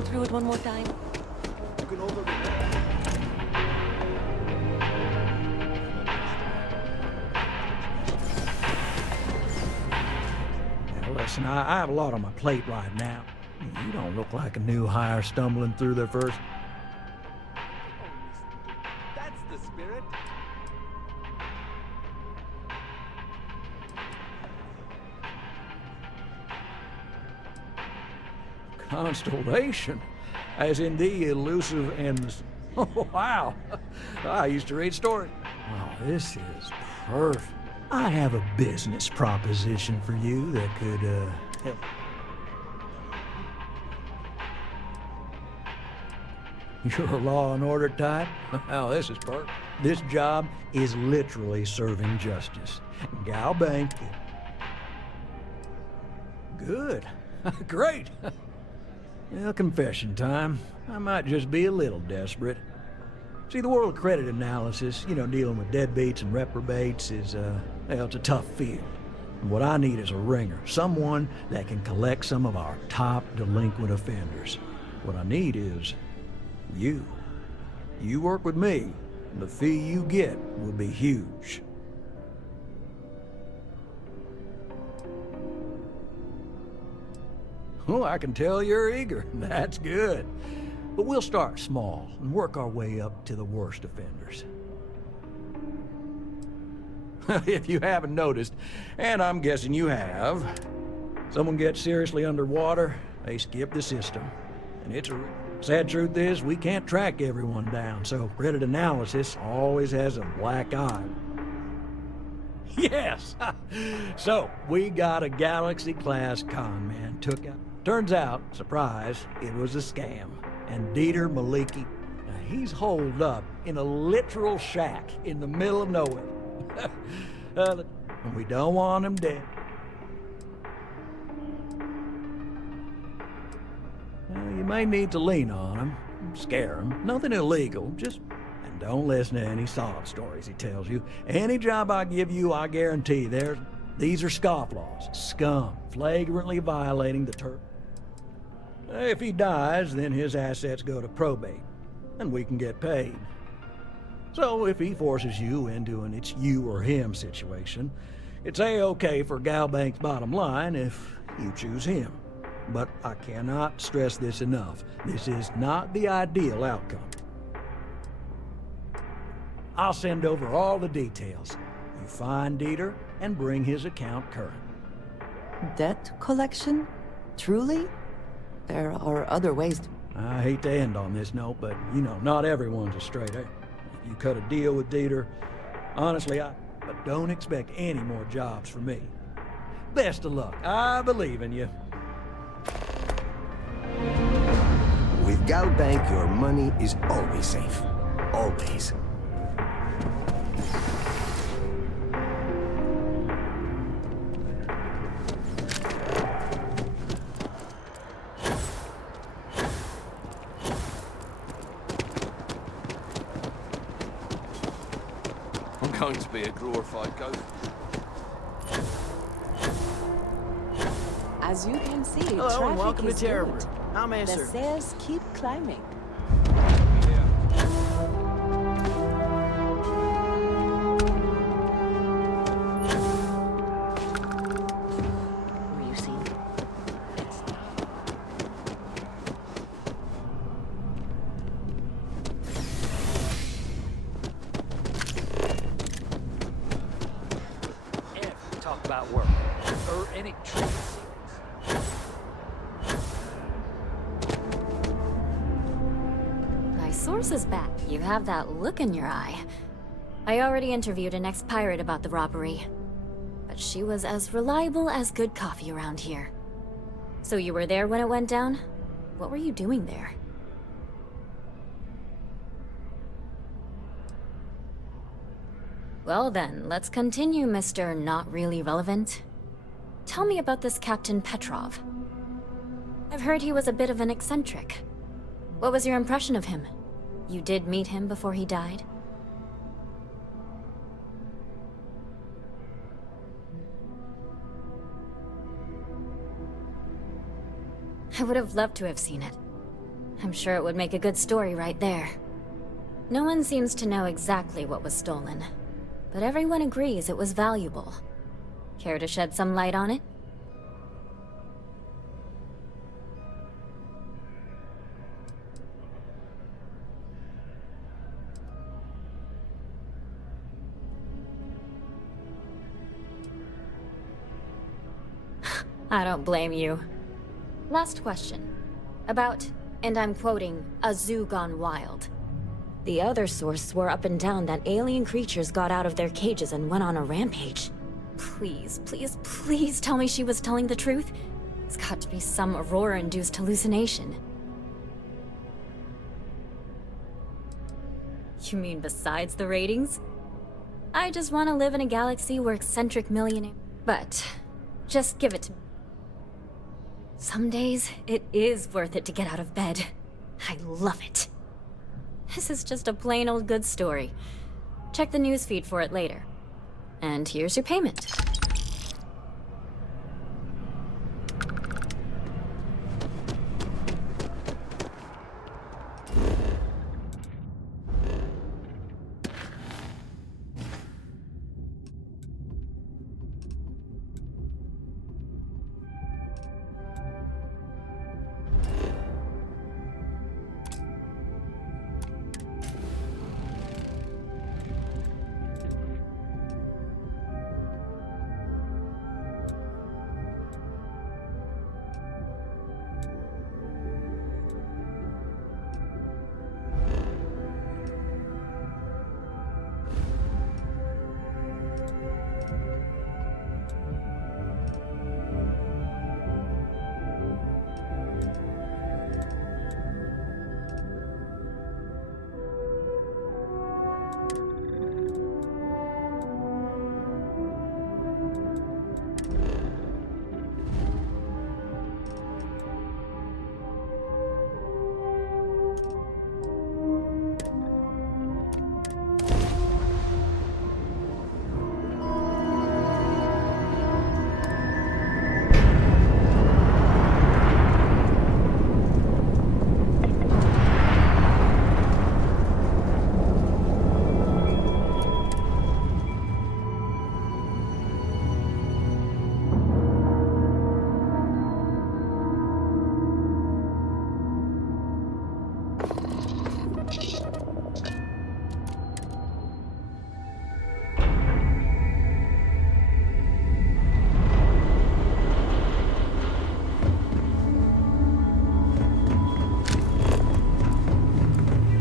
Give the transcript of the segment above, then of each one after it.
run through it one more time? You can over the... Now listen, I have a lot on my plate right now. You don't look like a new hire stumbling through their first... That's the spirit. Constellation, as in the elusive and... Oh, wow. I used to read stories. Wow, this is perfect. I have a business proposition for you that could, help. You're a law and order type? Well, this is perfect. This job is literally serving justice. Gal Bank... Good. Great. Well, confession time. I might just be a little desperate. See, the world of credit analysis, you know, dealing with deadbeats and reprobates is, well, it's a tough field. And what I need is a ringer, someone that can collect some of our top delinquent offenders. What I need is you. You work with me, and the fee you get will be huge. Oh, I can tell you're eager. That's good. But we'll start small and work our way up to the worst offenders. If you haven't noticed, and I'm guessing you have, someone gets seriously underwater, they skip the system. And it's a sad truth is we can't track everyone down, so credit analysis always has a black eye. Yes! So, we got a Galaxy-class con man took out. Turns out, surprise, it was a scam. And Dieter Maliki, he's holed up in a literal shack in the middle of nowhere. And we don't want him dead. You may need to lean on him, scare him. Nothing illegal, just... And don't listen to any sob stories he tells you. Any job I give you, I guarantee these are scofflaws. Scum, flagrantly violating the terms. If he dies, then his assets go to probate, and we can get paid. So if he forces you into an it's you or him situation, it's A-okay for Galbank's bottom line if you choose him. But I cannot stress this enough. This is not the ideal outcome. I'll send over all the details. You find Dieter and bring his account current. Debt collection? Truly? There are other ways to... I hate to end on this note, but, you know, not everyone's a straight A. You cut a deal with Dieter, honestly, but don't expect any more jobs from me. Best of luck. I believe in you. With Galbank, your money is always safe. Always. I'm going to be a glorified ghost. As you can see, Hello, and traffic welcome to is Terror. good. How may I The serve? sales keep climbing. Were you seen? If talk about work or any treats. My source is back. You have that look in your eye. I already interviewed an ex-pirate about the robbery, but she was as reliable as good coffee around here. So you were there when it went down? What were you doing there? Well then, let's continue, Mr. Not Really Relevant. Tell me about this Captain Petrov. I've heard he was a bit of an eccentric. What was your impression of him? You did meet him before he died? I would have loved to have seen it. I'm sure it would make a good story right there. No one seems to know exactly what was stolen, but everyone agrees it was valuable. Care to shed some light on it? I don't blame you. Last question. About, and I'm quoting, a zoo gone wild. The other source swore up and down that alien creatures got out of their cages and went on a rampage. Please, please, please tell me she was telling the truth. It's got to be some Aurora-induced hallucination. You mean besides the ratings? I just want to live in a galaxy where eccentric millionaire... But, just give it to me. Some days, it is worth it to get out of bed. I love it. This is just a plain old good story. Check the newsfeed for it later. And here's your payment.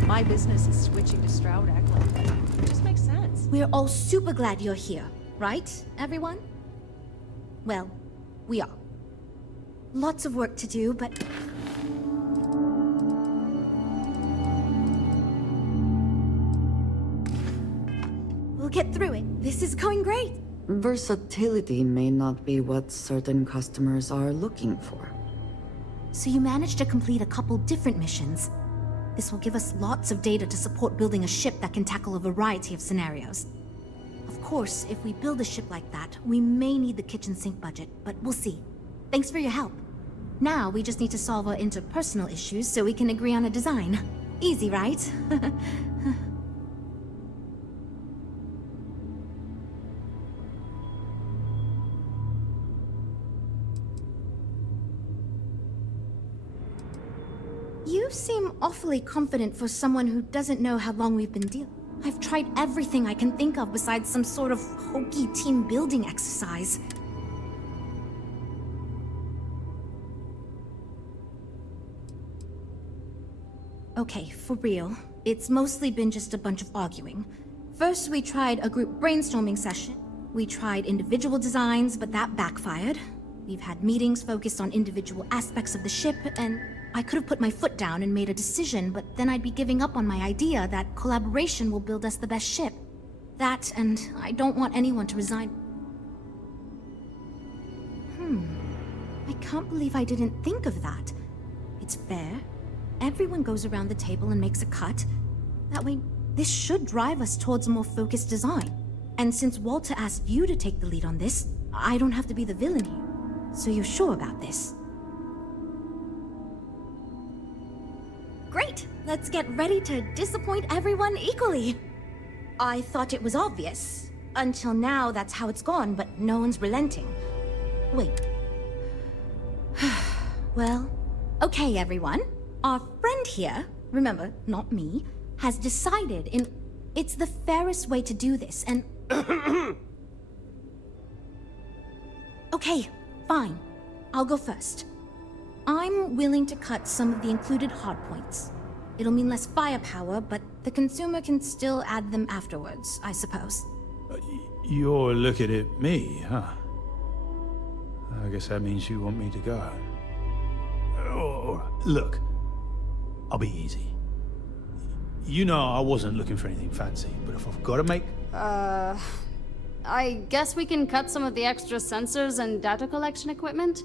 My business is switching to Stroud Eckland. It just makes sense. We're all super glad you're here, right, everyone? Well, we are. Lots of work to do, but... we'll get through it. This is going great. Versatility may not be what certain customers are looking for. So you managed to complete a couple different missions. This will give us lots of data to support building a ship that can tackle a variety of scenarios. Of course, if we build a ship like that, we may need the kitchen sink budget, but we'll see. Thanks for your help. Now we just need to solve our interpersonal issues so we can agree on a design. Easy, right? You seem awfully confident for someone who doesn't know how long we've been dealing. I've tried everything I can think of besides some sort of hokey team building exercise. Okay, for real. It's mostly been just a bunch of arguing. First, we tried a group brainstorming session. We tried individual designs, but that backfired. We've had meetings focused on individual aspects of the ship, and I could have put my foot down and made a decision, but then I'd be giving up on my idea that collaboration will build us the best ship. That, and I don't want anyone to resign. I can't believe I didn't think of that. It's fair. Everyone goes around the table and makes a cut. That way, this should drive us towards a more focused design. And since Walter asked you to take the lead on this, I don't have to be the villain here. So you're sure about this? right, let's get ready to disappoint everyone equally. I thought it was obvious. Until now, that's how it's gone, but no one's relenting. Wait. Well, okay, everyone. Our friend here, remember, not me, has decided it's the fairest way to do this, and... Okay, fine. I'll go first. I'm willing to cut some of the included hardpoints. It'll mean less firepower, but the consumer can still add them afterwards, I suppose. You're looking at me, huh? I guess that means you want me to go. Oh, look, I'll be easy. You know I wasn't looking for anything fancy, but if I've got to make... I guess we can cut some of the extra sensors and data collection equipment?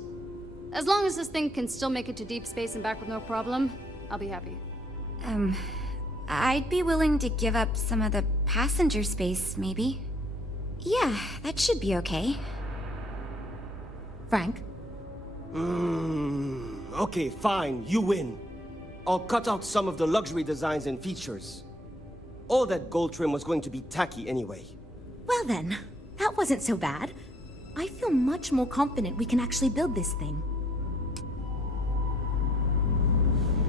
As long as this thing can still make it to deep space and back with no problem, I'll be happy. I'd be willing to give up some of the passenger space, maybe. Yeah, that should be okay. Frank? Okay, fine, you win. I'll cut out some of the luxury designs and features. All that gold trim was going to be tacky anyway. Well then, that wasn't so bad. I feel much more confident we can actually build this thing.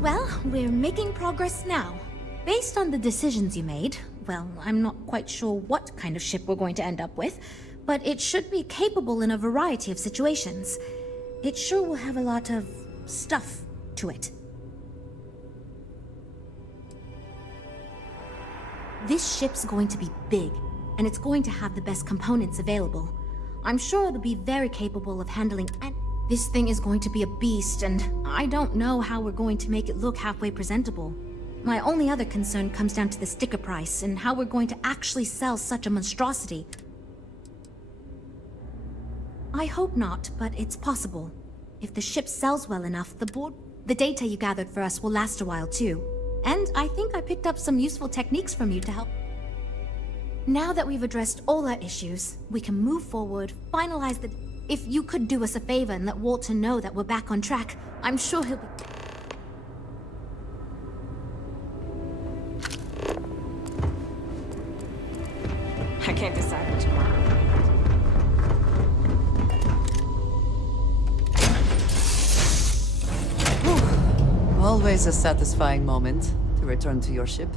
Well, we're making progress now. Based on the decisions you made, well, I'm not quite sure what kind of ship we're going to end up with, but it should be capable in a variety of situations. It sure will have a lot of stuff to it. This ship's going to be big, and it's going to have the best components available. I'm sure it'll be very capable of handling this thing is going to be a beast, and I don't know how we're going to make it look halfway presentable. My only other concern comes down to the sticker price and how we're going to actually sell such a monstrosity. I hope not, but it's possible. If the ship sells well enough, the data you gathered for us will last a while too. And I think I picked up some useful techniques from you to help. Now that we've addressed all our issues, we can move forward, finalize the... If you could do us a favor and let Walter know that we're back on track, I'm sure he'll be... I can't decide which one. Always a satisfying moment to return to your ship.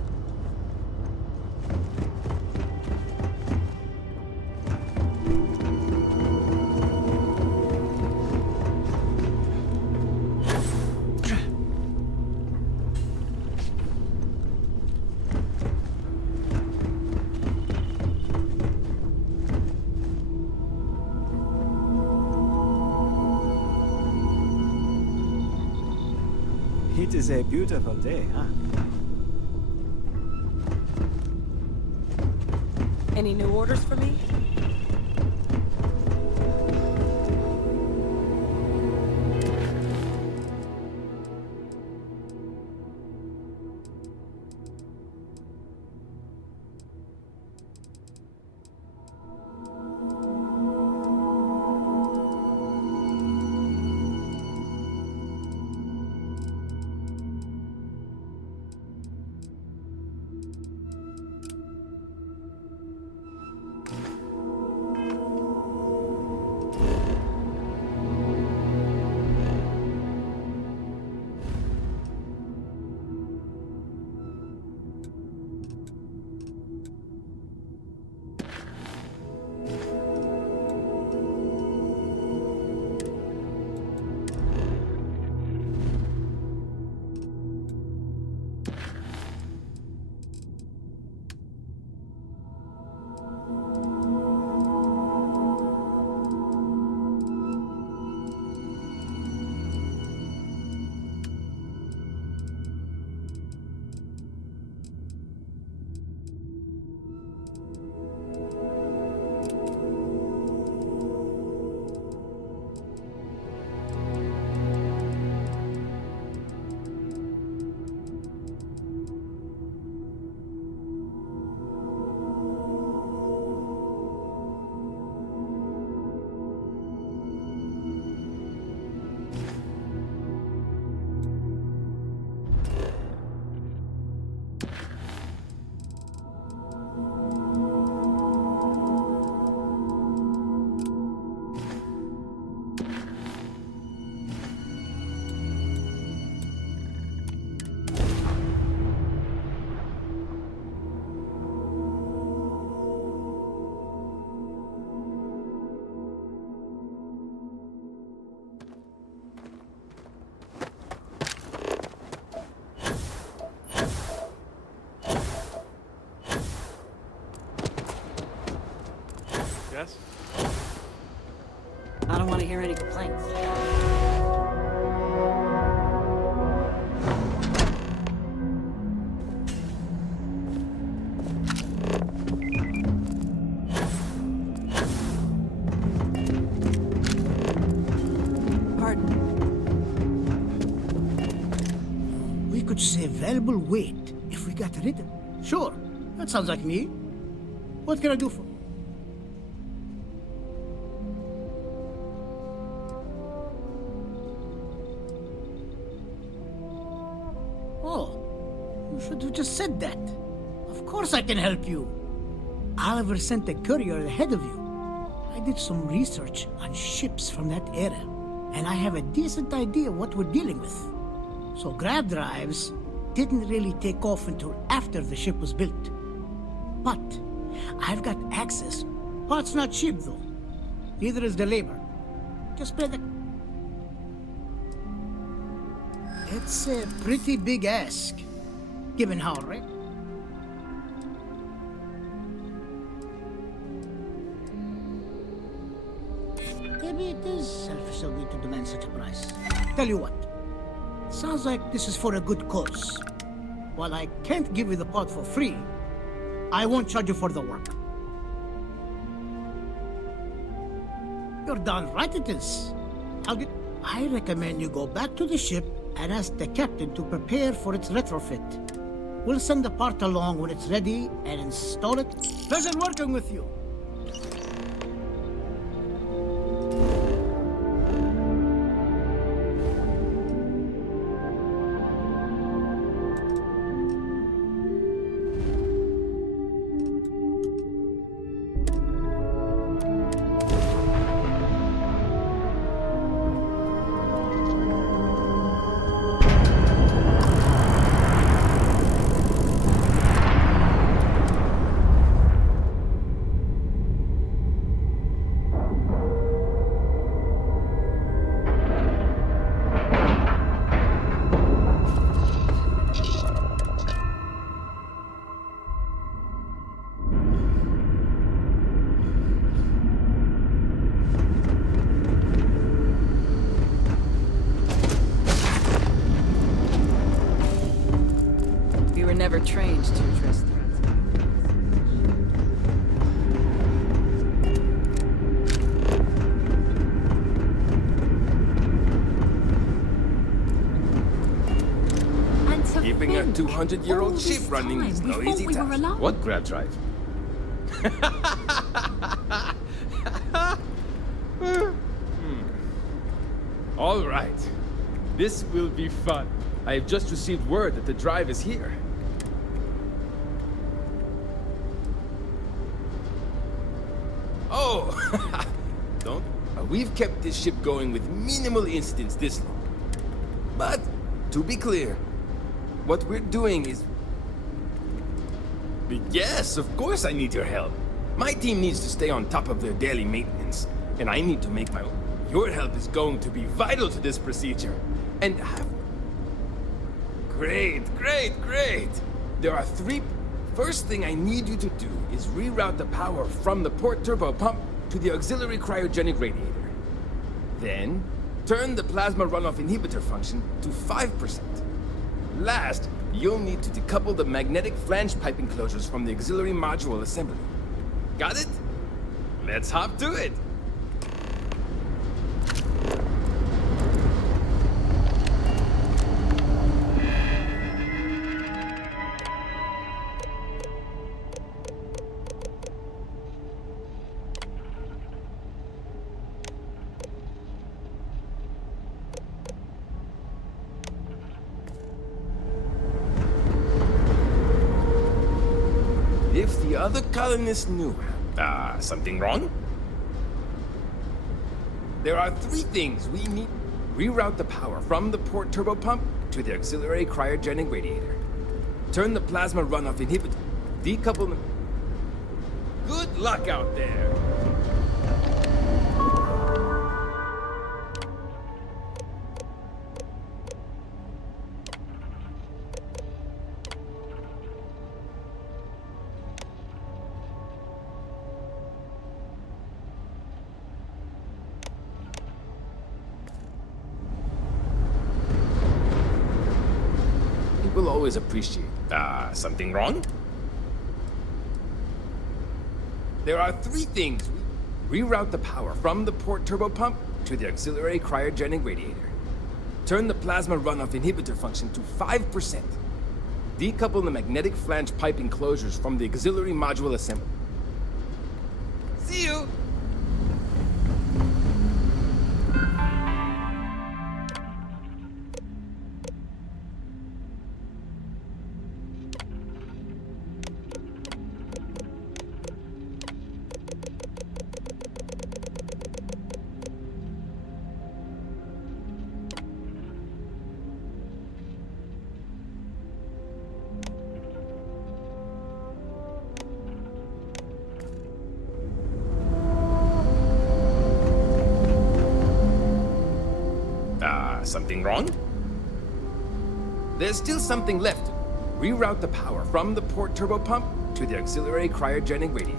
It is a beautiful day, huh? Any new orders for me? Yes? I don't want to hear any complaints. We could save valuable weight if we got rid of it. Sure, that sounds like me. What can I do for? Oh, you should have just said that. Of course I can help you. Oliver sent a courier ahead of you. I did some research on ships from that era, and I have a decent idea what we're dealing with. So grab drives didn't really take off until after the ship was built. But I've got access. Part's not cheap though. Neither is the labor. Just pay the... It's a pretty big ask, given how, right? Maybe it is selfish of me to demand such a price. Tell you what, sounds like this is for a good cause. While I can't give you the part for free, I won't charge you for the work. You're darn right it is. I recommend you go back to the ship and ask the captain to prepare for its retrofit. We'll send the part along when it's ready and install it. Pleasure working with you. Never trained to address threats. Keeping a 200-year-old ship running is no easy task. What grab drive? All right. This will be fun. I have just received word that the drive is here. Oh, don't. We've kept this ship going with minimal incidents this long. But, to be clear, what we're doing is... Yes, of course I need your help. My team needs to stay on top of their daily maintenance, and I need to make my own. Your help is going to be vital to this procedure. And have... Great. There are three... First thing I need you to do is reroute the power from the port turbo pump to the auxiliary cryogenic radiator. Then, turn the plasma runoff inhibitor function to 5%. Last, you'll need to decouple the magnetic flange pipe enclosures from the auxiliary module assembly. Got it? Let's hop to it! If the other colonists knew... something wrong? There are three things we need. Reroute the power from the port turbo pump to the auxiliary cryogenic radiator. Turn the plasma runoff inhibitor. Decouple them. Good luck out there! always appreciate. Something wrong? There are 3 things. Reroute the power from the port turbo pump to the auxiliary cryogenic radiator. Turn the plasma runoff inhibitor function to 5%. Decouple the magnetic flange pipe enclosures from the auxiliary module assembly. See you! Something wrong? There's still something left. Reroute the power from the port turbo pump to the auxiliary cryogenic radiator.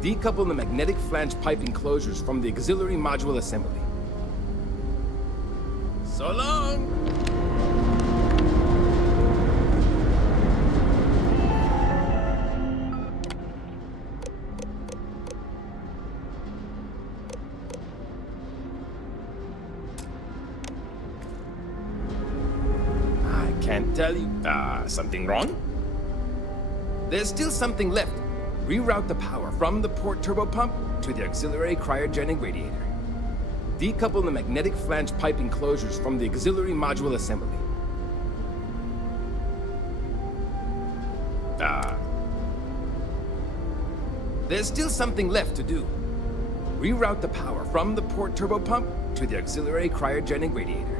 Decouple the magnetic flange pipe enclosures from the auxiliary module assembly. So long! Can't tell you. Something wrong? There's still something left. Reroute the power from the port turbo pump to the auxiliary cryogenic radiator. Decouple the magnetic flange pipe enclosures from the auxiliary module assembly. There's still something left to do. Reroute the power from the port turbo pump to the auxiliary cryogenic radiator.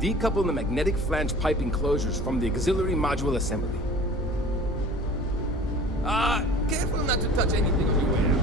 Decouple the magnetic flange pipe enclosures from the auxiliary module assembly. Careful not to touch anything on your way out.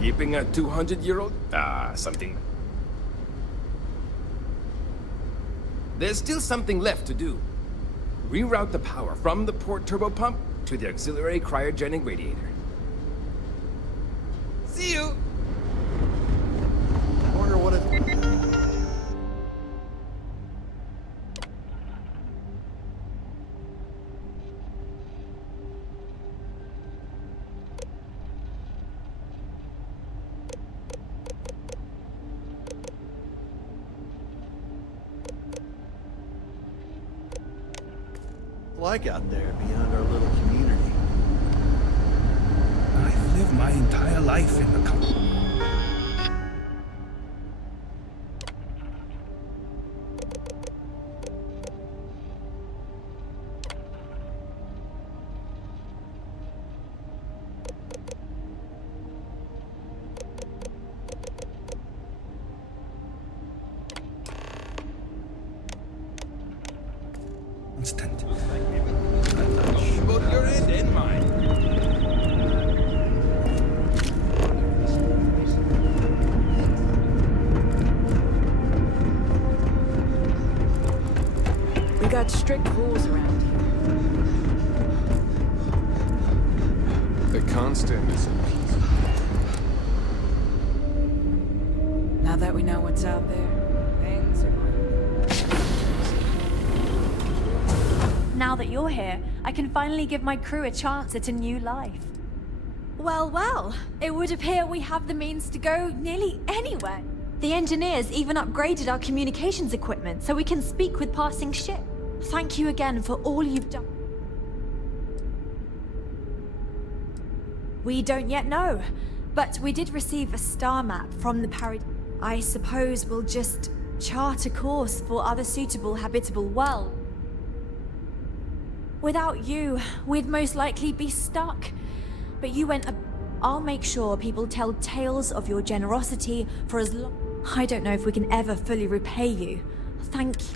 Keeping a 200-year-old? Something. There's still something left to do. Reroute the power from the port turbo pump to the auxiliary cryogenic radiator. See you! I wonder what it... like out there beyond our little community. I've lived my entire life in the country. Instant. Both your end and mine. We got strict rules around here. The constant is peace. Now that we know what's out there, things are going. Now that you're here, I can finally give my crew a chance at a new life. Well, well, it would appear we have the means to go nearly anywhere. The engineers even upgraded our communications equipment so we can speak with passing ships. Thank you again for all you've done. We don't yet know, but we did receive a star map from the Paradise. I suppose we'll just chart a course for other suitable habitable worlds. Without you, we'd most likely be stuck. But you went I'll make sure people tell tales of your generosity for as long. I don't know if we can ever fully repay you. Thank you.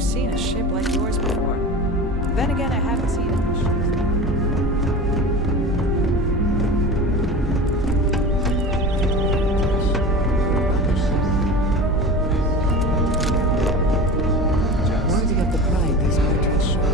Seen a ship like yours before. Then again, I haven't seen any ships. Worthy of the pride these portraits show.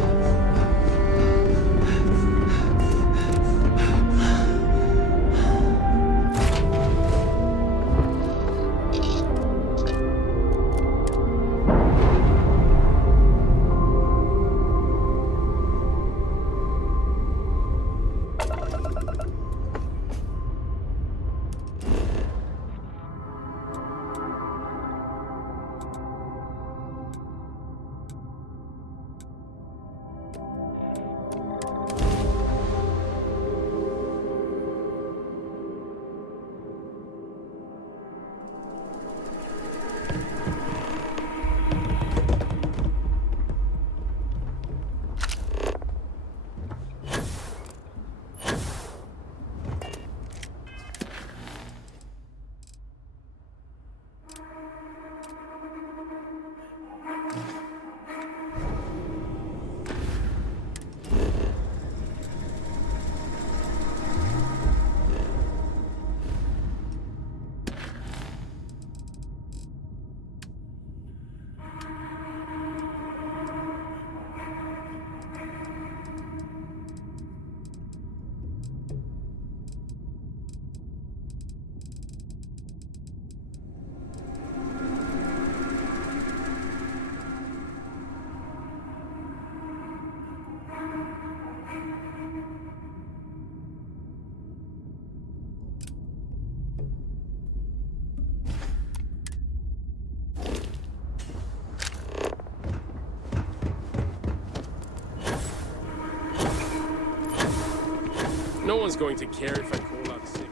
No one's going to care if I call out sick.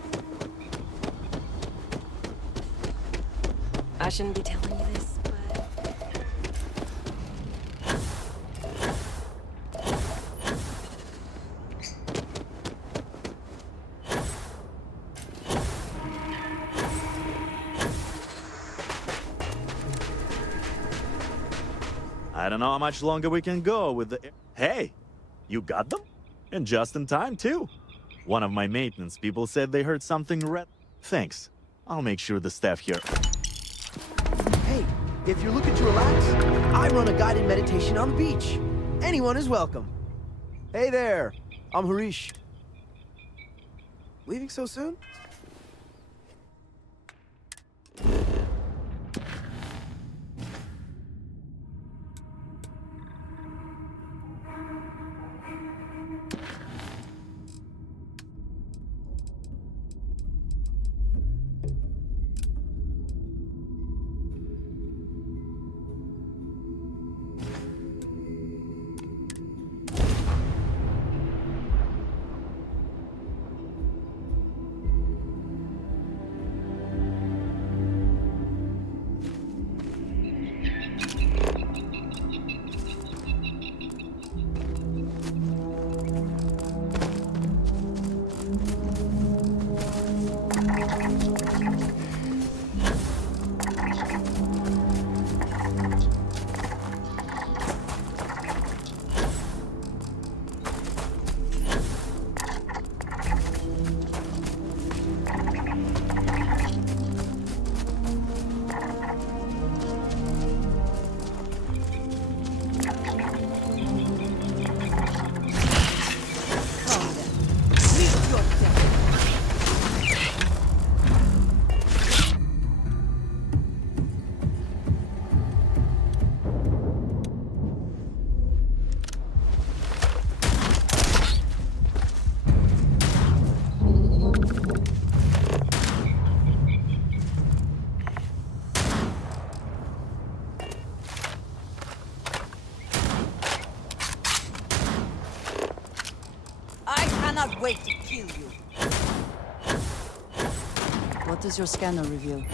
I shouldn't be telling you this, but... I don't know how much longer we can go with the... Hey, you got them? And just in time, too. One of my maintenance people said they heard something red. Thanks. I'll make sure the staff here... Hey, if you're looking to relax, I run a guided meditation on the beach. Anyone is welcome. Hey there, I'm Harish. Leaving so soon? Wait to kill you. What does your scanner reveal?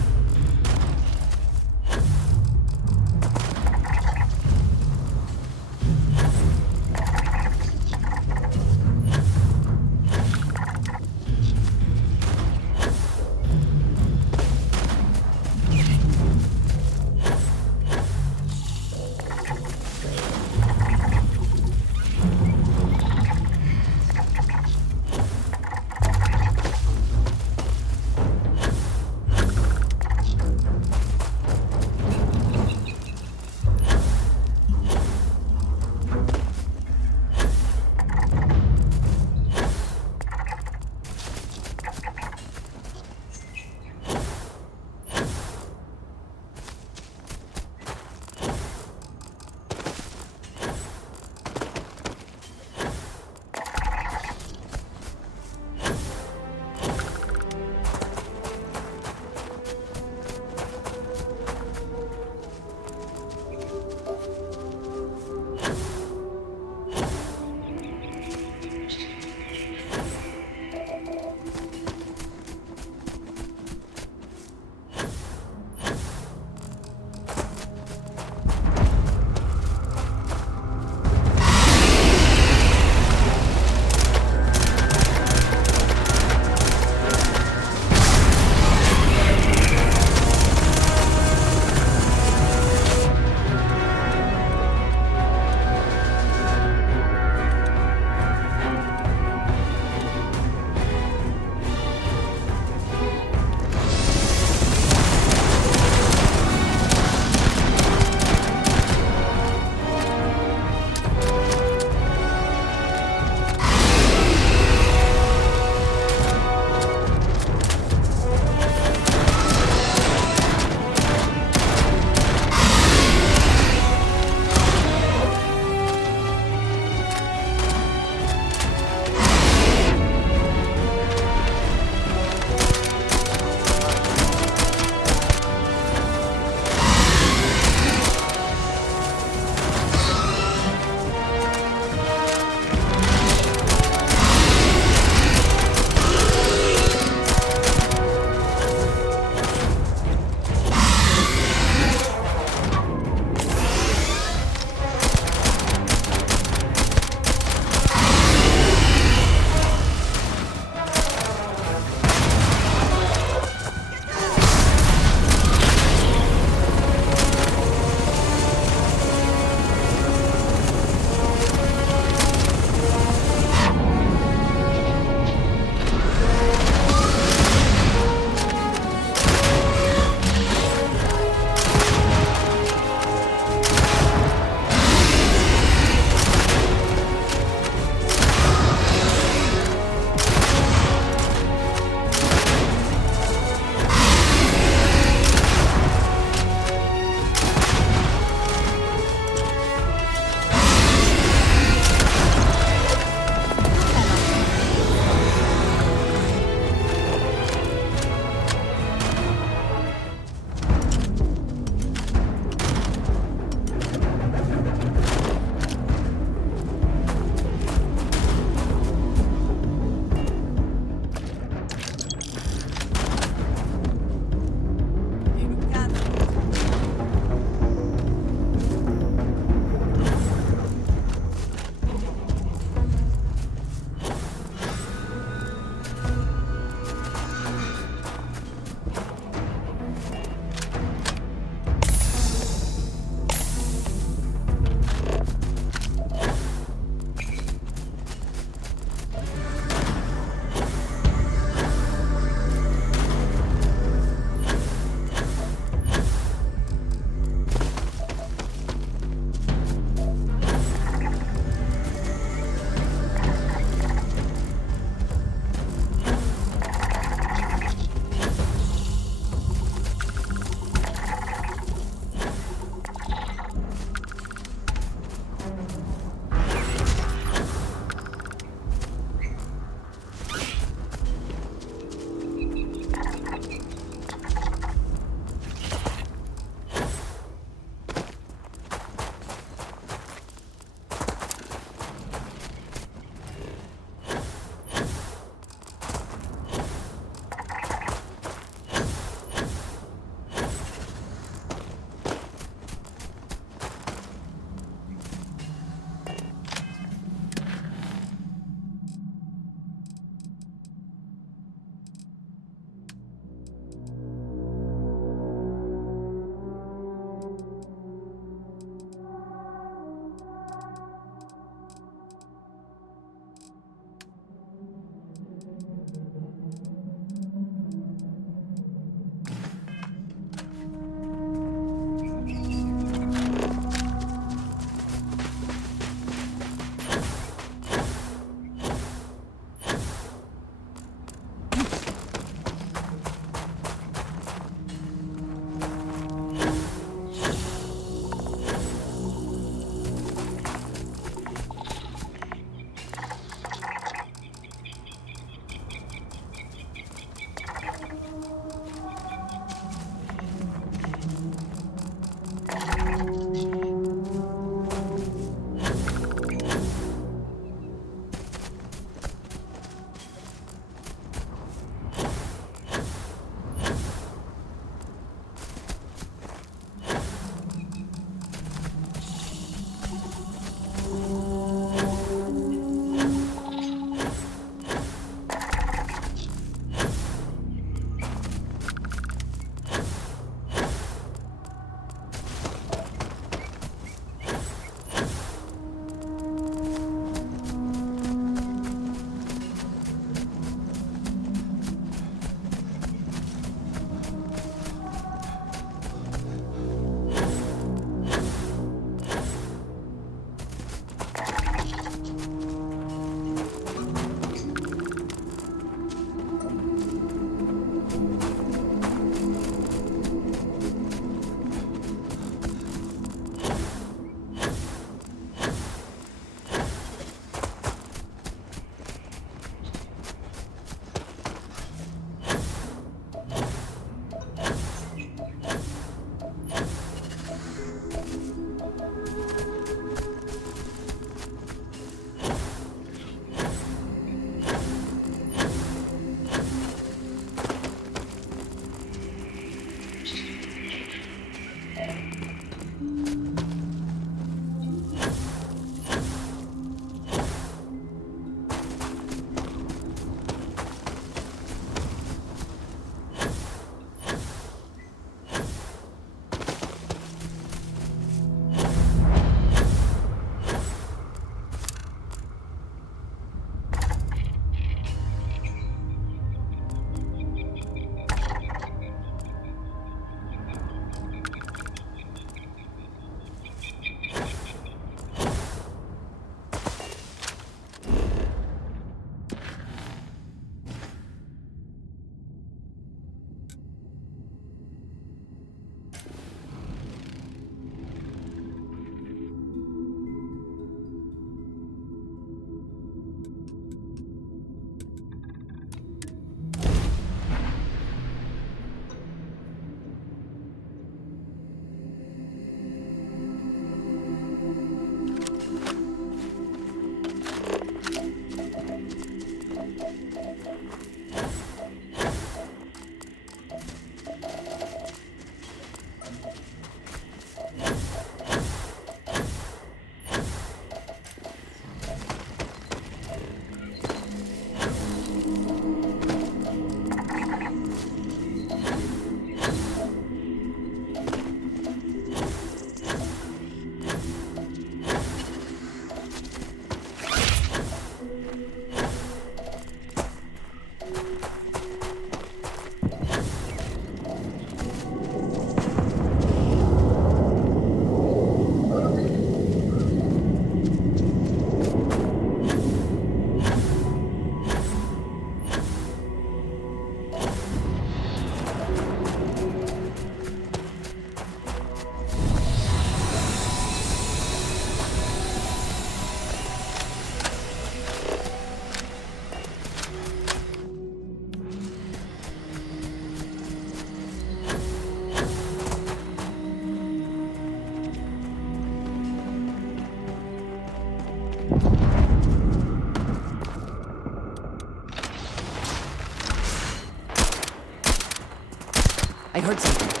I heard something.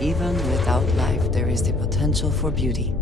Even without life, there is the potential for beauty.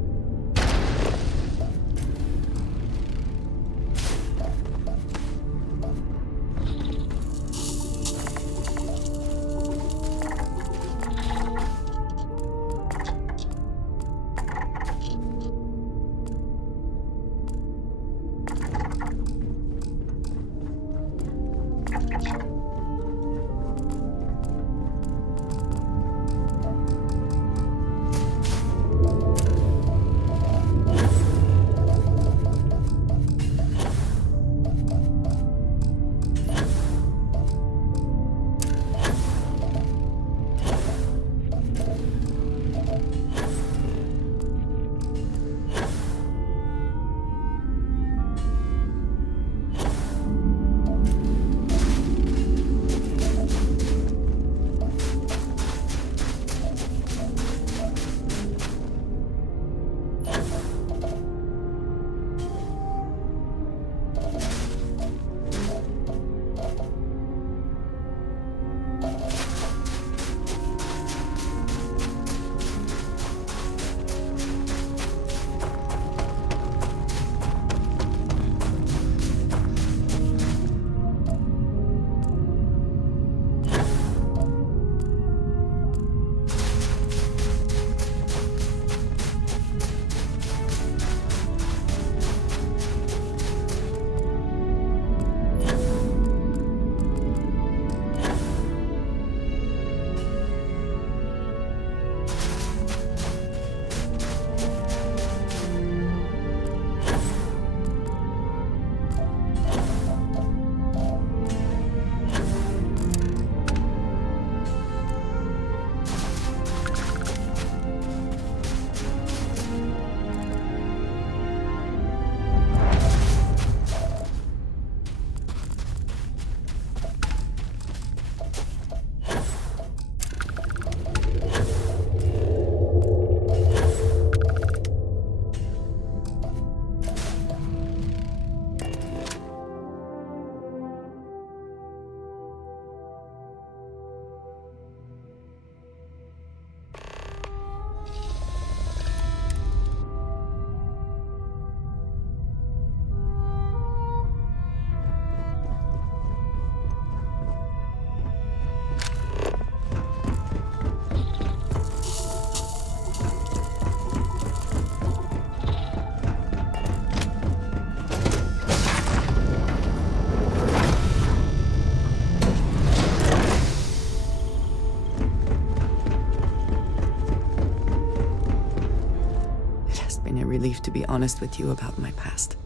to be honest with you about my past.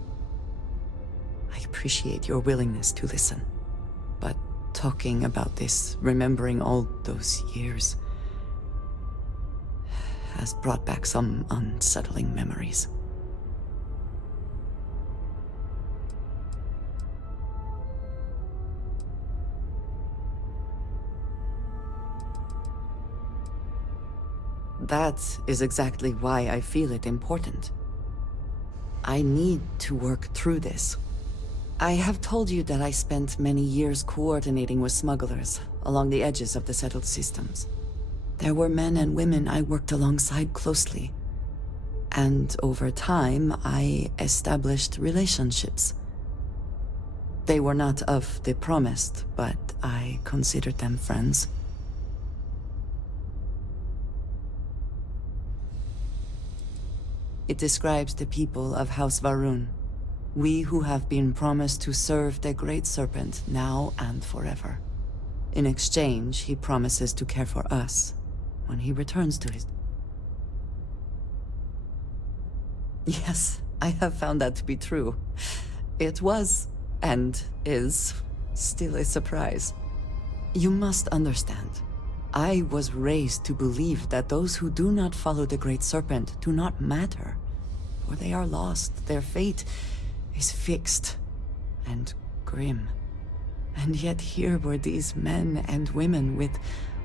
I appreciate your willingness to listen. But talking about this, remembering all those years, has brought back some unsettling memories. That is exactly why I feel it important. I need to work through this. I have told you that I spent many years coordinating with smugglers along the edges of the settled systems. There were men and women I worked alongside closely. And over time, I established relationships. They were not of the promised, but I considered them friends. It describes the people of House Varun. We who have been promised to serve the Great Serpent now and forever. In exchange, he promises to care for us when he returns to his... Yes, I have found that to be true. It was, and is, still a surprise. You must understand. I was raised to believe that those who do not follow the Great Serpent do not matter, for they are lost. Their fate is fixed and grim. And yet here were these men and women with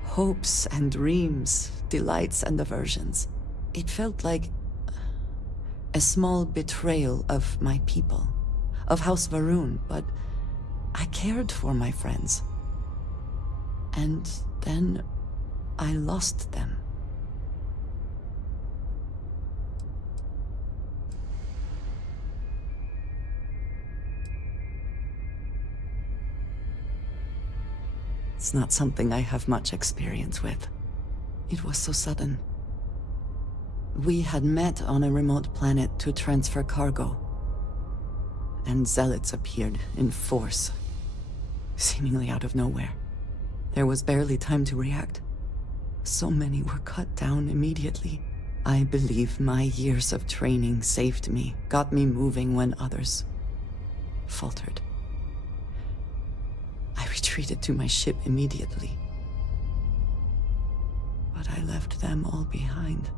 hopes and dreams, delights and aversions. It felt like a small betrayal of my people, of House Varun, but I cared for my friends. And then I lost them. It's not something I have much experience with. It was so sudden. We had met on a remote planet to transfer cargo, and zealots appeared in force, seemingly out of nowhere. There was barely time to react. So many were cut down immediately. I believe my years of training saved me, got me moving when others faltered. I retreated to my ship immediately. But I left them all behind.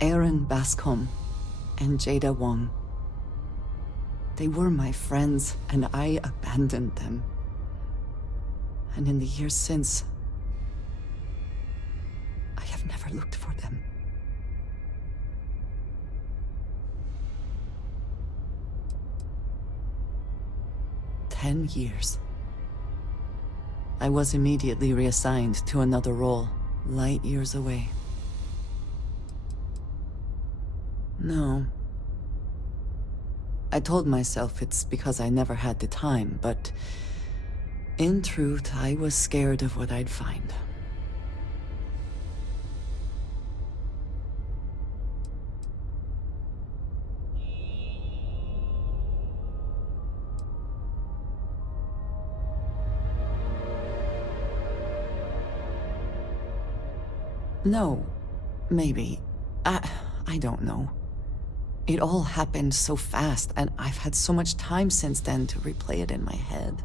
Aaron Bascom and Jada Wong. They were my friends, and I abandoned them. And in the years since, I have never looked for them. "10 years. I was immediately reassigned to another role, light years away. No. I told myself it's because I never had the time, but in truth, I was scared of what I'd find. No, maybe. I don't know. It all happened so fast, and I've had so much time since then to replay it in my head.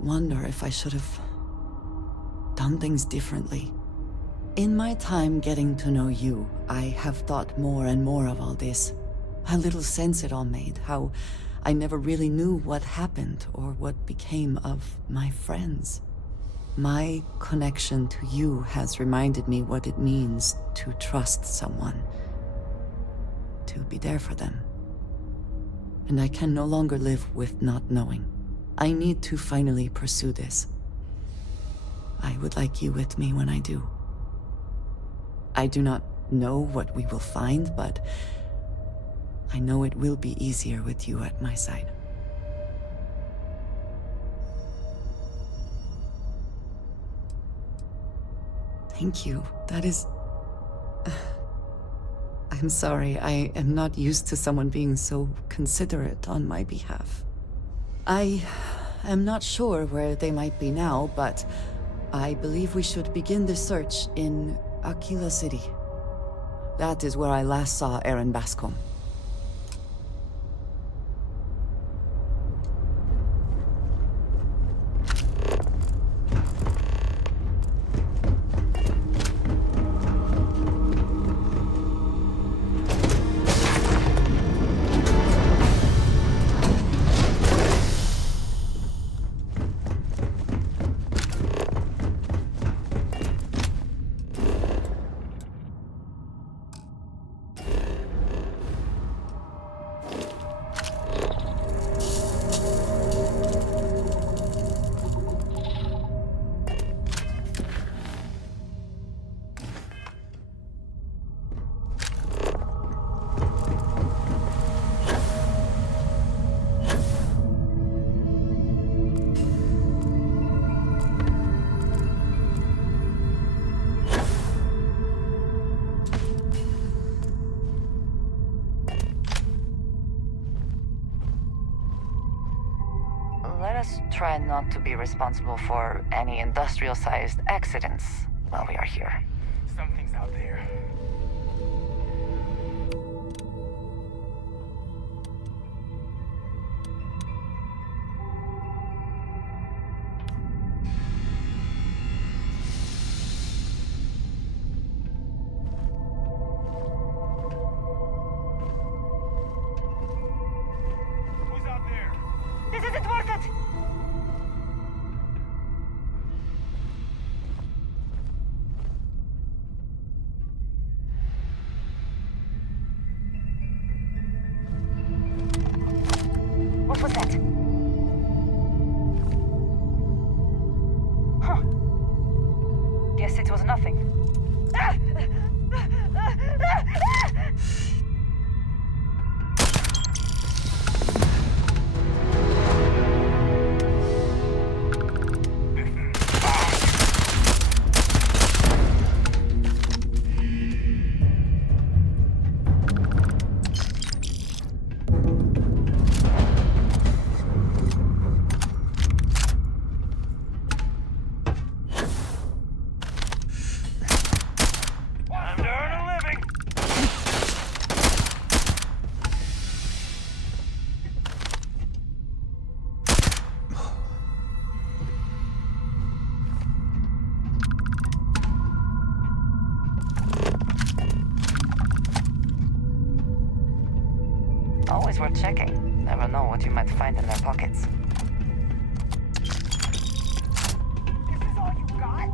Wonder if I should have done things differently. In my time getting to know you, I have thought more and more of all this. How little sense it all made, how I never really knew what happened or what became of my friends. My connection to you has reminded me what it means to trust someone, to be there for them. And I can no longer live with not knowing. I need to finally pursue this. I would like you with me when I do. I do not know what we will find, but I know it will be easier with you at my side. Thank you. That is... I'm sorry, I am not used to someone being so considerate on my behalf. I am not sure where they might be now, but I believe we should begin the search in Aquila City. That is where I last saw Aaron Bascom. let us try not to be responsible for any industrial-sized accidents while we are here. Something's out there. This isn't worth it! What was that? Huh. Guess it was nothing. Always worth checking. Never know what you might find in their pockets. This is all you got?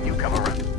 when you come around.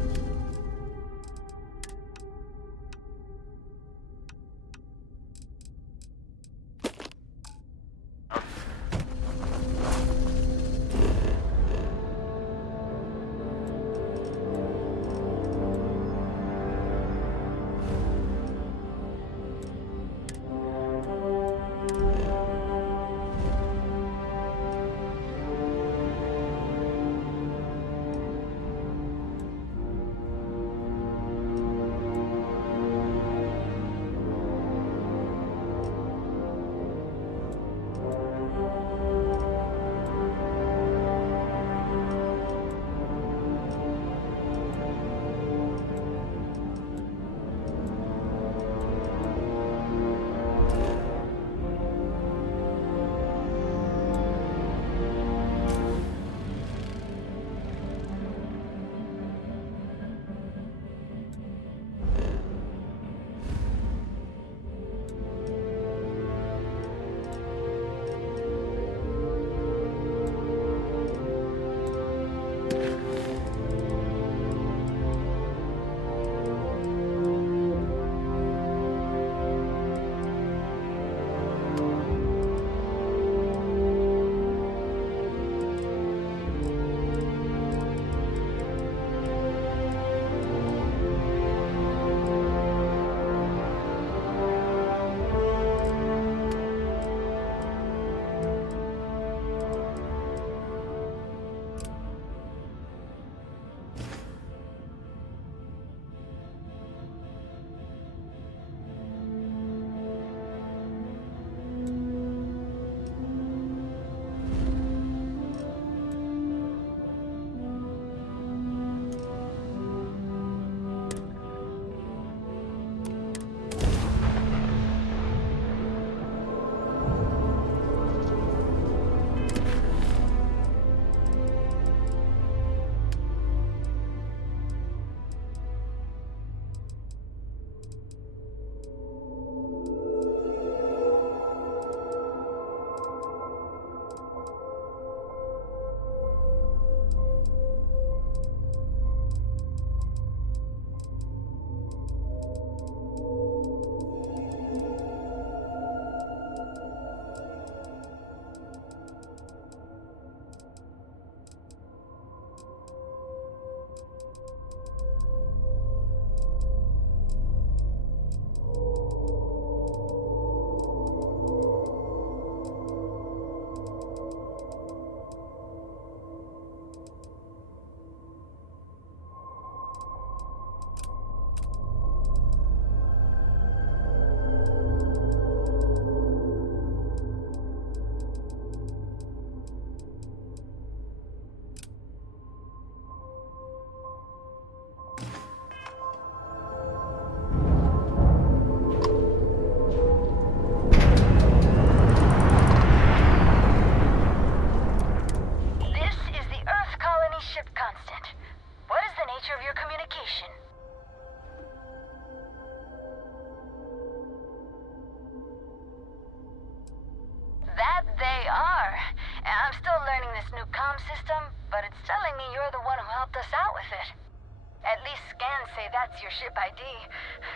That's your ship ID.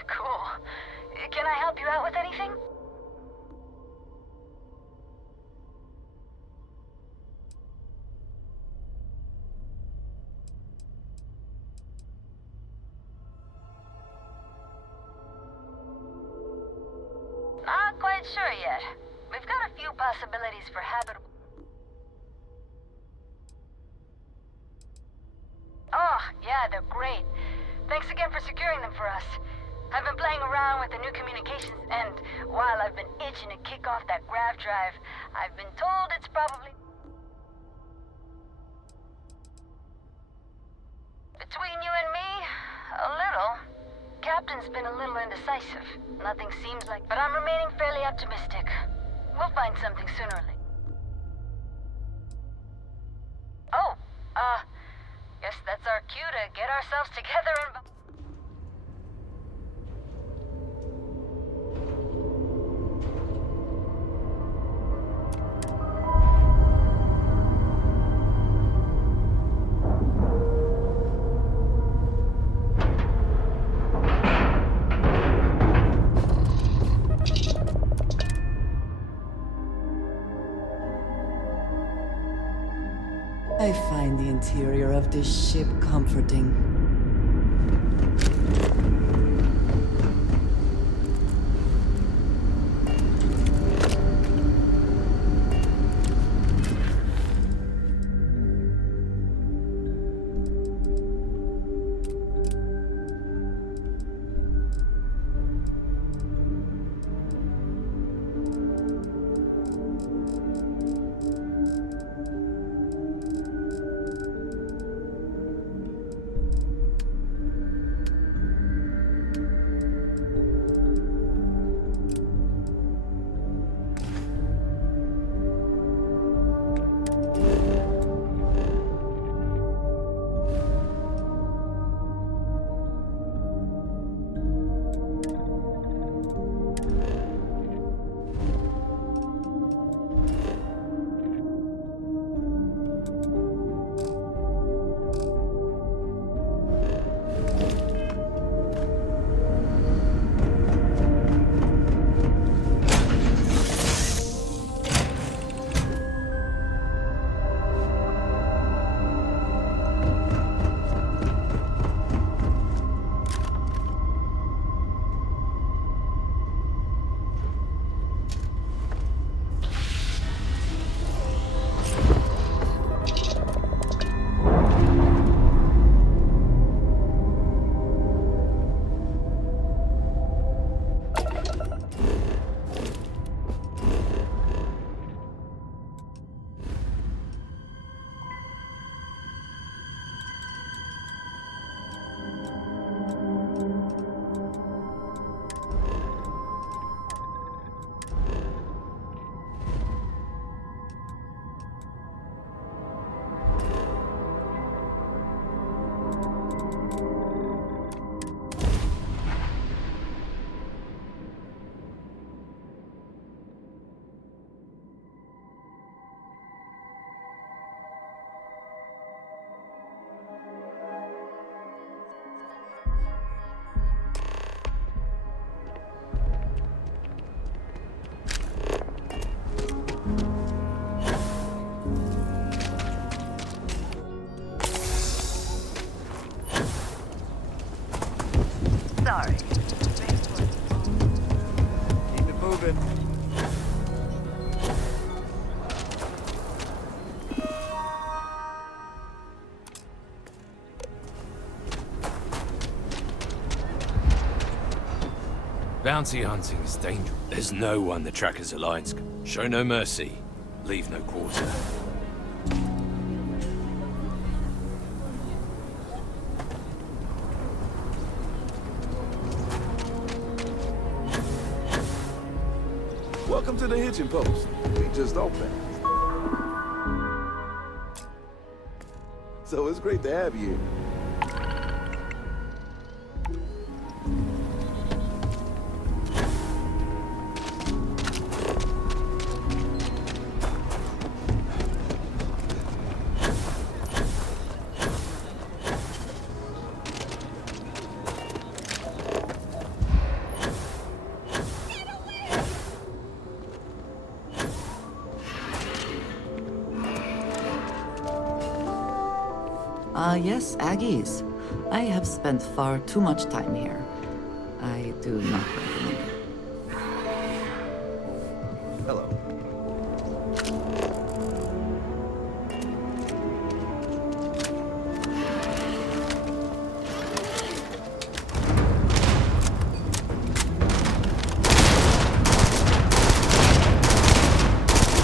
Cool. Can I help you out with anything? Not quite sure yet. We've got a few possibilities for habitable... Oh, yeah, they're great. Thanks again for securing them for us. I've been playing around with the new communications, and while I've been itching to kick off that grav drive, I've been told it's probably... Between you and me, a little. Captain's been a little indecisive. Nothing seems like... But I'm remaining fairly optimistic. We'll find something sooner or later. Oh, guess that's our cue to get ourselves together and... of this ship comforting. Sorry. Keep it moving. Bounty hunting is dangerous. There's no one the Trackers Alliance can show no mercy, leave no quarter. Welcome to the hitching post. We just opened. So it's great to have you here. Yes, Aggies. I have spent far too much time here. I do not recommend it. Hello.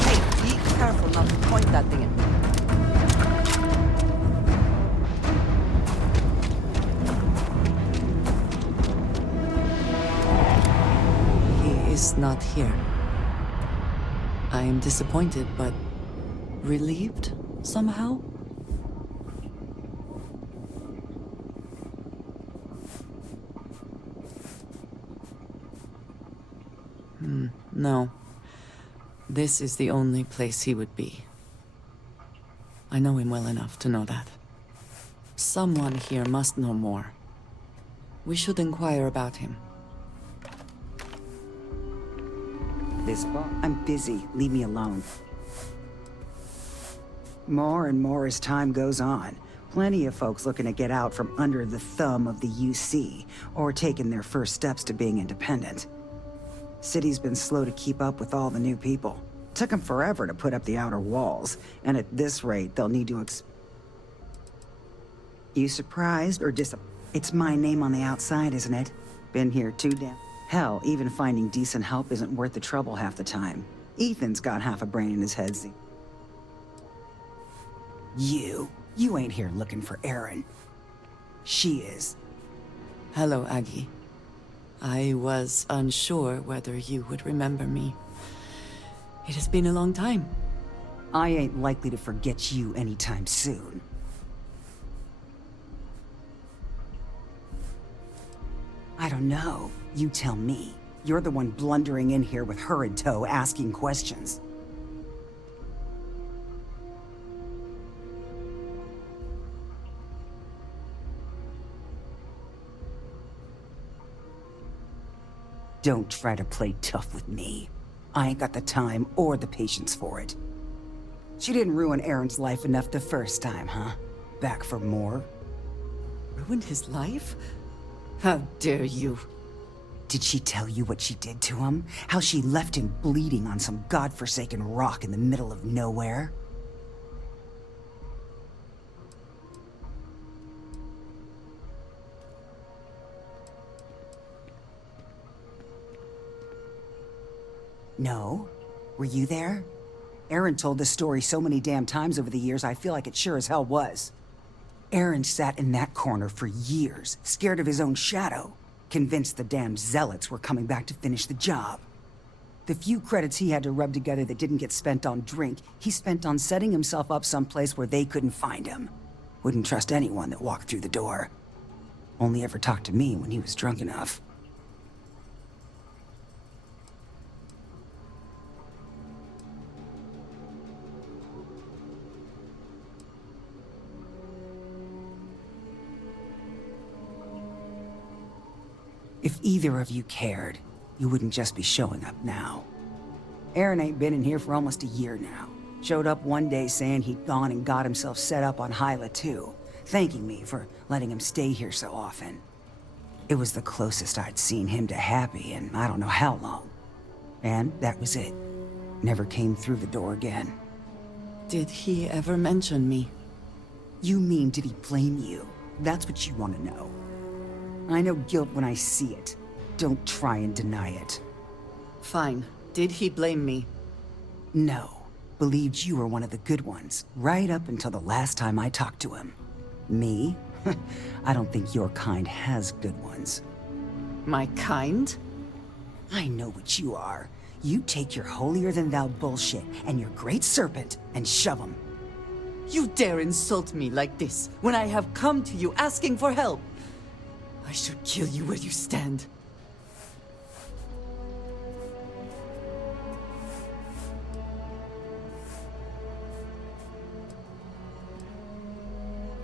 Hey, be careful not to point that thing at me. Not here. I am disappointed, but relieved somehow. No. This is the only place he would be. I know him well enough to know that. Someone here must know more. We should inquire about him. This bar. I'm busy. Leave me alone. More and more as time goes on. Plenty of folks looking to get out from under the thumb of the UC, or taking their first steps to being independent. City's been slow to keep up with all the new people. Took them forever to put up the outer walls, and at this rate, they'll need to You surprised or It's my name on the outside, isn't it? Been here too damn... Hell, even finding decent help isn't worth the trouble half the time. Ethan's got half a brain in his head. You ain't here looking for Erin. She is. Hello, Aggie. I was unsure whether you would remember me. It has been a long time. I ain't likely to forget you anytime soon. I don't know. You tell me. You're the one blundering in here with her in tow, asking questions. Don't try to play tough with me. I ain't got the time or the patience for it. She didn't ruin Aaron's life enough the first time, huh? Back for more? Ruined his life? How dare you? Did she tell you what she did to him? How she left him bleeding on some godforsaken rock in the middle of nowhere? No? Were you there? Aaron told this story so many damn times over the years, I feel like it sure as hell was. Aaron sat in that corner for years, scared of his own shadow, convinced the damn zealots were coming back to finish the job. The few credits he had to rub together that didn't get spent on drink, he spent on setting himself up someplace where they couldn't find him. Wouldn't trust anyone that walked through the door. Only ever talked to me when he was drunk enough. If either of you cared, you wouldn't just be showing up now. Aaron ain't been in here for almost a year now. Showed up one day saying he'd gone and got himself set up on Hyla too, thanking me for letting him stay here so often. It was the closest I'd seen him to happy in I don't know how long. And that was it. Never came through the door again. Did he ever mention me? You mean, did he blame you? That's what you want to know. I know guilt when I see it. Don't try and deny it. Fine. Did he blame me? No. Believed you were one of the good ones, right up until the last time I talked to him. Me? I don't think your kind has good ones. My kind? I know what you are. You take your holier-than-thou bullshit and your great serpent and shove them. You dare insult me like this when I have come to you asking for help? I should kill you where you stand.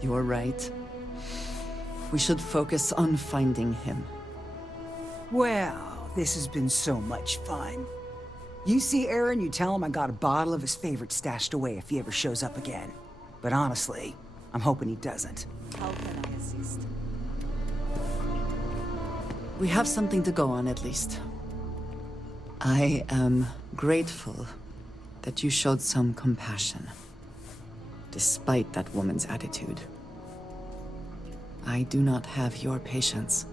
You're right. We should focus on finding him. Well, this has been so much fun. You see Aaron, you tell him I got a bottle of his favorite stashed away if he ever shows up again. But honestly, I'm hoping he doesn't. How can I assist? We have something to go on, at least. I am grateful that you showed some compassion, despite that woman's attitude. I do not have your patience.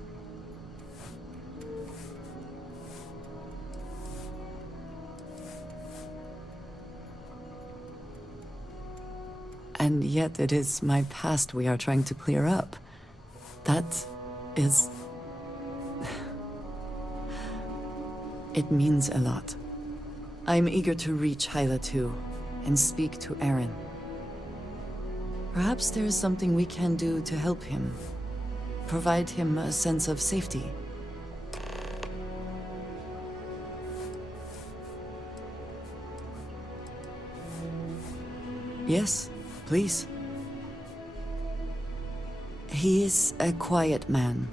And yet it is my past we are trying to clear up. That is... It means a lot. I'm eager to reach Hyla too, and speak to Aaron. Perhaps there is something we can do to help him. Provide him a sense of safety. Yes, please. He is a quiet man,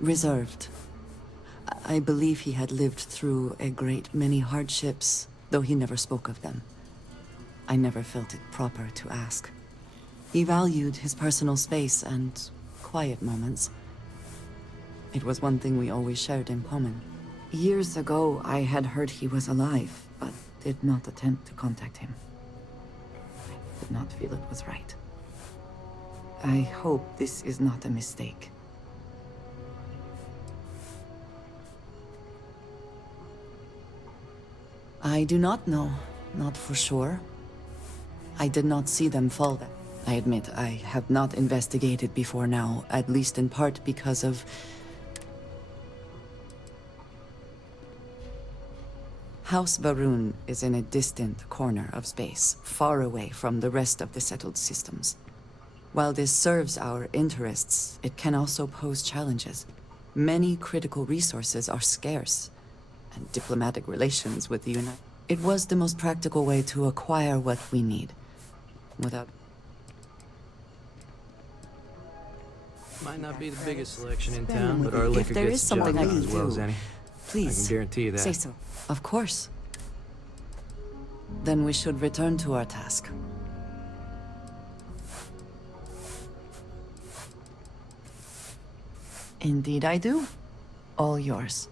reserved. I believe he had lived through a great many hardships, though he never spoke of them. I never felt it proper to ask. He valued his personal space and quiet moments. It was one thing we always shared in common. Years ago, I had heard he was alive, but did not attempt to contact him. I did not feel it was right. I hope this is not a mistake. I do not know, not for sure. I did not see them fall. I admit I have not investigated before now, at least in part because of... House Varun is in a distant corner of space, far away from the rest of the settled systems. While this serves our interests, it can also pose challenges. Many critical resources are scarce, and diplomatic relations with the United... It was the most practical way to acquire what we need, without... Might not be the biggest selection in town, but our liquor gets the job done as well as any. Please, I can guarantee you that. say so. Of course. Then we should return to our task. Indeed I do. All yours.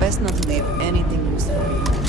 Best not to leave anything useful behind.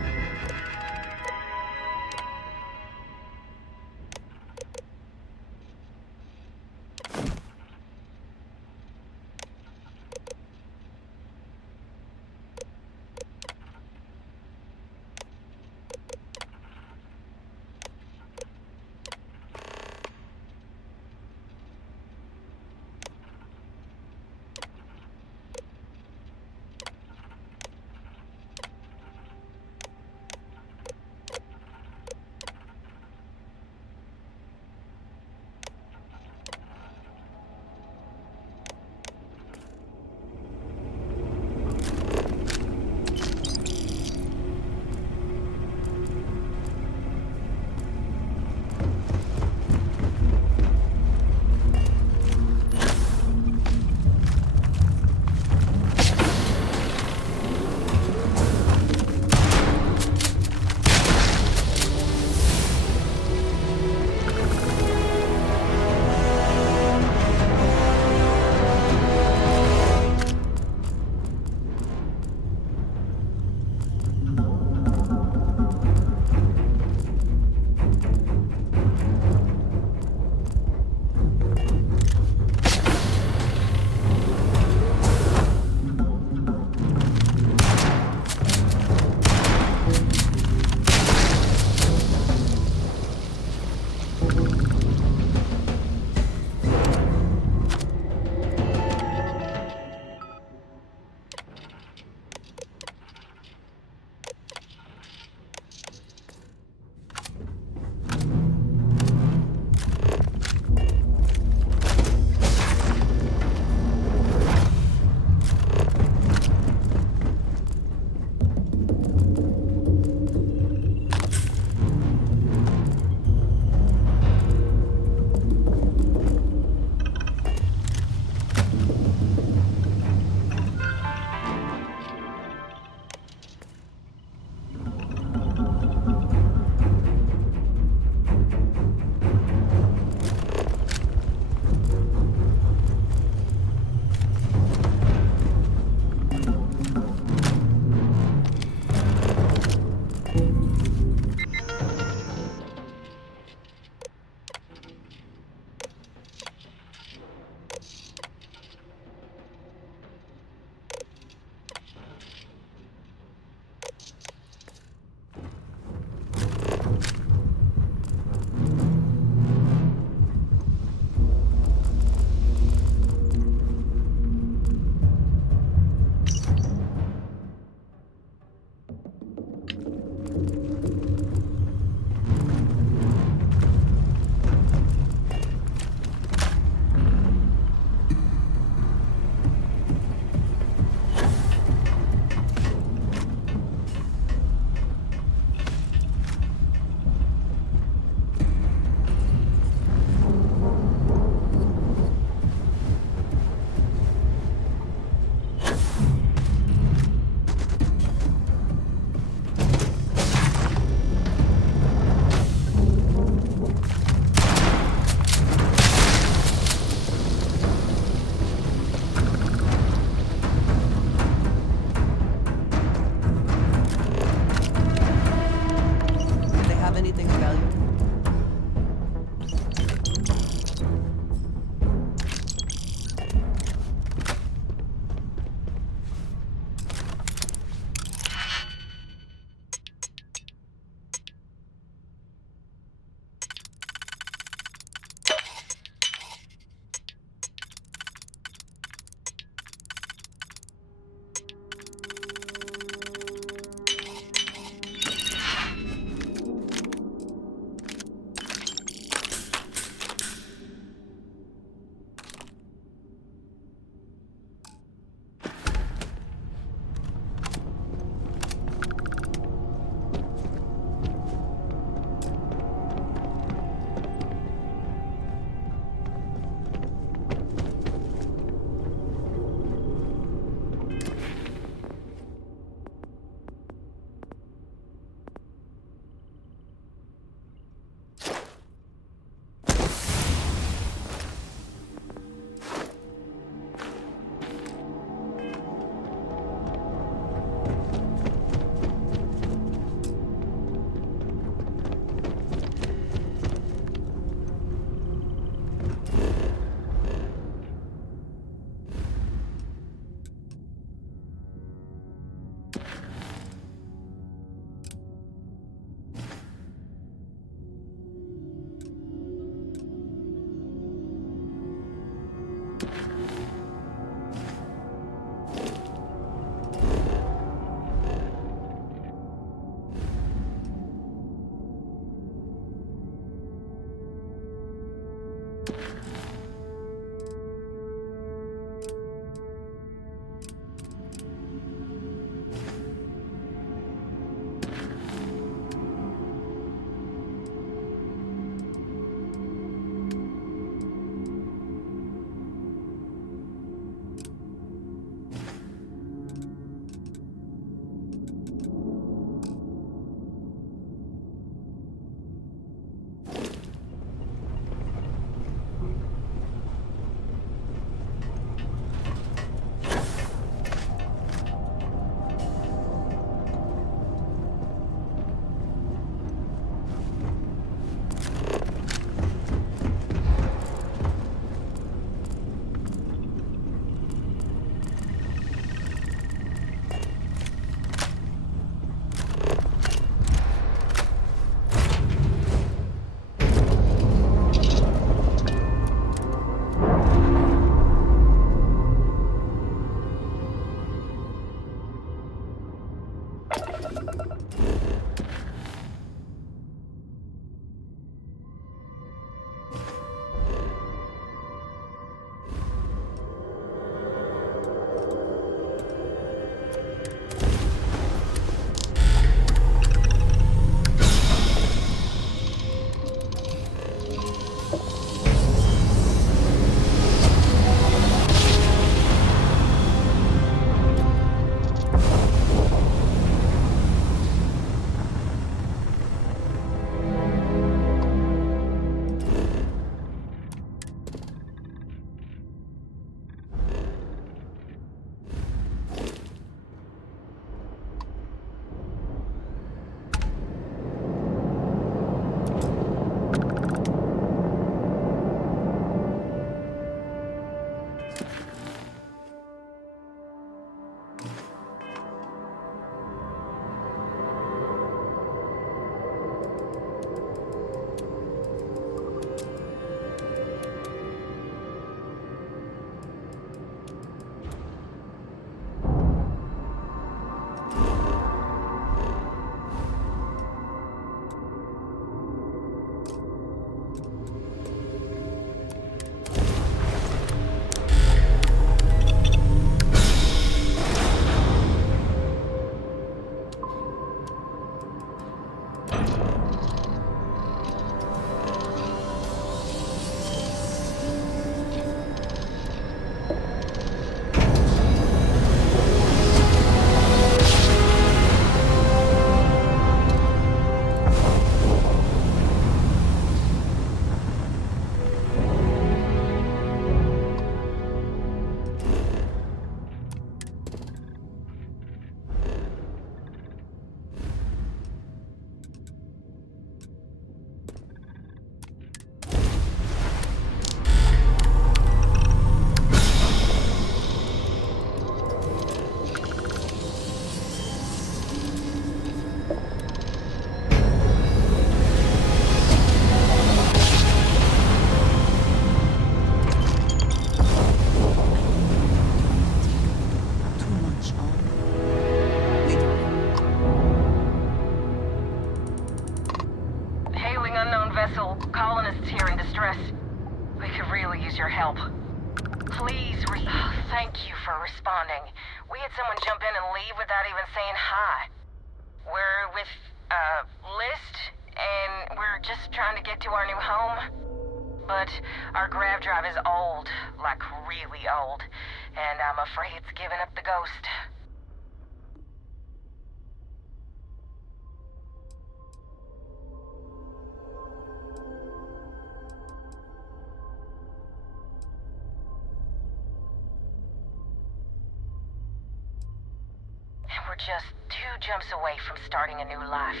We're just 2 jumps away from starting a new life.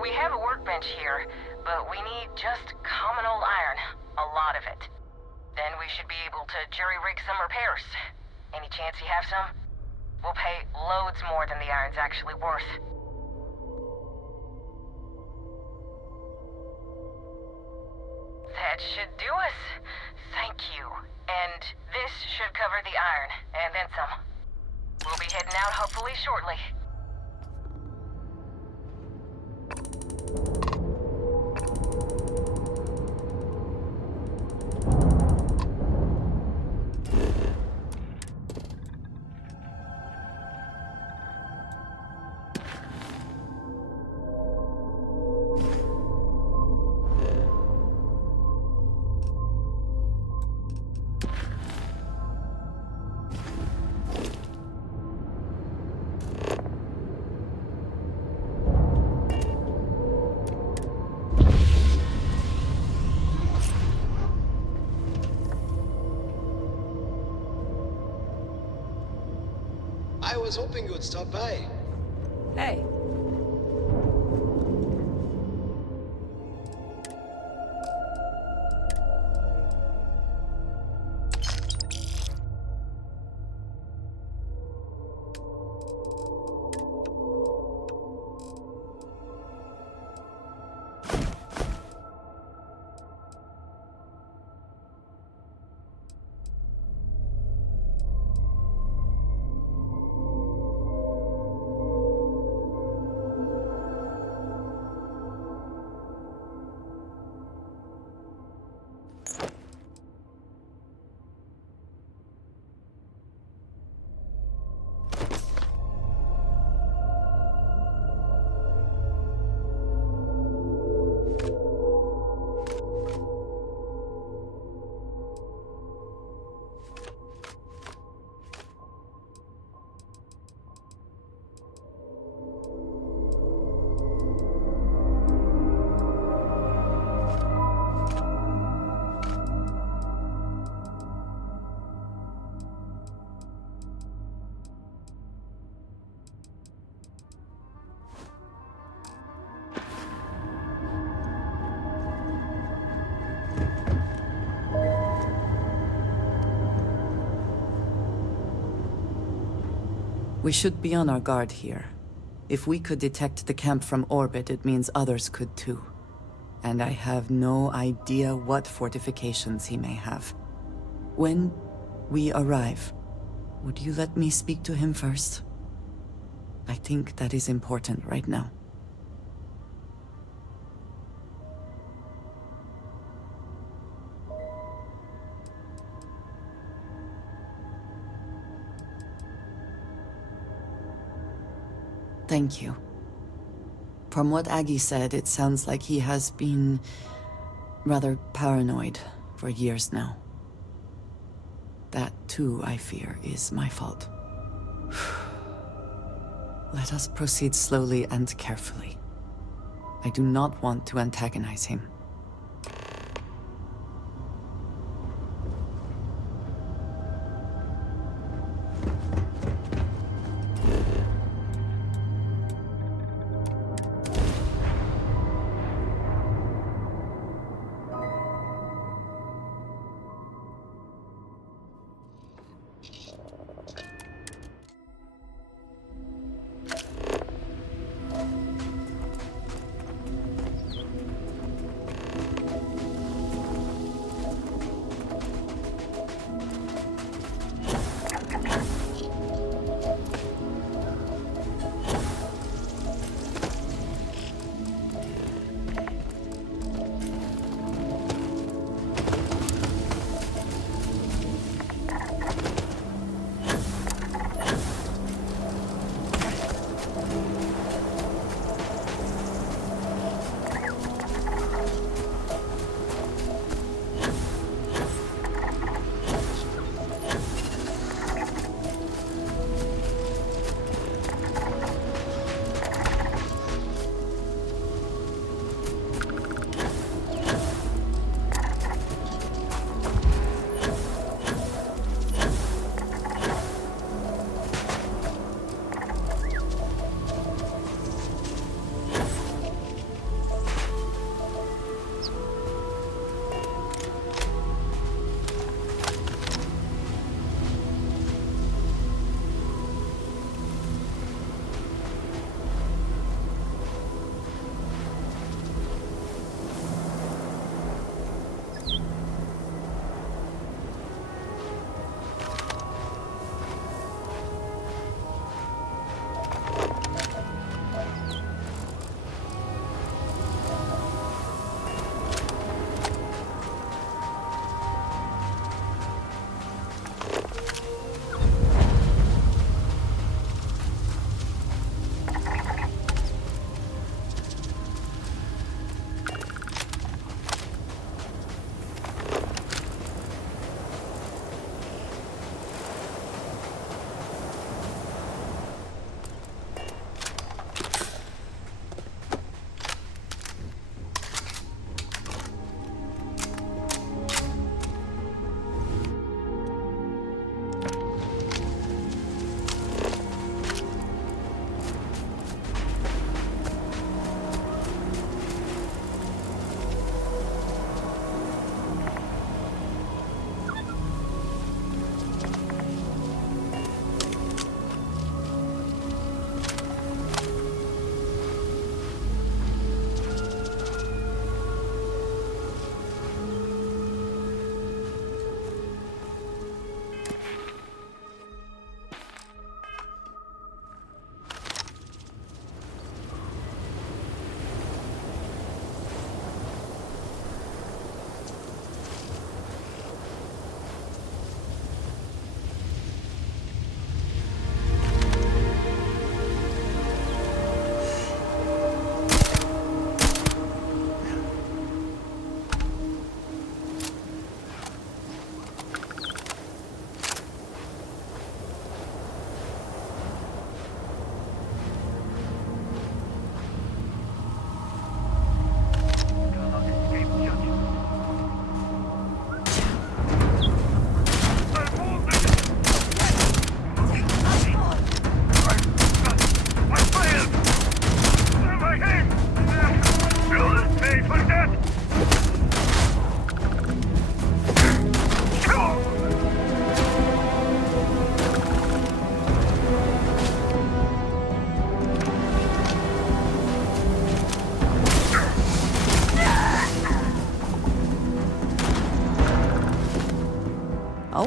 We have a workbench here, but we need just common old iron. A lot of it. Then we should be able to jury-rig some repairs. Any chance you have some? We'll pay loads more than the iron's actually worth. That should do us. Thank you. And this should cover the iron, and then some. We'll be heading out hopefully shortly. I was hoping you would stop by. Hey. We should be on our guard here. If we could detect the camp from orbit, it means others could too. And I have no idea what fortifications he may have. When we arrive, would you let me speak to him first? I think that is important right now. Thank you. From what Aggie said, it sounds like he has been rather paranoid for years now. That, too, I fear, is my fault. Let us proceed slowly and carefully. I do not want to antagonize him.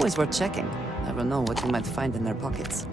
always worth checking. Never know what you might find in their pockets.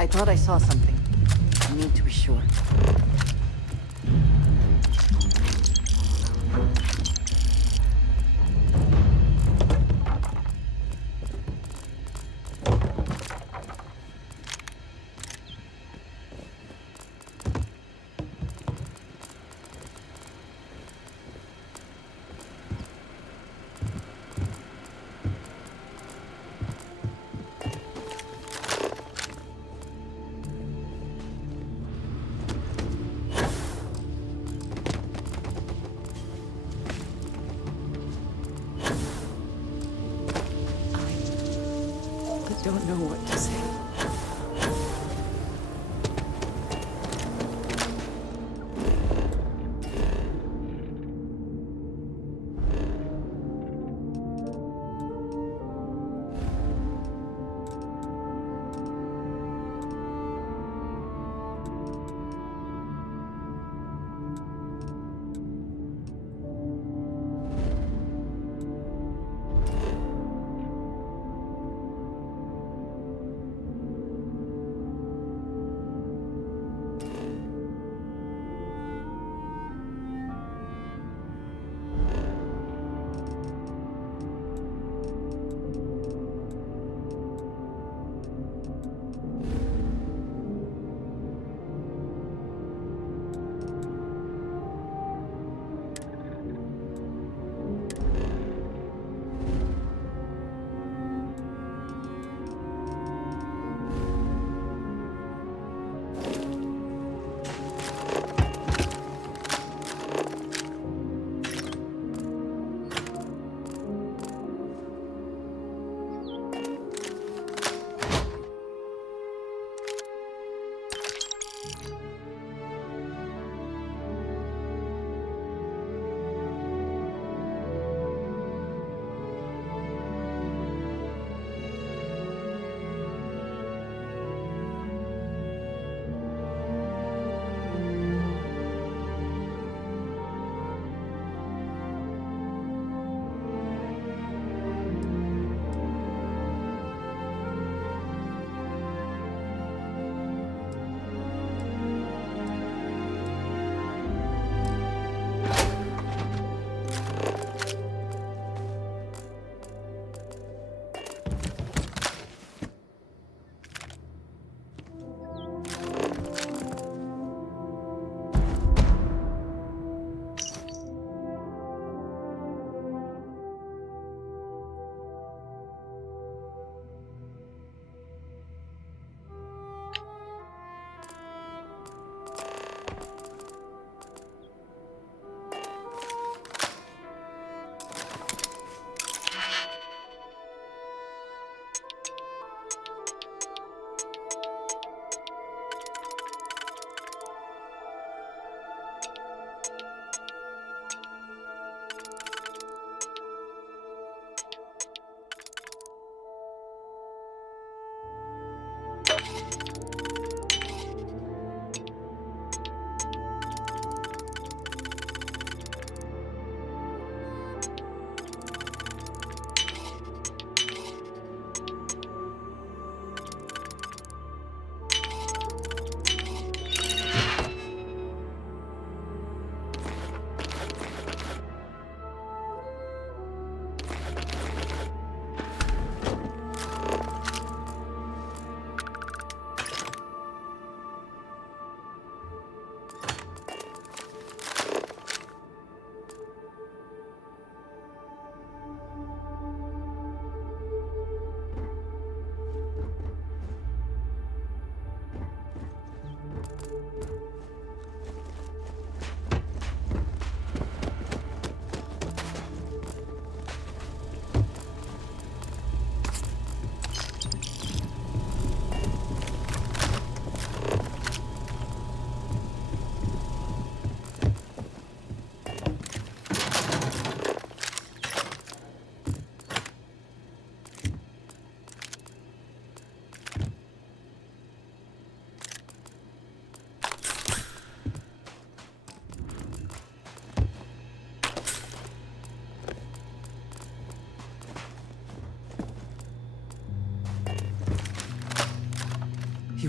I thought I saw something. I need to be sure. I don't know what to say.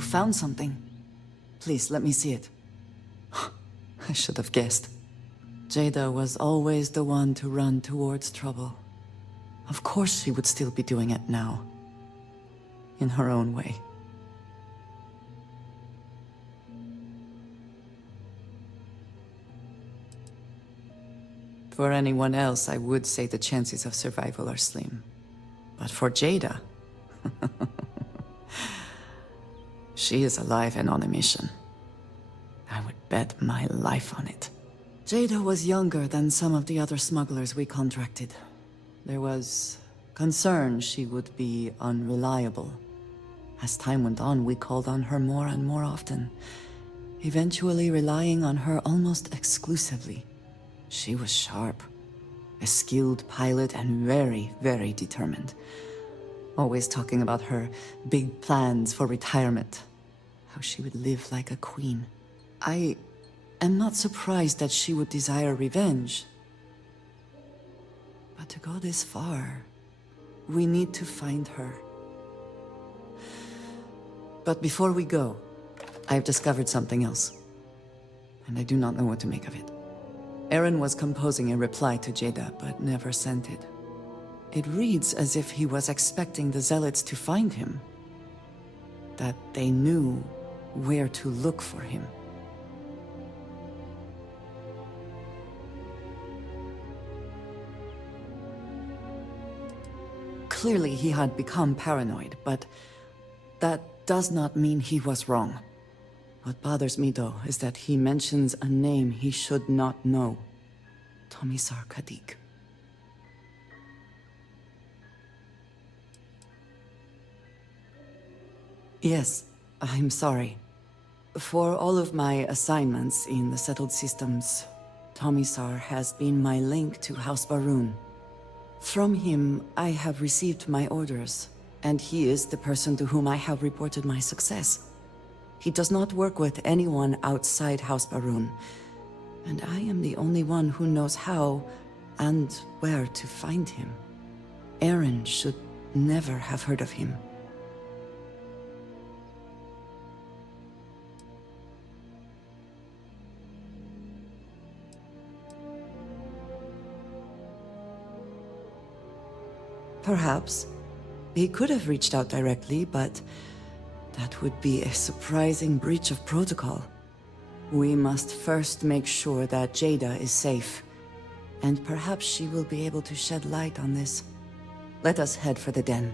found something. Please, let me see it. I should have guessed. Jada was always the one to run towards trouble. Of course she would still be doing it now. In her own way. For anyone else, I would say the chances of survival are slim. But for Jada... she is alive and on a mission. I would bet my life on it. Jada was younger than some of the other smugglers we contracted. There was concern she would be unreliable. As time went on, we called on her more and more often, eventually relying on her almost exclusively. She was sharp, a skilled pilot and very, very determined. Always talking about her big plans for retirement, how she would live like a queen. I am not surprised that she would desire revenge. But to go this far, we need to find her. But before we go, I've discovered something else. And I do not know what to make of it. Aaron was composing a reply to Jada, but never sent it. It reads as if he was expecting the Zealots to find him. That they knew where to look for him. Clearly he had become paranoid, but that does not mean he was wrong. What bothers me, though, is that he mentions a name he should not know. Tomisar Kadik. Yes, I'm sorry. For all of my assignments in the settled systems, Tomisar has been my link to House Barun. From him, I have received my orders, and he is the person to whom I have reported my success. He does not work with anyone outside House Barun, and I am the only one who knows how and where to find him. Aaron should never have heard of him. Perhaps. He could have reached out directly, but that would be a surprising breach of protocol. We must first make sure that Jada is safe, and perhaps she will be able to shed light on this. Let us head for the den.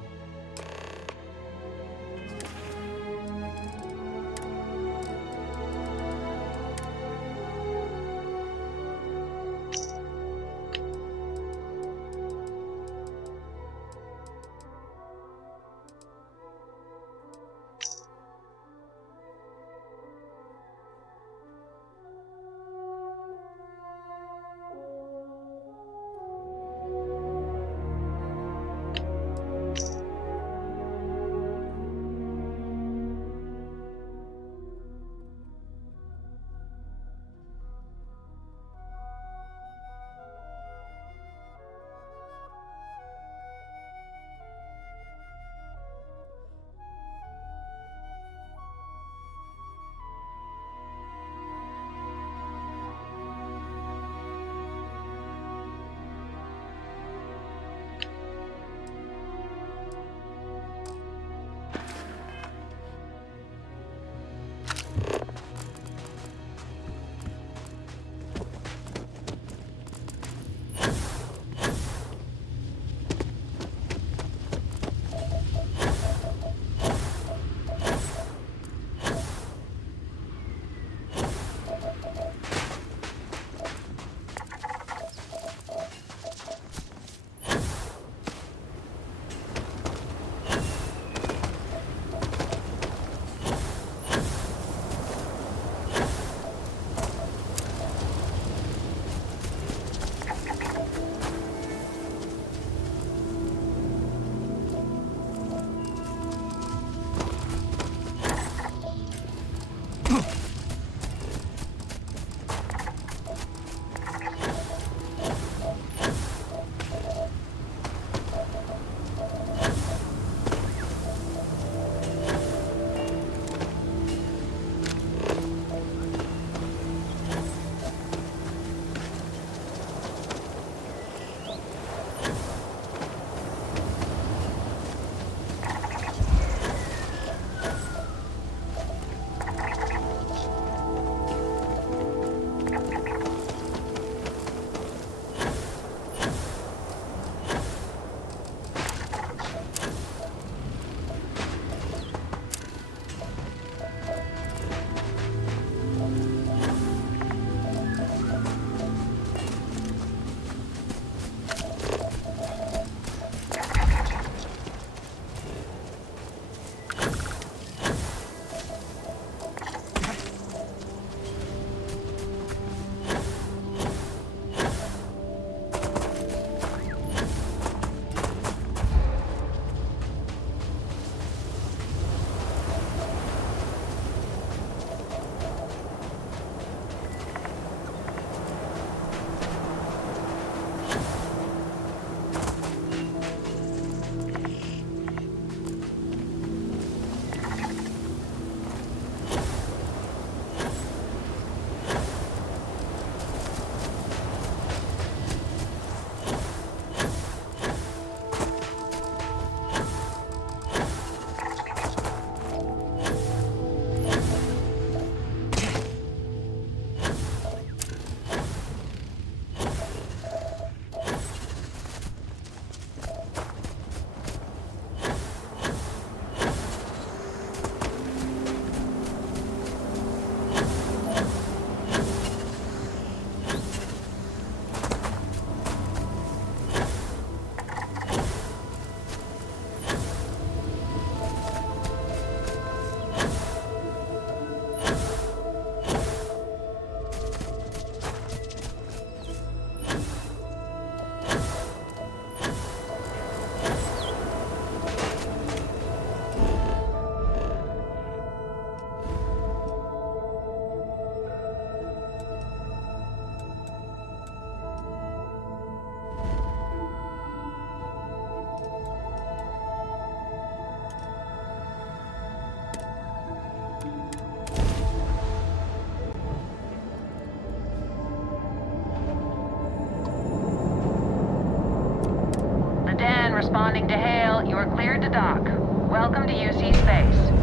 responding to hail. You are cleared to dock. Welcome to UC space.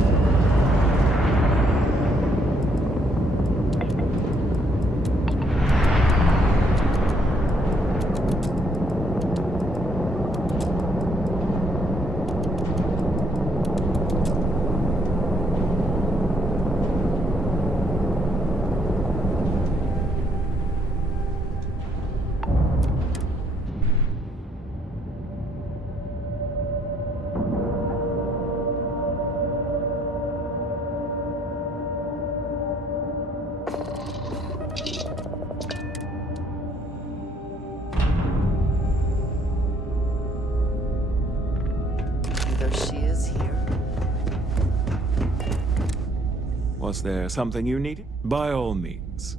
Was there something you needed? By all means.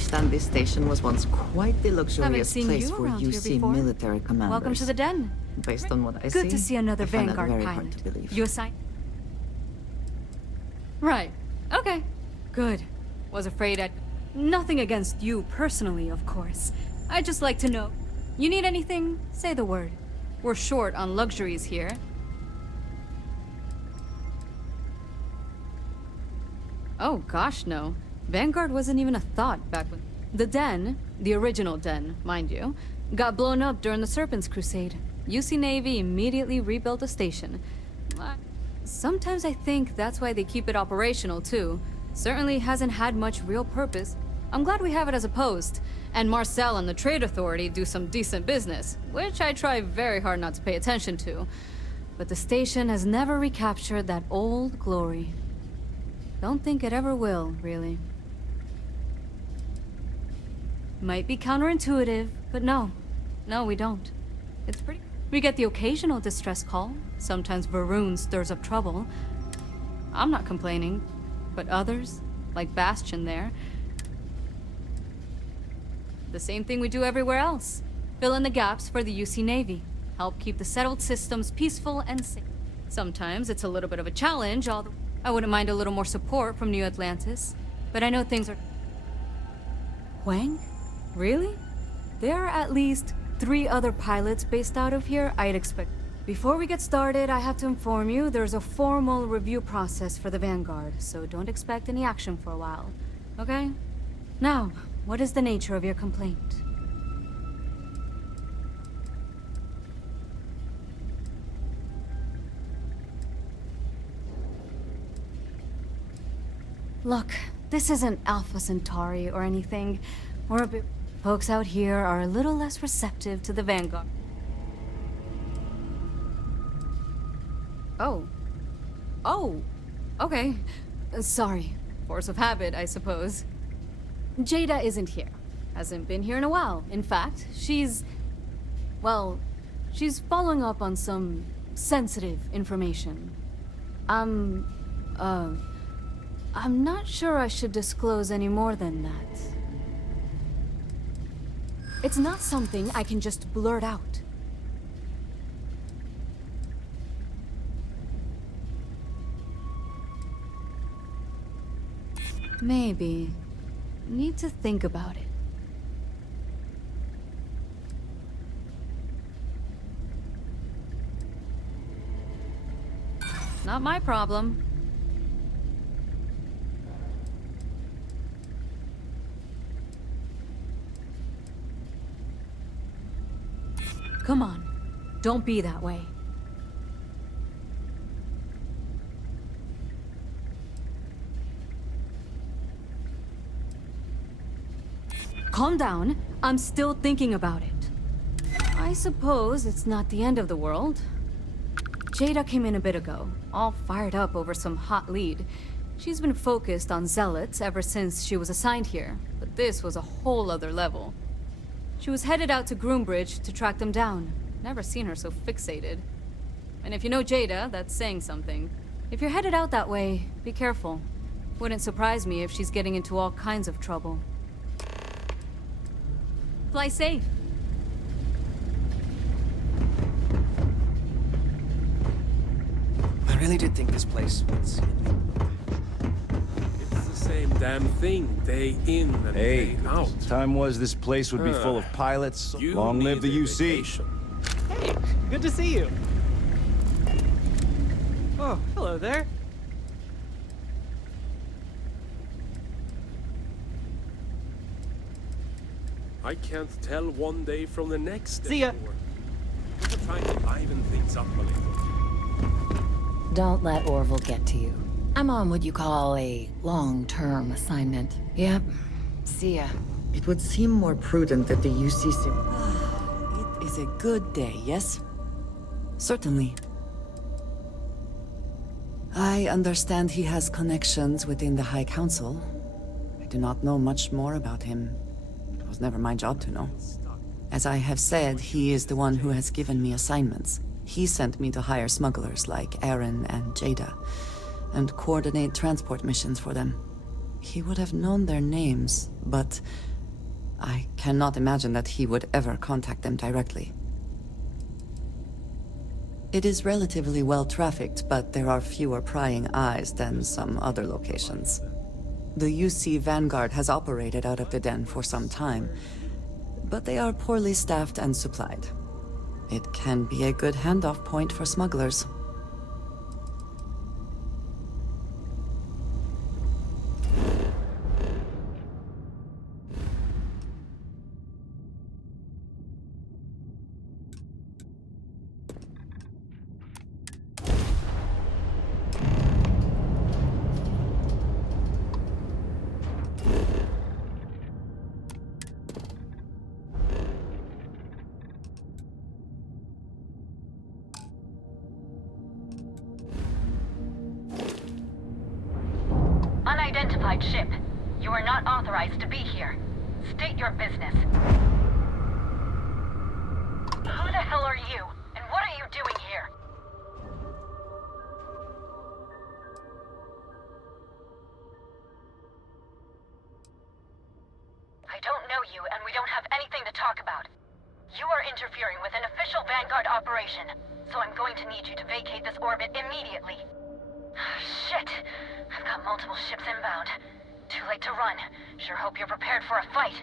understand this station was once quite the Haven't luxurious seen place you for around here UC before. military commanders. Welcome to the den. Based on what I see, Good to see another I find that Vanguard very hard pilot. to believe. You assigned? Right. Okay. Good. Was afraid I'd... Nothing against you personally, of course. I'd just like to know. You need anything? Say the word. We're short on luxuries here. Oh gosh, no. Vanguard wasn't even a thought back when... The den, the original den, mind you, got blown up during the Serpent's Crusade. UC Navy immediately rebuilt the station. Sometimes I think that's why they keep it operational, too. Certainly hasn't had much real purpose. I'm glad we have it as a post, and Marcel and the Trade Authority do some decent business, which I try very hard not to pay attention to. But the station has never recaptured that old glory. Don't think it ever will, really. Might be counterintuitive, but no. No, we don't. It's pretty... We get the occasional distress call. Sometimes Varun stirs up trouble. I'm not complaining, but others, like Bastion there, the same thing we do everywhere else. Fill in the gaps for the UC Navy. Help keep the settled systems peaceful and safe. Sometimes it's a little bit of a challenge, although I wouldn't mind a little more support from New Atlantis. But I know things are... Wang? Really? There are at least 3 other pilots based out of here, I'd expect. Before we get started, I have to inform you there's a formal review process for the Vanguard, so don't expect any action for a while. Okay? Now, what is the nature of your complaint? Look, this isn't Alpha Centauri or anything. We're a bit... Folks out here are a little less receptive to the Vanguard. Oh. Oh. Okay. Sorry. Force of habit, I suppose. Jada isn't here. Hasn't been here in a while. In fact, she's... Well, she's following up on some sensitive information. I'm not sure I should disclose any more than that. It's not something I can just blurt out. Maybe. Need to think about it. Not my problem. Come on. Don't be that way. Calm down. I'm still thinking about it. I suppose it's not the end of the world. Jada came in a bit ago, all fired up over some hot lead. She's been focused on zealots ever since she was assigned here, but this was a whole other level. She was headed out to Groombridge to track them down. Never seen her so fixated. And if you know Jada, that's saying something. If you're headed out that way, be careful. Wouldn't surprise me if she's getting into all kinds of trouble. Fly safe. I really did think this place was... It's the same damn thing, day in and day out. Time was this place would be full of pilots. Long live the UC. Hey, good to see you. Oh, hello there. I can't tell one day from the next. See ya. We're trying to liven things up a little. Don't let Orville get to you. I'm on what you call a long-term assignment. Yep. See ya. It would seem more prudent that the UC... It is a good day, yes? Certainly. I understand he has connections within the High Council. I do not know much more about him. It was never my job to know. As I have said, he is the one who has given me assignments. He sent me to hire smugglers like Aaron and Jada, and coordinate transport missions for them. He would have known their names, but I cannot imagine that he would ever contact them directly. It is relatively well-trafficked, but there are fewer prying eyes than some other locations. The UC Vanguard has operated out of the den for some time, but they are poorly staffed and supplied. It can be a good handoff point for smugglers. Unidentified ship. You are not authorized to be here. State your business. Who the hell are you? And what are you doing here? I don't know you, and we don't have anything to talk about. You are interfering with an official Vanguard operation, so I'm going to need you to vacate this orbit immediately. Shit! I've got multiple ships inbound. Too late to run. Sure hope you're prepared for a fight.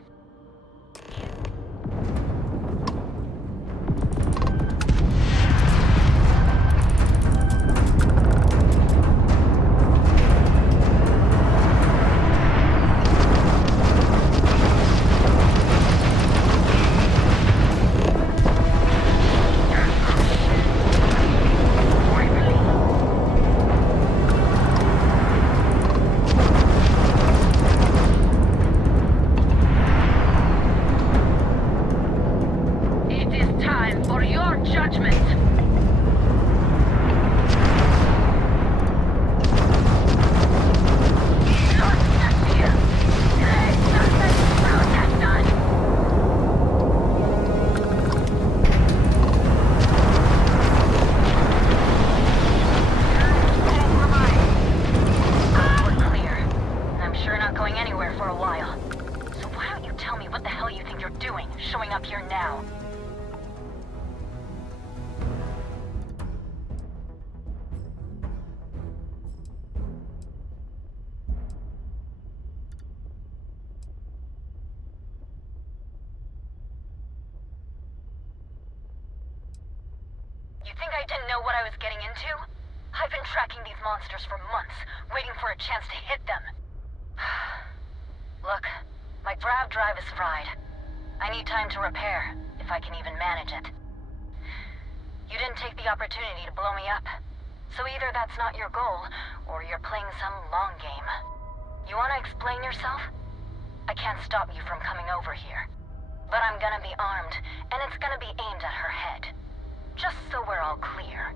You think I didn't know what I was getting into? I've been tracking these monsters for months, waiting for a chance to hit them. Look, my grav drive is fried. I need time to repair, if I can even manage it. You didn't take the opportunity to blow me up. So either that's not your goal, or you're playing some long game. You wanna explain yourself? I can't stop you from coming over here. But I'm gonna be armed, and it's gonna be aimed at her head. Just so we're all clear.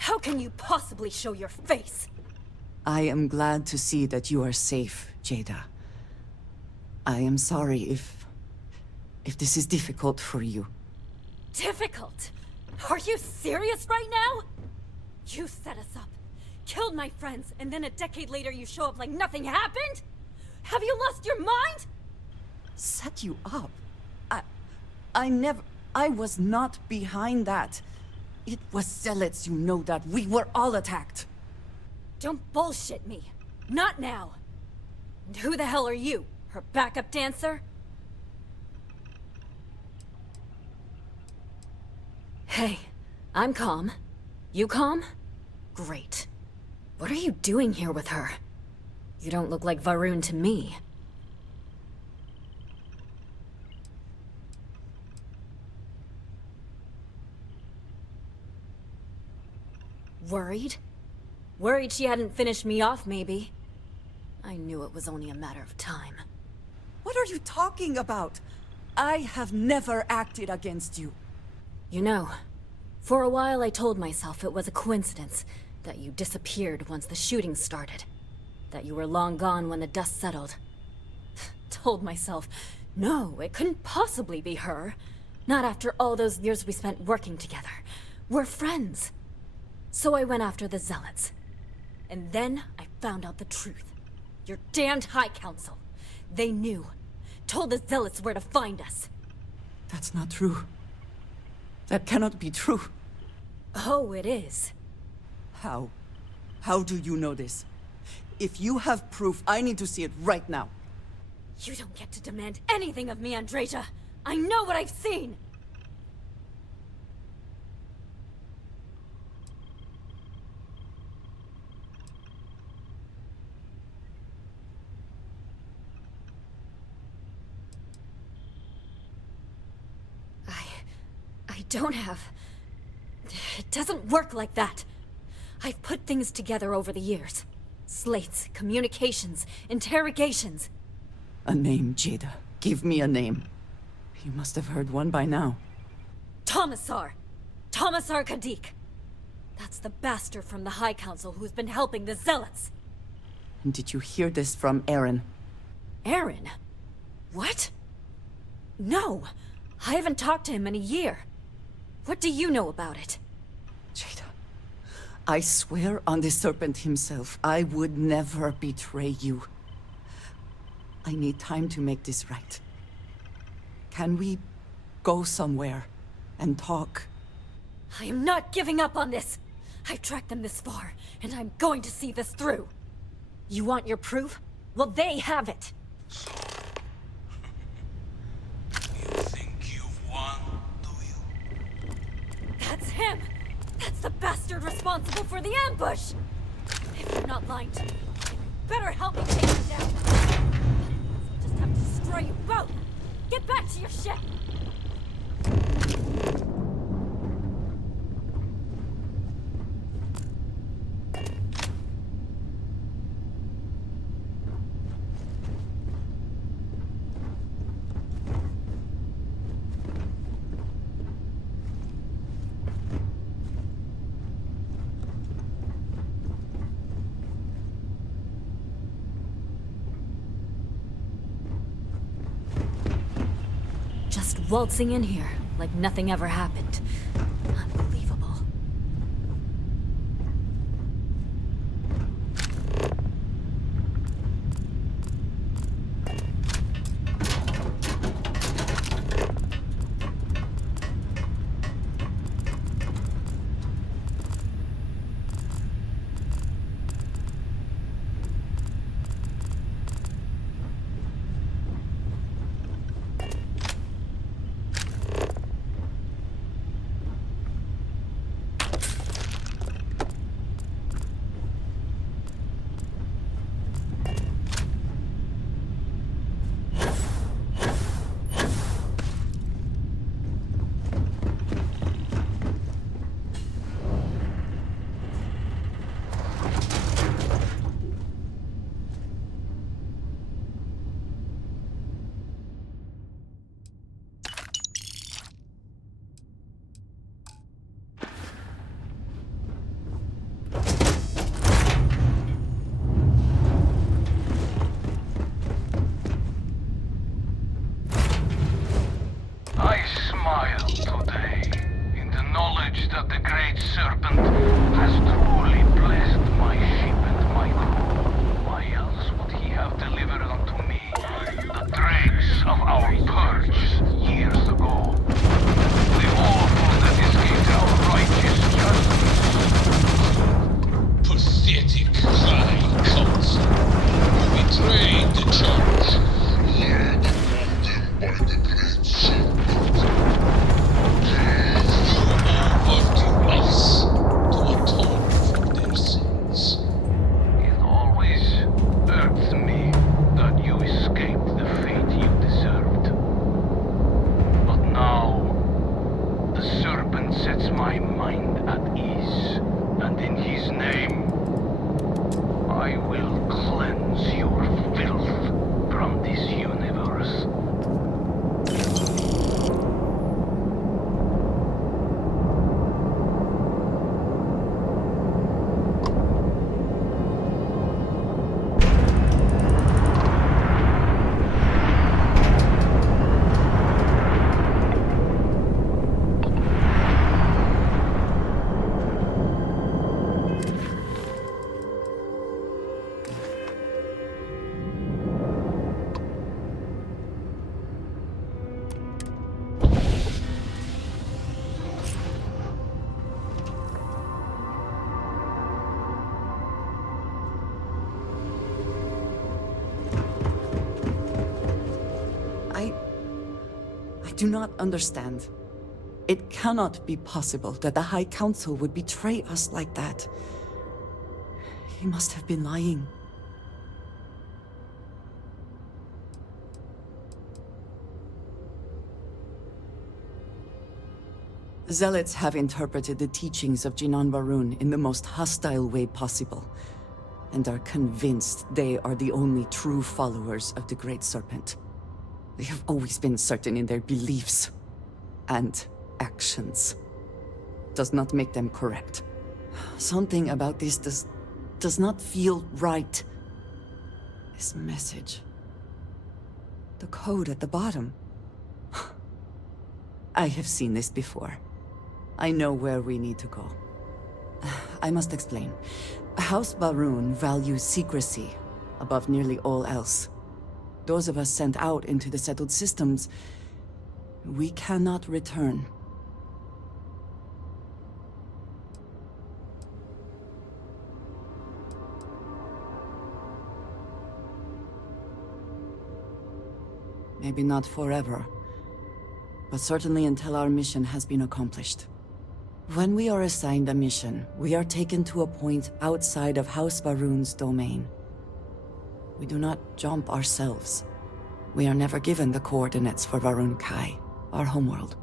How can you possibly show your face? I am glad to see that you are safe, Jada. I am sorry if this is difficult for you. Difficult? Are you serious right now? You set us up, killed my friends, and then a decade later you show up like nothing happened? Have you lost your mind? Set you up? I was not behind that. It was zealots, you know that. We were all attacked. Don't bullshit me. Not now. And who the hell are you? Her backup dancer? Hey, I'm calm. You calm? Great. What are you doing here with her? You don't look like Varun to me. Worried? Worried she hadn't finished me off, maybe. I knew it was only a matter of time. What are you talking about? I have never acted against you. You know, for a while I told myself it was a coincidence that you disappeared once the shooting started. That you were long gone when the dust settled. Told myself, no, it couldn't possibly be her. Not after all those years we spent working together. We're friends. So I went after the zealots. And then I found out the truth. Your damned High Council. They knew. Told the zealots where to find us. That's not true. That cannot be true. Oh, it is. How? How do you know this? If you have proof, I need to see it right now. You don't get to demand anything of me, Andreja. I know what I've seen! I don't have... It doesn't work like that. I've put things together over the years. Slates, communications, interrogations. A name, Jada. Give me a name. You must have heard one by now. Tomasar. Tomasar Kadik. That's the bastard from the High Council who's been helping the Zealots. And did you hear this from Aaron? Aaron? What? No. I haven't talked to him in a year. What do you know about it? Jada, I swear on the serpent himself, I would never betray you. I need time to make this right. Can we go somewhere and talk? I am not giving up on this. I've tracked them this far, and I'm going to see this through. You want your proof? Well, they have it. That's him! That's the bastard responsible for the ambush! If you're not lying to me, you better help me take him down! I'll just have to destroy you both! Get back to your ship! Just waltzing in here, like nothing ever happened. Unbelievable. serpent has truly blessed my ship and my crew. Why else would he have delivered unto me the dregs of our purge years ago? The awful that escaped our righteous justice. Pathetic cry, council. You betrayed the church, led upon them by the great serpent. Over to us to atone for their sins. It always irks me that you escaped the fate you deserved. But now, the serpent sets my mind at ease, and in his name, I will cleanse your filth from this universe. I do not understand. It cannot be possible that the High Council would betray us like that. He must have been lying. Zealots have interpreted the teachings of Jinan Varun in the most hostile way possible, and are convinced they are the only true followers of the Great Serpent. They have always been certain in their beliefs and actions. Does not make them correct. Something about this does not feel right. This message. The code at the bottom. I have seen this before. I know where we need to go. I must explain. House Varun values secrecy above nearly all else. Those of us sent out into the settled systems, we cannot return. Maybe not forever, but certainly until our mission has been accomplished. When we are assigned a mission, we are taken to a point outside of House Varun's domain. We do not jump ourselves. We are never given the coordinates for Varun Kai, our homeworld.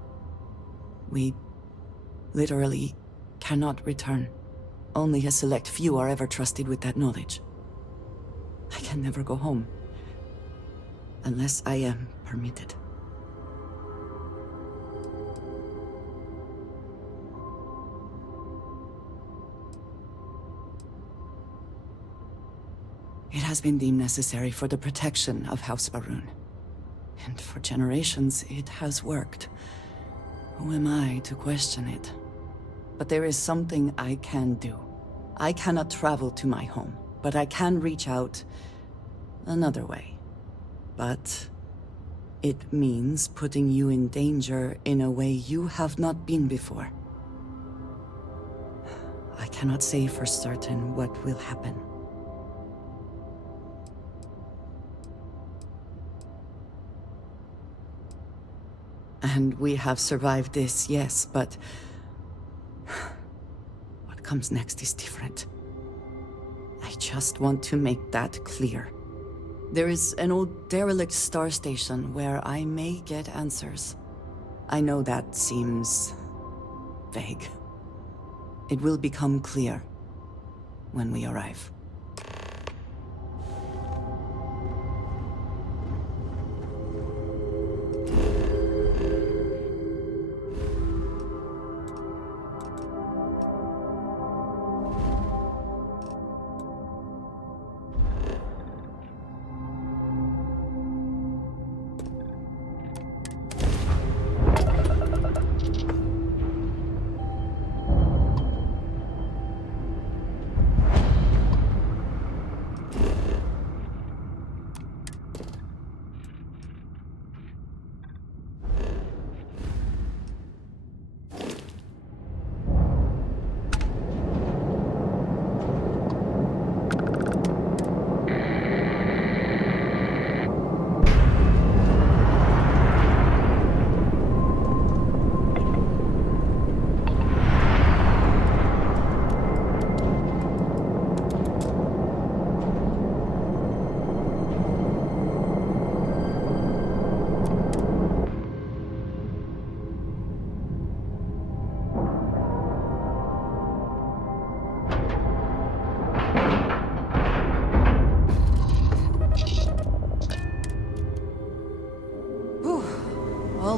We literally cannot return. Only a select few are ever trusted with that knowledge. I can never go home. Unless I am permitted. It has been deemed necessary for the protection of House Varun. And for generations, it has worked. Who am I to question it? But there is something I can do. I cannot travel to my home, but I can reach out another way. But it means putting you in danger in a way you have not been before. I cannot say for certain what will happen. And we have survived this, yes, but what comes next is different. I just want to make that clear. There is an old derelict star station where I may get answers. I know that seems vague. It will become clear when we arrive.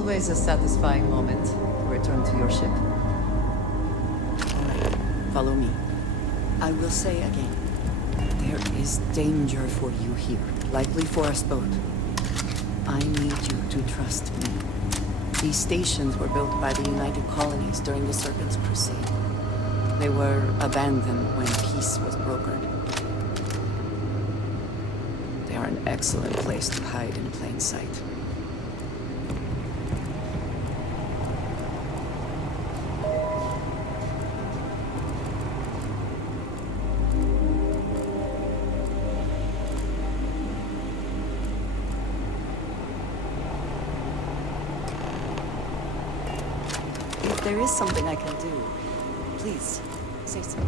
Always a satisfying moment to return to your ship. All right, follow me. I will say again, there is danger for you here, likely for us both. I need you to trust me. These stations were built by the United Colonies during the Serpent's Crusade. They were abandoned when peace was brokered. They are an excellent place to hide in plain sight. If there is something I can do, please, say so.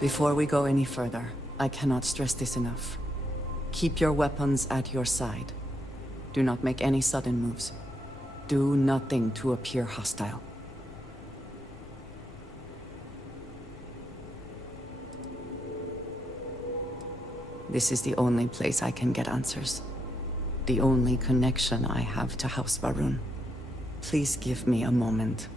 Before we go any further, I cannot stress this enough. Keep your weapons at your side. Do not make any sudden moves. Do nothing to appear hostile. This is the only place I can get answers. The only connection I have to House Varun. Please give me a moment.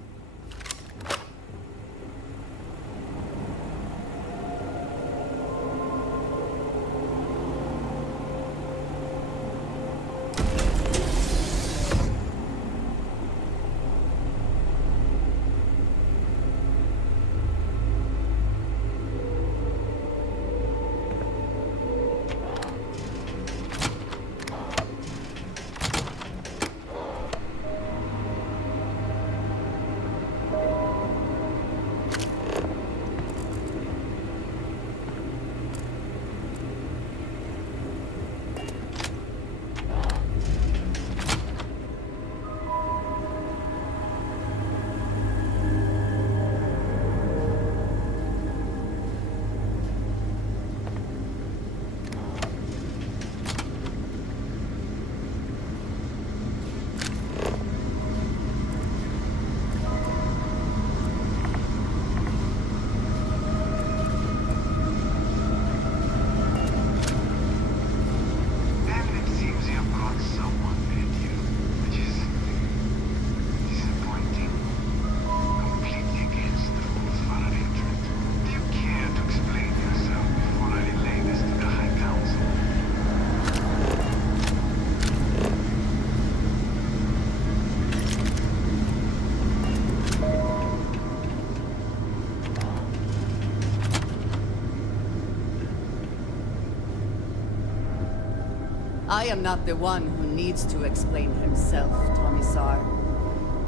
I am not the one who needs to explain himself, Tomisar.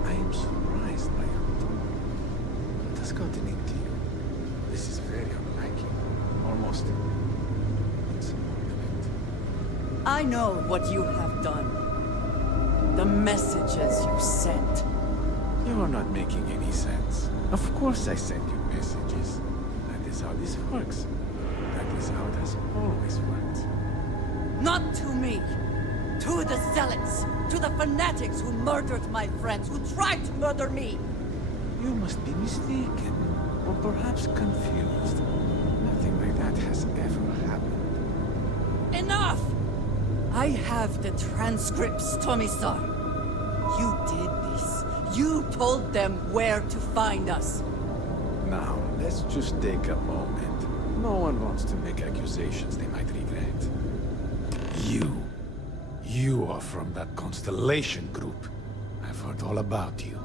I am surprised by your tone. What has gotten into you? This is very unlike you. Almost insubordinate. I know what you have done. The messages you sent. You are not making any sense. Of course I send you messages. That is how this works. That is how it has always worked. Not to me. To the zealots. To the fanatics who murdered my friends, who tried to murder me. You must be mistaken. Or perhaps confused. Nothing like that has ever happened. Enough! I have the transcripts, Tomisar. You did this. You told them where to find us. Now, let's just take a moment. No one wants to make accusations they might regret. You are from that Constellation group. I've heard all about you.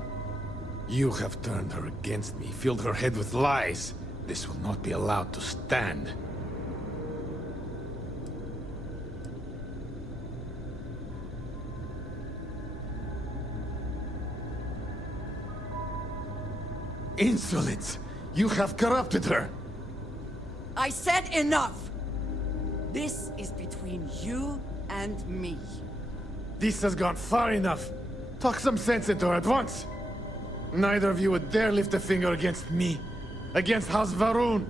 You have turned her against me, filled her head with lies. This will not be allowed to stand. Insolence! You have corrupted her! I said enough! This is between you and me. This has gone far enough. Talk some sense into her at once. Neither of you would dare lift a finger against me. Against House Varun.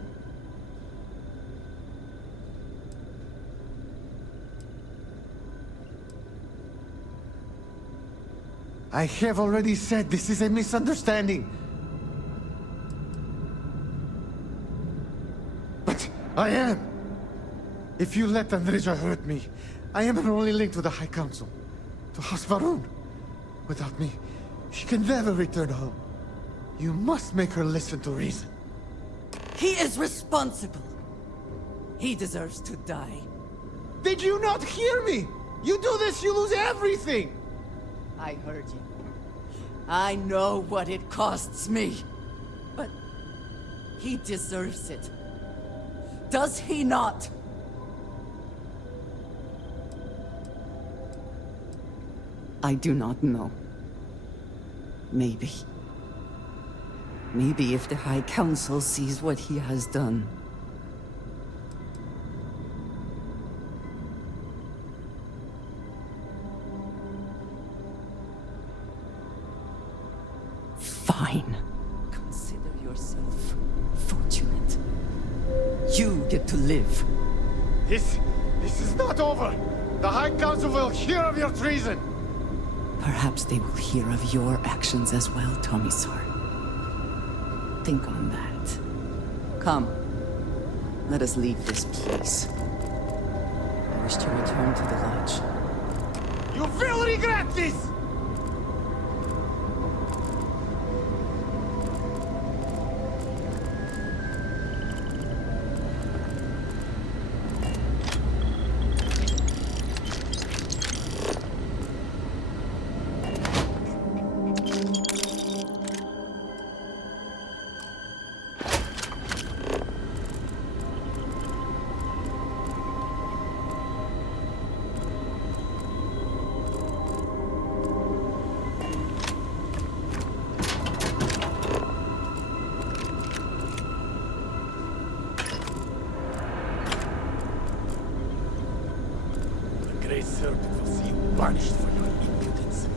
I have already said this is a misunderstanding. But I am. If you let Andreja hurt me, I am her only link to the High Council. To House Varun. Without me, she can never return home. You must make her listen to reason. He is responsible. He deserves to die. Did you not hear me? You do this, you lose everything! I heard you. I know what it costs me. But he deserves it. Does he not? I do not know. Maybe. Maybe if the High Council sees what he has done. Fine. Consider yourself fortunate. You get to live. This is not over! The High Council will hear of your treason! Perhaps they will hear of your actions as well, Tomisar. Think on that. Come. Let us leave this place. I wish to return to the lodge. You will regret this! Great Serpent will see you punished for your impudence.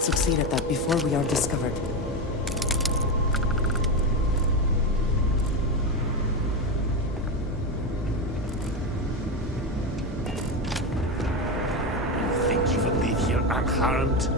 Succeed at that before we are discovered. You think you will leave here unharmed?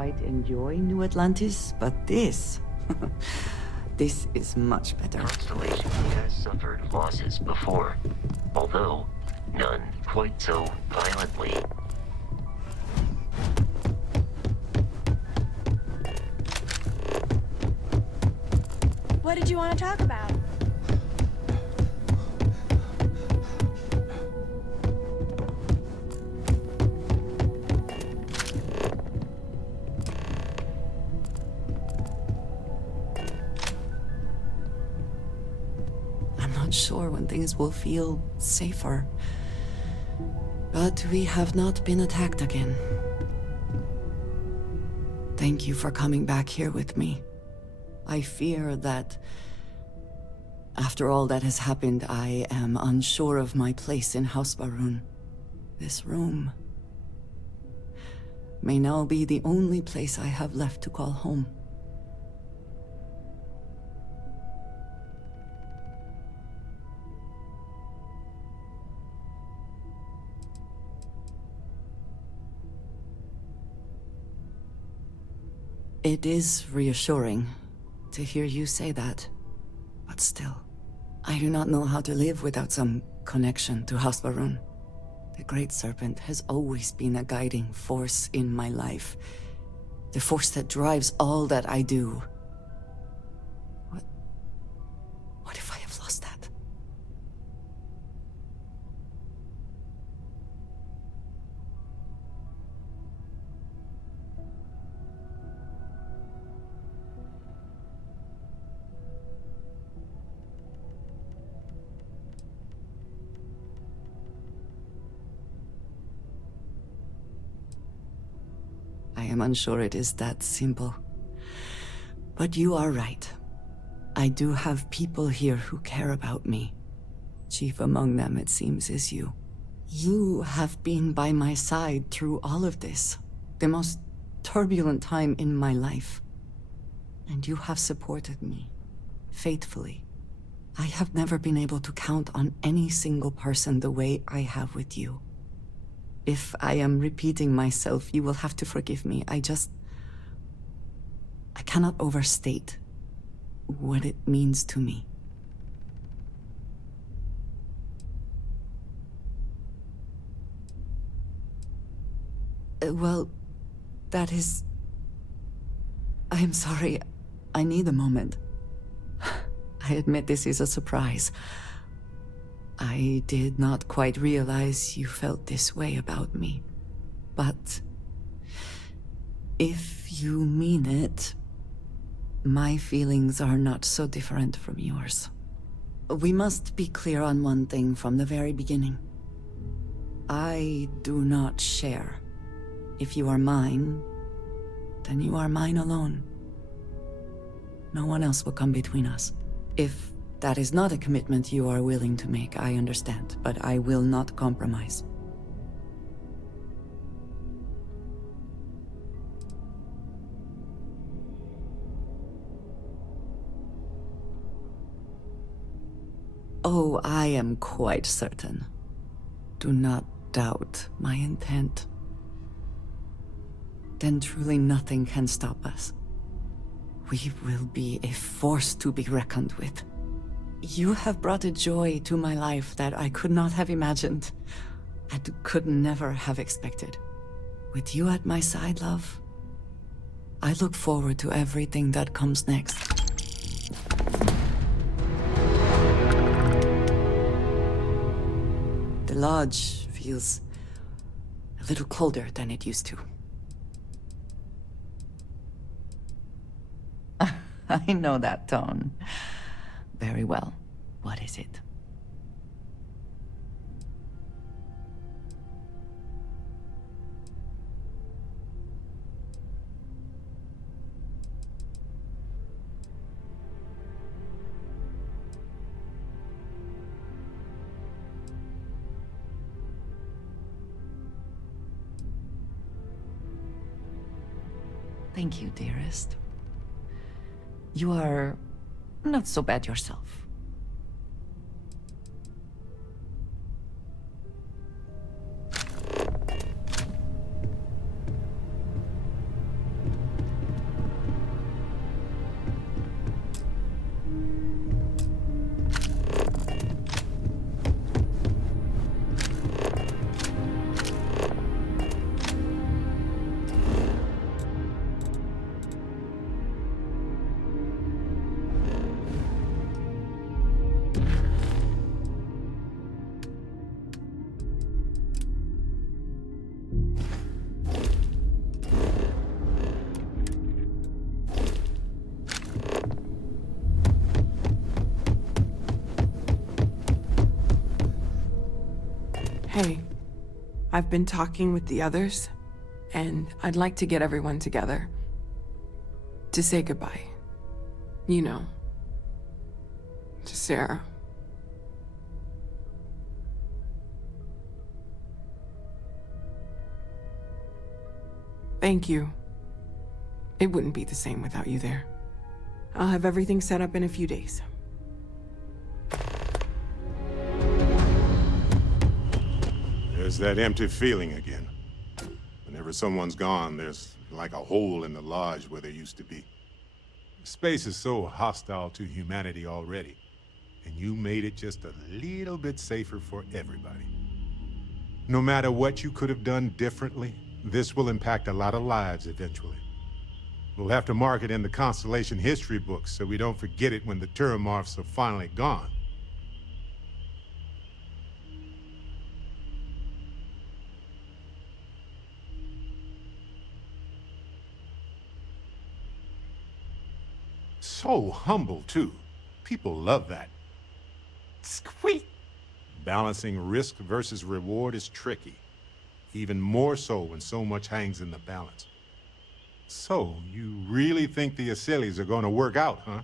quite enjoy New Atlantis, but this... this is much better. Constellation has suffered losses before, although none quite so violently. What did you want to talk about? I'm not sure when things will feel safer. But we have not been attacked again. Thank you for coming back here with me. I fear that after all that has happened, I am unsure of my place in House Baroon. This room may now be the only place I have left to call home. It is reassuring to hear you say that, but still, I do not know how to live without some connection to House Baroon. The Great Serpent has always been a guiding force in my life, the force that drives all that I do. What if I have lost that? I am unsure it is that simple. But you are right. I do have people here who care about me. Chief among them, it seems, is you. You have been by my side through all of this, the most turbulent time in my life. And you have supported me, faithfully. I have never been able to count on any single person the way I have with you. If I am repeating myself, you will have to forgive me. I cannot overstate what it means to me. Well, that is... I am sorry. I need a moment. I admit this is a surprise. I did not quite realize you felt this way about me. But if you mean it, my feelings are not so different from yours. We must be clear on one thing from the very beginning. I do not share. If you are mine, then you are mine alone. No one else will come between us. If that is not a commitment you are willing to make, I understand, but I will not compromise. Oh, I am quite certain. Do not doubt my intent. Then truly nothing can stop us. We will be a force to be reckoned with. You have brought a joy to my life that I could not have imagined, and could never have expected. With you at my side, love, I look forward to everything that comes next. The lodge feels a little colder than it used to. I know that tone. Very well. What is it? Thank you, dearest. You are not so bad yourself. Hey, I've been talking with the others, and I'd like to get everyone together. To say goodbye. You know. To Sarah. Thank you. It wouldn't be the same without you there. I'll have everything set up in a few days. There's that empty feeling again. Whenever someone's gone, there's like a hole in the lodge where there used to be. Space is so hostile to humanity already, and you made it just a little bit safer for everybody. No matter what you could have done differently, this will impact a lot of lives eventually. We'll have to mark it in the Constellation history books so we don't forget it when the Terramorphs are finally gone. So humble, too. People love that. Squeak! Balancing risk versus reward is tricky. Even more so when so much hangs in the balance. So, you really think the Asylees are going to work out, huh?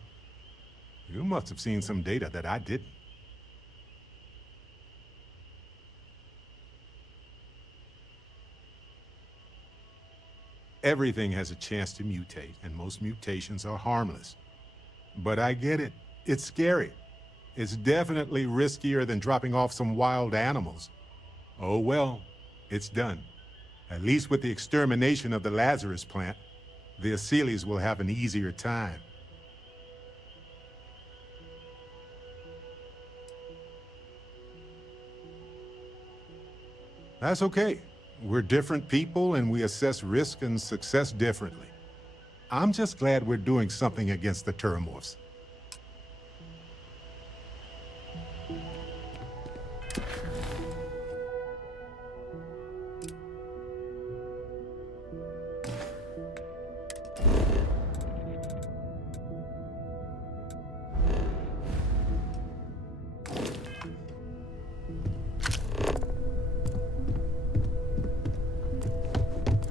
You must have seen some data that I didn't. Everything has a chance to mutate, and most mutations are harmless. But I get it. It's scary. It's definitely riskier than dropping off some wild animals. Oh well, it's done. At least with the extermination of the Lazarus plant, the Asylees will have an easier time. That's okay. We're different people and we assess risk and success differently. I'm just glad we're doing something against the Terramorphs.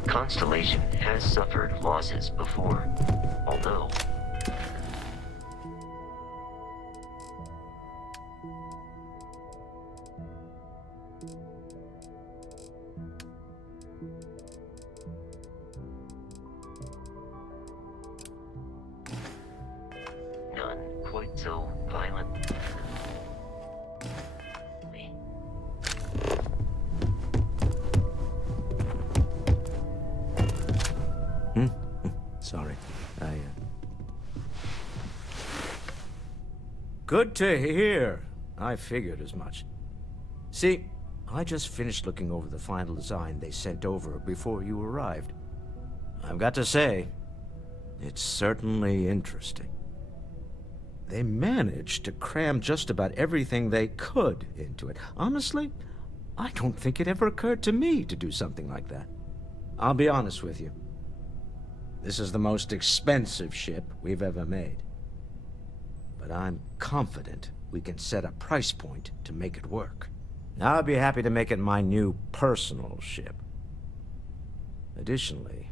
Constellation has suffered losses before, although none quite so violent. Sorry. Good to hear. I figured as much. See, I just finished looking over the final design they sent over before you arrived. I've got to say, it's certainly interesting. They managed to cram just about everything they could into it. Honestly, I don't think it ever occurred to me to do something like that. I'll be honest with you. This is the most expensive ship we've ever made. But I'm confident we can set a price point to make it work. I'll be happy to make it my new personal ship. Additionally,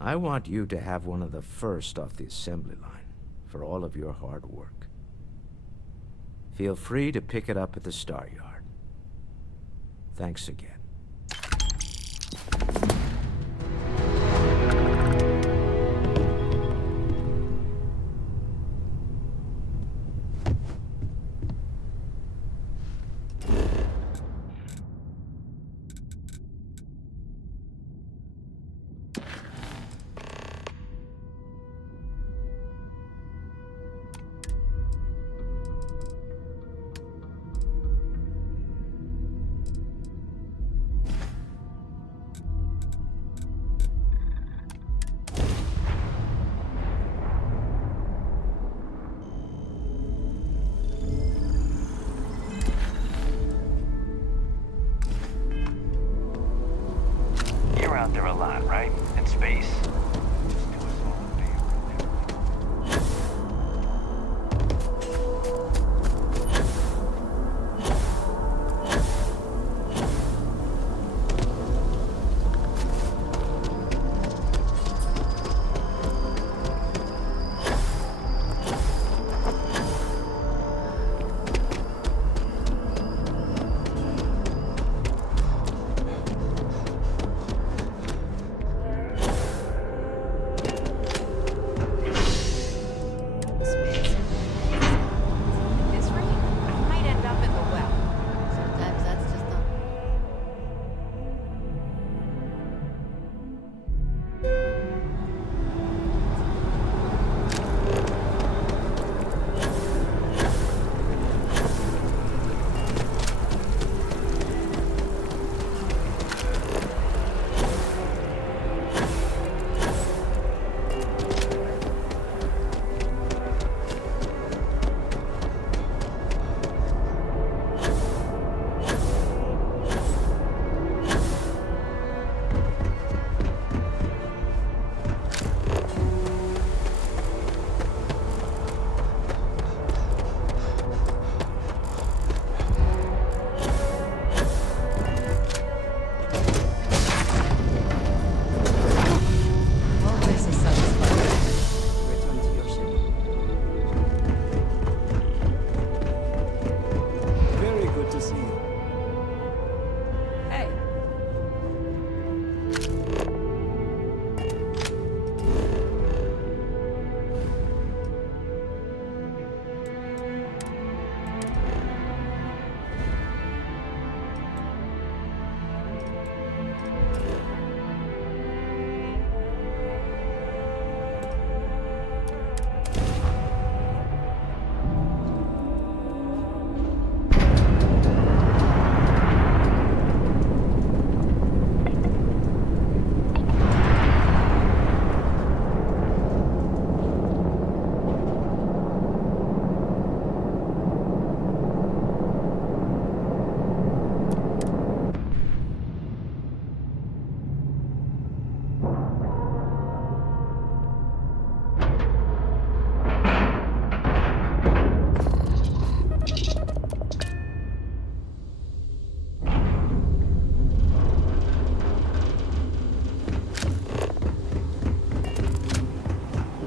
I want you to have one of the first off the assembly line for all of your hard work. Feel free to pick it up at the Star Yard. Thanks again.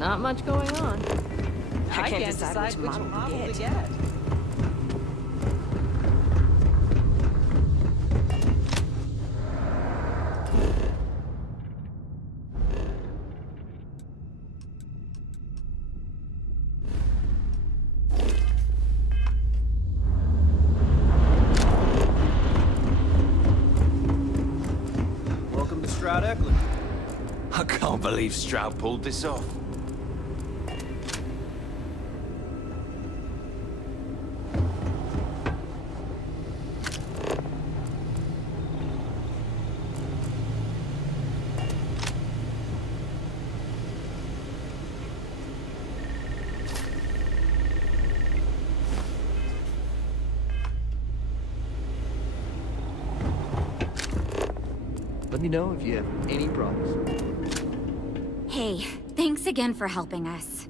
Not much going on. I can't decide which model to get. I can't believe Stroud pulled this off. Let me know if you have any problems. Hey, thanks again for helping us.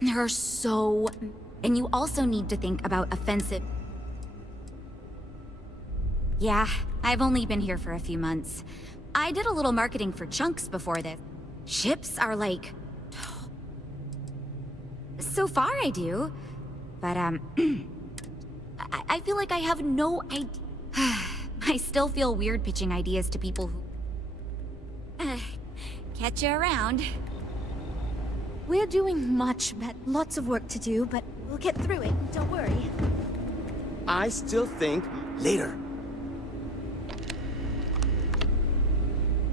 They're so... And you also need to think about offensive... Yeah, I've only been here for a few months. I did a little marketing for Chunks before this. Ships are like... So far I do. But, I feel like I have no idea... I still feel weird pitching ideas to people who... catch you around. We're doing much better. Lots of work to do, but we'll get through it. Don't worry. I still think later.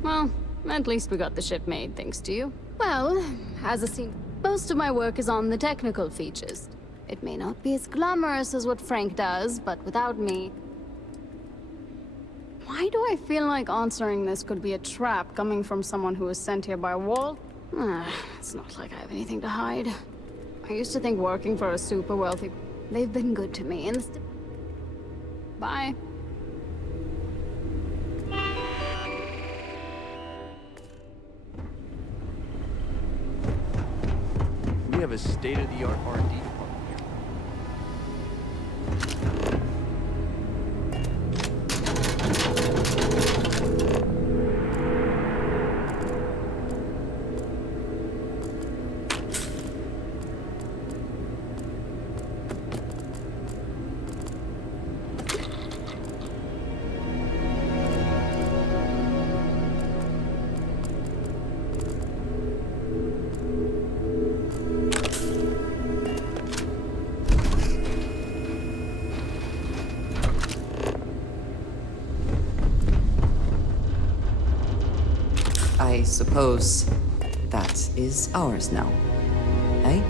Well, at least we got the ship made, thanks to you. Well, as a scene, most of my work is on the technical features. It may not be as glamorous as what Frank does, but without me... Why do I feel like answering this could be a trap coming from someone who was sent here by Walt? It's not like I have anything to hide. I used to think working for a super wealthy... They've been good to me, and... Bye. We have a state-of-the-art R&D department here. I suppose that is ours now, eh?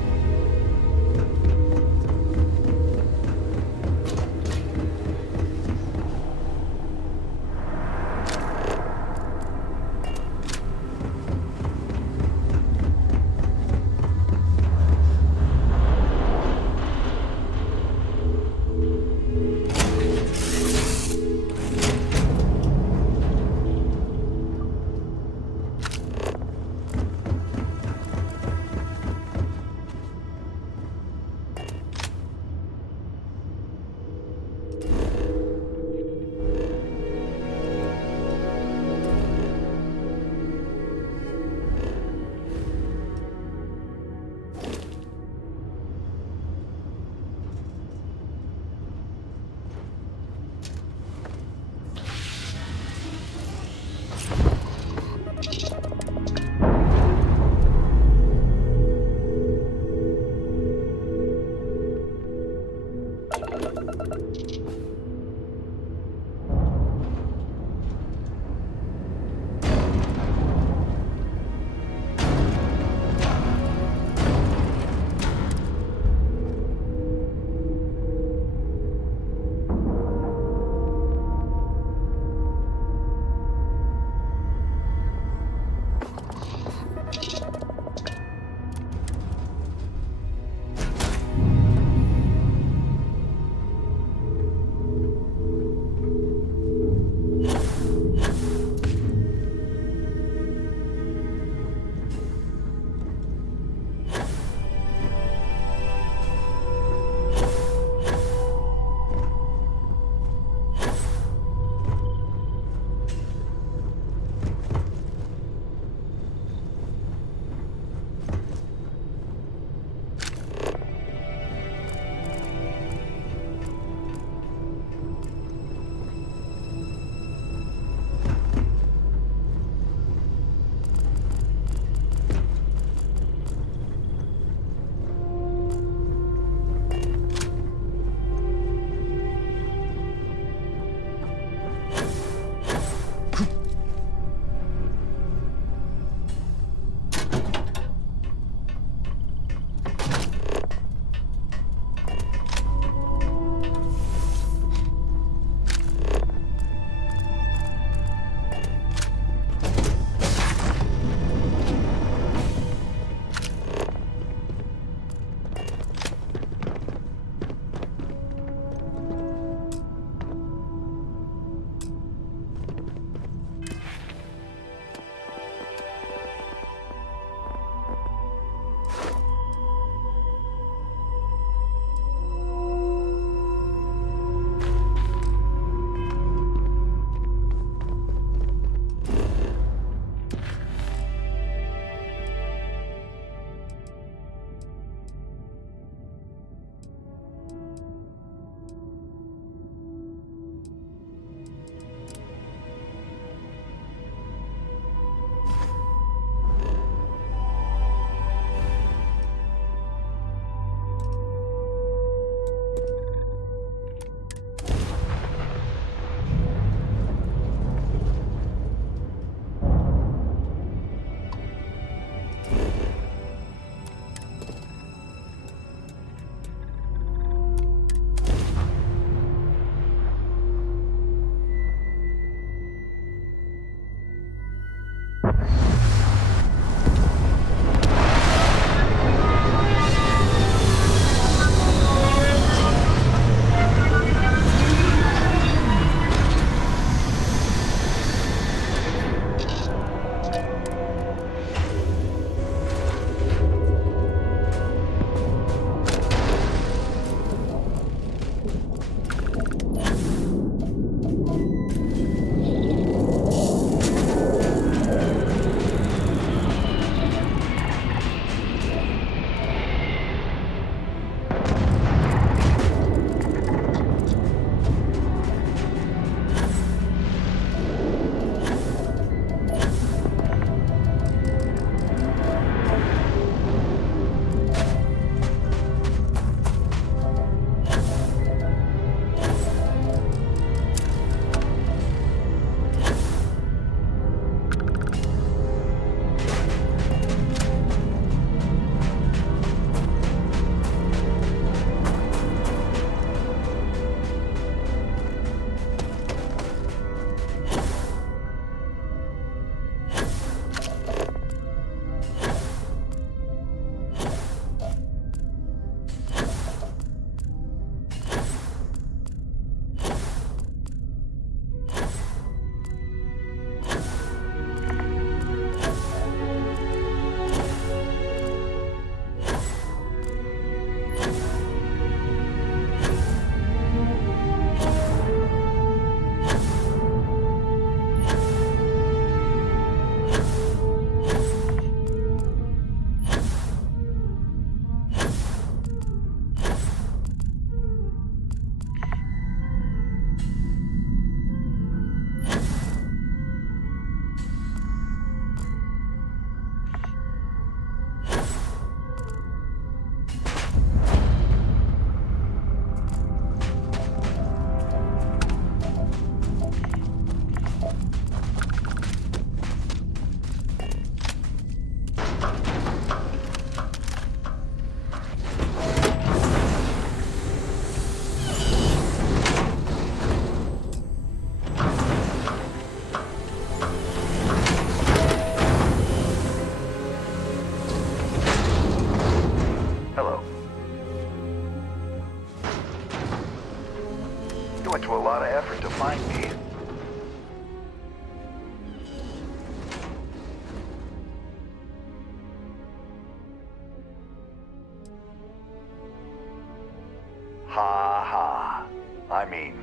Ha ha. I mean,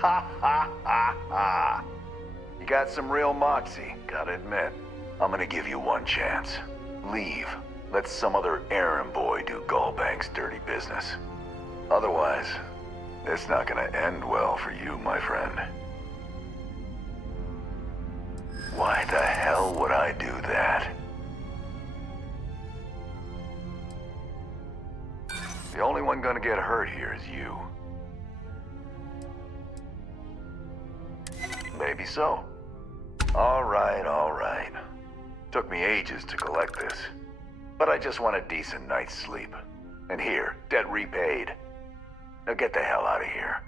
ha ha ha ha. You got some real moxie, gotta admit. I'm gonna give you one chance. Leave. Let some other errand boy do Gallbank's dirty business. Otherwise, it's not gonna end well for you, my friend. Why the hell would I do that? The only one gonna get hurt here is you. Maybe so. All right, all right. Took me ages to collect this. But I just want a decent night's sleep. And here, debt repaid. Now get the hell out of here.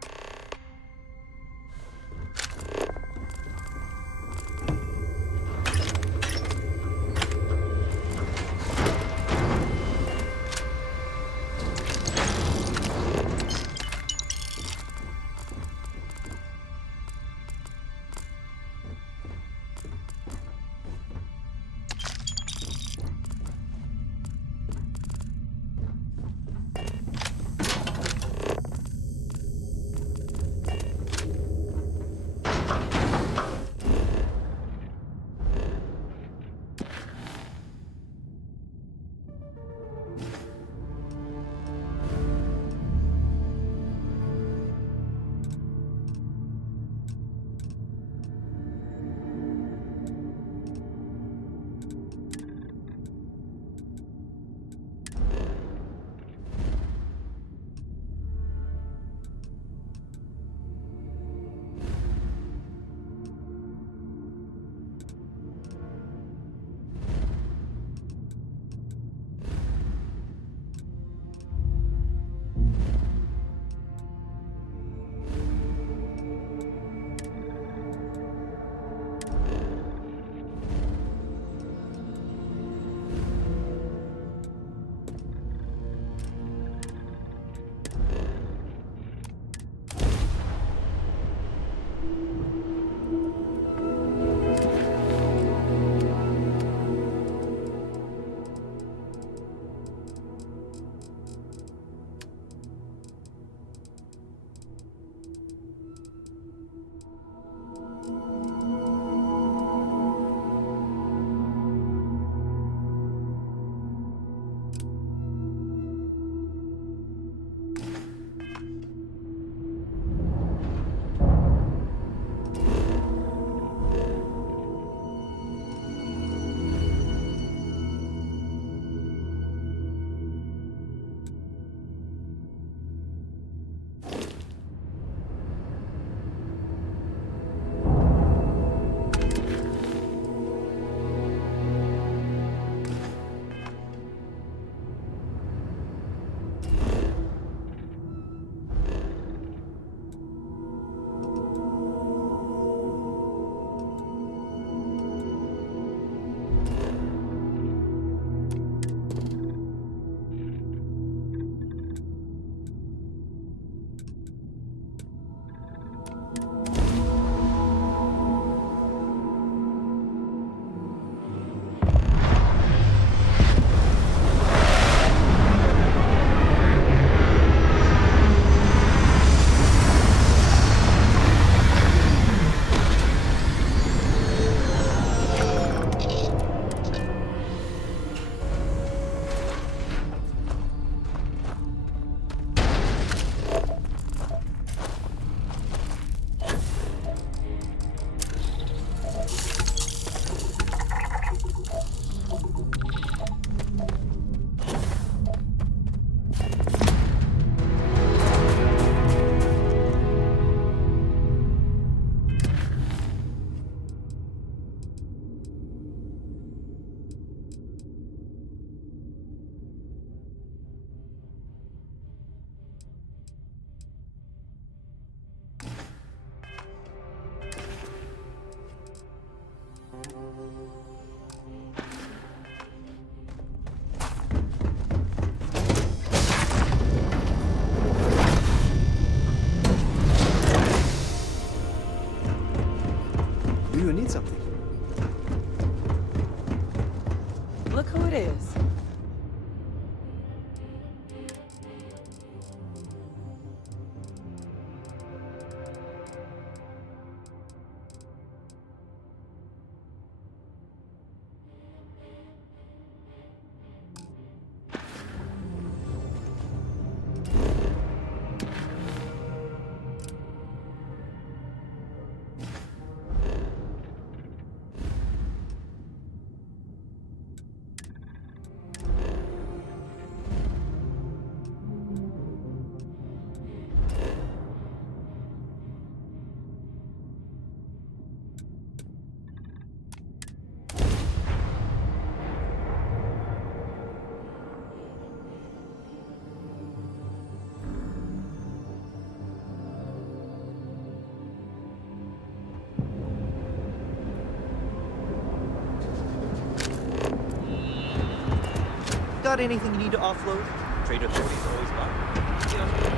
got anything you need to offload? Trade authorities always got. You know.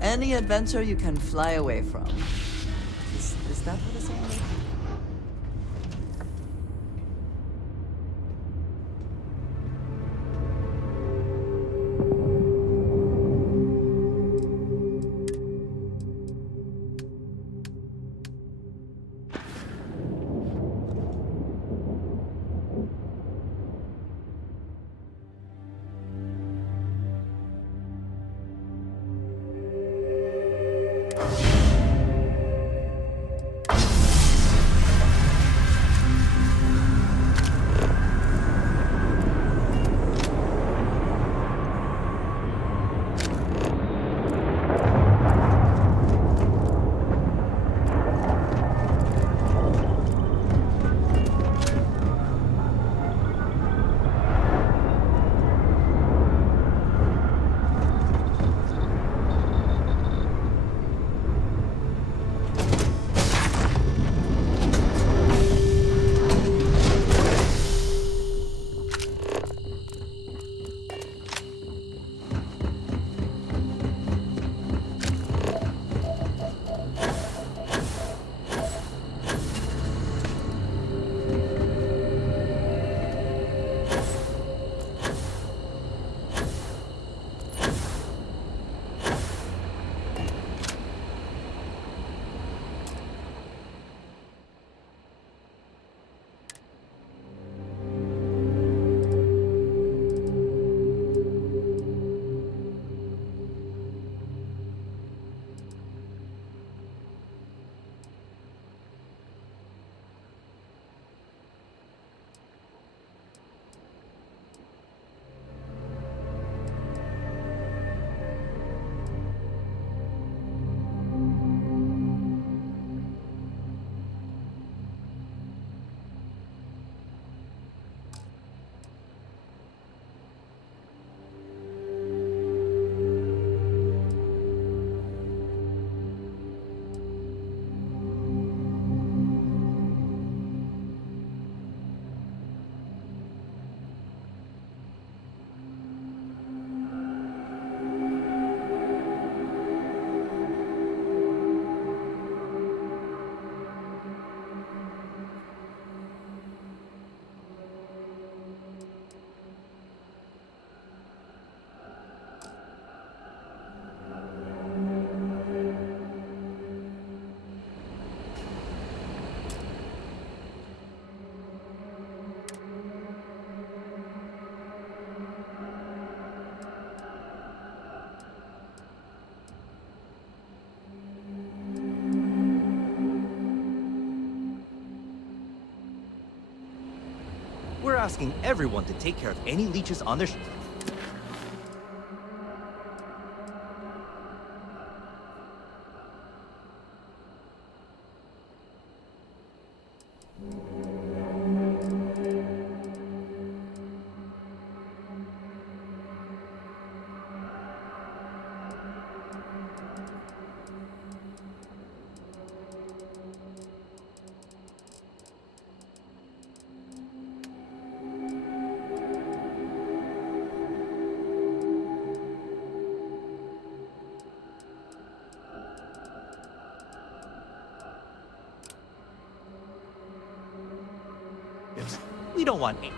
Any adventure you can fly away from. Is that what a saying is? We're asking everyone to take care of any leeches on their We don't want any.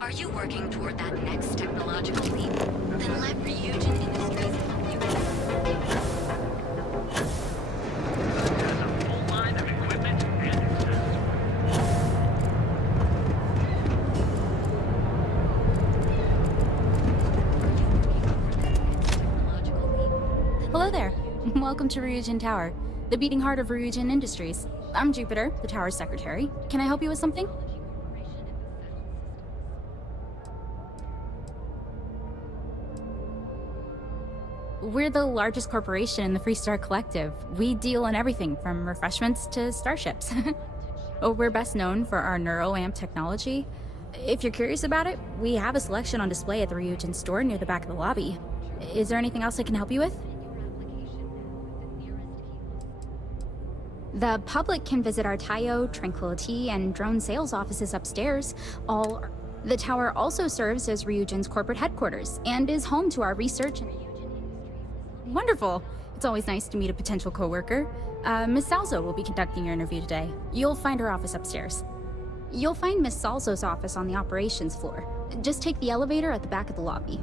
Are you working toward that next technological leap? Then let Ryujin Industries help you. There's a full line of equipment and accessories. Hello there. Welcome to Ryujin Tower, the beating heart of Ryujin Industries. I'm Jupiter, the tower's secretary. Can I help you with something? We're the largest corporation in the Freestar Collective. We deal in everything from refreshments to starships. We're best known for our neuroamp technology. If you're curious about it, we have a selection on display at the Ryujin store near the back of the lobby. Is there anything else I can help you with? The public can visit our Tayo, Tranquility, and drone sales offices upstairs. The tower also serves as Ryujin's corporate headquarters and is home to our research and... Wonderful! It's always nice to meet a potential coworker. Miss Salzo will be conducting your interview today. You'll find her office upstairs. You'll find Miss Salzo's office on the operations floor. Just take the elevator at the back of the lobby.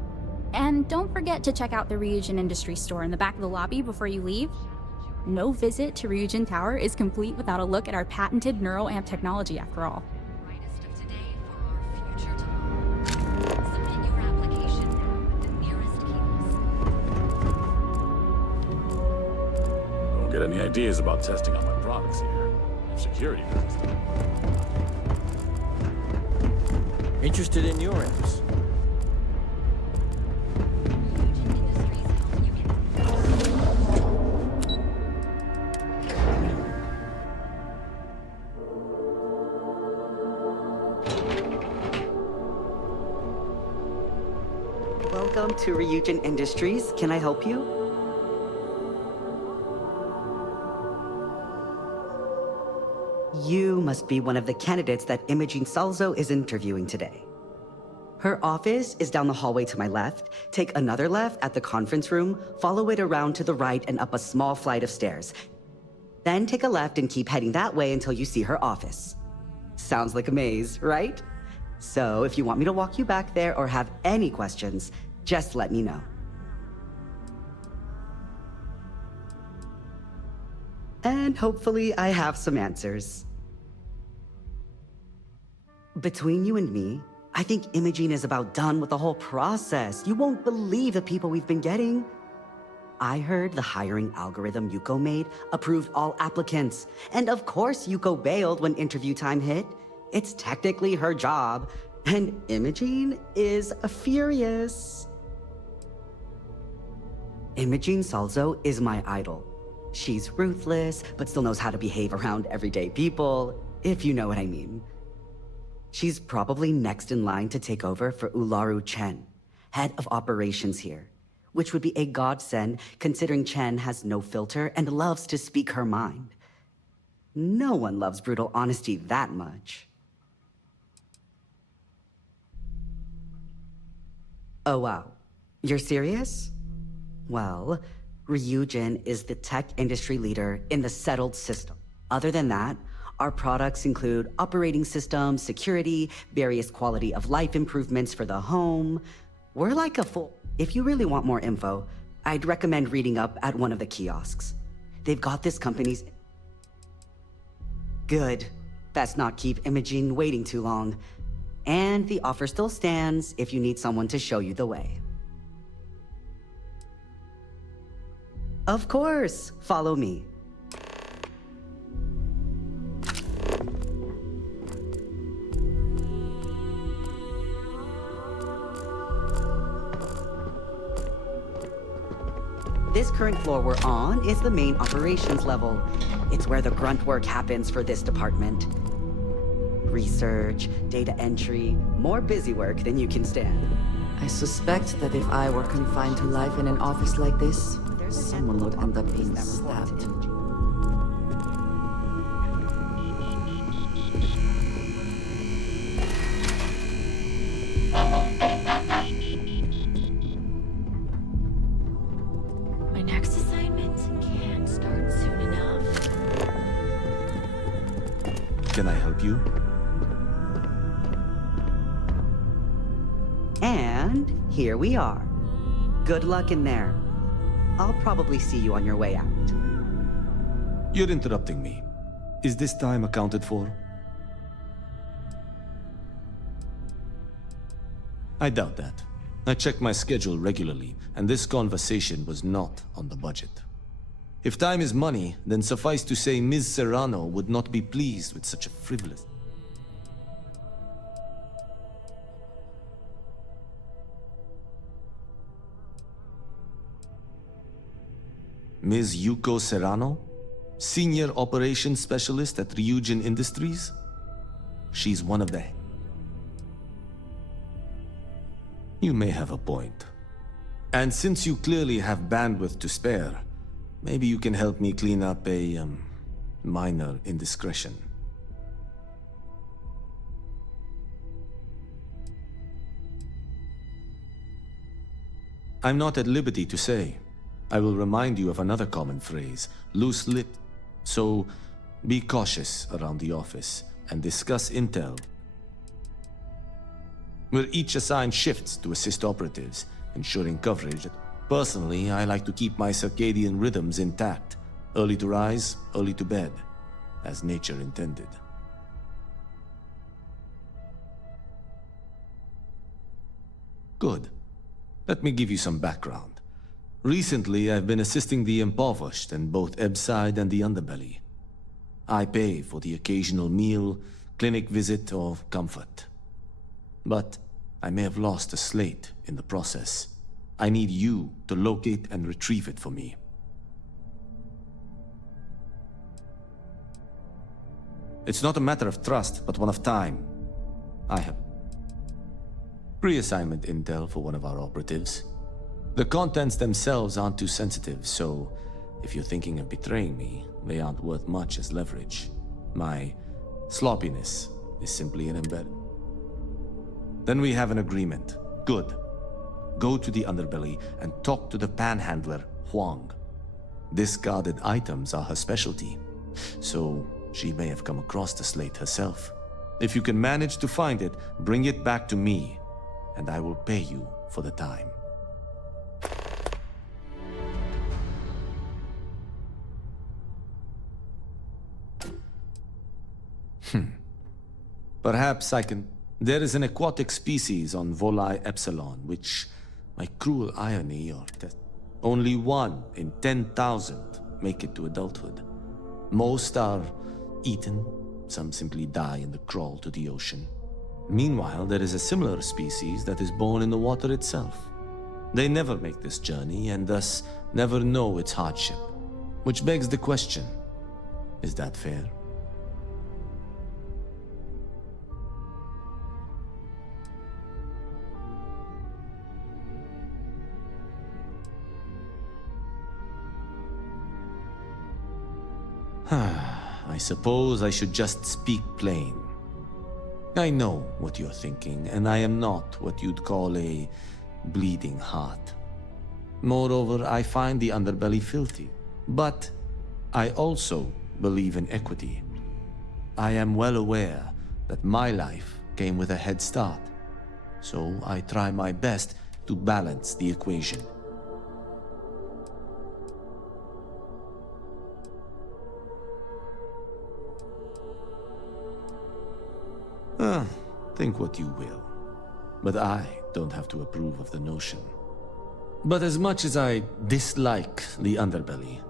And don't forget to check out the Ryujin Industry store in the back of the lobby before you leave. No visit to Ryujin Tower is complete without a look at our patented neuroamp technology, after all. Don't get any ideas about testing out my products here. Security does. Interested in your amps? Welcome to Ryujin Industries. Can I help you? You must be one of the candidates that Imogene Salzo is interviewing today. Her office is down the hallway to my left. Take another left at the conference room, follow it around to the right and up a small flight of stairs. Then take a left and keep heading that way until you see her office. Sounds like a maze, right? So if you want me to walk you back there or have any questions, just let me know. And hopefully I have some answers. Between you and me, I think Imogene is about done with the whole process. You won't believe the people we've been getting. I heard the hiring algorithm Yuko made approved all applicants. And of course Yuko bailed when interview time hit. It's technically her job. And Imogene is furious. Imogene Salzo is my idol. She's ruthless, but still knows how to behave around everyday people, if you know what I mean. She's probably next in line to take over for Ularu Chen, head of operations here, which would be a godsend considering Chen has no filter and loves to speak her mind. No one loves brutal honesty that much. Oh wow, you're serious? Well, Ryujin is the tech industry leader in the settled system. Other than that, our products include operating systems, security, various quality of life improvements for the home. We're like a full... If you really want more info, I'd recommend reading up at one of the kiosks. They've got this company's... Good. Best not keep Imogene waiting too long. And the offer still stands if you need someone to show you the way. Of course, follow me. This current floor we're on is the main operations level. It's where the grunt work happens for this department. Research, data entry, more busy work than you can stand. I suspect that if I were confined to life in an office like this, someone would end up being stabbed. My next assignment can't start soon enough. Can I help you? And here we are. Good luck in there. I'll probably see you on your way out. You're interrupting me. Is this time accounted for? I doubt that. I check my schedule regularly, and this conversation was not on the budget. If time is money, then suffice to say Ms. Serrano would not be pleased with such a frivolous... Ms. Yuko Serrano, Senior Operations Specialist at Ryujin Industries? She's one of the... You may have a point. And since you clearly have bandwidth to spare, maybe you can help me clean up a, minor indiscretion. I'm not at liberty to say. I will remind you of another common phrase, loose lip. So, be cautious around the office and discuss intel. We're each assigned shifts to assist operatives, ensuring coverage. Personally, I like to keep my circadian rhythms intact. Early to rise, early to bed, as nature intended. Good. Let me give you some background. Recently, I've been assisting the impoverished in both Ebbside and the underbelly. I pay for the occasional meal, clinic visit, or comfort. But I may have lost a slate in the process. I need you to locate and retrieve it for me. It's not a matter of trust, but one of time. I have pre-assignment intel for one of our operatives. The contents themselves aren't too sensitive, so if you're thinking of betraying me, they aren't worth much as leverage. My sloppiness is simply an embedded. Then we have an agreement. Good. Go to the underbelly and talk to the panhandler, Huang. Discarded items are her specialty, so she may have come across the slate herself. If you can manage to find it, bring it back to me, and I will pay you for the time. Perhaps I can... There is an aquatic species on Volai Epsilon, which, by cruel irony or test, only 1 in 10,000 make it to adulthood. Most are eaten, some simply die in the crawl to the ocean. Meanwhile, there is a similar species that is born in the water itself. They never make this journey and thus never know its hardship. Which begs the question, is that fair? I suppose I should just speak plain. I know what you're thinking, and I am not what you'd call a bleeding heart. Moreover, I find the underbelly filthy. But I also believe in equity. I am well aware that my life came with a head start, so I try my best to balance the equation. Think what you will, but I don't have to approve of the notion. But as much as I dislike the underbelly,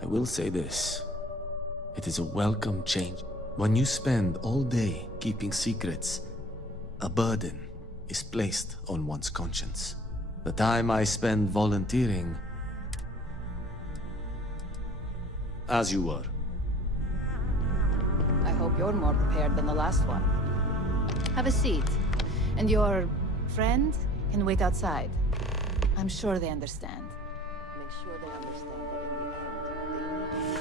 I will say this. It is a welcome change. When you spend all day keeping secrets, a burden is placed on one's conscience. The time I spend volunteering... As you were. I hope you're more prepared than the last one. Have a seat. And your friend can wait outside. I'm sure they understand. Make sure they understand that in the end,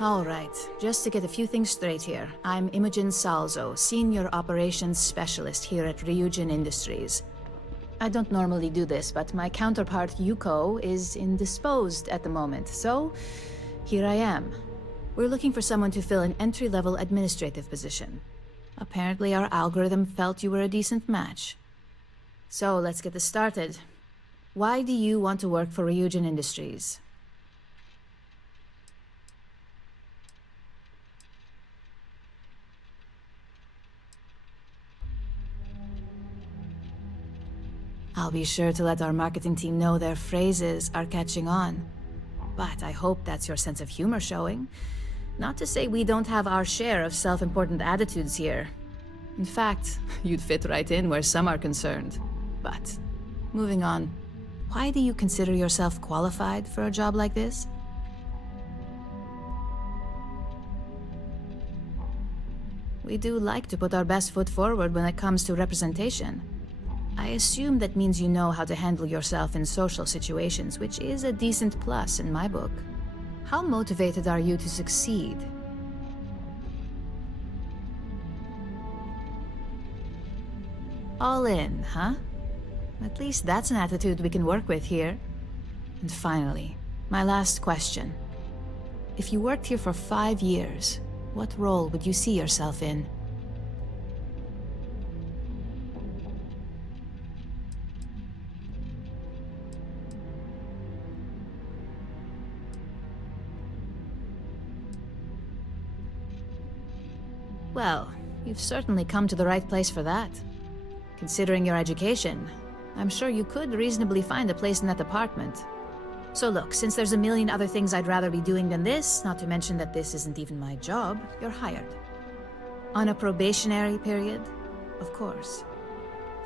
All right, just to get a few things straight here. I'm Imogen Salzo, Senior Operations Specialist here at Ryujin Industries. I don't normally do this, but my counterpart Yuko is indisposed at the moment, so here I am. We're looking for someone to fill an entry-level administrative position. Apparently our algorithm felt you were a decent match. So let's get this started. Why do you want to work for Ryujin Industries? I'll be sure to let our marketing team know their phrases are catching on. But I hope that's your sense of humor showing. Not to say we don't have our share of self-important attitudes here. In fact, you'd fit right in where some are concerned. But, moving on, why do you consider yourself qualified for a job like this? We do like to put our best foot forward when it comes to representation. I assume that means you know how to handle yourself in social situations, which is a decent plus in my book. How motivated are you to succeed? All in, huh? At least that's an attitude we can work with here. And finally, my last question. If you worked here for 5 years, what role would you see yourself in? Well, you've certainly come to the right place for that. Considering your education, I'm sure you could reasonably find a place in that department. So look, since there's a million other things I'd rather be doing than this, not to mention that this isn't even my job, you're hired. On a probationary period, of course.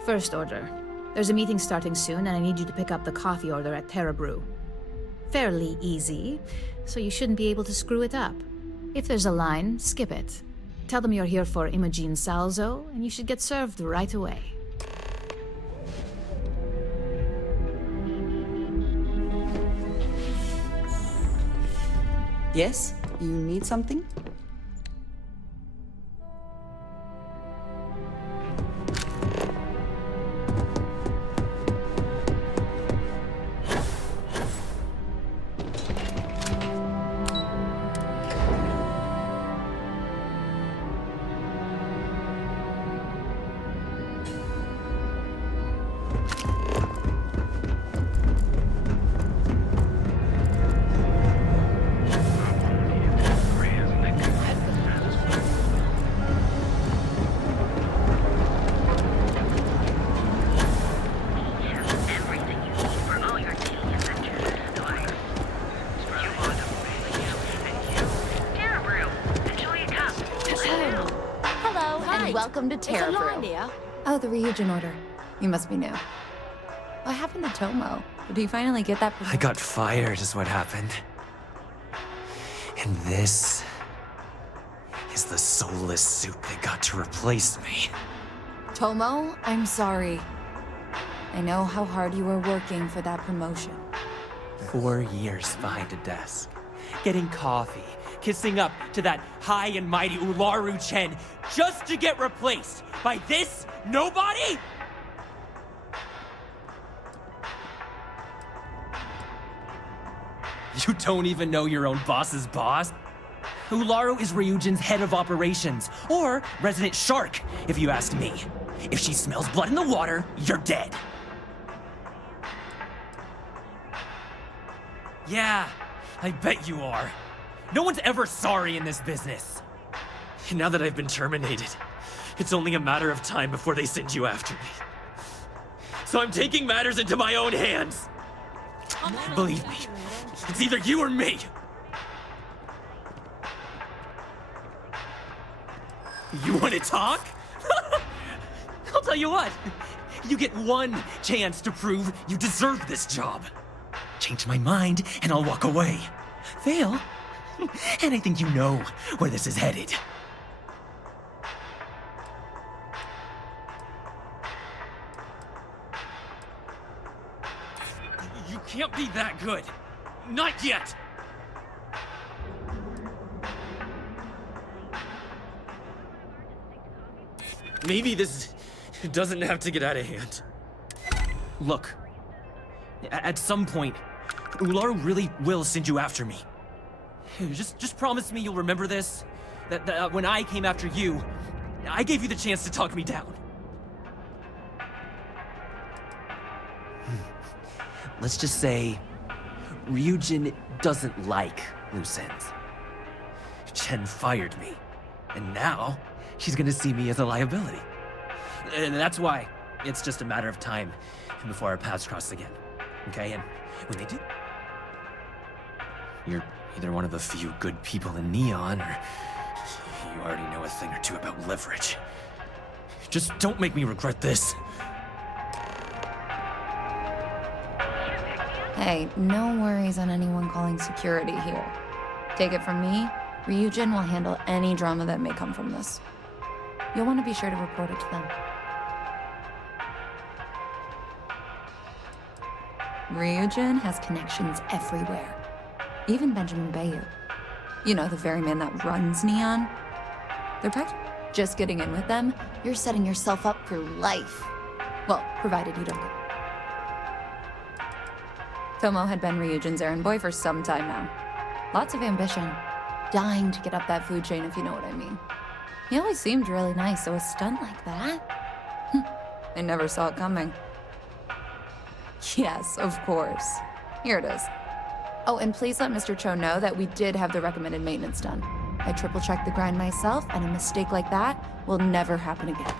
First order. There's a meeting starting soon, and I need you to pick up the coffee order at Terra Brew. Fairly easy, so you shouldn't be able to screw it up. If there's a line, skip it. Tell them you're here for Imogen Salzo, and you should get served right away. Yes? You need something? Welcome to Terra Brew. Oh, the reagent order. You must be new. What happened to Tomo? Did he finally get that? I got fired is what happened. And this is the soulless suit that got to replace me. Tomo, I'm sorry. I know how hard you were working for that promotion. 4 years behind a desk, getting coffee, kissing up to that high and mighty Ularu Chen, just to get replaced by this nobody? You don't even know your own boss's boss? Ularu is Ryujin's head of operations, or resident shark, if you ask me. If she smells blood in the water, you're dead. Yeah, I bet you are. No one's ever sorry in this business. And now that I've been terminated, it's only a matter of time before they send you after me. So I'm taking matters into my own hands. Believe me, it's either you or me. You want to talk? I'll tell you what. You get one chance to prove you deserve this job. Change my mind, and I'll walk away. Fail, and I think you know where this is headed. You can't be that good. Not yet. Maybe this doesn't have to get out of hand. Look, at some point, Ularu really will send you after me. Just promise me you'll remember this. That when I came after you, I gave you the chance to talk me down. Let's just say, Ryujin doesn't like loose ends. Chen fired me, and now she's gonna see me as a liability. And that's why it's just a matter of time before our paths cross again. Okay, and when they do, you're either one of the few good people in Neon, or you already know a thing or two about leverage. Just don't make me regret this. Hey, no worries on anyone calling security here. Take it from me, Ryujin will handle any drama that may come from this. You'll want to be sure to report it to them. Ryujin has connections everywhere. Even Benjamin Bayou. You know, the very man that runs Neon. They're practically just getting in with them. You're setting yourself up for life. Well, provided you don't get... Tomo had been Ryujin's errand boy for some time now. Lots of ambition. Dying to get up that food chain, if you know what I mean. He always seemed really nice, so a stunt like that? I never saw it coming. Yes, of course. Here it is. Oh, and please let Mr. Cho know that we did have the recommended maintenance done. I triple-checked the grind myself, and a mistake like that will never happen again.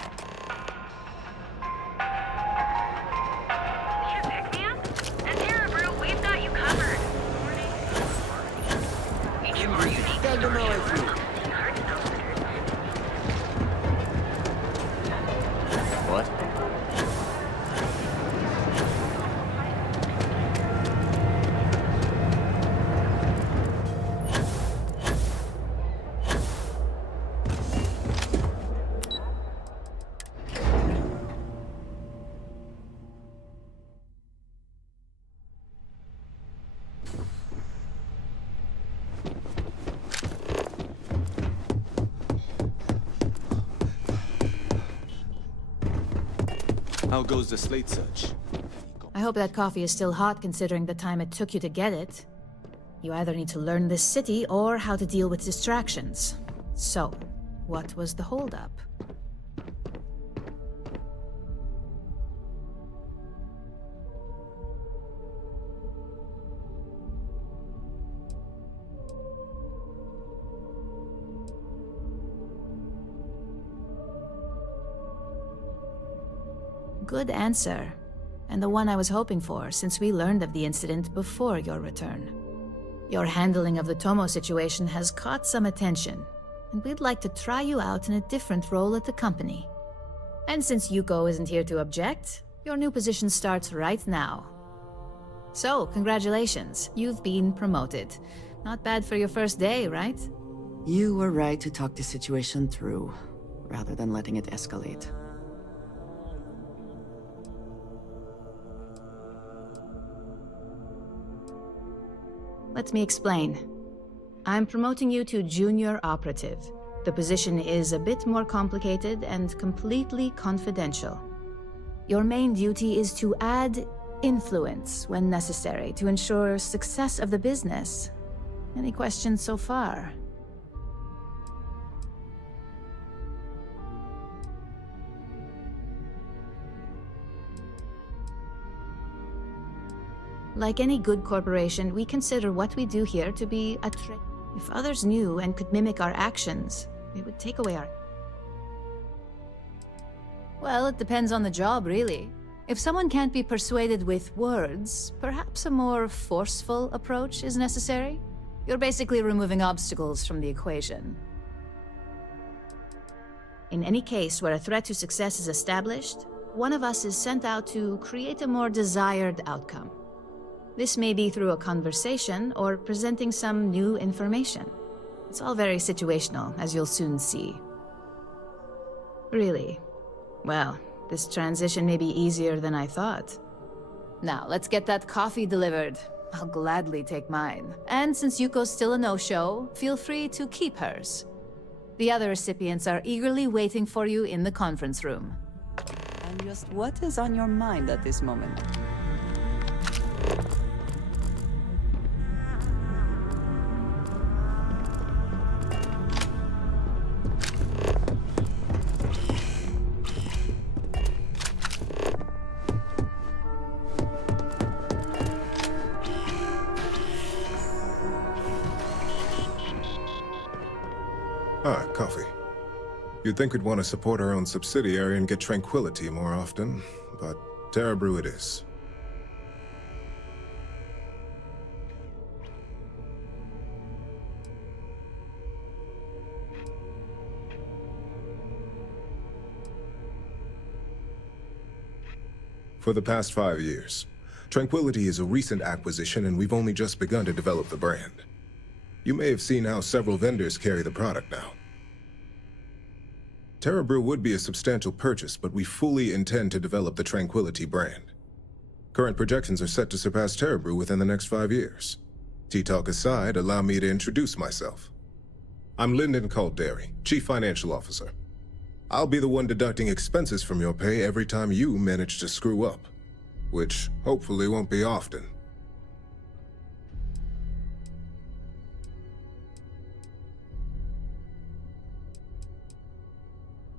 How goes the slate search? I hope that coffee is still hot considering the time it took you to get it. You either need to learn this city or how to deal with distractions. So, what was the holdup? Good answer. And the one I was hoping for, since we learned of the incident before your return. Your handling of the Tomo situation has caught some attention, and we'd like to try you out in a different role at the company. And since Yuko isn't here to object, your new position starts right now. So, congratulations, you've been promoted. Not bad for your first day, right? You were right to talk the situation through, rather than letting it escalate. Let me explain. I'm promoting you to junior operative. The position is a bit more complicated and completely confidential. Your main duty is to add influence when necessary to ensure success of the business. Any questions so far? Like any good corporation, we consider what we do here to be a threat. If others knew and could mimic our actions, it would take away our... Well, it depends on the job, really. If someone can't be persuaded with words, perhaps a more forceful approach is necessary. You're basically removing obstacles from the equation. In any case where a threat to success is established, one of us is sent out to create a more desired outcome. This may be through a conversation or presenting some new information. It's all very situational, as you'll soon see. Really? Well, this transition may be easier than I thought. Now, let's get that coffee delivered. I'll gladly take mine. And since Yuko's still a no-show, feel free to keep hers. The other recipients are eagerly waiting for you in the conference room. And just what is on your mind at this moment? Ah, coffee. You'd think we'd want to support our own subsidiary and get tranquility more often, but Terra Brew it is. For the past 5 years. Tranquility is a recent acquisition, and we've only just begun to develop the brand. You may have seen how several vendors carry the product now. TerraBrew would be a substantial purchase, but we fully intend to develop the Tranquility brand. Current projections are set to surpass TerraBrew within the next 5 years. Tea-talk aside, allow me to introduce myself. I'm Lyndon Calderi, Chief Financial Officer. I'll be the one deducting expenses from your pay every time you manage to screw up. Which hopefully won't be often.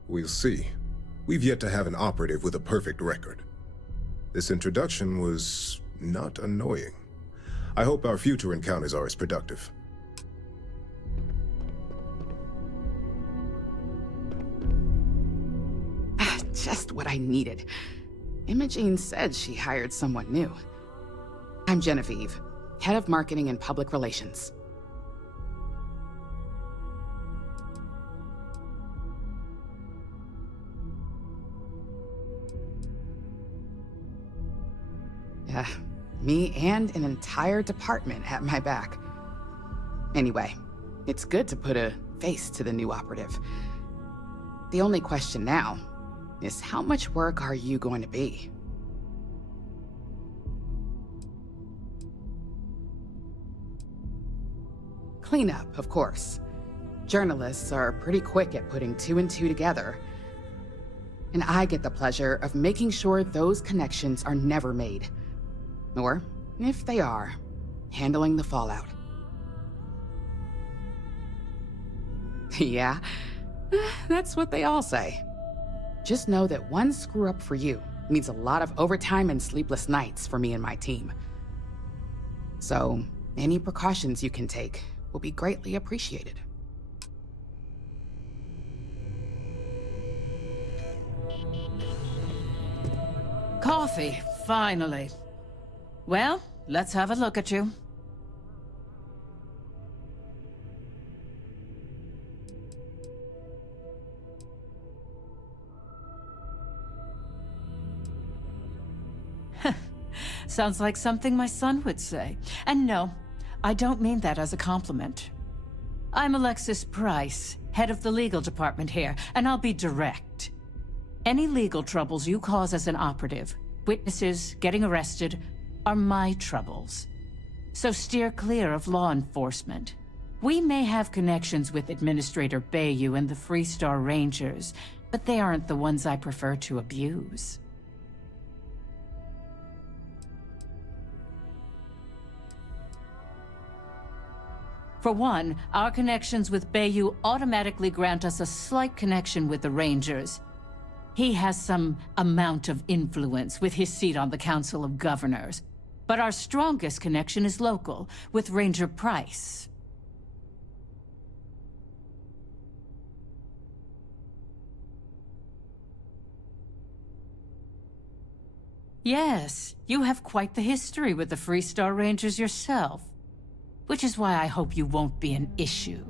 We'll see. We've yet to have an operative with a perfect record. This introduction was not annoying. I hope our future encounters are as productive. Just what I needed. Imogene said she hired someone new. I'm Genevieve, Head of Marketing and Public Relations. Me and an entire department at my back. Anyway, it's good to put a face to the new operative. The only question now is how much work are you going to be? Cleanup, of course. Journalists are pretty quick at putting 2 and 2 together. And I get the pleasure of making sure those connections are never made. Or, if they are, handling the fallout. Yeah, that's what they all say. Just know that one screw-up for you means a lot of overtime and sleepless nights for me and my team. So, any precautions you can take will be greatly appreciated. Coffee, finally. Well, let's have a look at you. Sounds like something my son would say. And no, I don't mean that as a compliment. I'm Alexis Price, head of the legal department here, and I'll be direct. Any legal troubles you cause as an operative, witnesses, getting arrested, are my troubles. So steer clear of law enforcement. We may have connections with Administrator Bayou and the Freestar Rangers, but they aren't the ones I prefer to abuse. For one, our connections with Bayou automatically grant us a slight connection with the Rangers. He has some amount of influence with his seat on the Council of Governors. But our strongest connection is local, with Ranger Price. Yes, you have quite the history with the Freestar Rangers yourself. Which is why I hope you won't be an issue.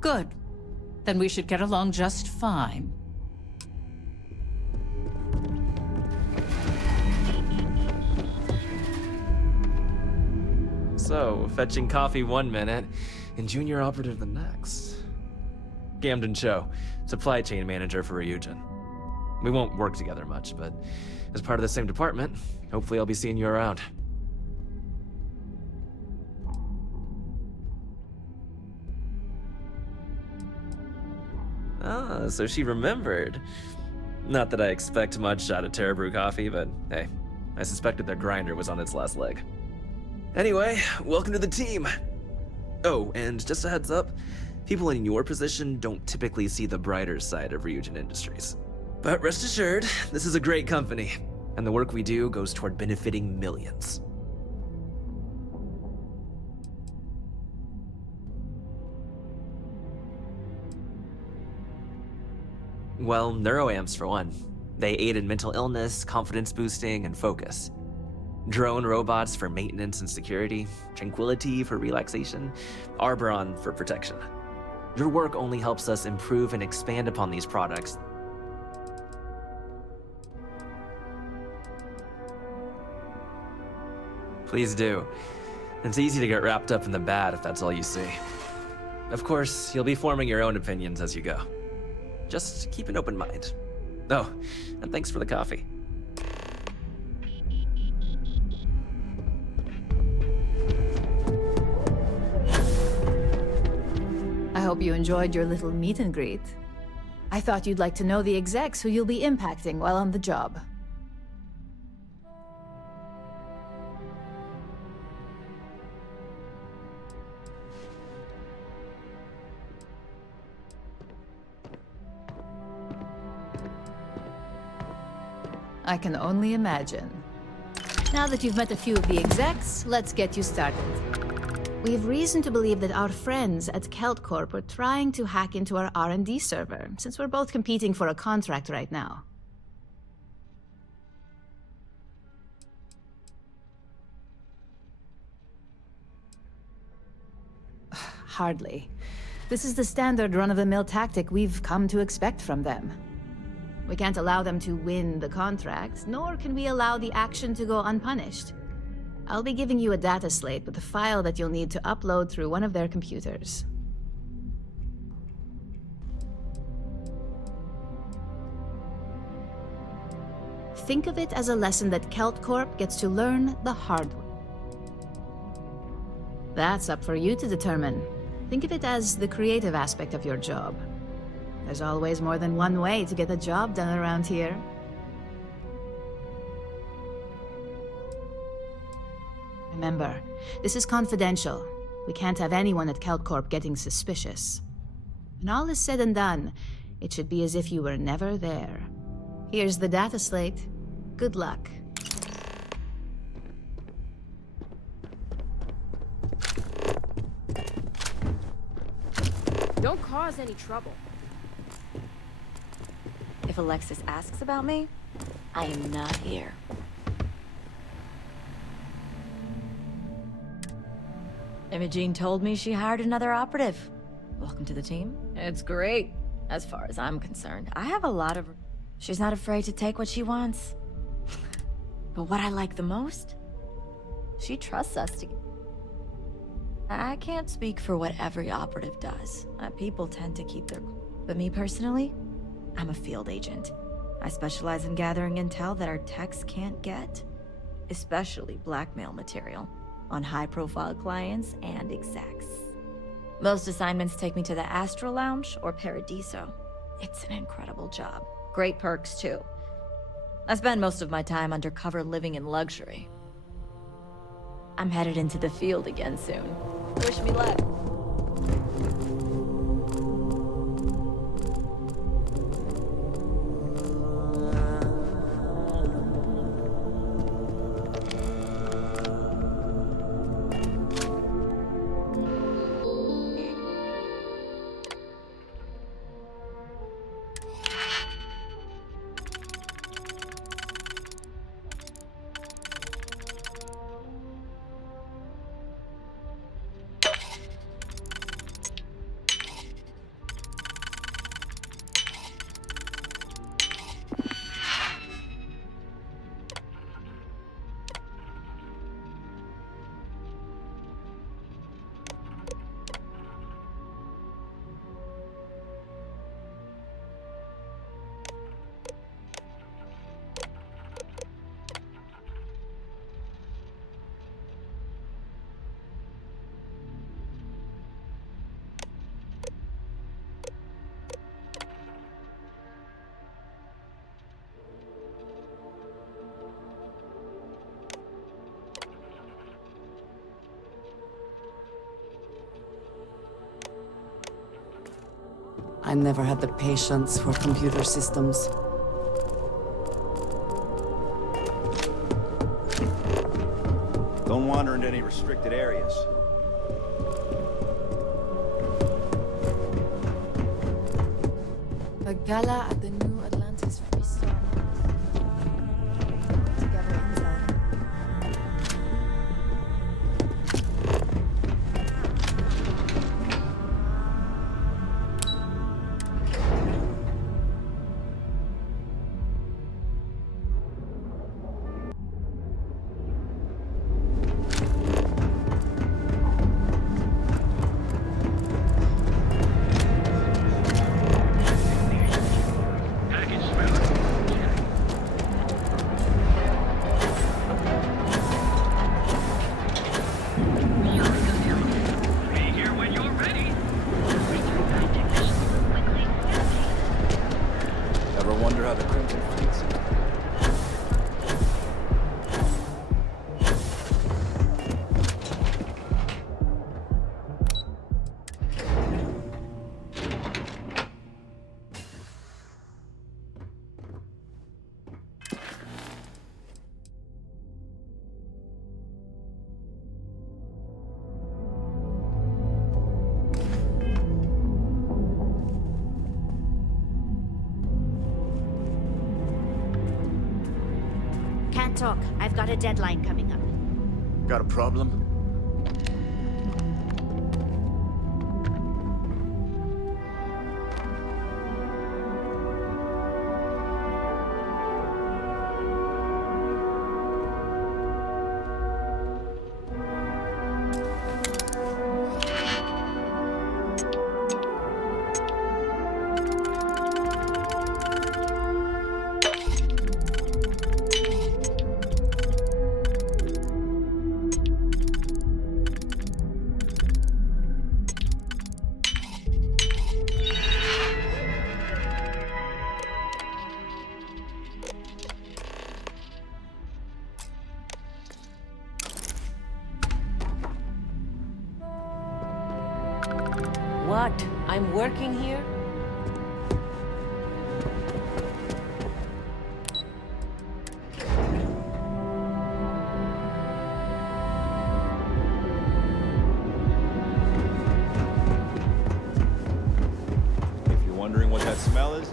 Good. Then we should get along just fine. So, fetching coffee 1 minute, and junior operative the next. Gamden Cho, supply chain manager for Ryujin. We won't work together much, but as part of the same department, hopefully I'll be seeing you around. Ah, so she remembered. Not that I expect much out of TerraBrew coffee, but hey, I suspected their grinder was on its last leg. Anyway, welcome to the team. Oh, and just a heads up, people in your position don't typically see the brighter side of Ryujin Industries. But rest assured, this is a great company, and the work we do goes toward benefiting millions. Well, neuroamps for one. They aid in mental illness, confidence boosting, and focus. Drone robots for maintenance and security, Tranquility for relaxation, Arboron for protection. Your work only helps us improve and expand upon these products. Please do. It's easy to get wrapped up in the bad if that's all you see. Of course, you'll be forming your own opinions as you go. Just keep an open mind. Oh, and thanks for the coffee. I hope you enjoyed your little meet and greet. I thought you'd like to know the execs who you'll be impacting while on the job. I can only imagine. Now that you've met a few of the execs, let's get you started. We have reason to believe that our friends at Kelt Corp are trying to hack into our R&D server, since we're both competing for a contract right now. Hardly. This is the standard run-of-the-mill tactic we've come to expect from them. We can't allow them to win the contract, nor can we allow the action to go unpunished. I'll be giving you a data slate with a file that you'll need to upload through one of their computers. Think of it as a lesson that Kelt Corp gets to learn the hard way. That's up for you to determine. Think of it as the creative aspect of your job. There's always more than one way to get the job done around here. Remember, this is confidential. We can't have anyone at Kelt Corp getting suspicious. When all is said and done, it should be as if you were never there. Here's the data slate. Good luck. Don't cause any trouble. If Alexis asks about me, I am not here. Imogene told me she hired another operative. Welcome to the team. It's great, as far as I'm concerned. I have a lot of... She's not afraid to take what she wants. But what I like the most? She trusts us to... I can't speak for what every operative does. People tend to keep their... But me personally, I'm a field agent. I specialize in gathering intel that our techs can't get. Especially blackmail material on high-profile clients and execs. Most assignments take me to the Astral Lounge or Paradiso. It's an incredible job. Great perks, too. I spend most of my time undercover living in luxury. I'm headed into the field again soon. Wish me luck. I never had the patience for computer systems. Don't wander into any restricted areas. A gala at the New Atlantis Restore. Together intel. can't talk. I've got a deadline coming up. Got a problem? What? I'm working here? If you're wondering what that smell is,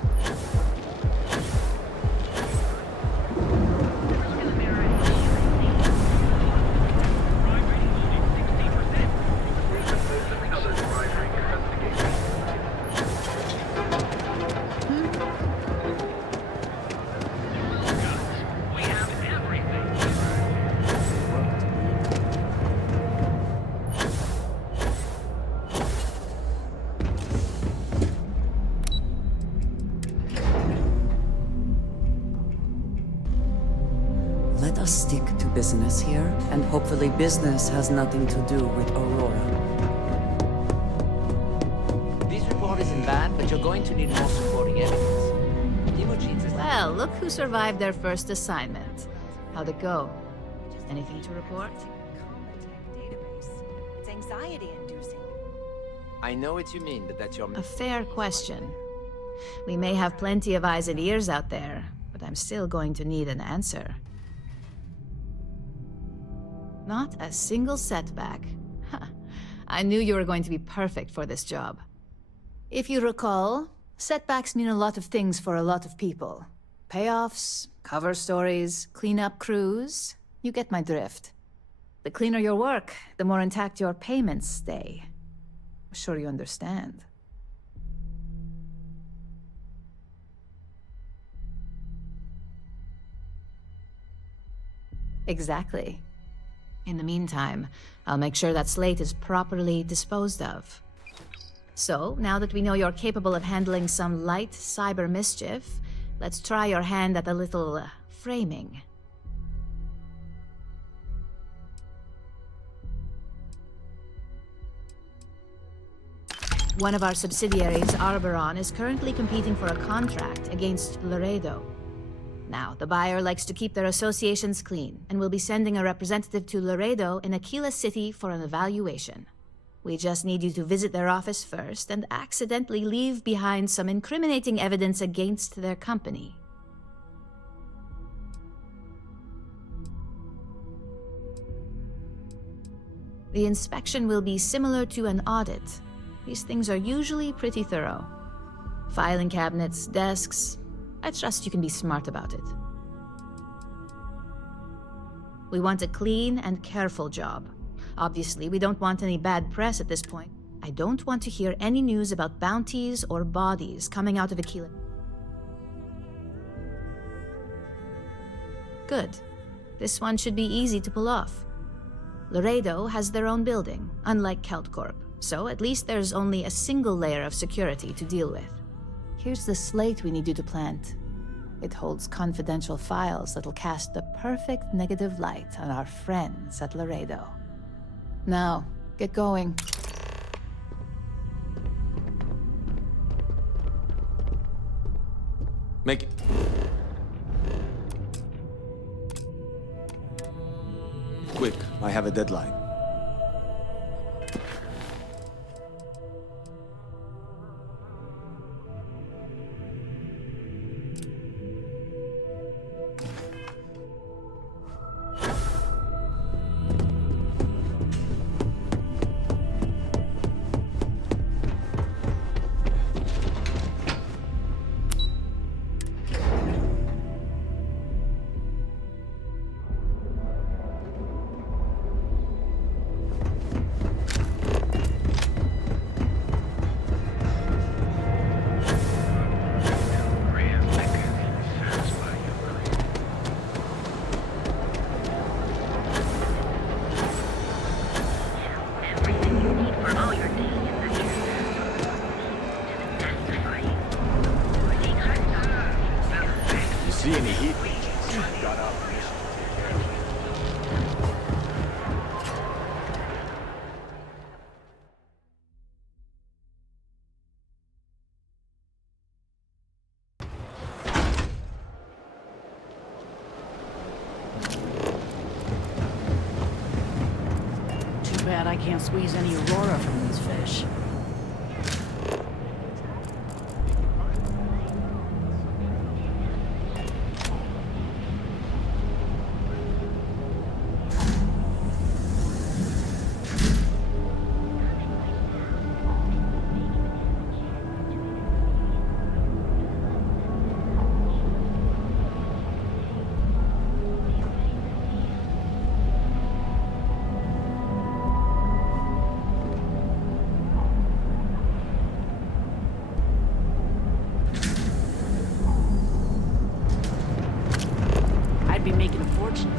Let us stick to business here, and hopefully business has nothing to do with Aurora. This report isn't bad, but you're going to need more supporting evidence. Imogen says... Well, look who survived their first assignment. How'd it go? Anything to report? It's anxiety-inducing. I know what you mean, but that's your... A fair question. We may have plenty of eyes and ears out there, but I'm still going to need an answer. Not a single setback. Huh. I knew you were going to be perfect for this job. If you recall, setbacks mean a lot of things for a lot of people. Payoffs, cover stories, cleanup crews. You get my drift. The cleaner your work, the more intact your payments stay. I'm sure you understand. Exactly. In the meantime, I'll make sure that slate is properly disposed of. So, now that we know you're capable of handling some light cyber mischief, let's try your hand at a little framing. One of our subsidiaries, Arboron, is currently competing for a contract against Laredo. Now, the buyer likes to keep their associations clean, and will be sending a representative to Laredo in Aquila City for an evaluation. We just need you to visit their office first and accidentally leave behind some incriminating evidence against their company. The inspection will be similar to an audit. These things are usually pretty thorough. Filing cabinets, desks. I trust you can be smart about it. We want a clean and careful job. Obviously, we don't want any bad press at this point. I don't want to hear any news about bounties or bodies coming out of Aquila. Good. This one should be easy to pull off. Laredo has their own building, unlike Keltcorp, so at least there's only a single layer of security to deal with. Here's the slate we need you to plant. It holds confidential files that'll cast the perfect negative light on our friends at Laredo. Now, get going. Make it. Quick, I have a deadline. Can't squeeze any Aurora from these fish. I'd be making a fortune.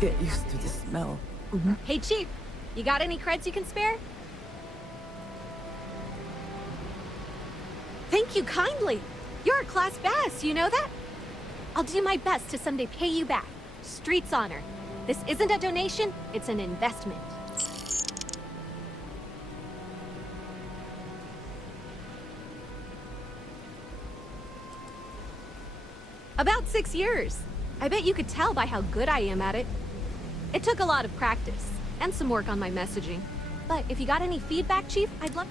Get used to the smell. Hey, Chief, you got any creds you can spare? Thank you kindly. You're a class bass, you know that? I'll do my best to someday pay you back. Street's honor. This isn't a donation, it's an investment. About 6 years. I bet you could tell by how good I am at it. It took a lot of practice, and some work on my messaging. But if you got any feedback, Chief, I'd love...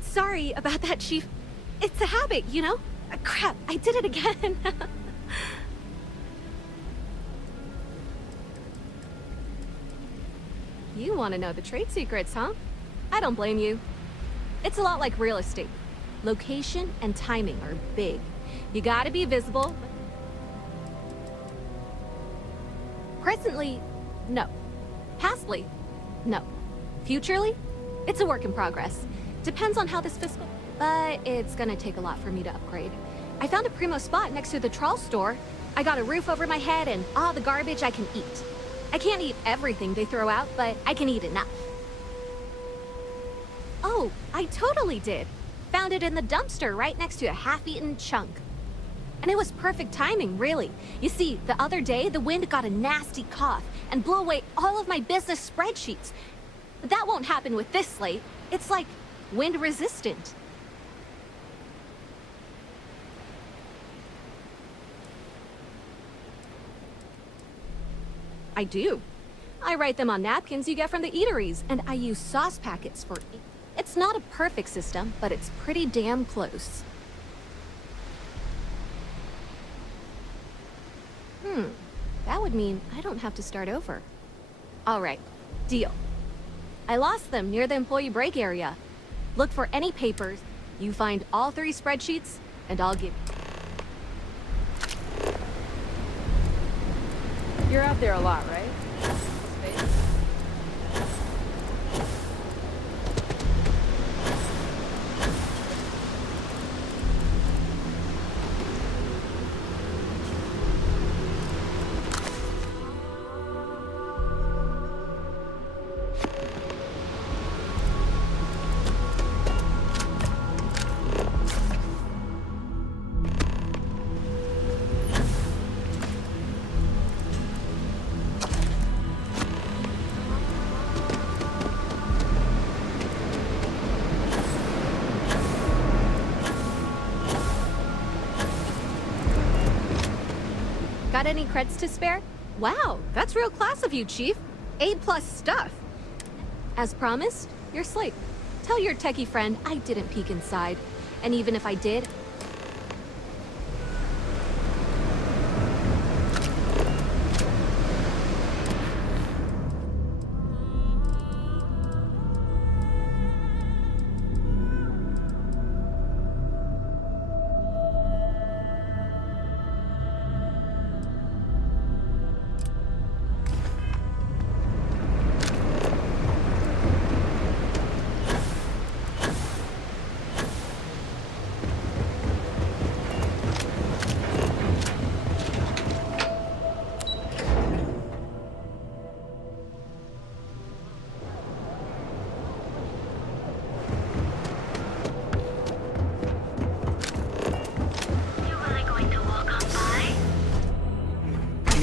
Sorry about that, Chief. It's a habit, you know? Crap, I did it again. You want to know the trade secrets, huh? I don't blame you. It's a lot like real estate. Location and timing are big. You gotta be visible. Presently, no. Pastly, no. Futurely, it's a work in progress. Depends on how this fiscal... But it's gonna take a lot for me to upgrade. I found a primo spot next to the trawl store. I got a roof over my head and all the garbage I can eat. I can't eat everything they throw out, but I can eat enough. Oh, I totally did. Found it in the dumpster right next to a half-eaten chunk. And it was perfect timing, really. You see, the other day, the wind got a nasty cough and blew away all of my business spreadsheets. But that won't happen with this slate. It's like wind-resistant. I do. I write them on napkins you get from the eateries, and I use sauce packets for... It's not a perfect system, but it's pretty damn close. That would mean I don't have to start over. All right, deal. I lost them near the employee break area. Look for any papers, you find all 3 spreadsheets, and I'll give you. You're out there a lot, right? Got any creds to spare? Wow, that's real class of you, Chief. A+ stuff. As promised, your slate. Tell your techie friend I didn't peek inside. And even if I did,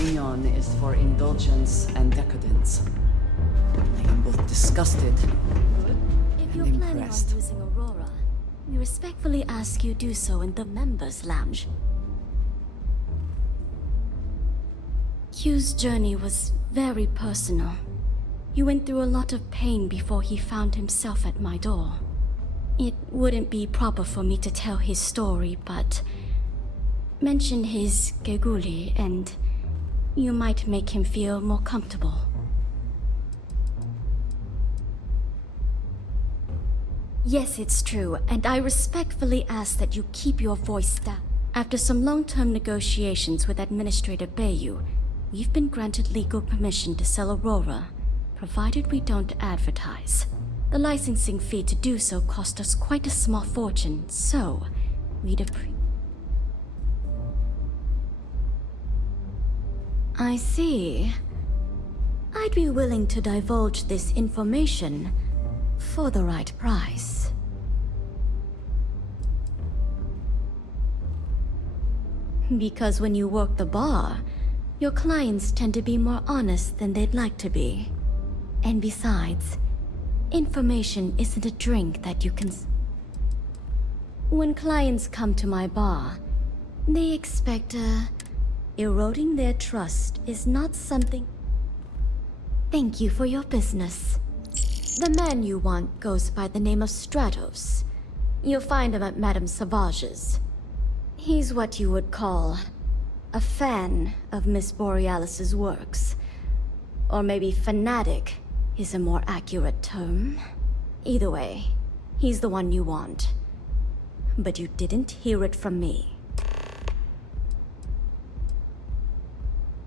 Neon is for indulgence and decadence. I am both disgusted If you're and planning on impressed. using Aurora, we respectfully ask you do so in the members' lounge. Hugh's journey was very personal. He went through a lot of pain before he found himself at my door. It wouldn't be proper for me to tell his story, but mention his geguli and you might make him feel more comfortable. Yes, it's true, and I respectfully ask that you keep your voice down. After some long-term negotiations with Administrator Bayou, we've been granted legal permission to sell Aurora, provided we don't advertise. The licensing fee to do so cost us quite a small fortune, so we'd appreciate. I see. I'd be willing to divulge this information for the right price. Because when you work the bar, your clients tend to be more honest than they'd like to be. And besides, information isn't a drink that you can... When clients come to my bar, they expect eroding their trust is not something... Thank you for your business. The man you want goes by the name of Stratos. You'll find him at Madame Savage's. He's what you would call a fan of Miss Borealis's works. Or maybe fanatic is a more accurate term. Either way, he's the one you want. But you didn't hear it from me.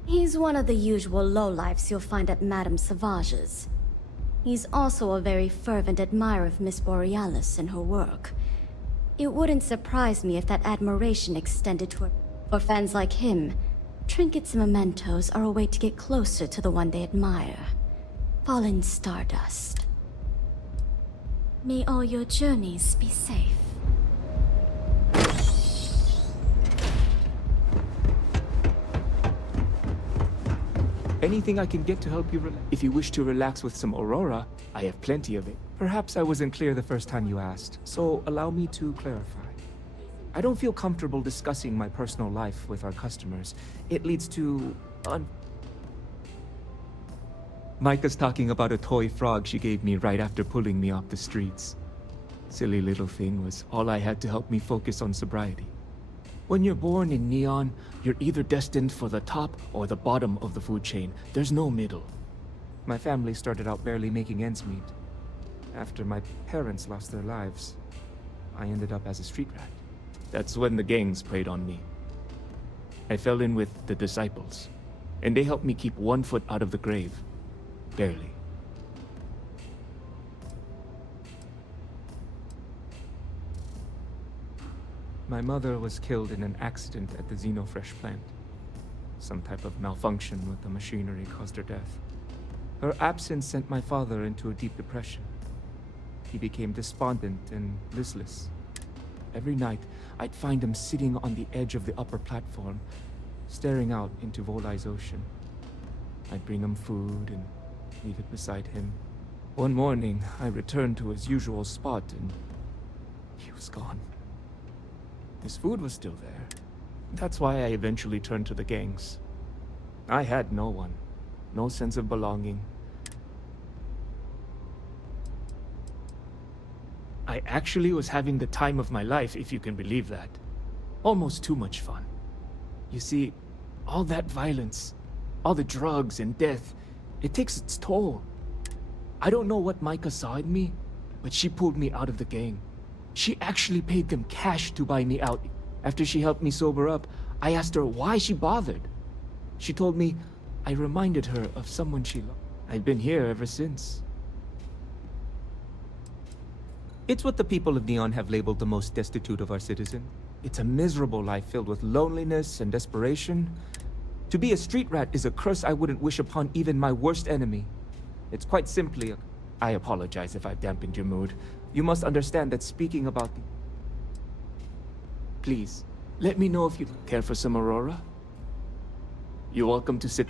He's one of the usual lowlifes you'll find at Madame Savage's. He's also a very fervent admirer of Miss Borealis and her work. It wouldn't surprise me if that admiration extended to her. For fans like him, trinkets and mementos are a way to get closer to the one they admire. Fallen stardust. May all your journeys be safe. Anything I can get to help you if you wish to relax with some Aurora, I have plenty of it. Perhaps I wasn't clear the first time you asked, so allow me to clarify. I don't feel comfortable discussing my personal life with our customers. It leads to... Micah's talking about a toy frog she gave me right after pulling me off the streets. Silly little thing was all I had to help me focus on sobriety. When you're born in Neon, you're either destined for the top or the bottom of the food chain. There's no middle. My family started out barely making ends meet. After my parents lost their lives, I ended up as a street rat. That's when the gangs preyed on me. I fell in with the Disciples, and they helped me keep one foot out of the grave. Barely. My mother was killed in an accident at the Xenofresh plant. Some type of malfunction with the machinery caused her death. Her absence sent my father into a deep depression. He became despondent and listless. Every night, I'd find him sitting on the edge of the upper platform, staring out into Volai's ocean. I'd bring him food and leave it beside him. One morning, I returned to his usual spot and he was gone. His food was still there. That's why I eventually turned to the gangs. I had no one. No sense of belonging. I actually was having the time of my life, if you can believe that. Almost too much fun. You see, all that violence, all the drugs and death, it takes its toll. I don't know what Micah saw in me, but she pulled me out of the gang. She actually paid them cash to buy me out. After she helped me sober up, I asked her why she bothered. She told me I reminded her of someone she loved. I've been here ever since. It's what the people of Neon have labeled the most destitute of our citizens. It's a miserable life filled with loneliness and desperation. To be a street rat is a curse I wouldn't wish upon even my worst enemy. It's quite simply I apologize if I've dampened your mood. You must understand that speaking about the... Please, let me know if you care for some Aurora. You're welcome to sit...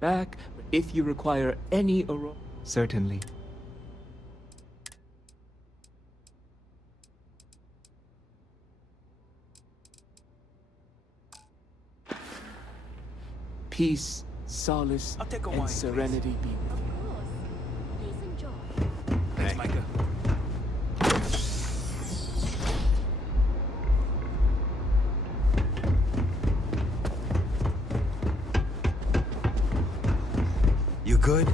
back if you require any Aurora. Certainly. Peace, solace, and serenity be with you. Please enjoy. Thanks, Micah. You good?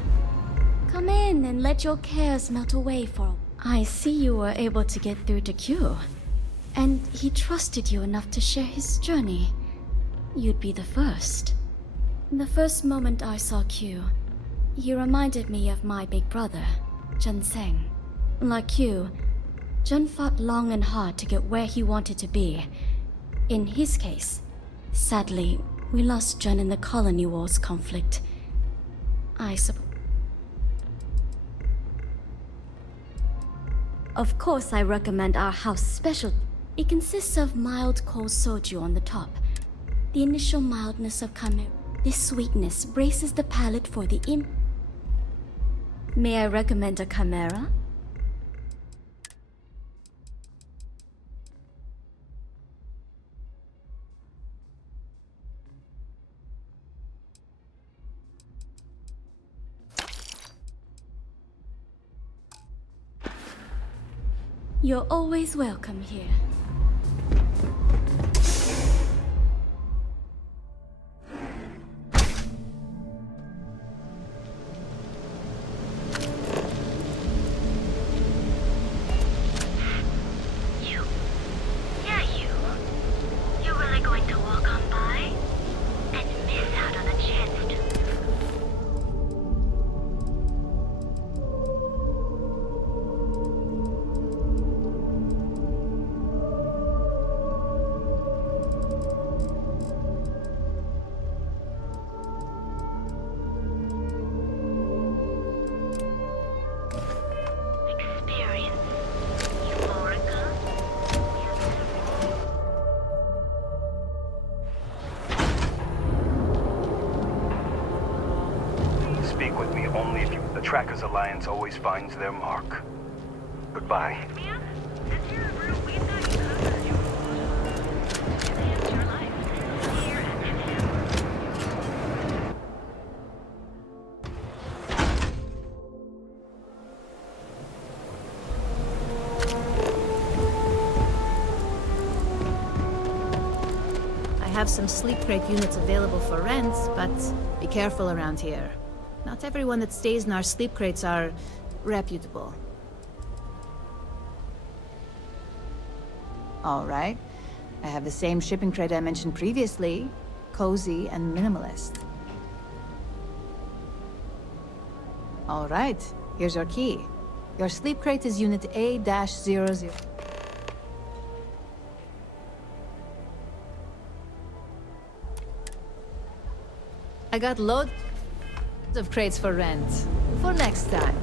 Come in and let your cares melt away for... I see you were able to get through to Q. And he trusted you enough to share his journey. You'd be the first. The first moment I saw Q, he reminded me of my big brother, Jun Seng. Like you, Jun fought long and hard to get where he wanted to be. In his case, sadly, we lost Jun in the Colony Wars conflict. I suppose... Of course, I recommend our house special. It consists of mild cold soju on the top. The initial mildness of Chimera. This sweetness braces the palate for the May I recommend a Chimera? You're always welcome here. You're really going to walk on by and miss out on a chance to... Speak with me only if you... The Trackers Alliance always finds their mark. Goodbye. I have some sleep crate units available for rent, but be careful around here. Not everyone that stays in our sleep crates are reputable. All right. I have the same shipping crate I mentioned previously. Cozy and minimalist. All right. Here's your key. Your sleep crate is Unit A-00. I got loads of crates for rent. For next time.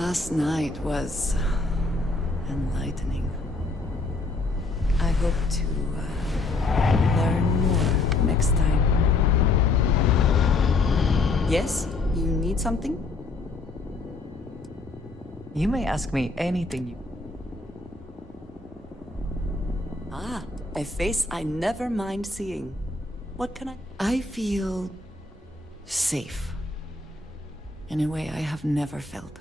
Last night was enlightening. I hope to learn more next time. Yes? You need something? You may ask me anything you... Ah, a face I never mind seeing. What can I feel safe. In a way I have never felt.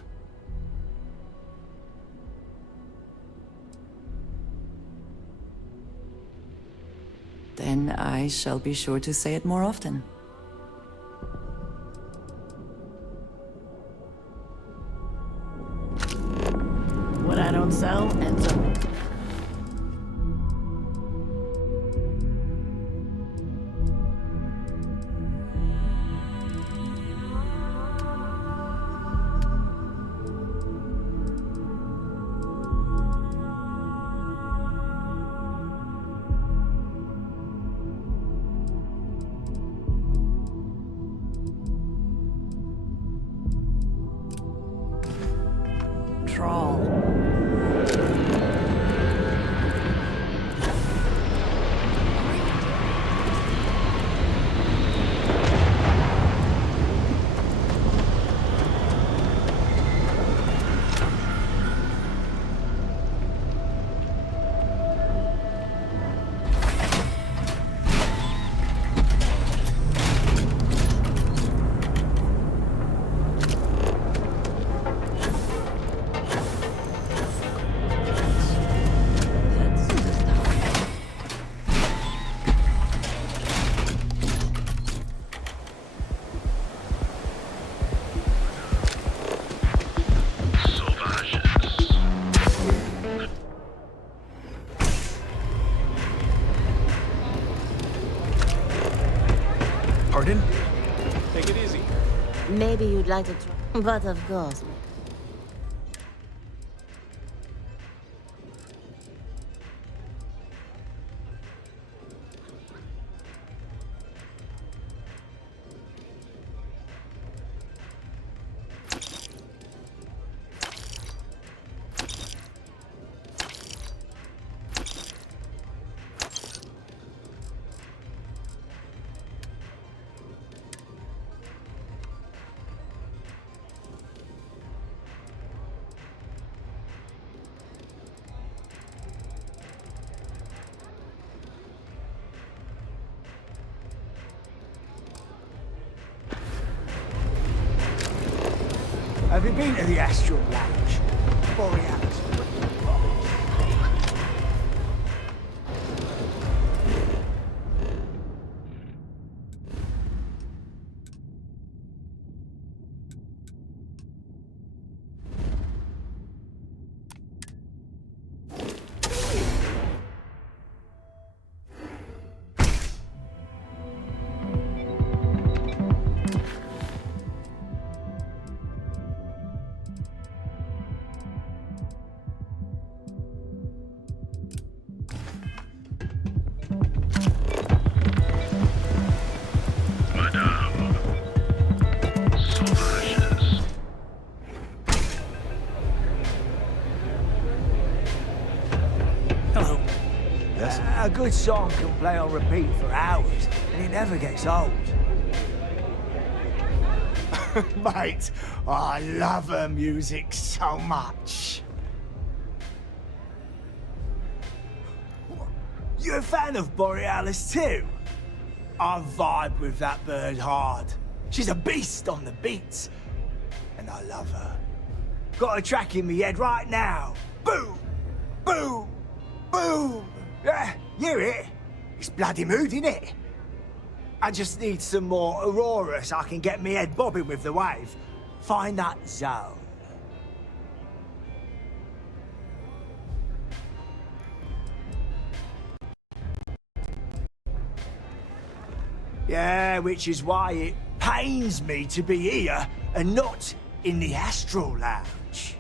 Then I shall be sure to say it more often. What I don't sell ends up. Trawl. Pardon? Take it easy. Maybe you'd like to try, but of course. Have you been to the Astral Lounge? Borealis. A good song can play on repeat for hours, and it never gets old. Mate, I love her music so much. You a fan of Borealis too? I vibe with that bird hard. She's a beast on the beats, and I love her. Got a track in me head right now. Boom! Boom! Boom! Yeah, hear it? It's bloody mood, innit? I just need some more Aurora so I can get me head bobbing with the wave. Find that zone. Yeah, which is why it pains me to be here and not in the Astral Lounge.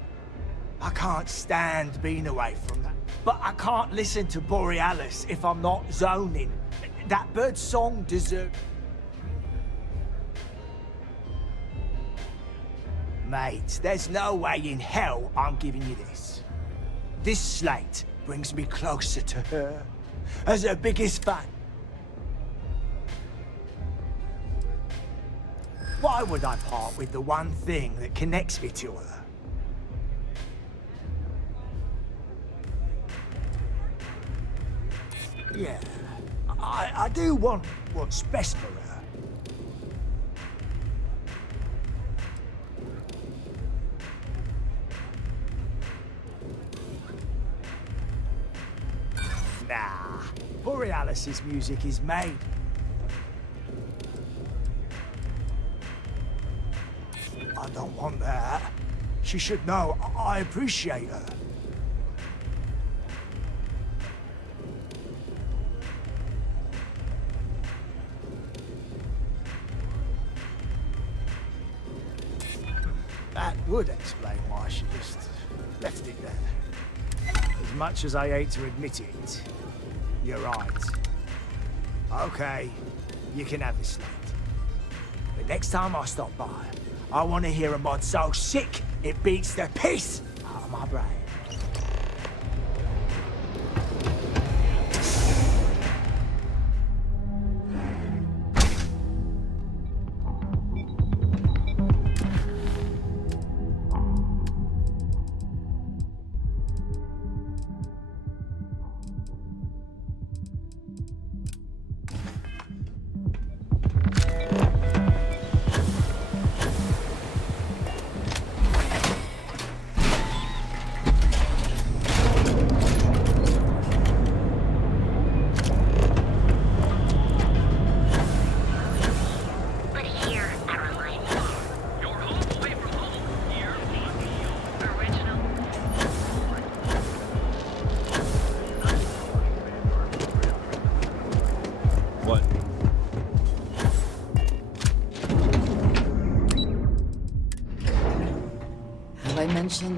I can't stand being away from that. But I can't listen to Borealis if I'm not zoning. That bird's song deserves... Mate, there's no way in hell I'm giving you this. This slate brings me closer to her. As her biggest fan. Why would I part with the one thing that connects me to her? Yeah, I do want what's best for her. Nah, Borealis's music is made. I don't want that. She should know I appreciate her. That would explain why she just left it there. As much as I hate to admit it, you're right. Okay, you can have this slate. But next time I stop by, I want to hear a mod so sick it beats the piss out of my brain.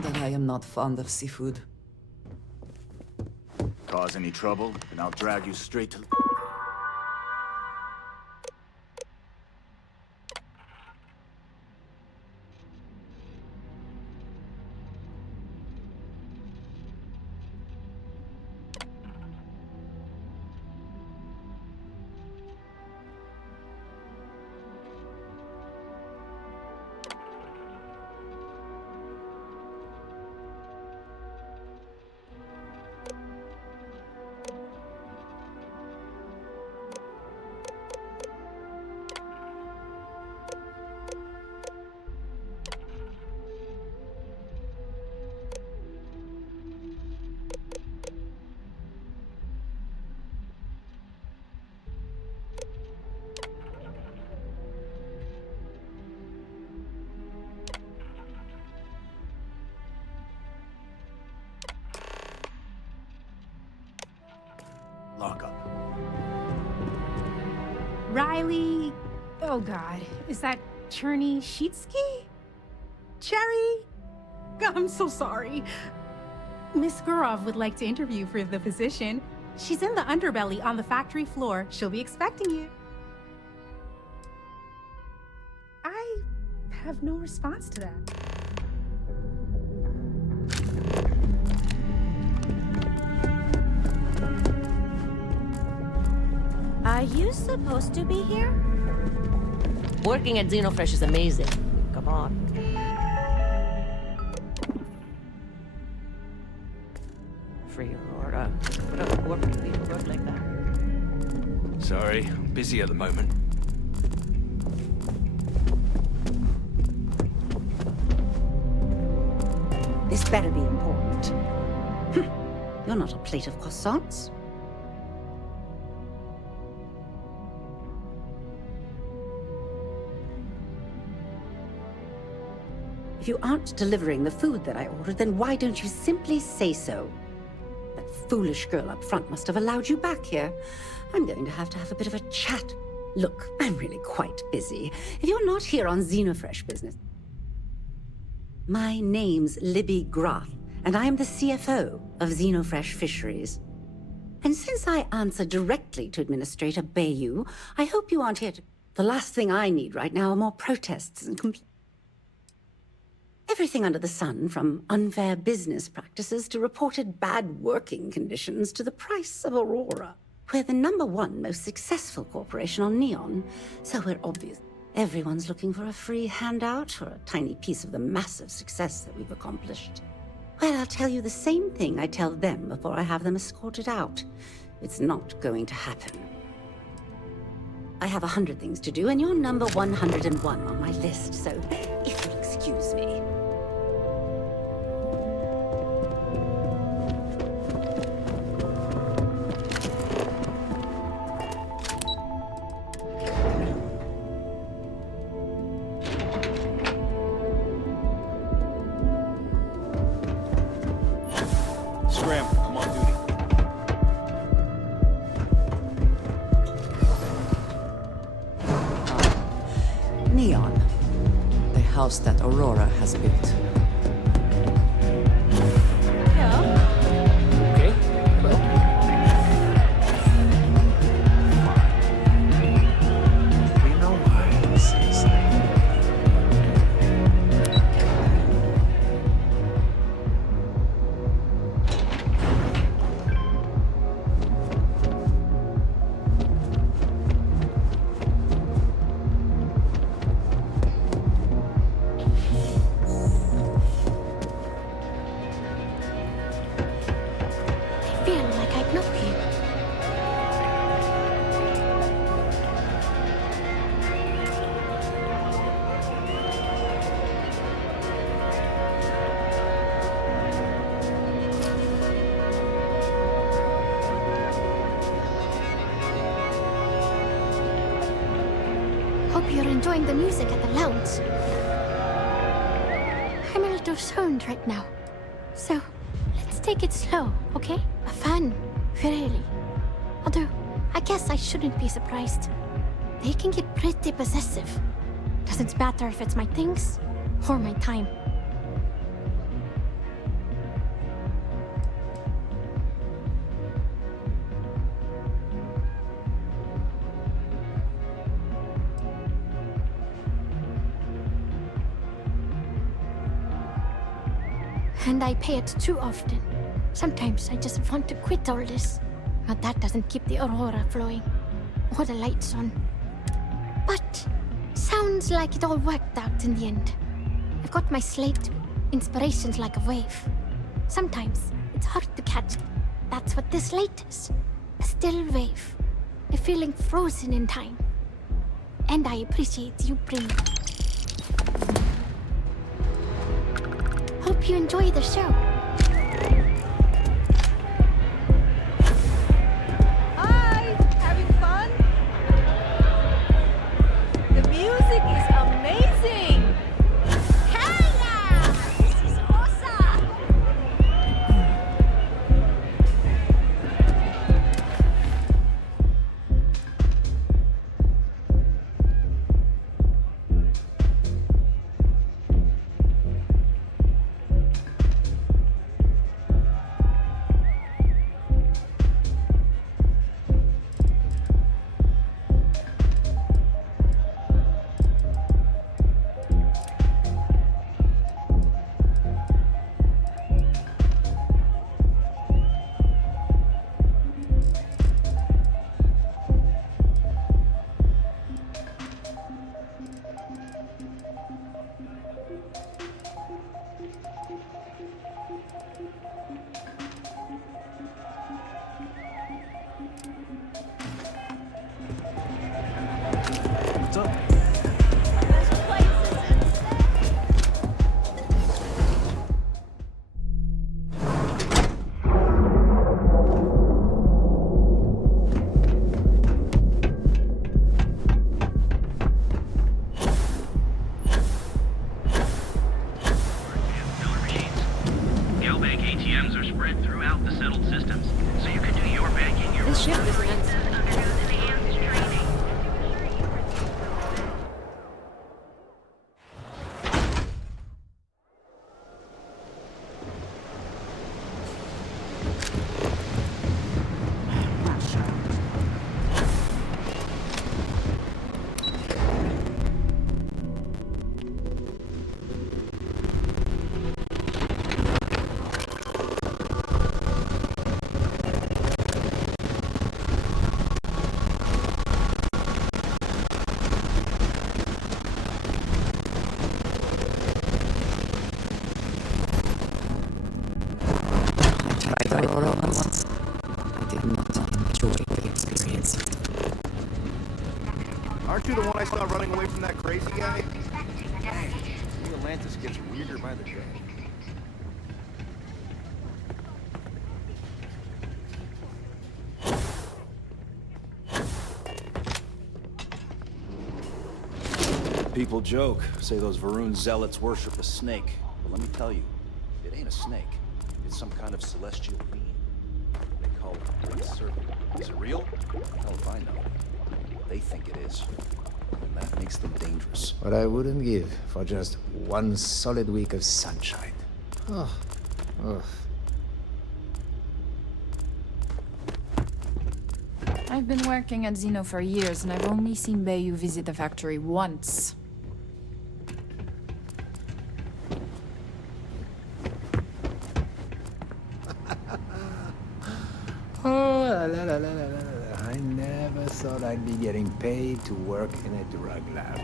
That I am not fond of seafood. Cause any trouble, and I'll drag you straight to... Lock up. Riley... Oh god, is that Cherny-Sheetsky? Cherry? I'm so sorry. Miss Gurov would like to interview for the position. She's in the underbelly on the factory floor. She'll be expecting you. I have no response to that. Are you supposed to be here? Working at Xenofresh is amazing. Come on. For your corporate people work like that. Sorry, I'm busy at the moment. This better be important. You're not a plate of croissants. If you aren't delivering the food that I ordered, then why don't you simply say so? That foolish girl up front must have allowed you back here. I'm going to have a bit of a chat. Look, I'm really quite busy. If you're not here on Xenofresh business... My name's Libby Groth, and I am the CFO of Xenofresh Fisheries. And since I answer directly to Administrator Bayou, I hope you aren't here to... The last thing I need right now are more protests and complaints. Everything under the sun, from unfair business practices to reported bad working conditions to the price of Aurora. We're the #1 most successful corporation on Neon, so we're obvious. Everyone's looking for a free handout or a tiny piece of the massive success that we've accomplished. Well, I'll tell you the same thing I tell them before I have them escorted out. It's not going to happen. I have 100 things to do, and you're number 101 on my list, so if you'll excuse me. That Aurora has built. Okay, well. We know why this is You're enjoying the music at the lounge. I'm a little stoned right now. So, let's take it slow, okay? Fun, really. Although, I guess I shouldn't be surprised. They can get pretty possessive. Doesn't matter if it's my things or my time. And I pay it too often. Sometimes I just want to quit all this. But that doesn't keep the aurora flowing. Or the lights on. But sounds like it all worked out in the end. I've got my slate, inspirations like a wave. Sometimes it's hard to catch. That's what this slate is. A still wave. A feeling frozen in time. And I appreciate you bringing it. Hope you enjoy the show. Hi! Having fun? The music is amazing! Hell yeah! This is awesome! with Aurora once. I did not enjoy the experience. Aren't you the one I saw running away from that crazy guy? Dang, New Atlantis gets weirder by the day. People joke, say those Varun zealots worship a snake. But let me tell you, it ain't a snake. It's some kind of celestial being. They call it a serpent. Is it real? Hell if I know. They think it is. And that makes them dangerous. What I wouldn't give for just one solid week of sunshine. Oh. Oh. I've been working at Xeno for years, and I've only seen Bayu visit the factory once. Oh, la, la, la, la, la, la. I never thought I'd be getting paid to work in a drug lab.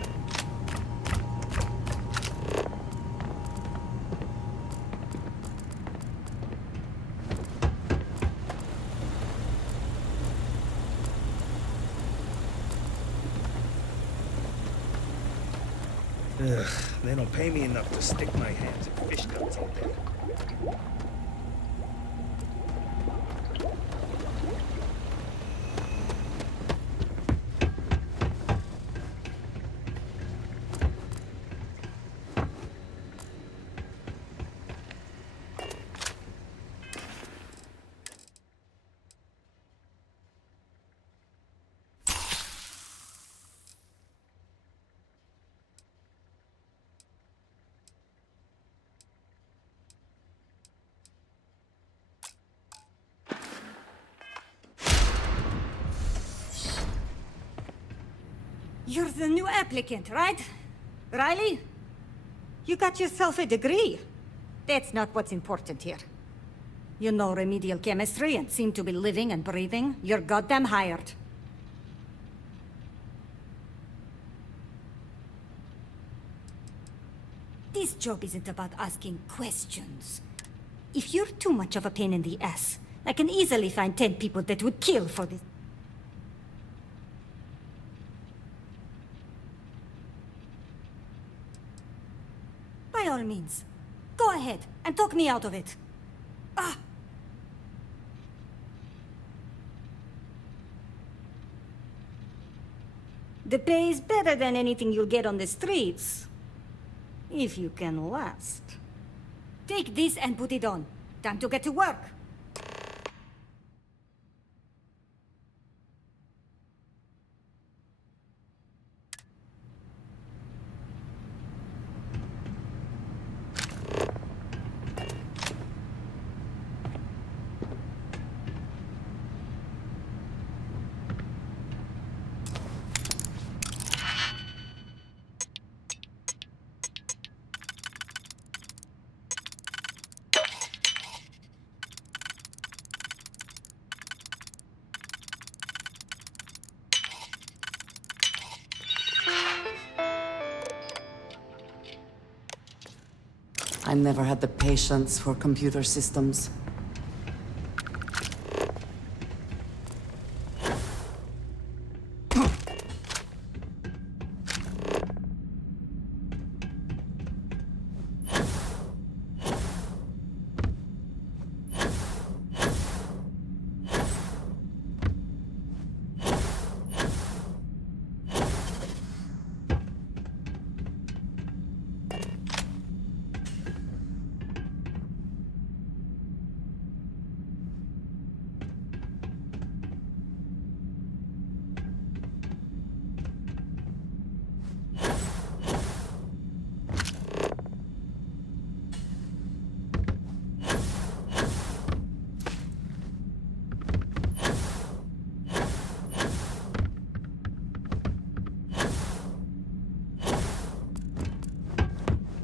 Ugh, they don't pay me enough to stick my hands in fish guts all day. You're the new applicant, right? Riley? You got yourself a degree. That's not what's important here. You know remedial chemistry and seem to be living and breathing. You're goddamn hired. This job isn't about asking questions. If you're too much of a pain in the ass, I can easily find 10 people that would kill for this. By all means, go ahead and talk me out of it. Ah! The pay is better than anything you'll get on the streets. If you can last. Take this and put it on. Time to get to work. I never had the patience for computer systems.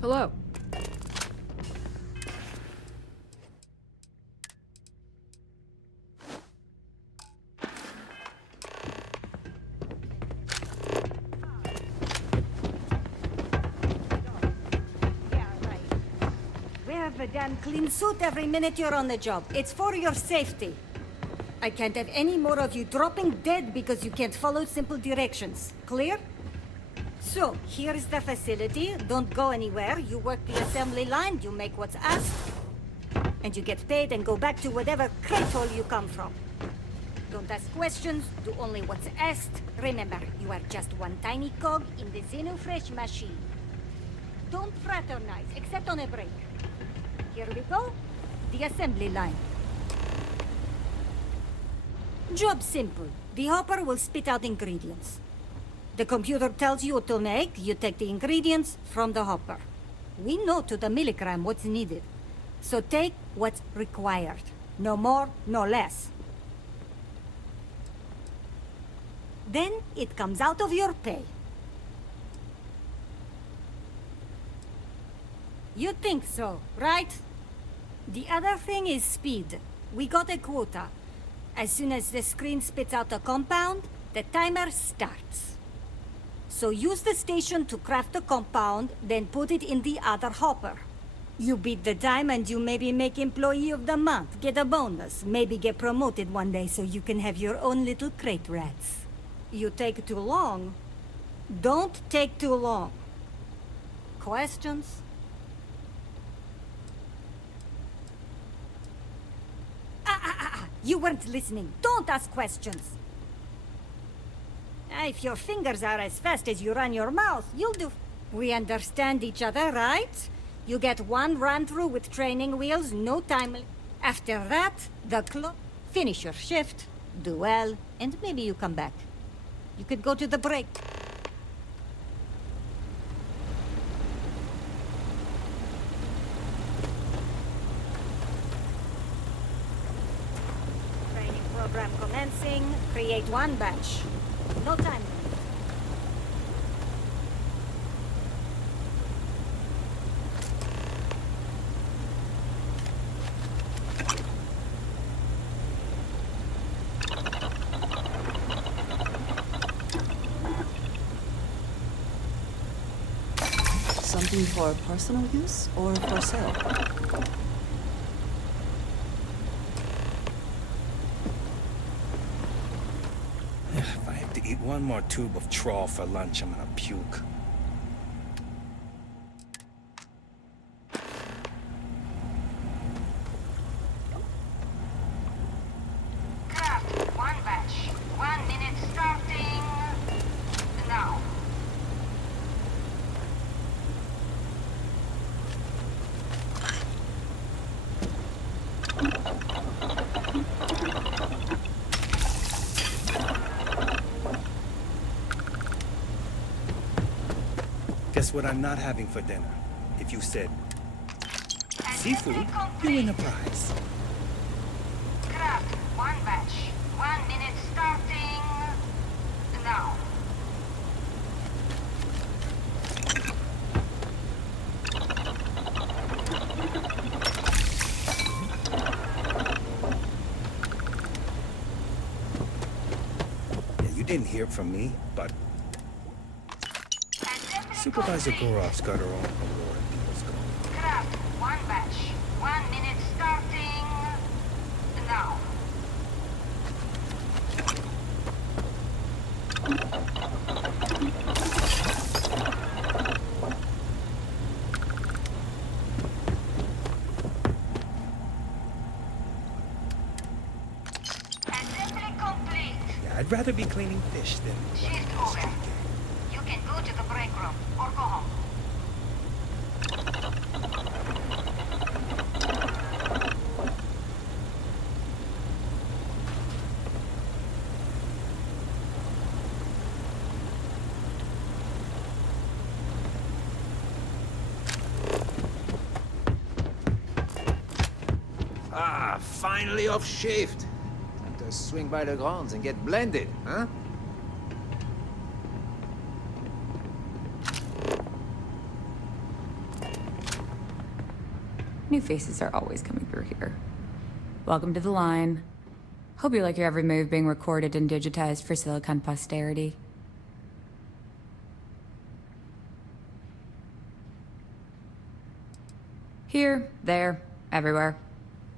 Hello. Where have a damn clean suit every minute you're on the job. It's for your safety. I can't have any more of you dropping dead because you can't follow simple directions. Clear? So, here is the facility. Don't go anywhere. You work the assembly line, you make what's asked, and you get paid and go back to whatever crate hole you come from. Don't ask questions, do only what's asked. Remember, you are just one tiny cog in the Xenofresh machine. Don't fraternize, except on a break. Here we go. The assembly line. Job simple. The hopper will spit out ingredients. The computer tells you what to make, you take the ingredients from the hopper. We know to the milligram what's needed. So take what's required. No more, no less. Then it comes out of your pay. You think so, right? The other thing is speed. We got a quota. As soon as the screen spits out a compound, the timer starts. So use the station to craft the compound, then put it in the other hopper. You beat the time and you maybe make Employee of the Month, get a bonus, maybe get promoted one day so you can have your own little crate rats. You take too long. Don't take too long. Questions? You weren't listening. Don't ask questions. If your fingers are as fast as you run your mouth, you'll do... We understand each other, right? You get one run-through with training wheels, no time... After that, the clock... Finish your shift, do well, and maybe you come back. You could go to the break. Training program commencing. Create one batch. No time. Something for personal use or for sale? If I have to eat one more tube of trawl for lunch, I'm gonna puke. Craft one batch. 1 minute starting now. Guess what I'm not having for dinner? If you said seafood, you win a prize. Craft one batch. 1 minute starting now. Yeah, you didn't hear from me, but Supervisor Gorov's got her own award. Let's go. Craft one batch. 1 minute starting now. Assembly complete. Yeah, I'd rather be cleaning fish than running Shift the over. street gang. You can go to the break room or go home. Ah, finally off shift. Time to swing by the grounds and get blended, huh? New faces are always coming through here. Welcome to the line. Hope you like your every move being recorded and digitized for Silicon posterity. Here, there, everywhere.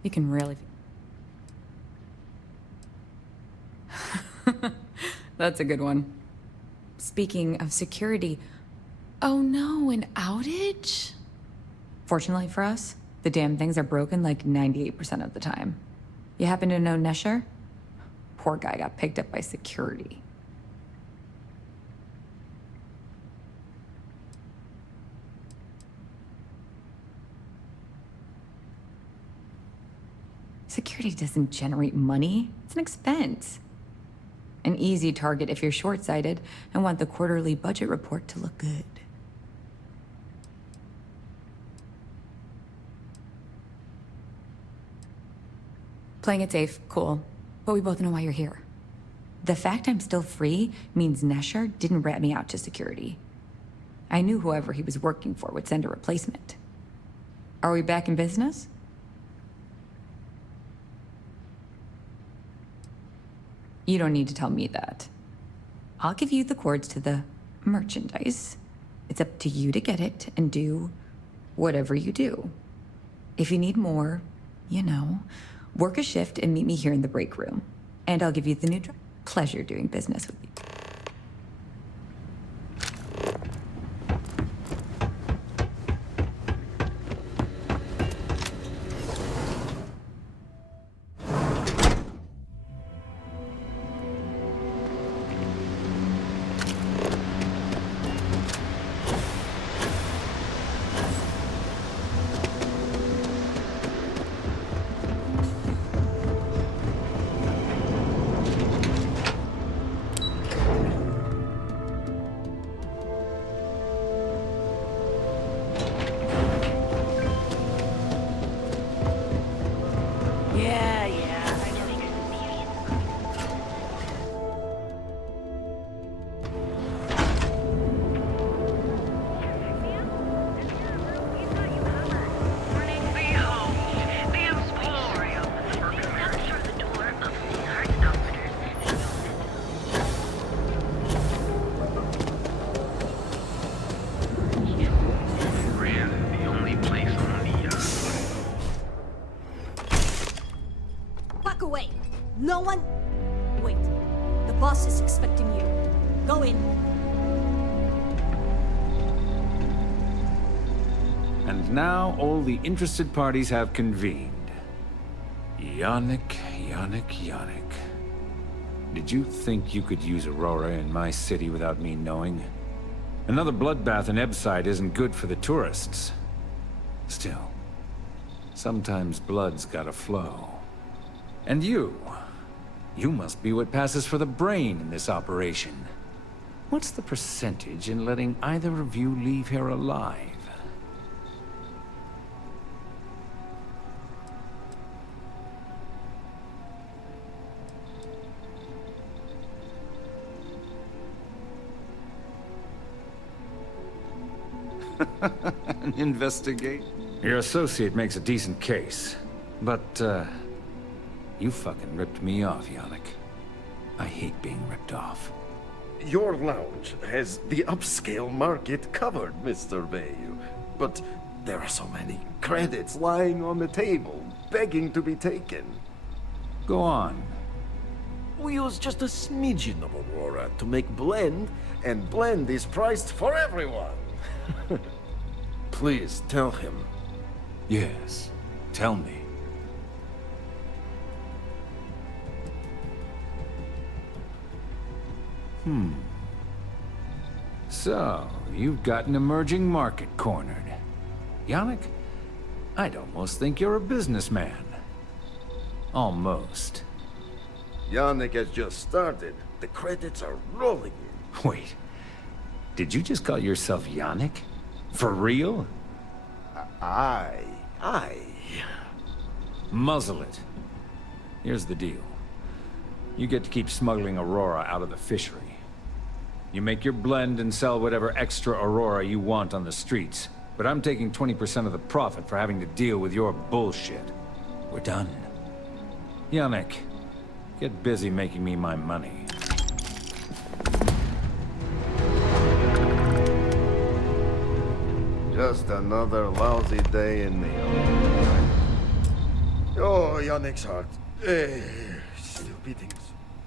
You can really... That's a good one. Speaking of security... Oh no, an outage? Fortunately for us, the damn things are broken like 98% of the time. You happen to know Nesher? Poor guy got picked up by security. Security doesn't generate money. It's an expense. An easy target if you're short-sighted and want the quarterly budget report to look good. Playing it safe, cool. But we both know why you're here. The fact I'm still free means Nesher didn't rat me out to security. I knew whoever he was working for would send a replacement. Are we back in business? You don't need to tell me that. I'll give you the codes to the merchandise. It's up to you to get it and do whatever you do. If you need more, you know, work a shift and meet me here in the break room. And I'll give you the new drug. Pleasure doing business with you. Away. No one... Wait. The boss is expecting you. Go in. And now all the interested parties have convened. Yannick. Did you think you could use Aurora in my city without me knowing? Another bloodbath in Ebside isn't good for the tourists. Still, sometimes blood's gotta flow. And you must be what passes for the brain in this operation. What's the percentage in letting either of you leave here alive? An investigate? Your associate makes a decent case, but, you fucking ripped me off, Yannick. I hate being ripped off. Your lounge has the upscale market covered, Mr. Bayou. But there are so many credits lying on the table, begging to be taken. Go on. We use just a smidgen of Aurora to make blend, and blend is priced for everyone. Please tell him. Yes, tell me. So, you've got an emerging market cornered. Yannick, I'd almost think you're a businessman. Almost. Yannick has just started. The credits are rolling in. Wait, did you just call yourself Yannick? For real? Aye. Muzzle it. Here's the deal. You get to keep smuggling Aurora out of the fishery. You make your blend and sell whatever extra Aurora you want on the streets. But I'm taking 20% of the profit for having to deal with your bullshit. We're done. Yannick, get busy making me my money. Just another lousy day in the office. Oh, Yannick's heart. Still beating.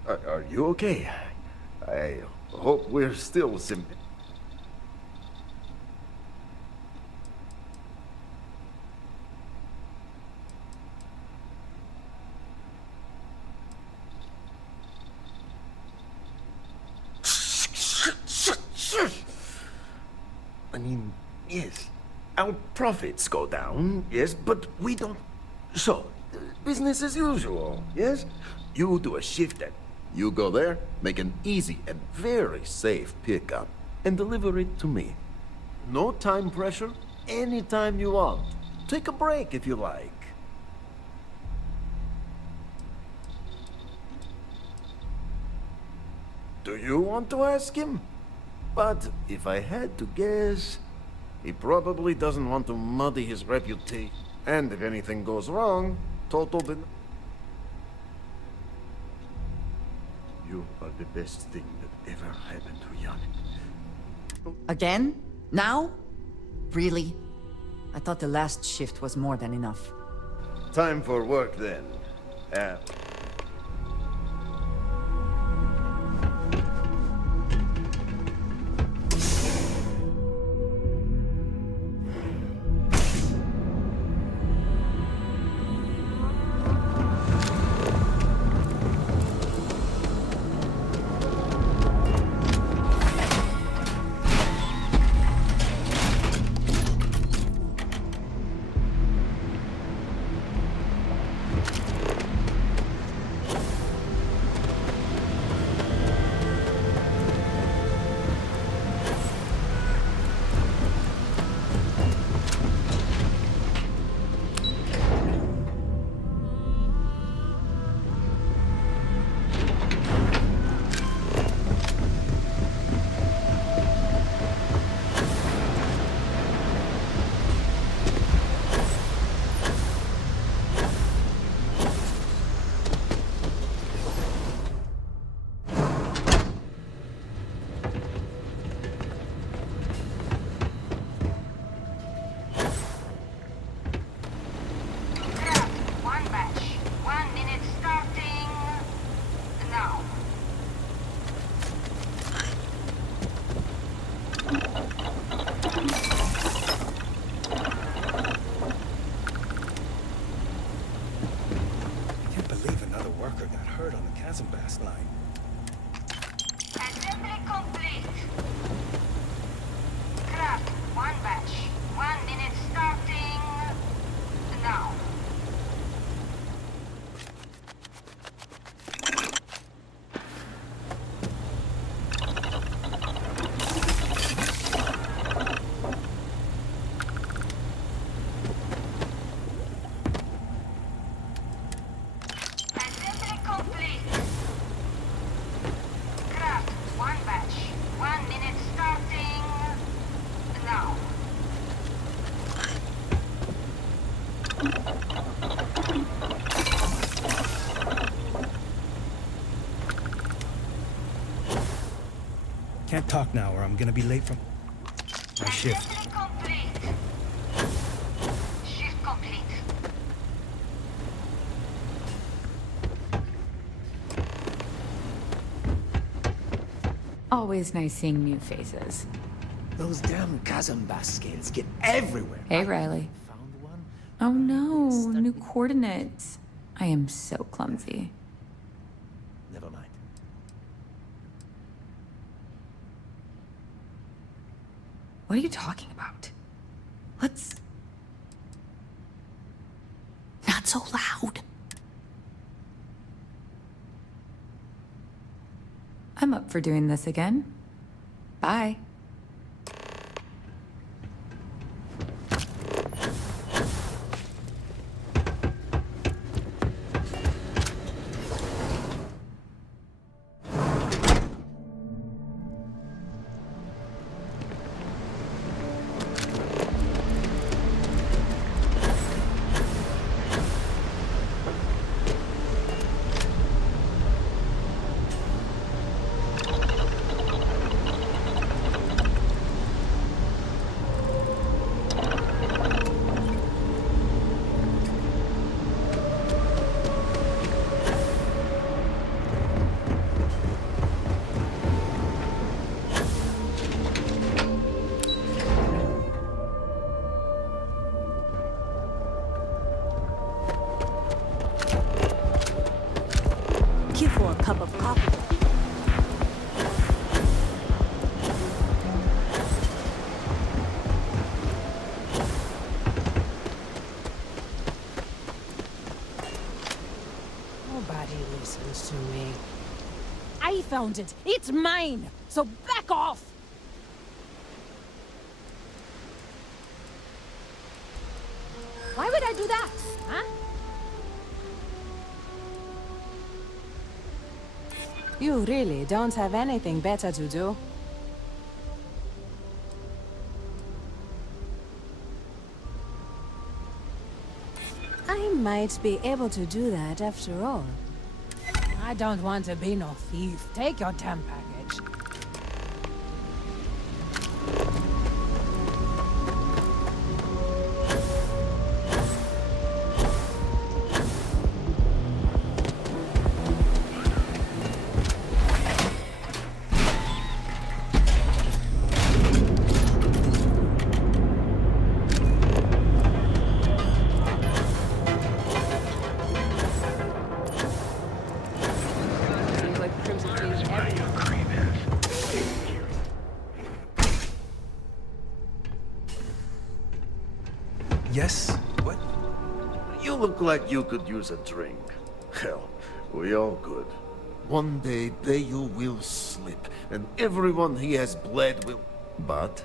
Are you okay? I hope we're still simple. I mean, yes, our profits go down, yes, but we don't. So, business as usual, yes? You do a shift and you go there, make an easy and very safe pickup, and deliver it to me. No time pressure, anytime you want. Take a break if you like. Do you want to ask him? But if I had to guess, he probably doesn't want to muddy his reputation. And if anything goes wrong, total You are the best thing that ever happened to Yannick. Again? Now? Really? I thought the last shift was more than enough. Time for work then. Can't talk now or I'm gonna be late from my shift. Shift complete. Always nice seeing new faces. Those damn Kazambas scales get everywhere. Hey, Riley. Found one? Oh no, new coordinates. I am so clumsy. Never mind. What are you talking about? Let's... Not so loud. I'm up for doing this again. Bye. cup of coffee. Nobody listens to me. I found it. It's mine. So back off. Why would I do that, huh? You really don't have anything better to do? I might be able to do that after all. I don't want to be no thief. Take your damn package. Yes? What? You look like you could use a drink. Hell, we all could. One day, Bayu will slip, and everyone he has bled will... But,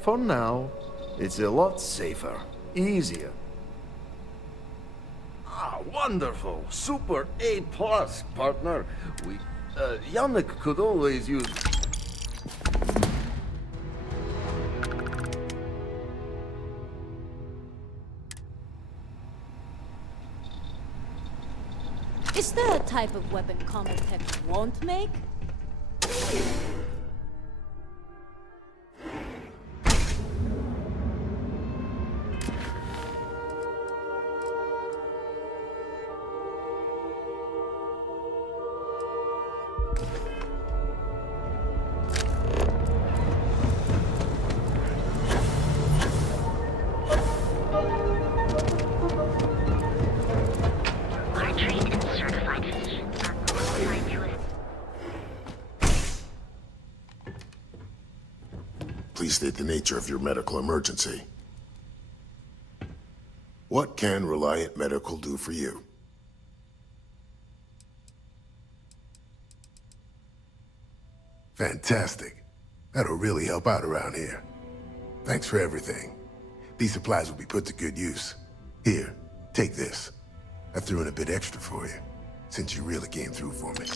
for now, it's a lot safer, easier. Ah, wonderful! Super A+, partner. Yannick could always use... Is there a type of weapon common tech won't make? Please state the nature of your medical emergency. What can Reliant Medical do for you? Fantastic. That'll really help out around here. Thanks for everything. These supplies will be put to good use. Here, take this. I threw in a bit extra for you, since you really came through for me.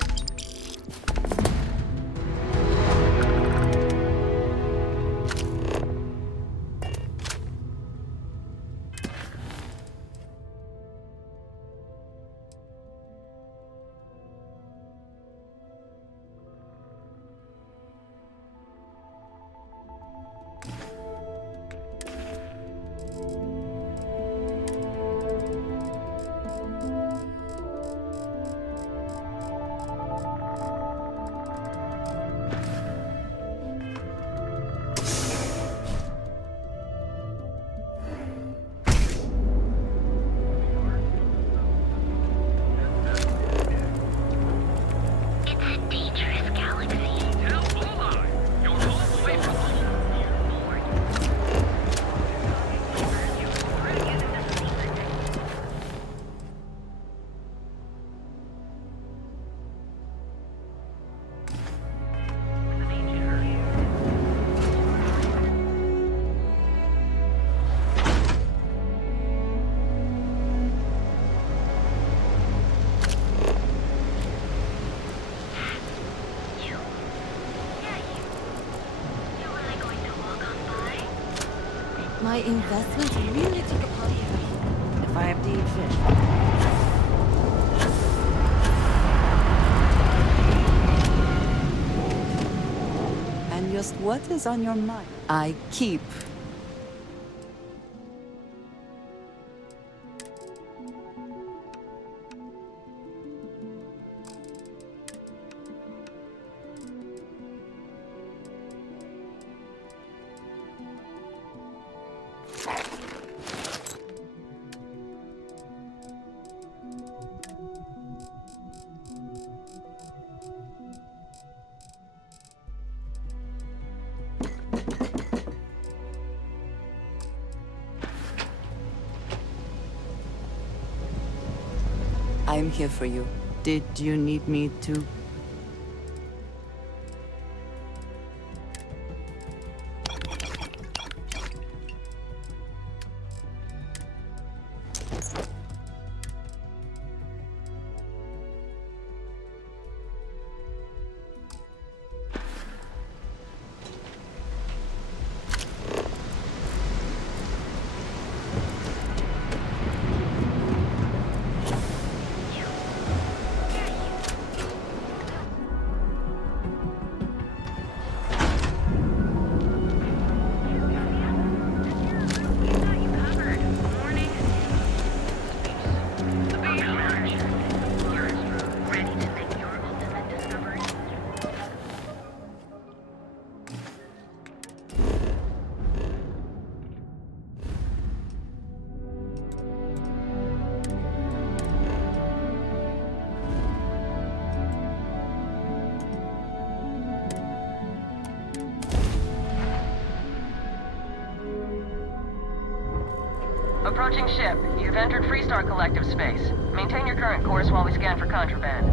My investment really took a punt if I have to eat fish. And just what is on your mind? I keep. I'm here for you. Did you need me to? Approaching ship. You've entered Freestar Collective space. Maintain your current course while we scan for contraband.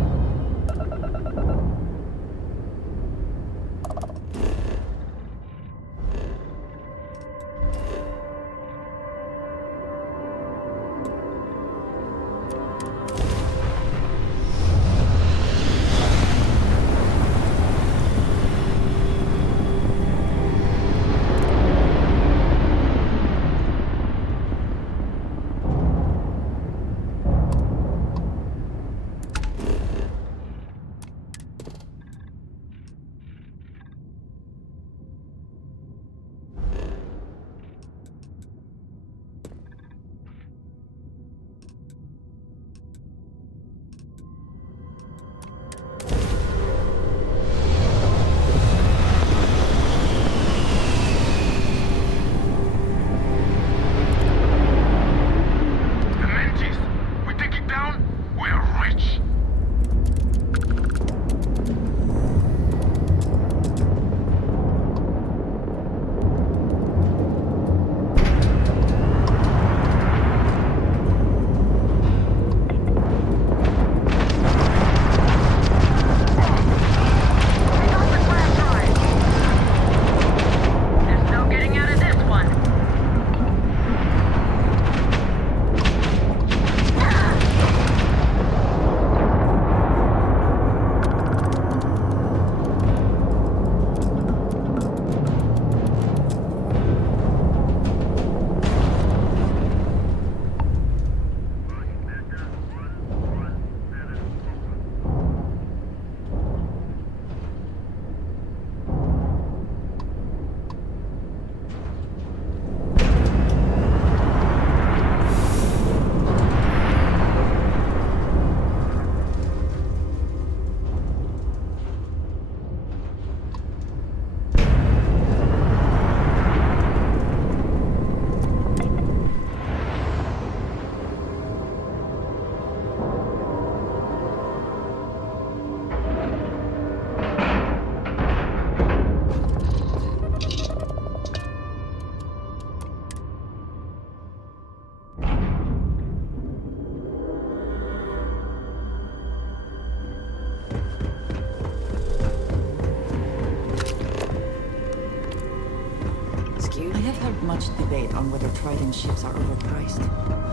Much debate on whether Trident ships are overpriced.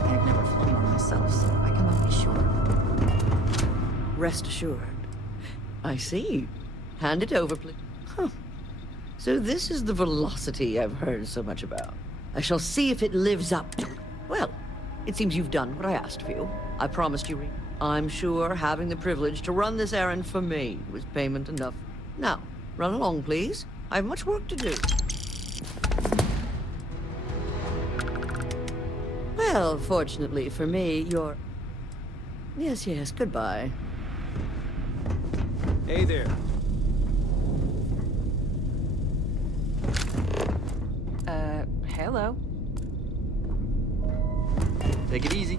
I have never flown one myself, so I cannot be sure. Rest assured. I see. Hand it over, please. Huh. So this is the velocity I've heard so much about. I shall see if it lives up to it. Well, it seems you've done what I asked of you. I promised you. I'm sure having the privilege to run this errand for me was payment enough. Now, run along, please. I have much work to do. Well, fortunately for me, you're... Yes, goodbye. Hey there. Hello. Take it easy.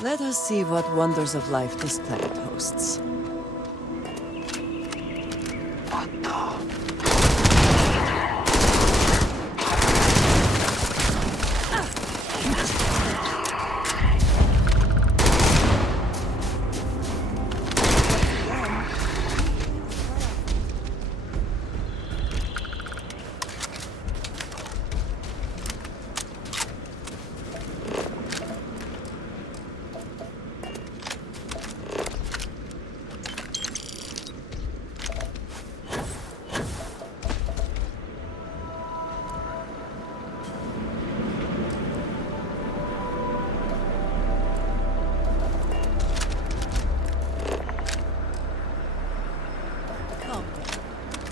Let us see what wonders of life this planet hosts.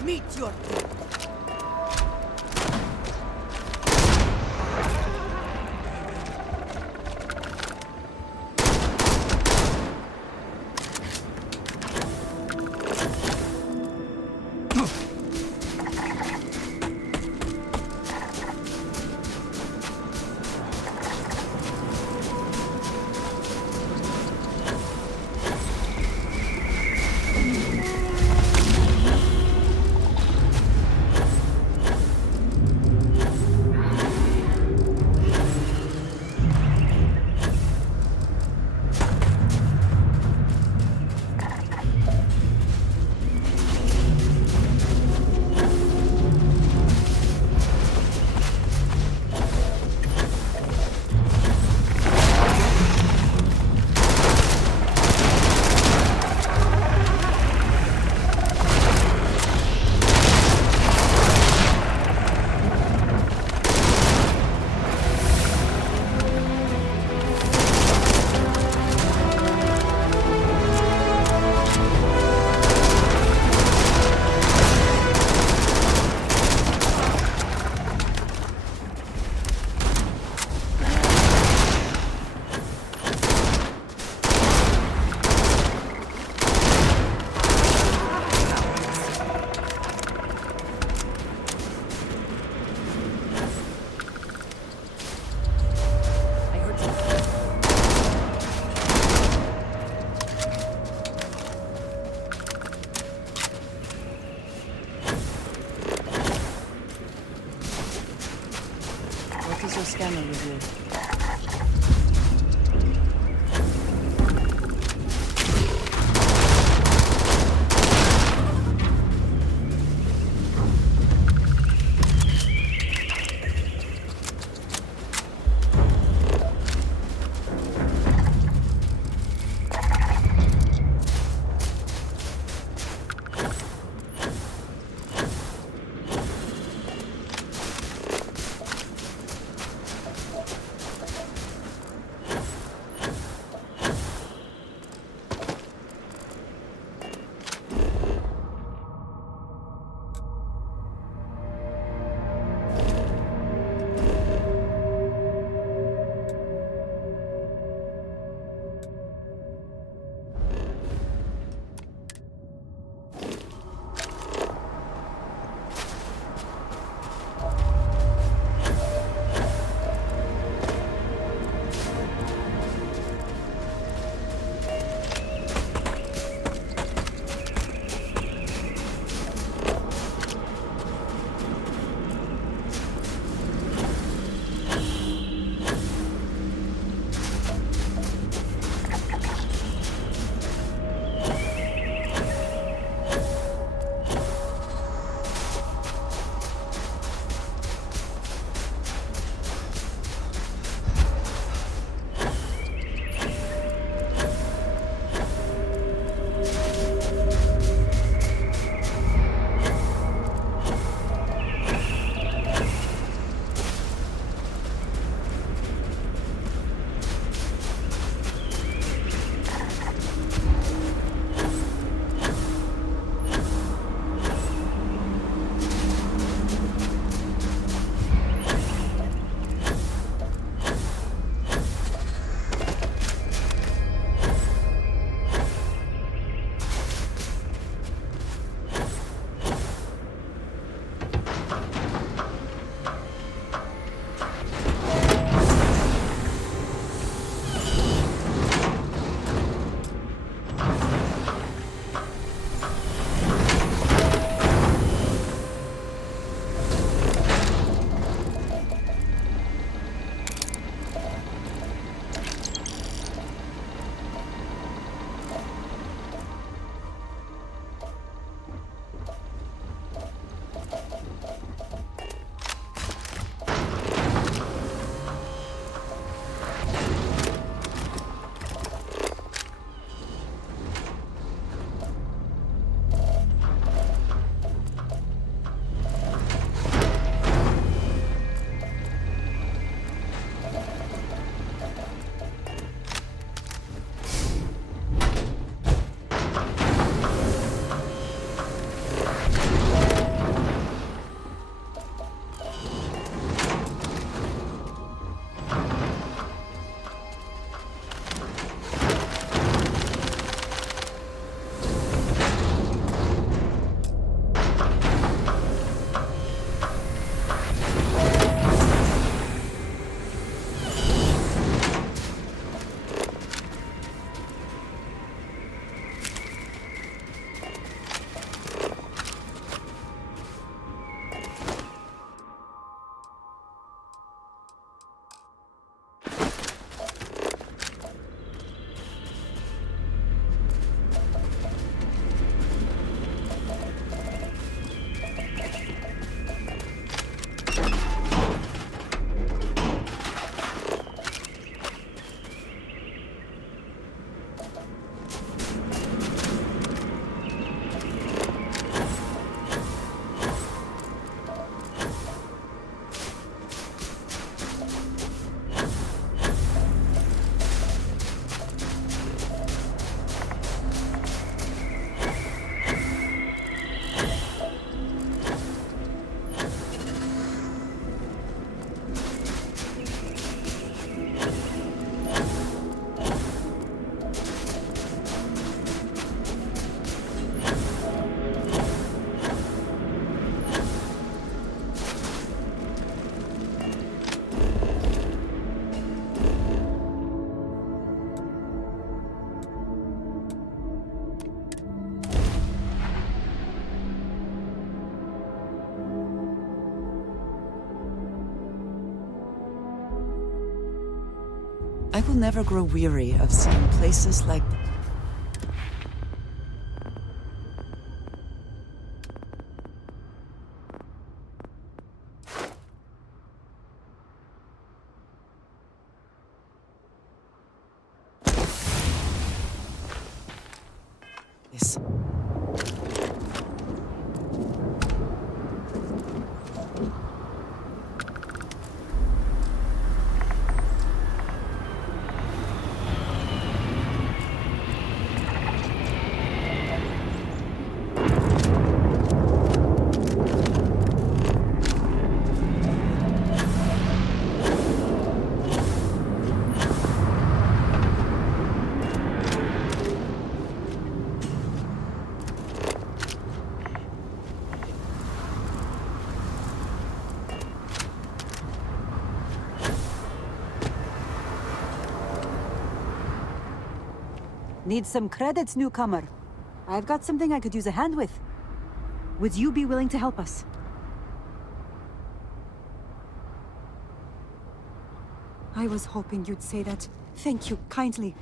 Meet your Scanner review. I will never grow weary of seeing places like... this. Need some credits, newcomer. I've got something I could use a hand with. Would you be willing to help us? I was hoping you'd say that. Thank you kindly.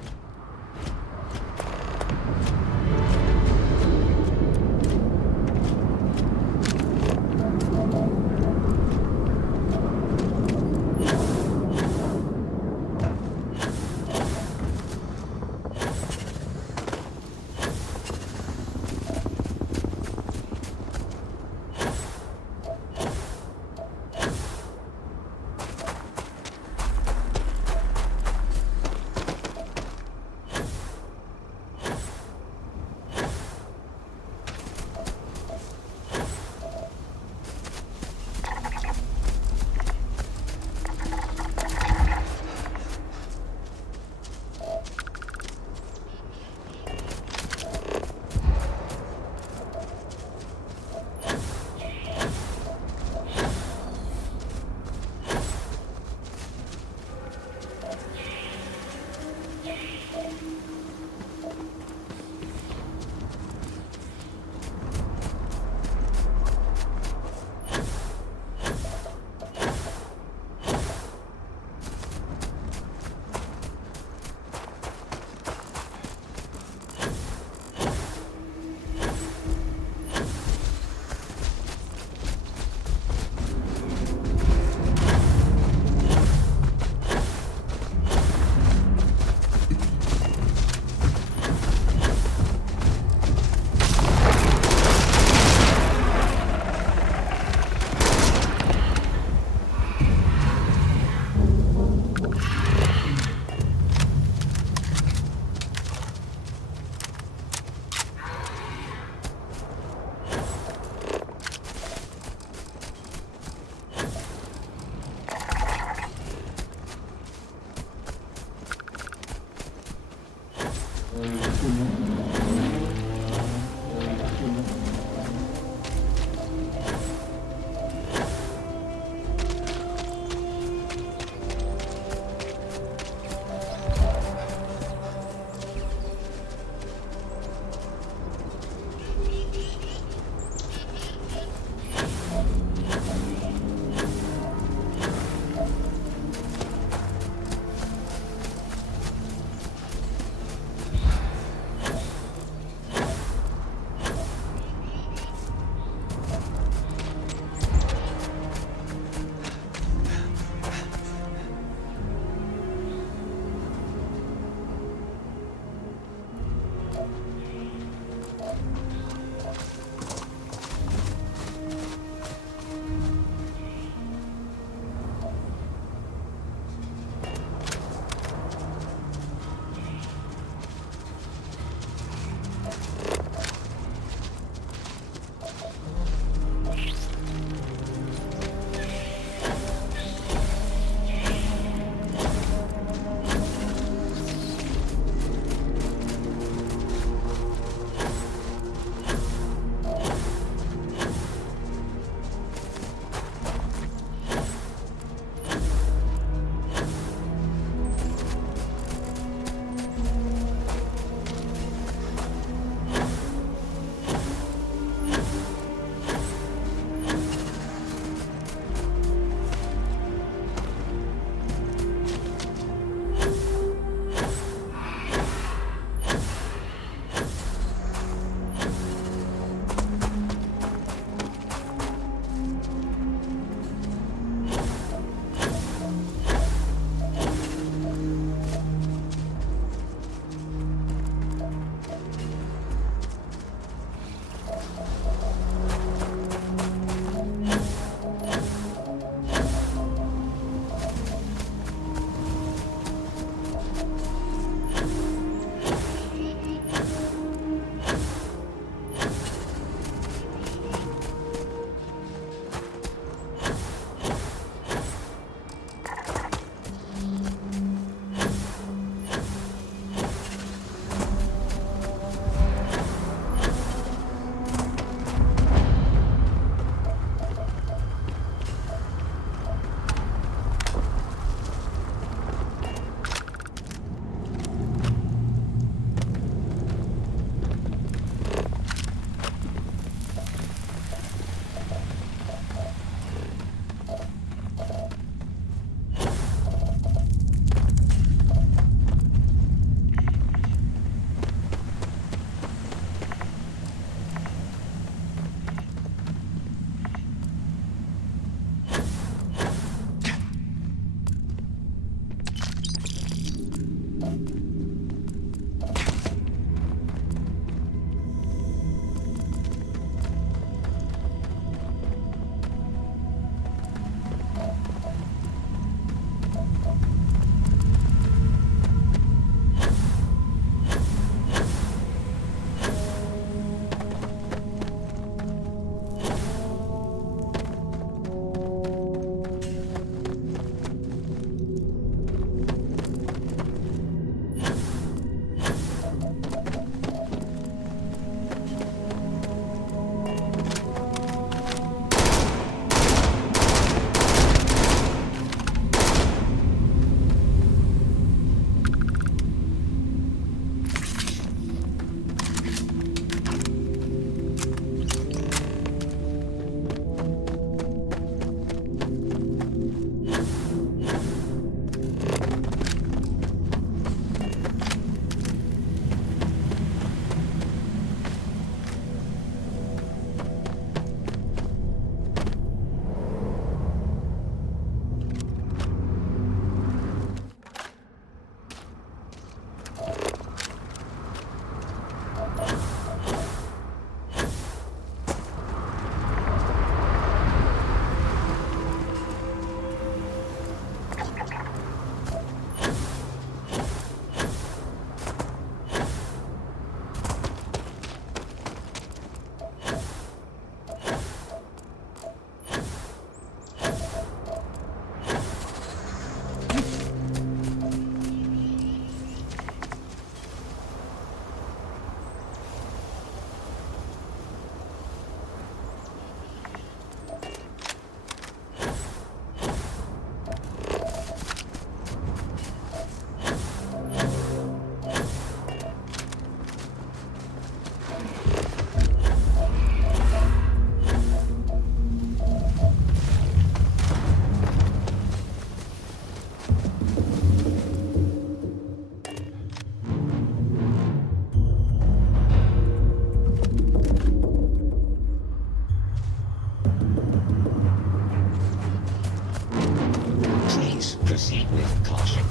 Proceed with caution.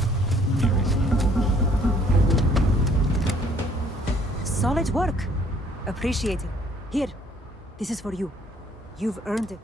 Solid work. Appreciate it. Here, this is for you. You've earned it.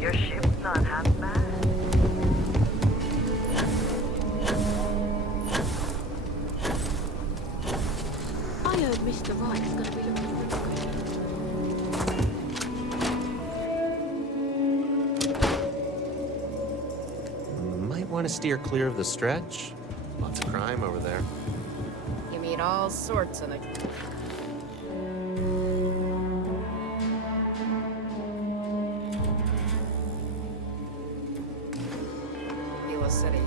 Your ship's not half bad. I heard Mr. Wright's gonna be looking for Might want to steer clear of the stretch. Lots of crime over there. You meet all sorts of the... City.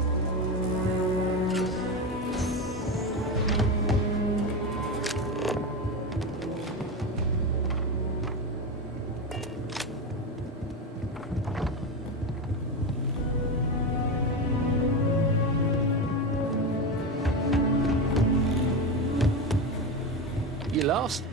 You lost?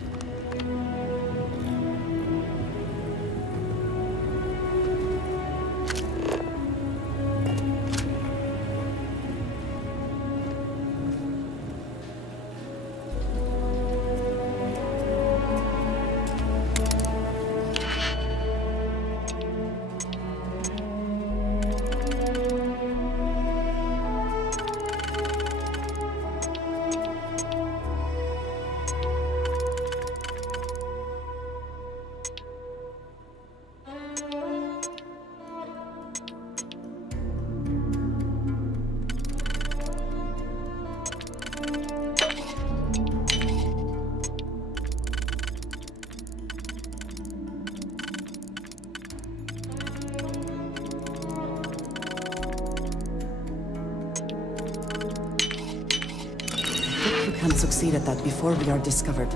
Can succeed at that before we are discovered.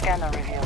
Scanner review.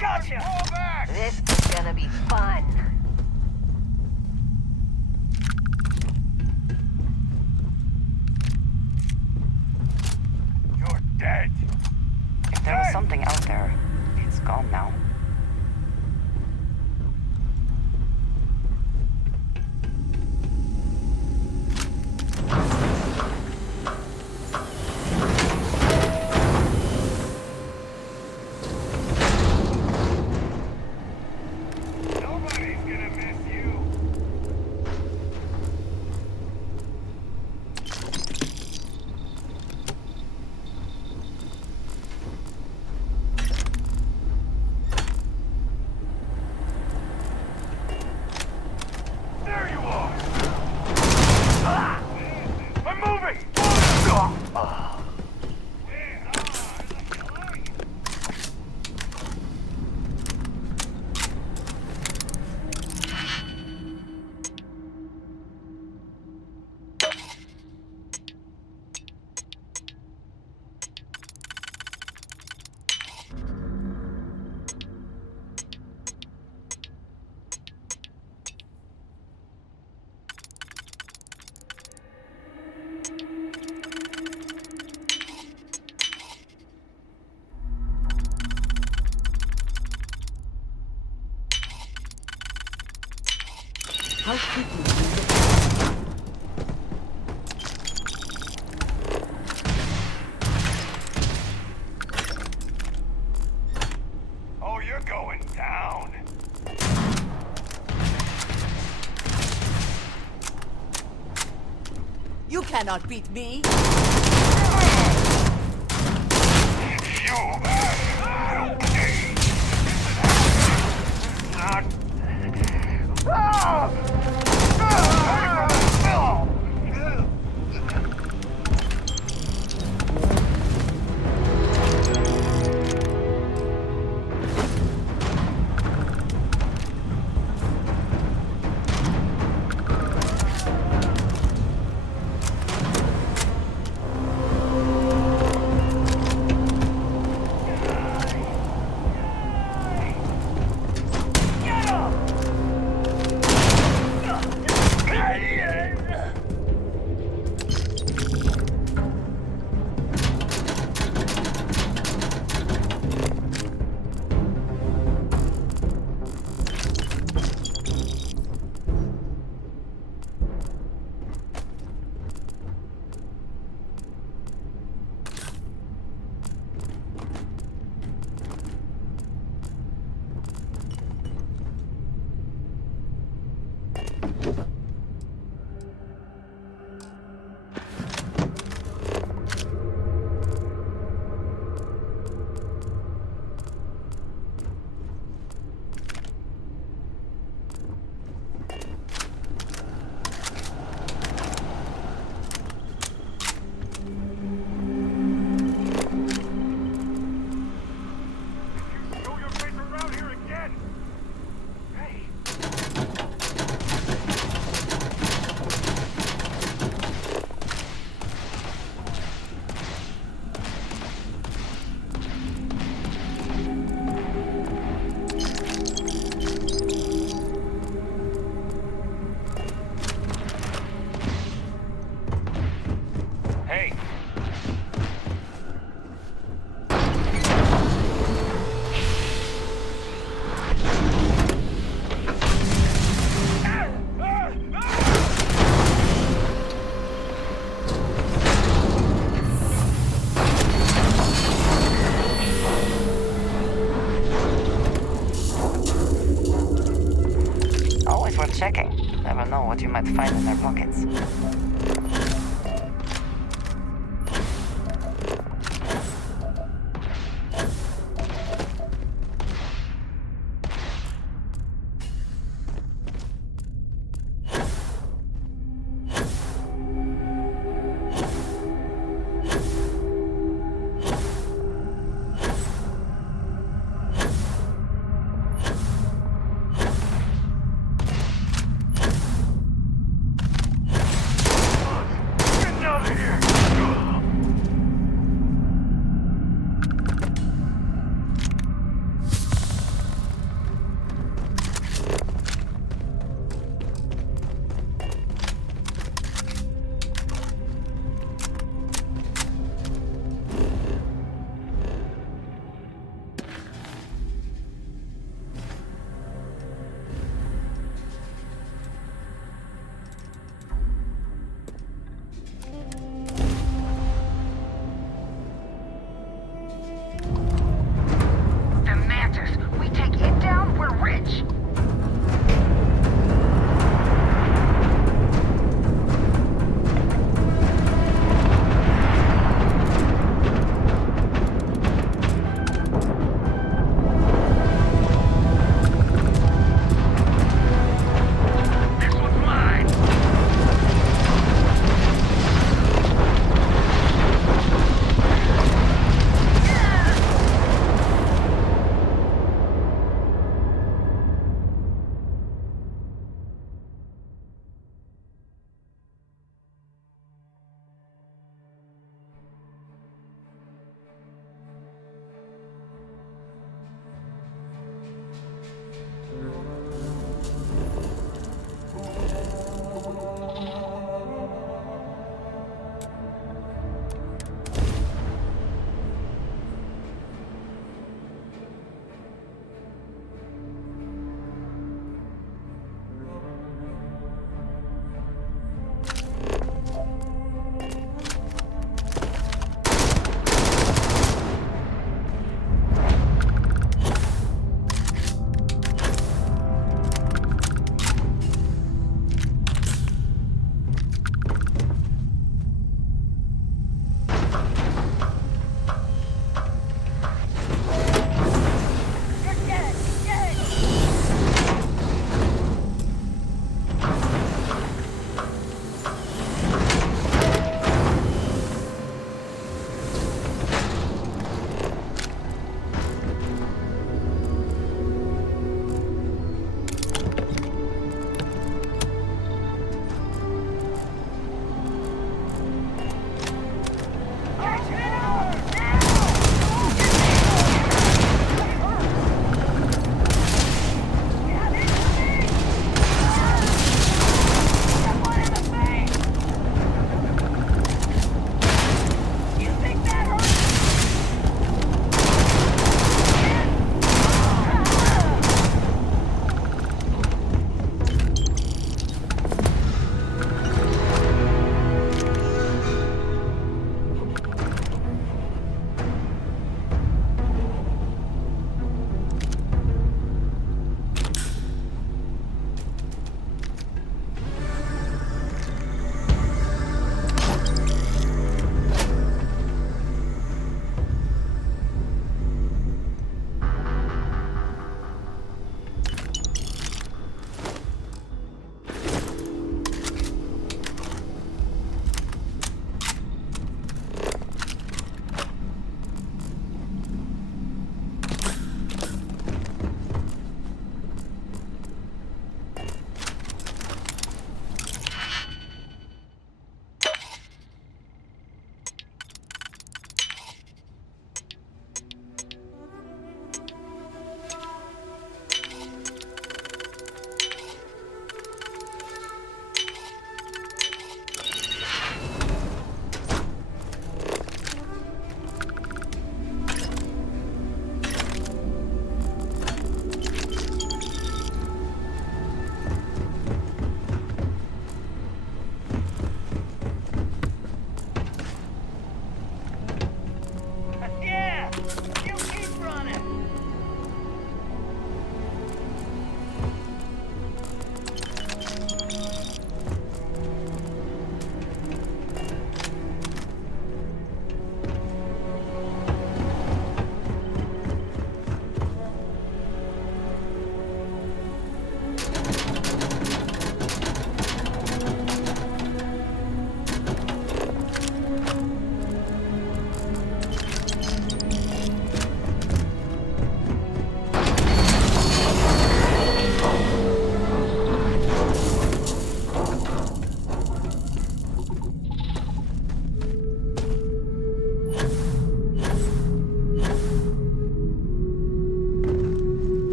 Gotcha! This is gonna be fun. You're dead. If there was something out there, it's gone now. How quickly do you get... Oh, you're going down. You cannot beat me! checking. Never know what you might find in their pockets.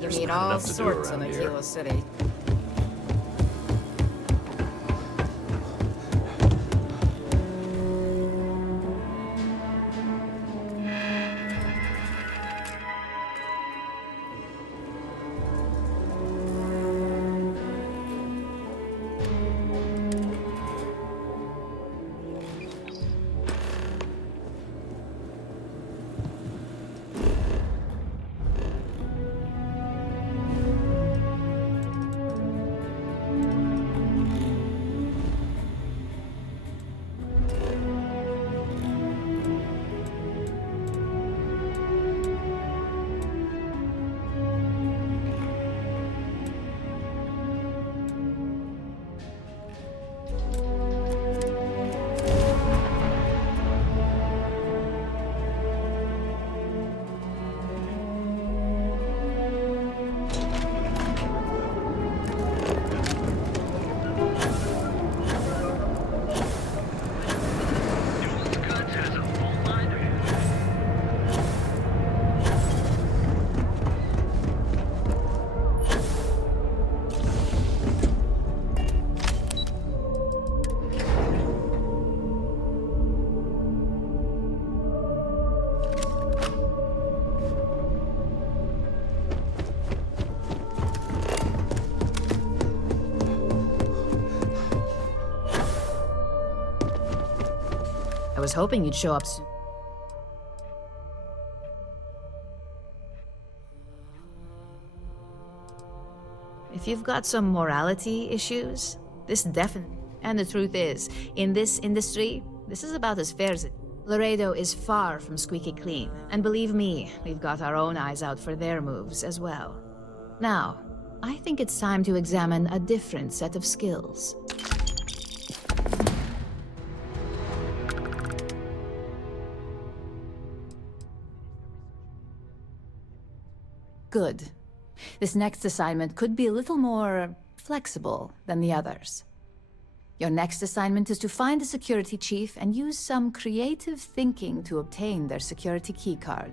You There's meet not all enough to do sorts in around here. Aquila City. I was hoping you'd show up soon. If you've got some morality issues, this definitely... And the truth is, in this industry, this is about as fair as it... Laredo is far from squeaky clean, and believe me, we've got our own eyes out for their moves as well. Now, I think it's time to examine a different set of skills. Good. This next assignment could be a little more flexible than the others. Your next assignment is to find the security chief and use some creative thinking to obtain their security keycard.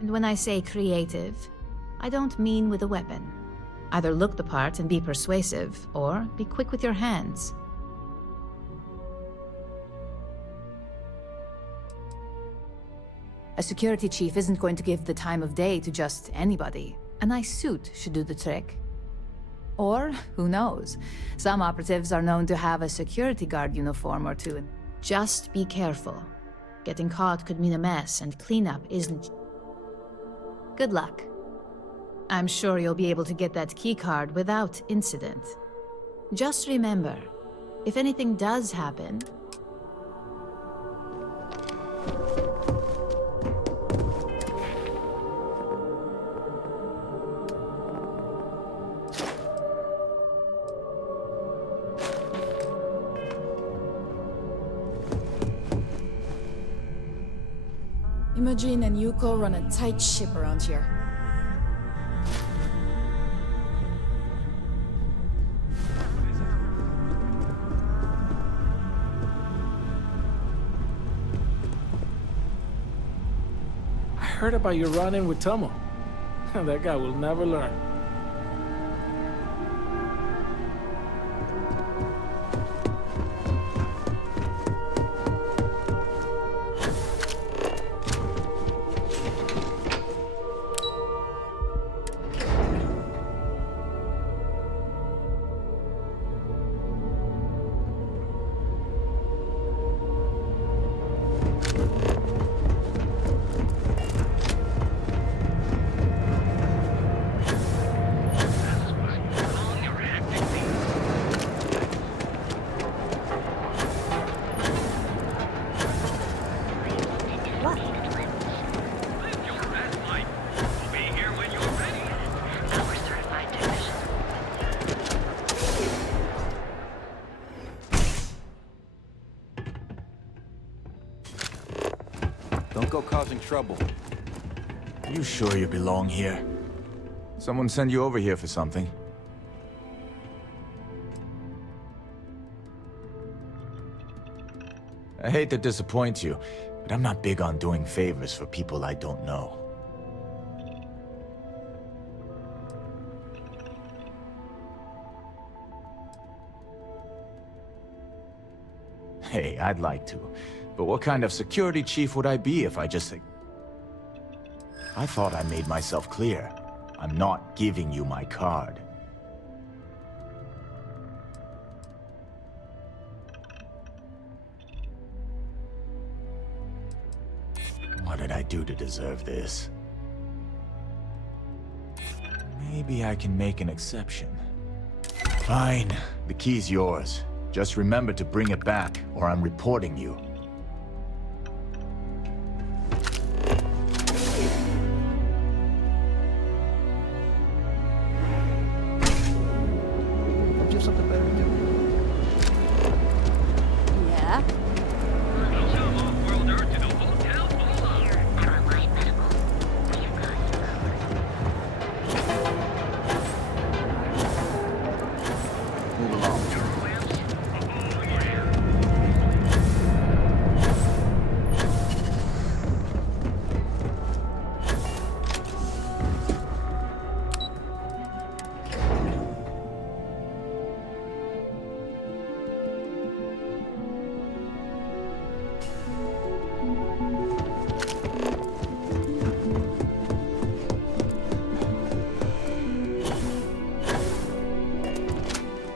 And when I say creative, I don't mean with a weapon. Either look the part and be persuasive, or be quick with your hands. A security chief isn't going to give the time of day to just anybody. A nice suit should do the trick. Or, who knows, some operatives are known to have a security guard uniform or two. Just be careful. Getting caught could mean a mess, and cleanup isn't... Good luck. I'm sure you'll be able to get that keycard without incident. Just remember, if anything does happen... Imogen and Yuko run a tight ship around here. I heard about your run-in with Tomo. That guy will never learn. Don't go causing trouble. You sure you belong here? Someone send you over here for something? I hate to disappoint you, but I'm not big on doing favors for people I don't know. Hey, I'd like to. But what kind of security chief would I be if I just... I thought I made myself clear. I'm not giving you my card. What did I do to deserve this? Maybe I can make an exception. Fine. The key's yours. Just remember to bring it back, or I'm reporting you. Don't you have something better to do? Yeah?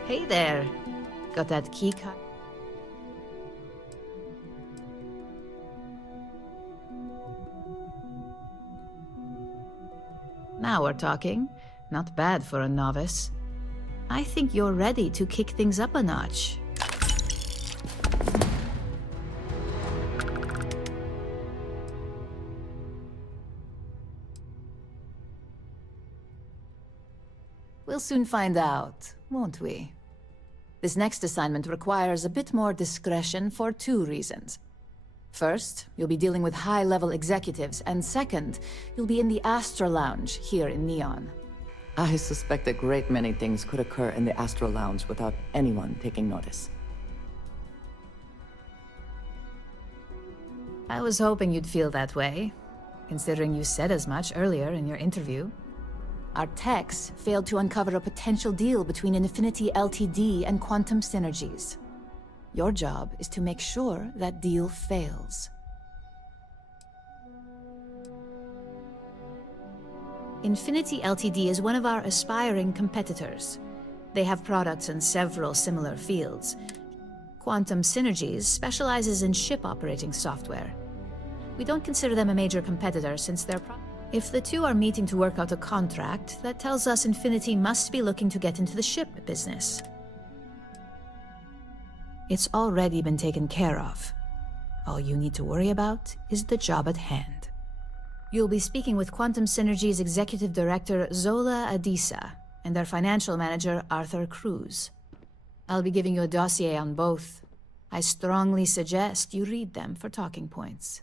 Hey there. Got that key card? Now we're talking. Not bad for a novice. I think you're ready to kick things up a notch. We'll soon find out, won't we? This next assignment requires a bit more discretion for 2 reasons. First, you'll be dealing with high-level executives, and second, you'll be in the Astra Lounge here in Neon. I suspect a great many things could occur in the Astra Lounge without anyone taking notice. I was hoping you'd feel that way, considering you said as much earlier in your interview. Our techs failed to uncover a potential deal between Infinity Ltd. And Quantum Synergies. Your job is to make sure that deal fails. Infinity Ltd. Is one of our aspiring competitors. They have products in several similar fields. Quantum Synergies specializes in ship operating software. We don't consider them a major competitor since they're If the two are meeting to work out a contract, that tells us Infinity must be looking to get into the ship business. It's already been taken care of. All you need to worry about is the job at hand. You'll be speaking with Quantum Synergy's Executive Director Zola Adisa and their Financial Manager Arthur Cruz. I'll be giving you a dossier on both. I strongly suggest you read them for talking points.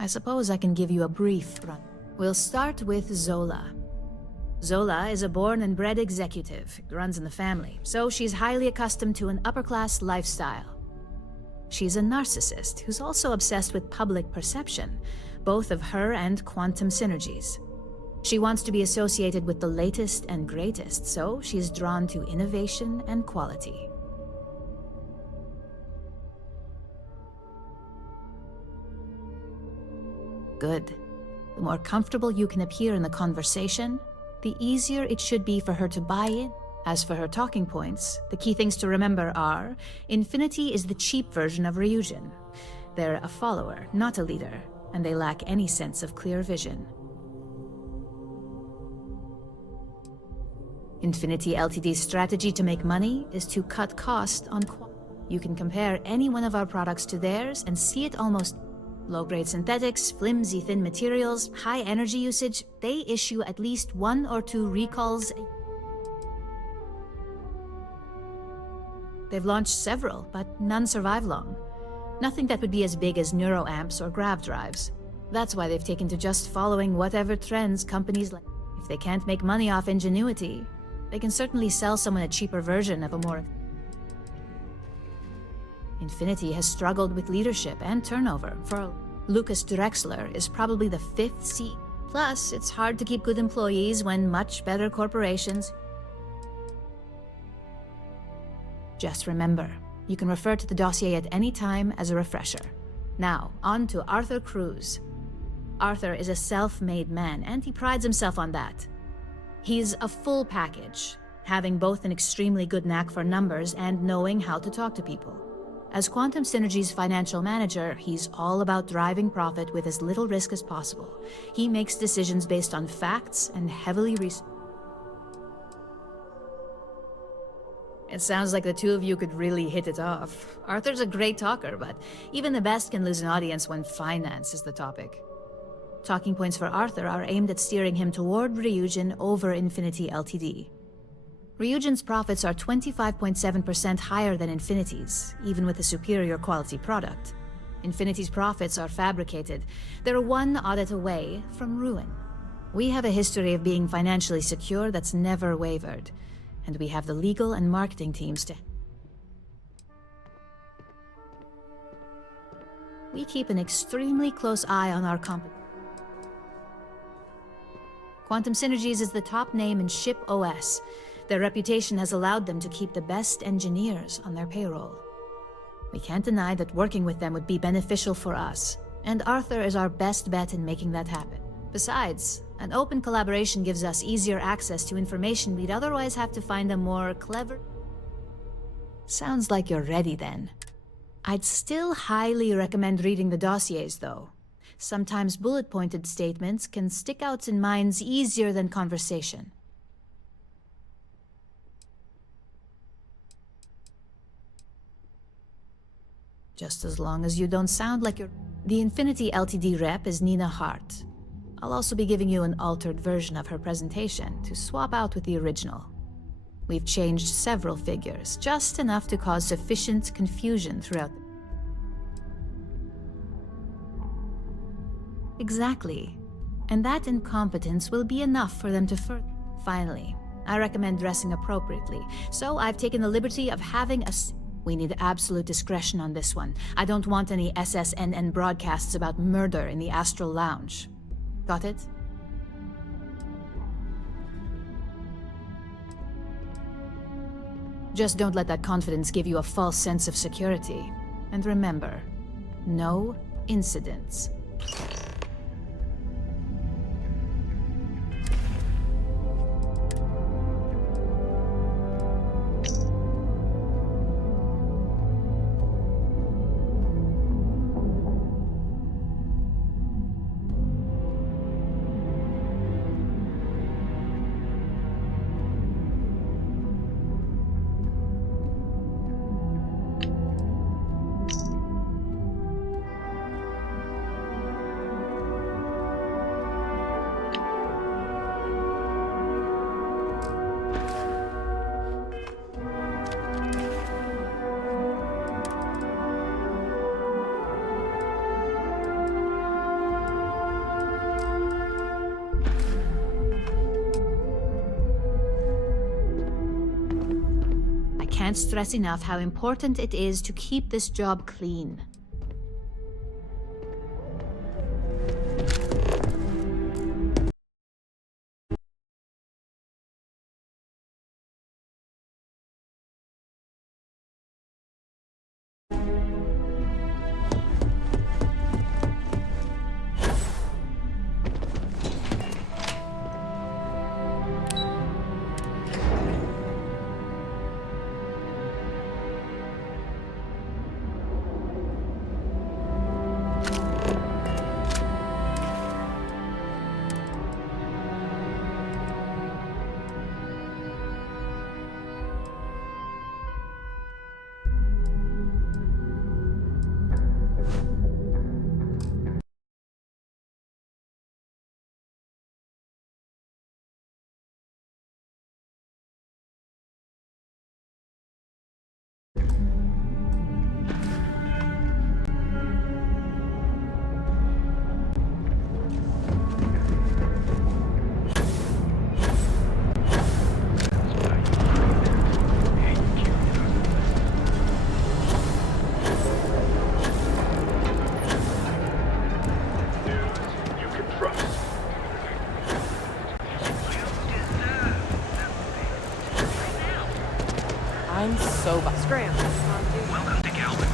I suppose I can give you a brief run. We'll start with Zola. Zola is a born and bred executive, runs in the family, so she's highly accustomed to an upper-class lifestyle. She's a narcissist who's also obsessed with public perception, both of her and Quantum Synergies. She wants to be associated with the latest and greatest, so she's drawn to innovation and quality. Good. The more comfortable you can appear in the conversation, the easier it should be for her to buy in. As for her talking points, the key things to remember are, Infinity is the cheap version of Ryujin. They're a follower, not a leader, and they lack any sense of clear vision. Infinity Ltd's strategy to make money is to cut cost on You can compare any one of our products to theirs and see it almost low-grade synthetics, flimsy thin materials, high energy usage. They issue at least 1 or 2 recalls. They've launched several, but none survive long. Nothing that would be as big as neuroamps or grav drives. That's why they've taken to just following whatever trends companies like. If they can't make money off ingenuity, they can certainly sell someone a cheaper version of a more... Infinity has struggled with leadership and turnover. For Lucas Drexler is probably the 5th seat. Plus, it's hard to keep good employees when much better corporations... Just remember, you can refer to the dossier at any time as a refresher. Now, on to Arthur Cruz. Arthur is a self-made man, and he prides himself on that. He's a full package, having both an extremely good knack for numbers and knowing how to talk to people. As Quantum Synergy's financial manager, he's all about driving profit with as little risk as possible. He makes decisions based on facts and heavily researched. It sounds like the two of you could really hit it off. Arthur's a great talker, but even the best can lose an audience when finance is the topic. Talking points for Arthur are aimed at steering him toward Ryujin over Infinity Ltd. Ryujin's profits are 25.7% higher than Infinity's, even with a superior quality product. Infinity's profits are fabricated. They're one audit away from ruin. We have a history of being financially secure that's never wavered, and we have the legal and marketing teams to... We keep an extremely close eye on our company. Quantum Synergies is the top name in ship OS. Their reputation has allowed them to keep the best engineers on their payroll. We can't deny that working with them would be beneficial for us, and Arthur is our best bet in making that happen. Besides, an open collaboration gives us easier access to information we'd otherwise have to find a more clever... Sounds like you're ready then. I'd still highly recommend reading the dossiers, though. Sometimes bullet-pointed statements can stick out in minds easier than conversation. Just as long as you don't sound like you're... The Infinity Ltd rep is Nina Hart. I'll also be giving you an altered version of her presentation to swap out with the original. We've changed several figures, just enough to cause sufficient confusion throughout the... Exactly. And that incompetence will be enough for them to further... Finally, I recommend dressing appropriately, so I've taken the liberty of having a... We need absolute discretion on this one. I don't want any SSNN broadcasts about murder in the Astral Lounge. Got it? Just don't let that confidence give you a false sense of security. And remember, no incidents. Can't stress enough how important it is to keep this job clean. Scram. Welcome to Galvin.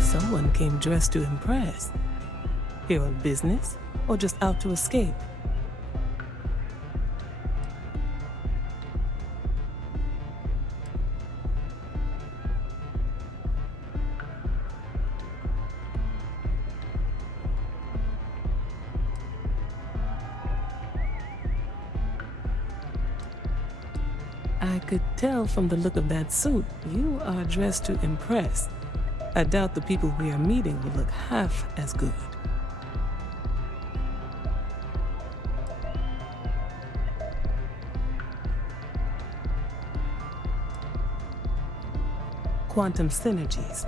Someone came dressed to impress. Here on business, or just out to escape? I could tell from the look of that suit, you are dressed to impress. I doubt the people we are meeting will look half as good. Quantum synergies.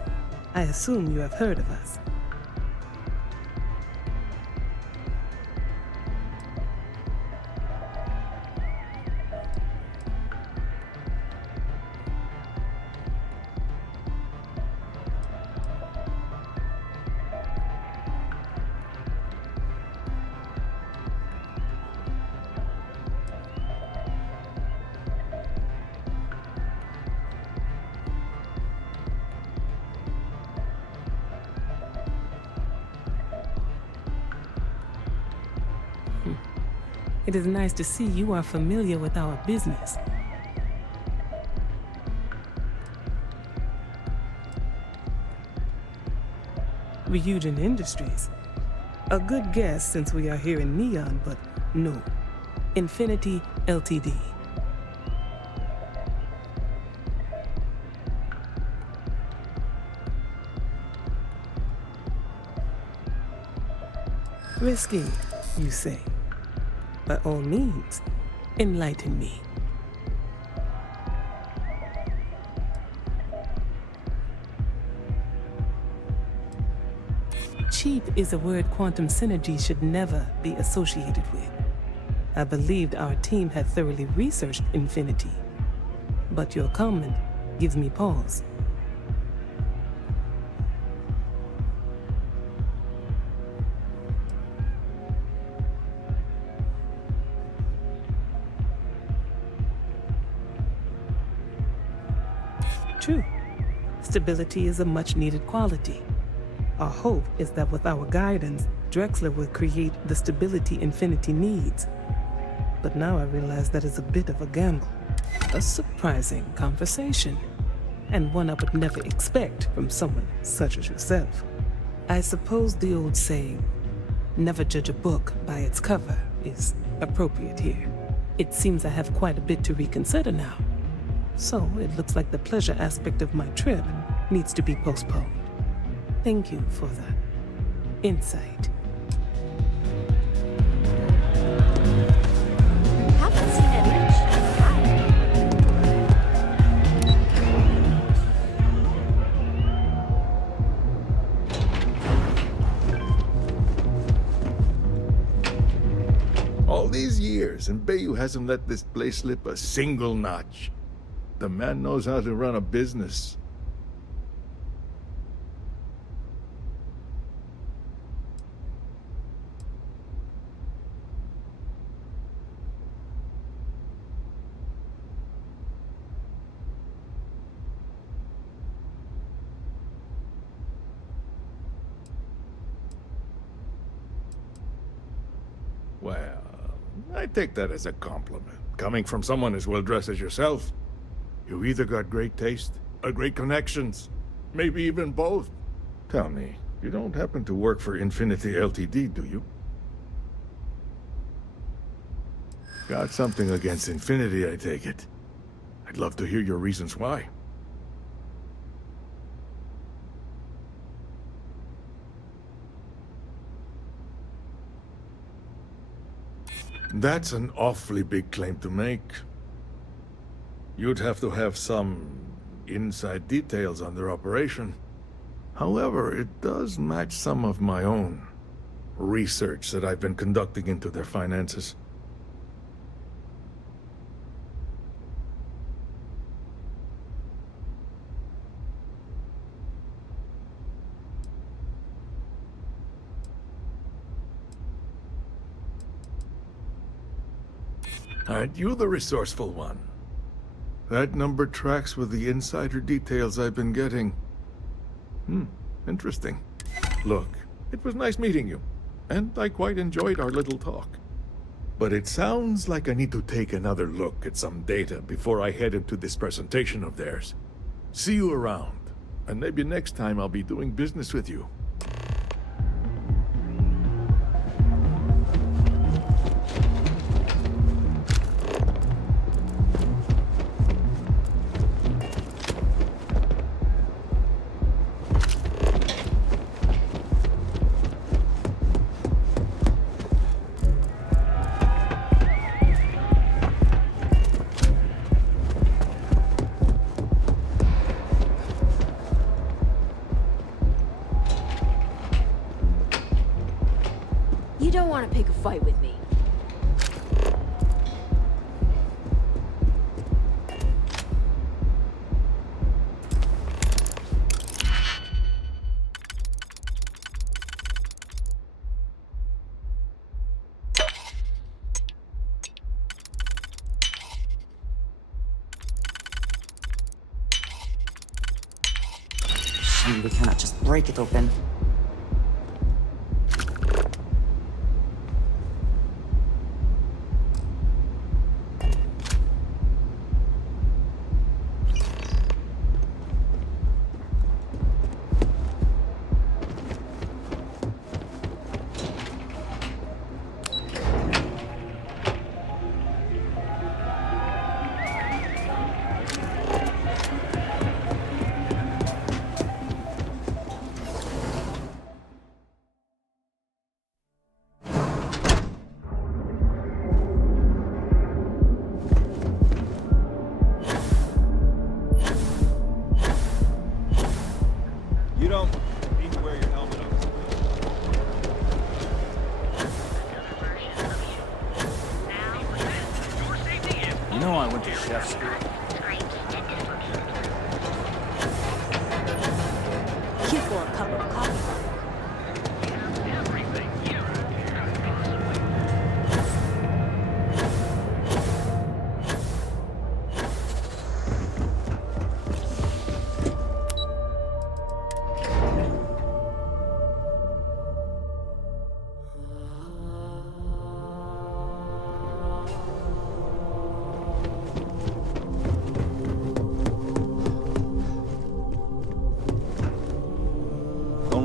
I assume you have heard of us. It is nice to see you are familiar with our business. Ryujin Industries. A good guess since we are here in Neon, but no. Infinity Ltd. Risky, you say? By all means, enlighten me. Cheap is a word quantum synergy should never be associated with. I believed our team had thoroughly researched Infinity, but your comment gives me pause. True. Stability is a much-needed quality. Our hope is that with our guidance, Drexler will create the stability Infinity needs. But now I realize that is a bit of a gamble. A surprising conversation, and one I would never expect from someone such as yourself. I suppose the old saying, never judge a book by its cover, is appropriate here. It seems I have quite a bit to reconsider now. So it looks like the pleasure aspect of my trip needs to be postponed. Thank you for that insight. Haven't seen it much. All these years, and Bayou hasn't let this place slip a single notch. The man knows how to run a business. Well, I take that as a compliment. Coming from someone as well-dressed as yourself. You either got great taste or great connections. Maybe even both. Tell me, you don't happen to work for Infinity Ltd, do you? Got something against Infinity, I take it. I'd love to hear your reasons why. That's an awfully big claim to make. You'd have to have some inside details on their operation. However, it does match some of my own research that I've been conducting into their finances. Aren't you the resourceful one? That number tracks with the insider details I've been getting. Interesting. Look, it was nice meeting you, and I quite enjoyed our little talk. But it sounds like I need to take another look at some data before I head into this presentation of theirs. See you around, and maybe next time I'll be doing business with you. You don't want to pick a fight with me. Shame we cannot just break it open.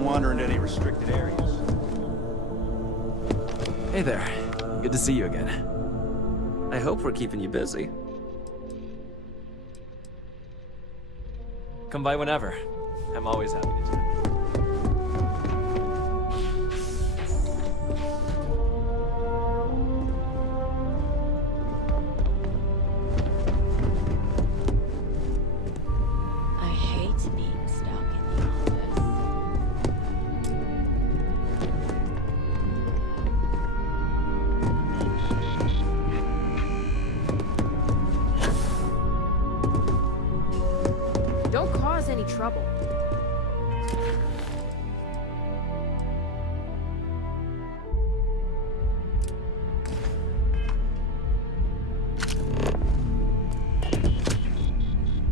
Wander into any restricted areas. Hey there. Good to see you again. I hope we're keeping you busy. Come by whenever. I'm always happy to chat. I hate being stuck in the office. Don't cause any trouble.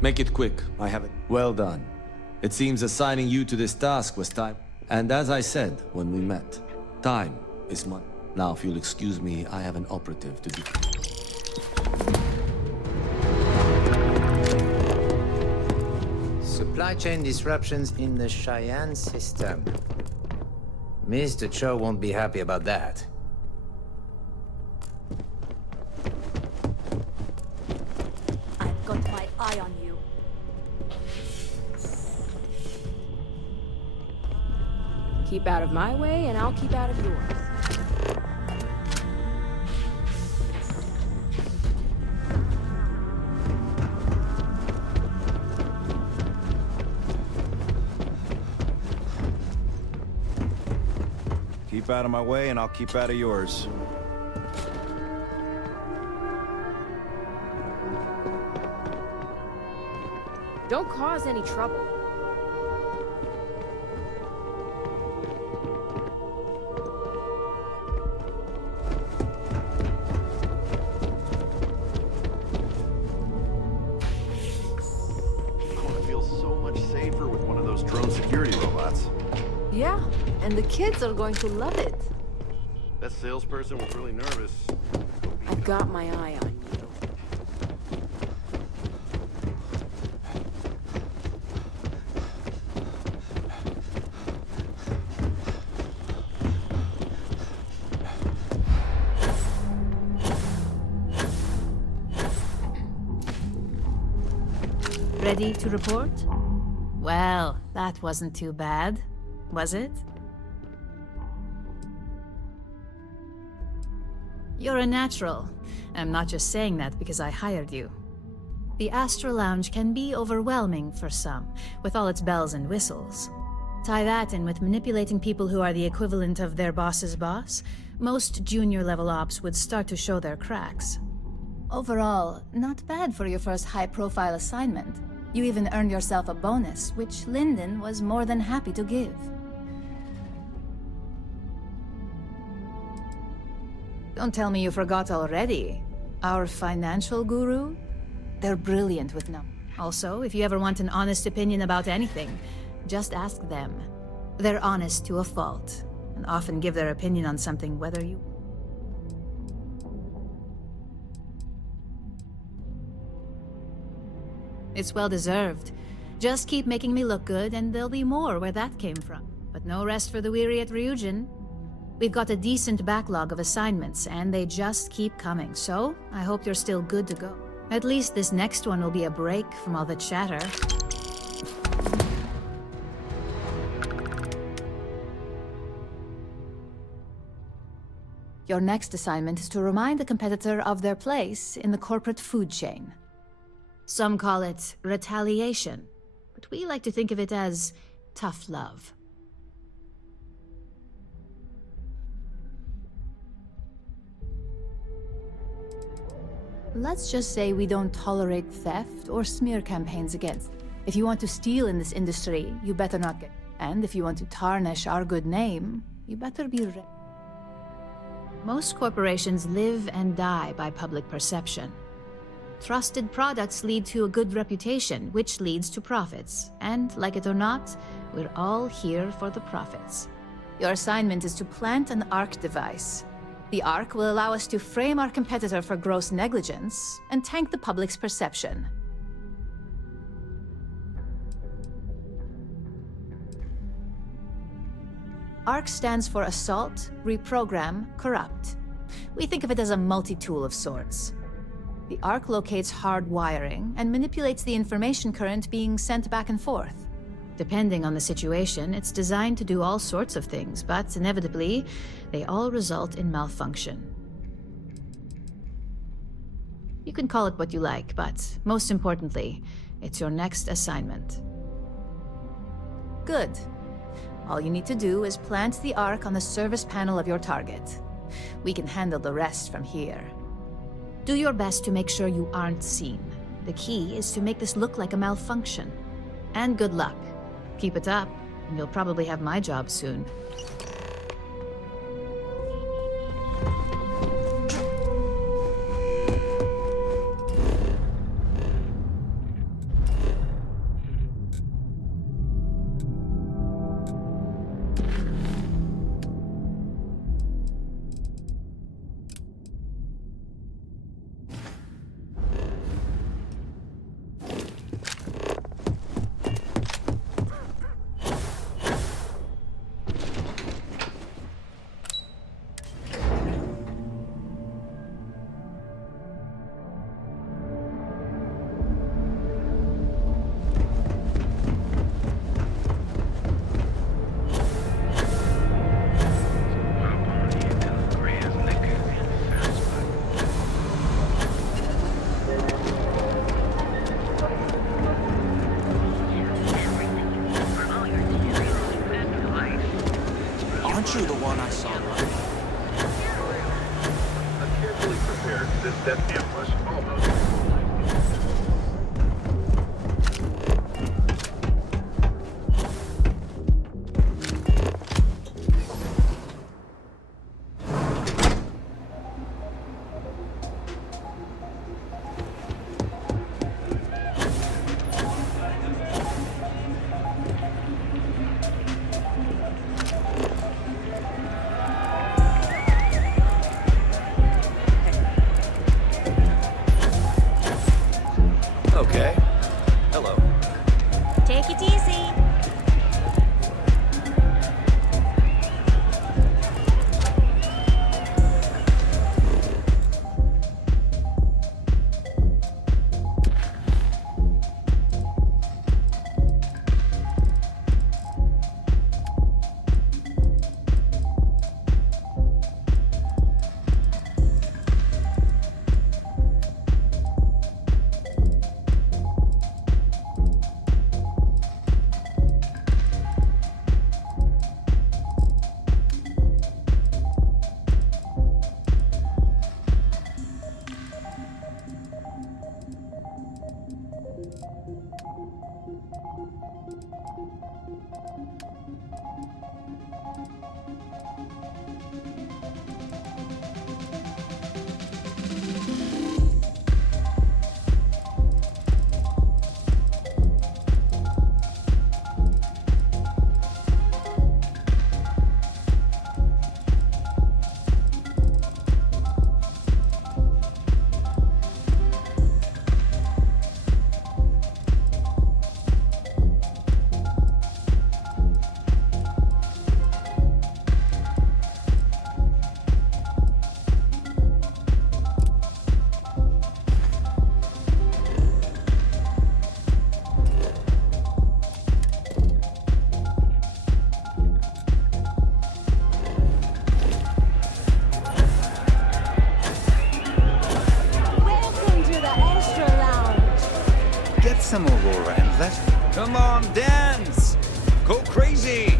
Make it quick. I have it. Well done. It seems assigning you to this task was time. And as I said when we met, time is money. Now, if you'll excuse me, I have an operative to do. Supply chain disruptions in the Cheyenne system. Mr. Cho won't be happy about that. I've got my eye on you. Keep out of my way, and I'll keep out of yours. Keep out of my way, and I'll keep out of yours. Don't cause any trouble. I feel so much safer with one of those drone security robots. Yeah, and the kids are going to love it. That salesperson was really nervous. I've got my eye on you. Ready to report? Well, that wasn't too bad, was it? You're a natural. I'm not just saying that because I hired you. The Astro Lounge can be overwhelming for some, with all its bells and whistles. Tie that in with manipulating people who are the equivalent of their boss's boss, most junior-level ops would start to show their cracks. Overall, not bad for your first high-profile assignment. You even earned yourself a bonus, which Lyndon was more than happy to give. Don't tell me you forgot already. Our financial guru? They're brilliant with numbers. Also, if you ever want an honest opinion about anything, just ask them. They're honest to a fault, and often give their opinion on something whether you... It's well-deserved. Just keep making me look good, and there'll be more where that came from. But no rest for the weary at Ryujin. We've got a decent backlog of assignments, and they just keep coming, so I hope you're still good to go. At least this next one will be a break from all the chatter. Your next assignment is to remind the competitor of their place in the corporate food chain. Some call it retaliation, but we like to think of it as tough love. Let's just say we don't tolerate theft or smear campaigns against. If you want to steal in this industry, you better not get... And if you want to tarnish our good name, you better be ready. Most corporations live and die by public perception. Trusted products lead to a good reputation, which leads to profits. And, like it or not, we're all here for the profits. Your assignment is to plant an ARC device. The ARC will allow us to frame our competitor for gross negligence and tank the public's perception. ARC stands for Assault, Reprogram, Corrupt. We think of it as a multi-tool of sorts. The ARC locates hard wiring and manipulates the information current being sent back and forth. Depending on the situation, it's designed to do all sorts of things, but inevitably, they all result in malfunction. You can call it what you like, but most importantly, it's your next assignment. Good. All you need to do is plant the ARC on the service panel of your target. We can handle the rest from here. Do your best to make sure you aren't seen. The key is to make this look like a malfunction. And good luck. Keep it up, and you'll probably have my job soon. that ambush almost. Okay. Hello. Take it easy. Some Aurora and let's... Come on, dance! Go crazy!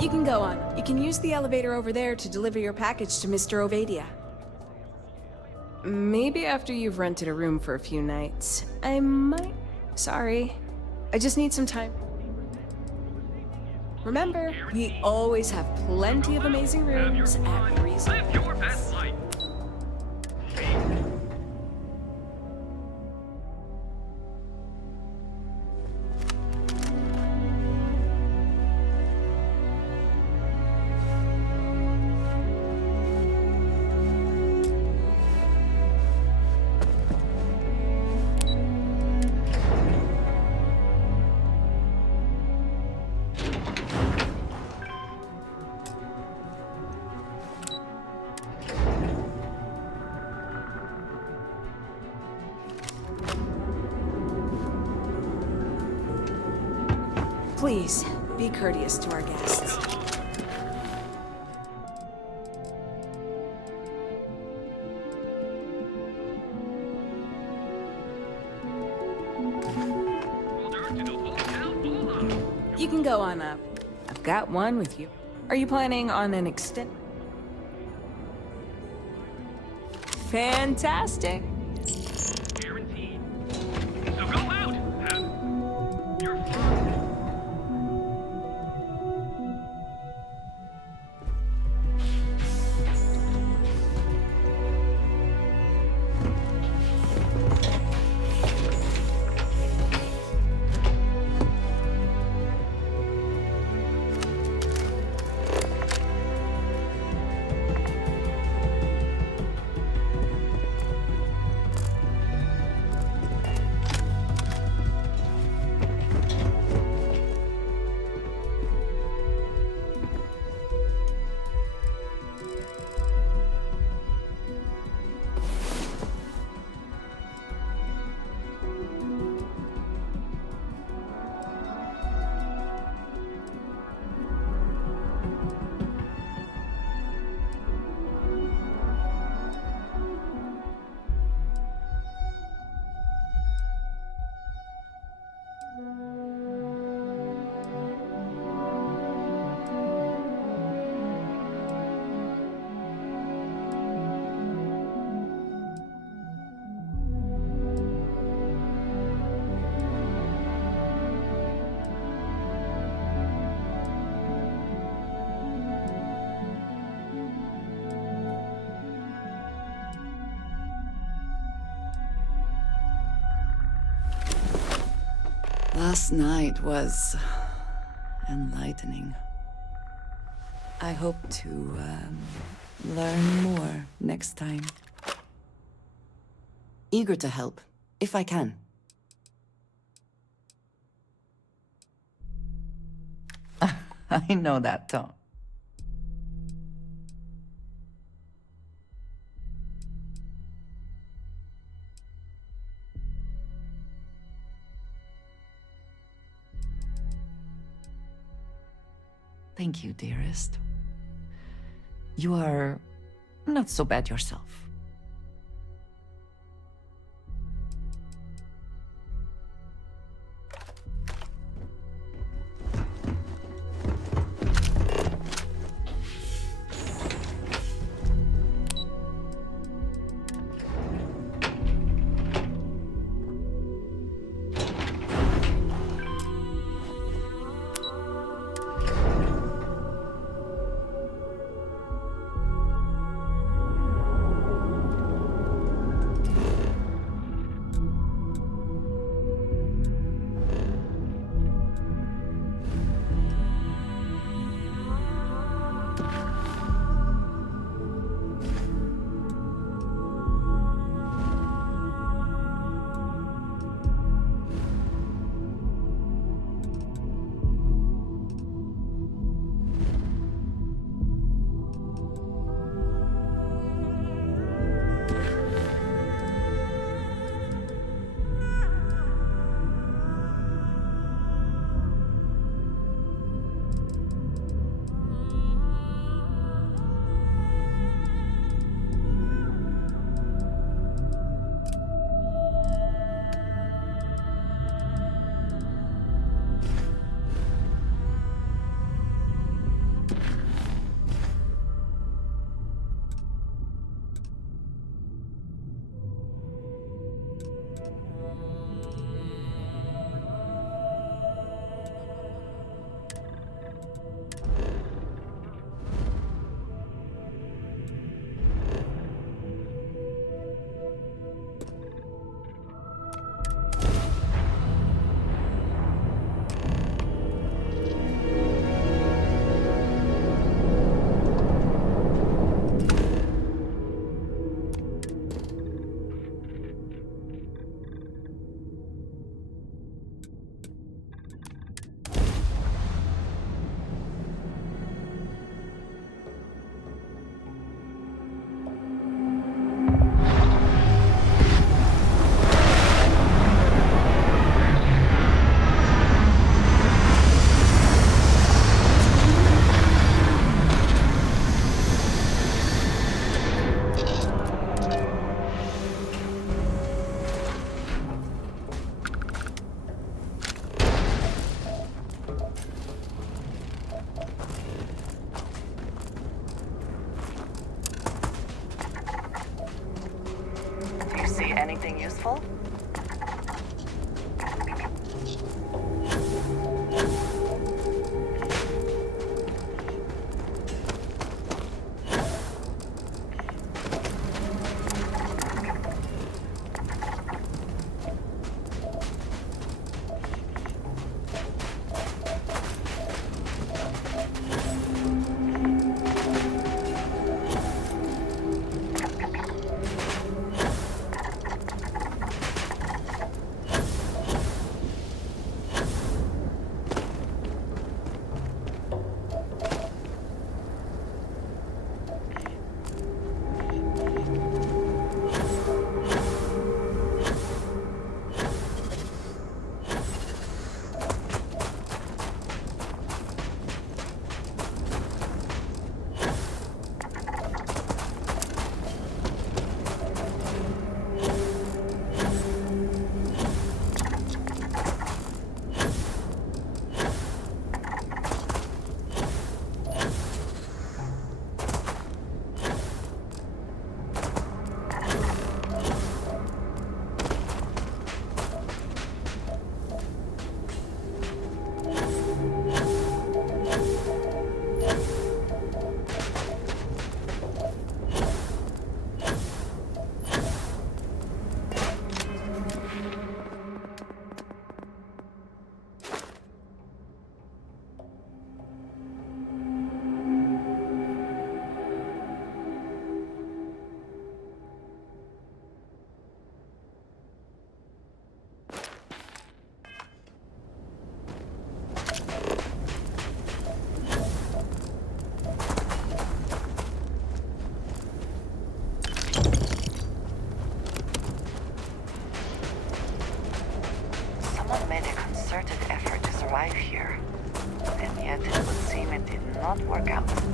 You can go on. You can use the elevator over there to deliver your package to Mr. Ovadia. Maybe after you've rented a room for a few nights. I might... Sorry. I just need some time. Remember, we always have plenty of amazing rooms at reasonable prices. Please, be courteous to our guests. You can go on up. I've got one with you. Are you planning on an extend? Fantastic. Guaranteed. So go out. You're Last night was enlightening. I hope to learn more next time. Eager to help, if I can. I know that tone. Thank you, dearest. You are not so bad yourself. Anything useful? not work out.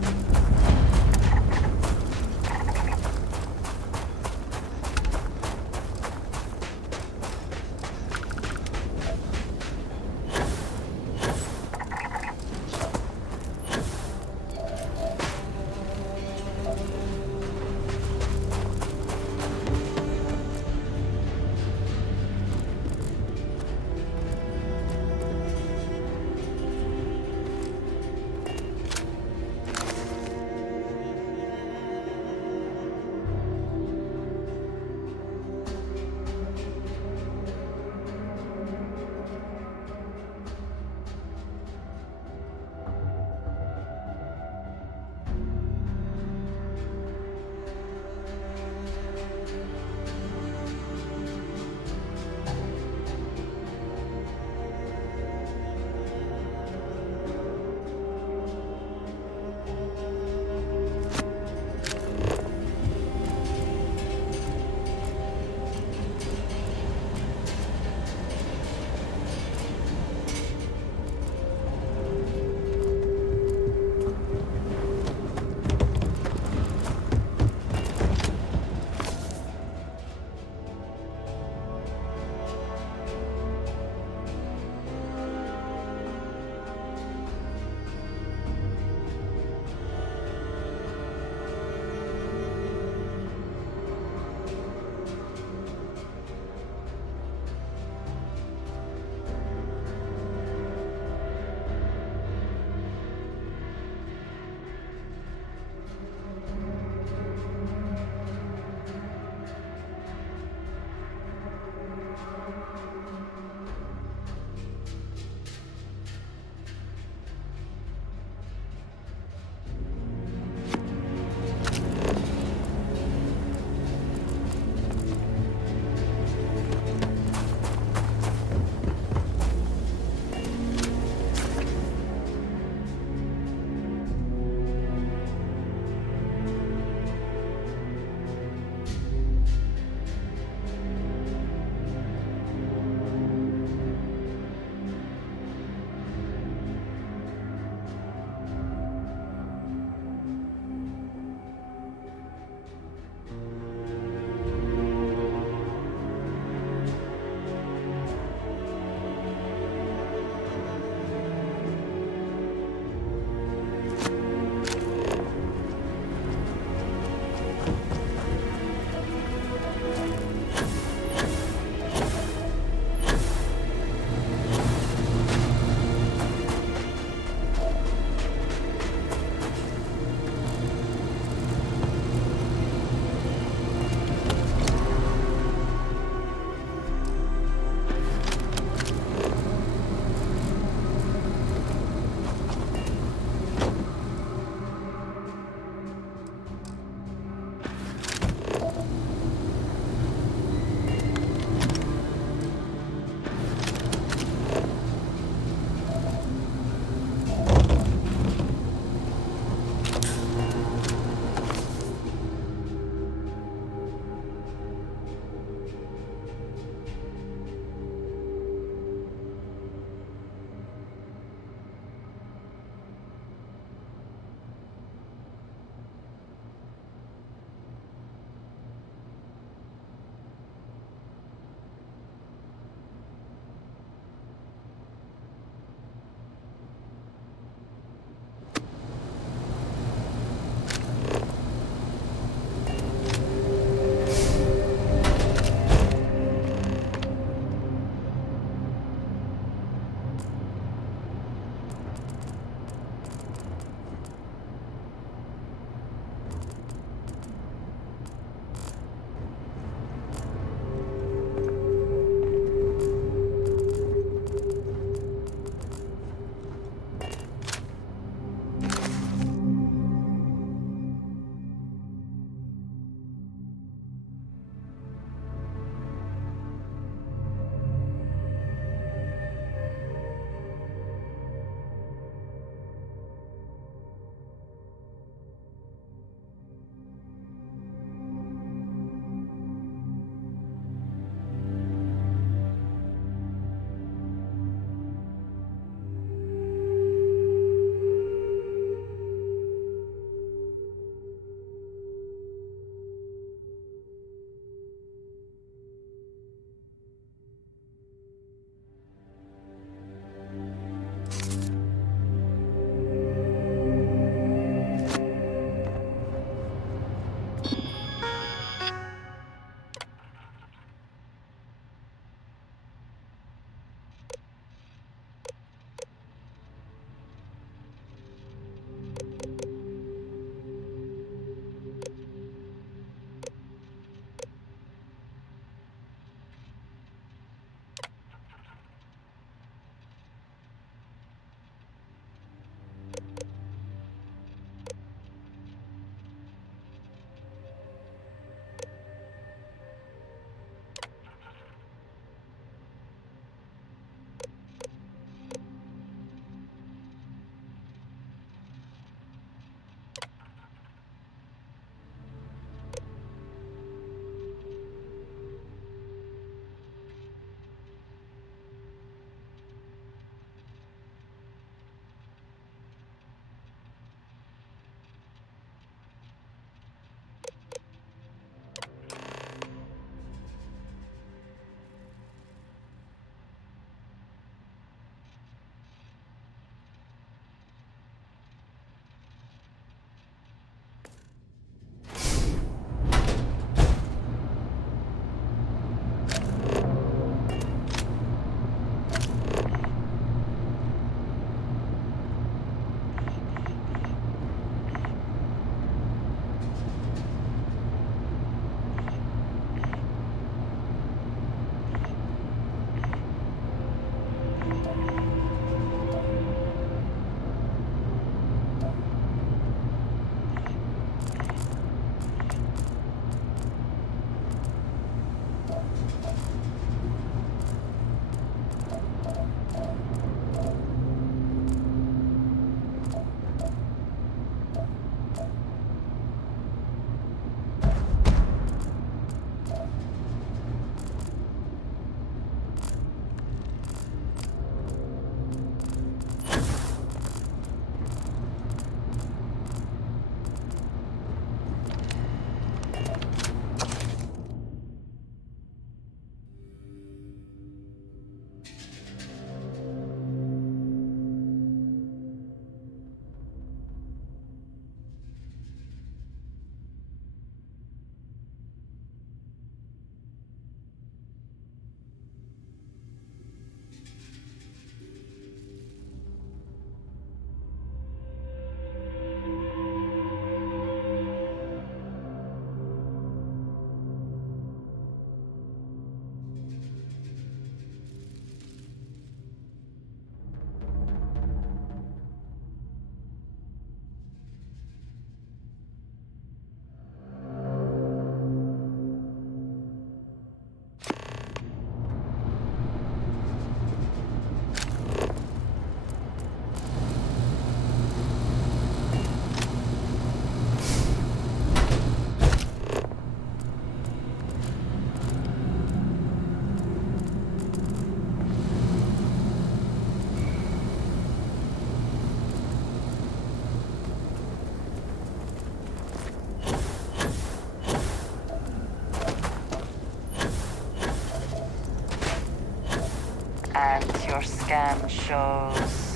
scan shows...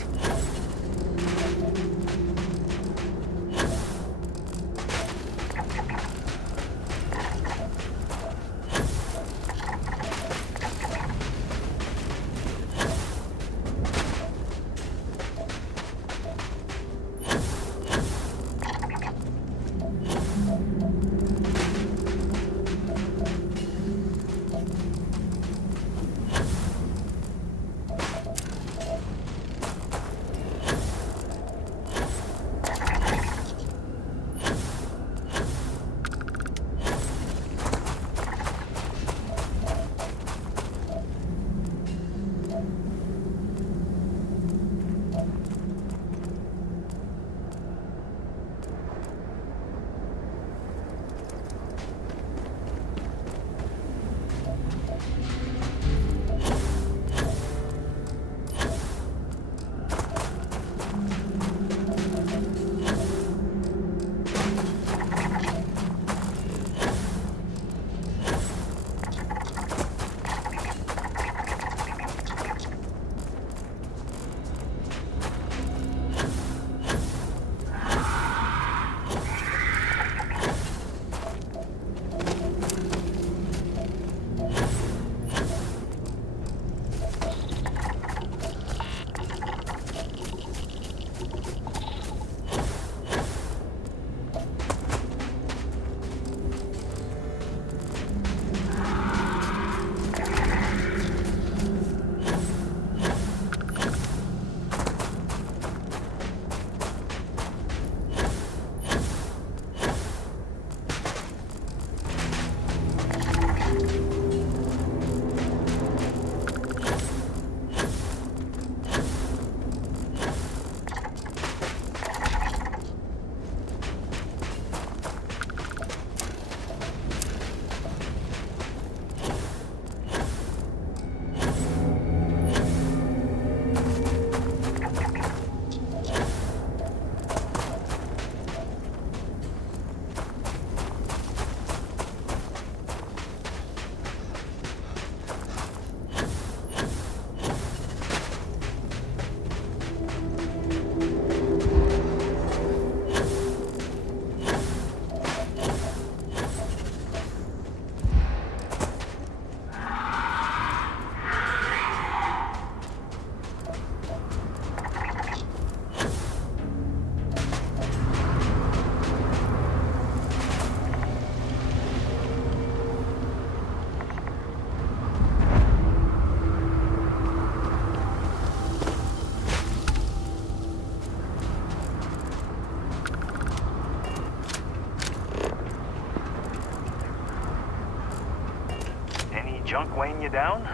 Junk weighing you down?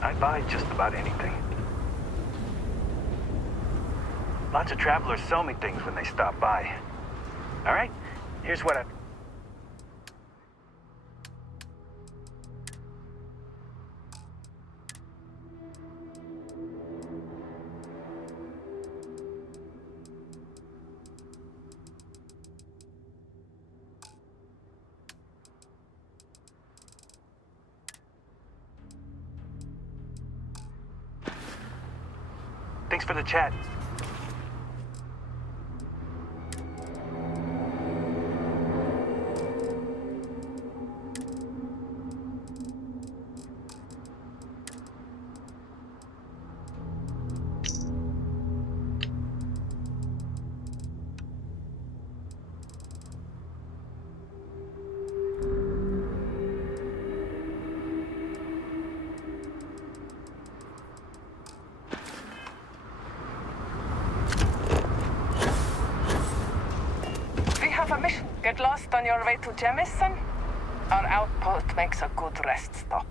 I buy just about anything. Lots of travelers sell me things when they stop by. All right, here's what I... Thanks for the chat. Get lost on your way to Jemison? Our outpost makes a good rest stop.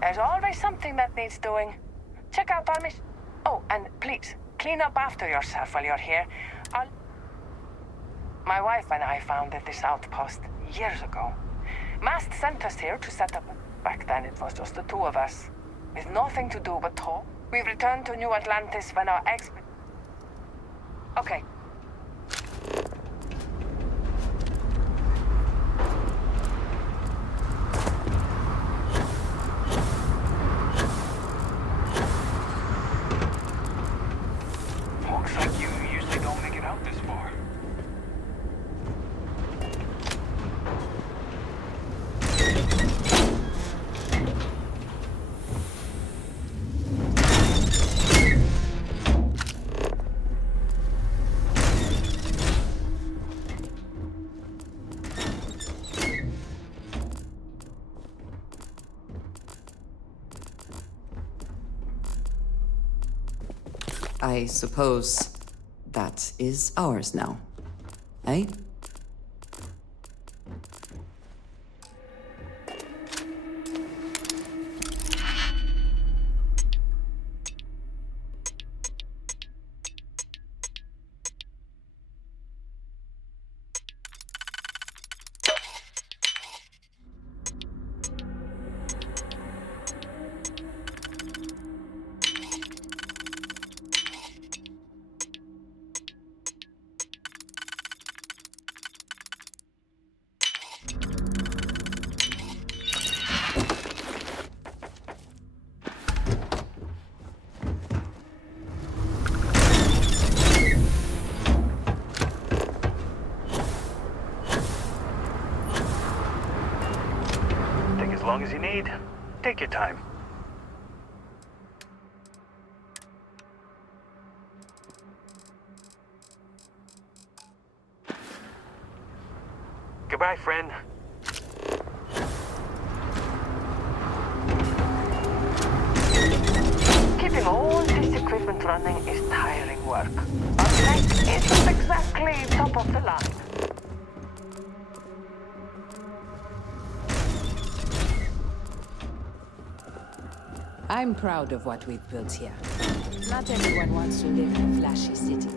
There's always something that needs doing. Check out our mission. Oh, and please, clean up after yourself while you're here. My wife and I founded this outpost years ago. Mast sent us here to set up... Back then it was just the two of us, with nothing to do but talk. We've returned to New Atlantis when our Okay. Looks like you usually don't make it out this far. I suppose that is ours now, eh? As long as you need. Take your time. Goodbye, friend. Keeping all this equipment running is tiring work. Unless it's exactly top of the line. I'm proud of what we've built here. Not everyone wants to live in a flashy city.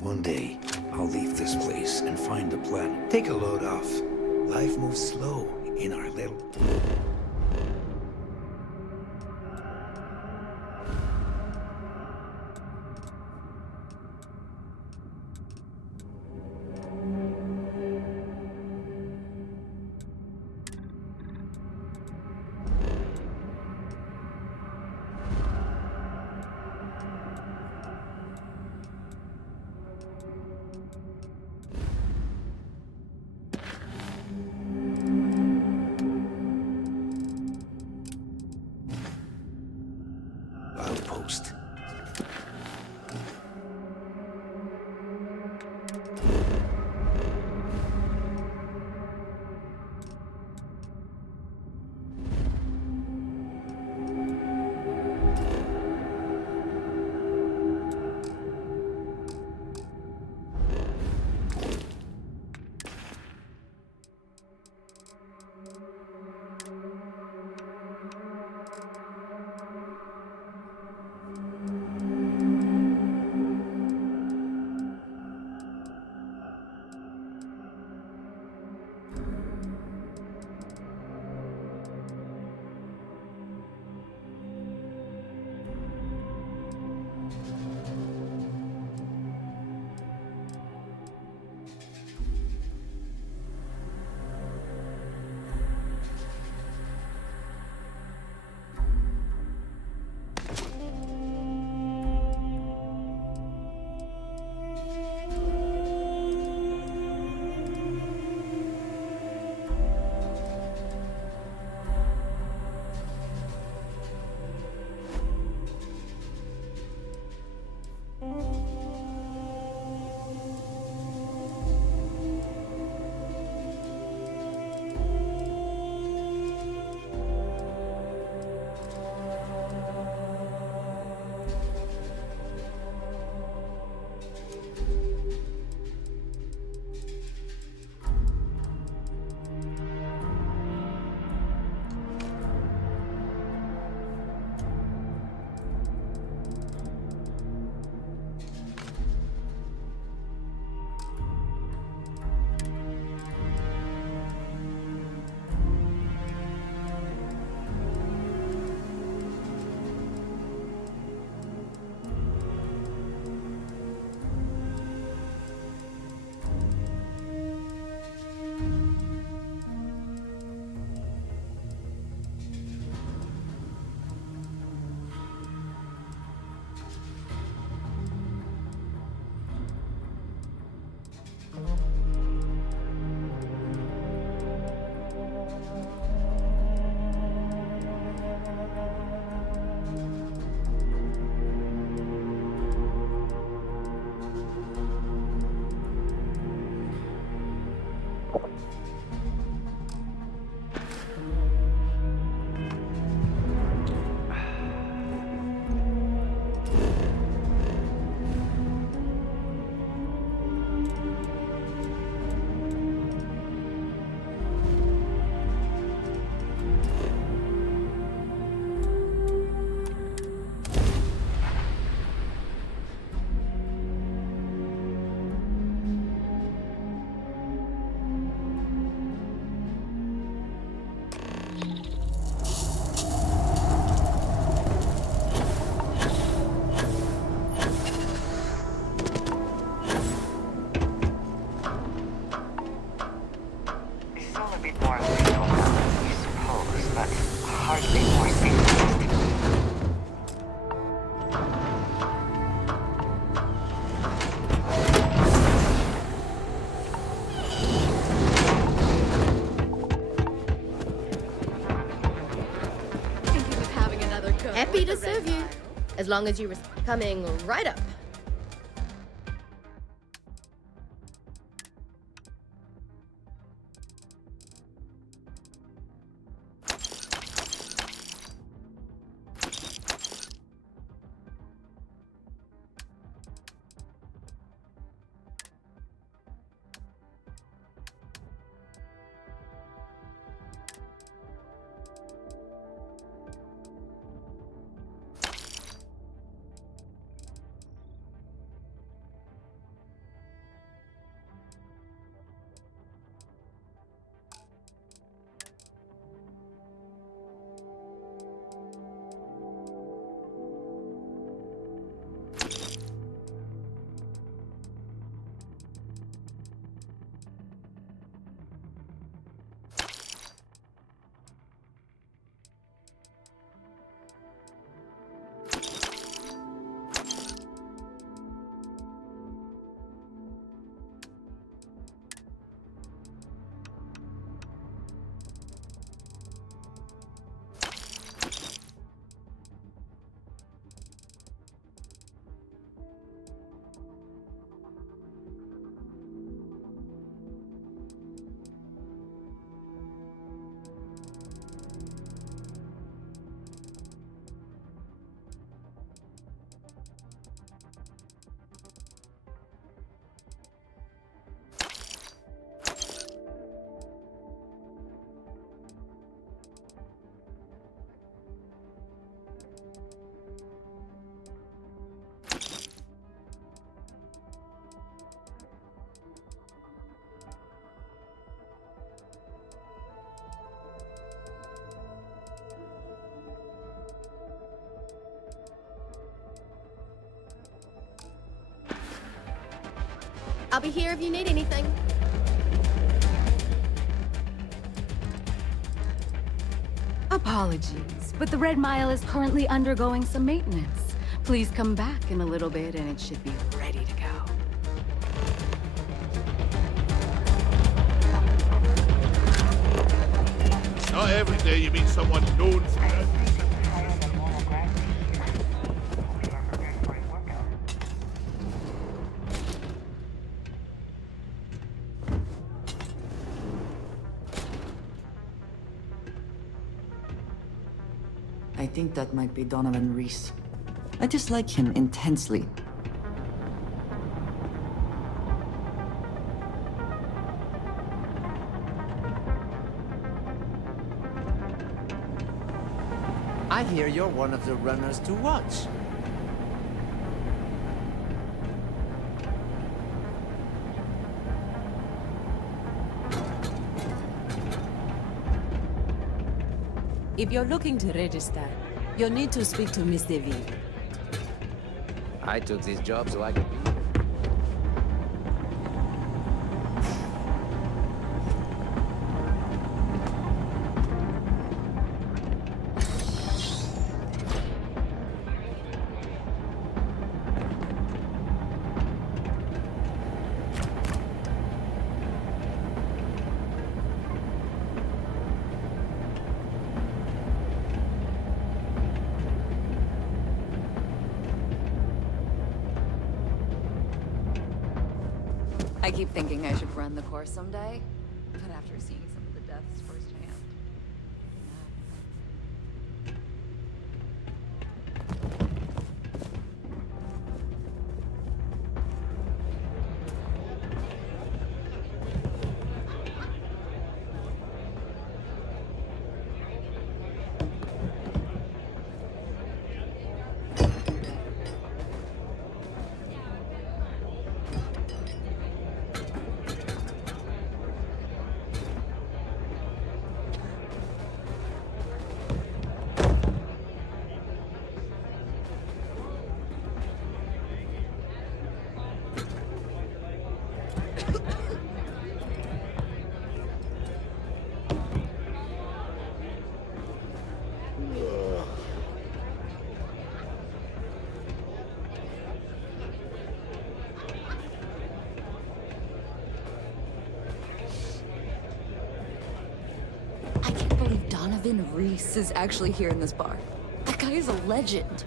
One day, I'll leave this place and find a planet. Take a load off. Life moves slow in our little... As long as you coming right up. I'll be here if you need anything. Apologies, but the Red Mile is currently undergoing some maintenance. Please come back in a little bit and it should be ready to go. Not every day you meet someone known for that. I think that might be Donovan Reese. I dislike him intensely. I hear you're one of the runners to watch. If you're looking to register, you'll need to speak to Miss Devi. I took this job so I could be. I keep thinking I should run the course someday, but after seeing some of the deaths firsthand. Donovan Reese is actually here in this bar. That guy is a legend.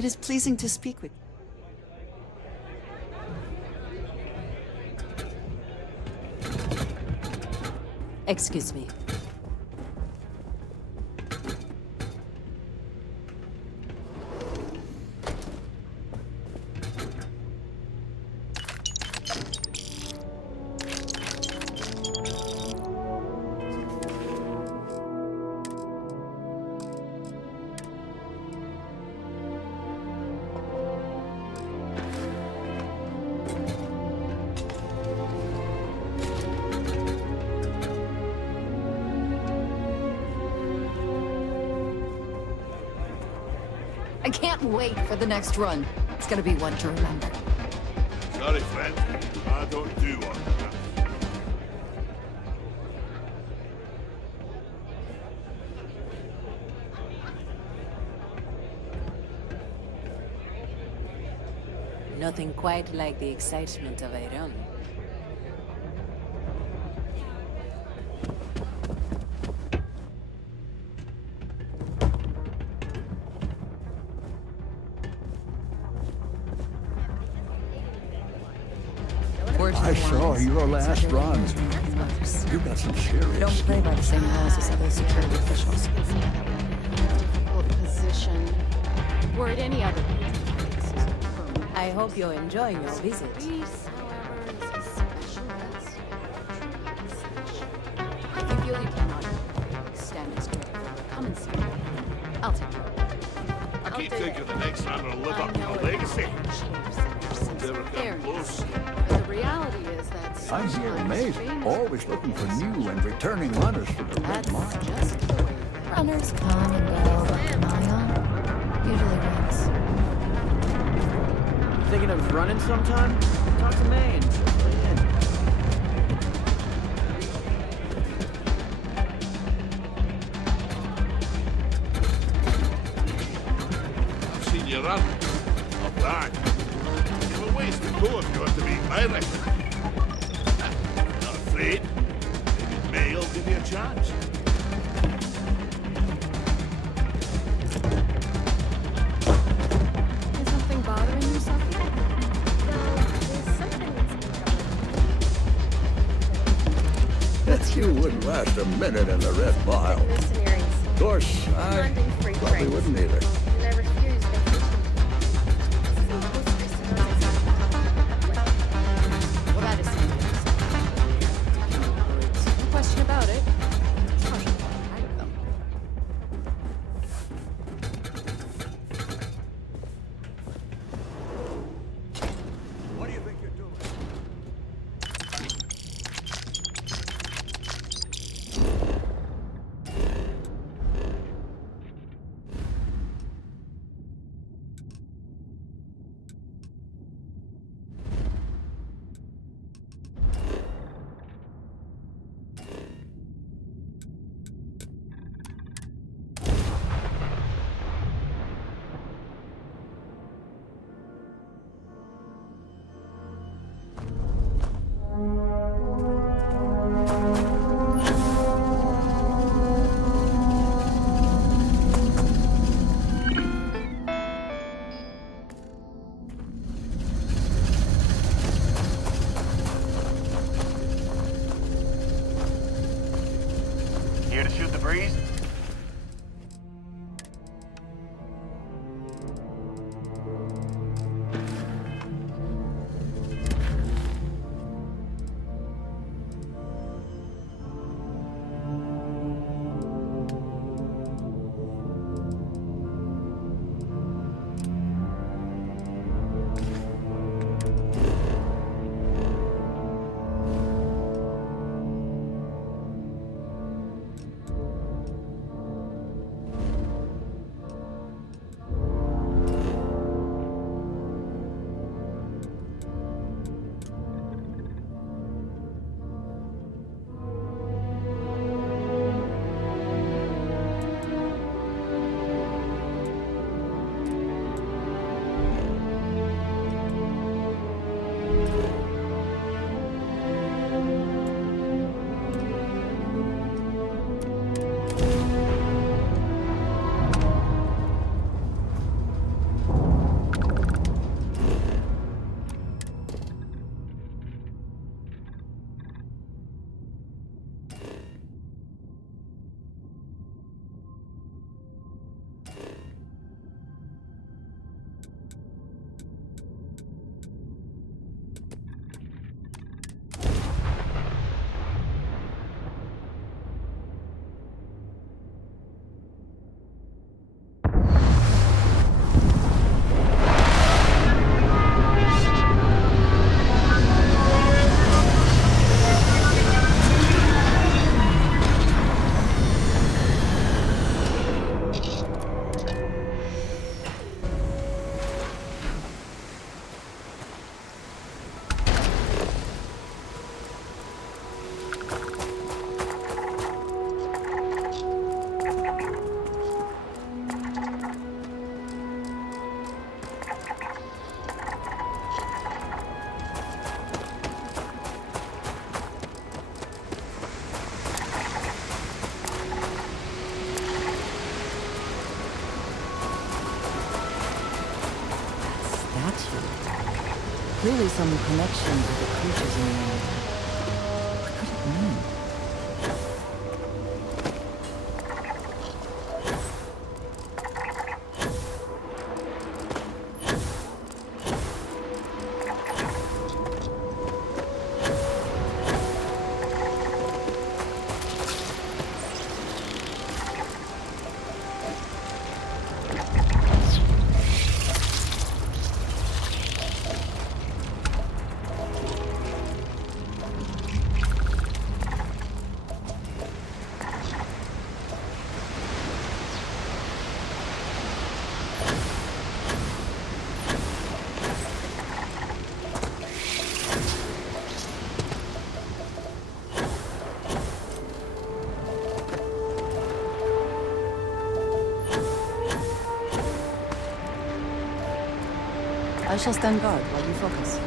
It is pleasing to speak with you. Excuse me. I can't wait for the next run. It's gonna be one to remember. Sorry, friend. I don't do autographs. Nothing quite like the excitement of a run. I saw your last run. You got some serious. Don't play by the same rules as other security officials. Position. Were it any other I hope you're enjoying your visit. I feel you cannot stand this way. Come and see me. I'll take you. I keep thinking the next time will live up to the legacy. Never come close. The reality is that I'm here amazing. Always looking for new and returning runners for the Red Mile. Runners come and go, but the mile usually wins. Thinking of running sometime? Talk to me and play in. I've seen you run. Not bad. You've a ways to go if you want to beat my record. Not afraid. Maybe May will give you a chance. Is something bothering you, Sophie? That you wouldn't last a minute in the Red Mile. Of course, I probably wouldn't either. Well, that is no question about it. What do you think you're doing? Here to shoot the breeze? clearly some connection to the creatures in the world. What could it mean? I shall stand guard while you focus.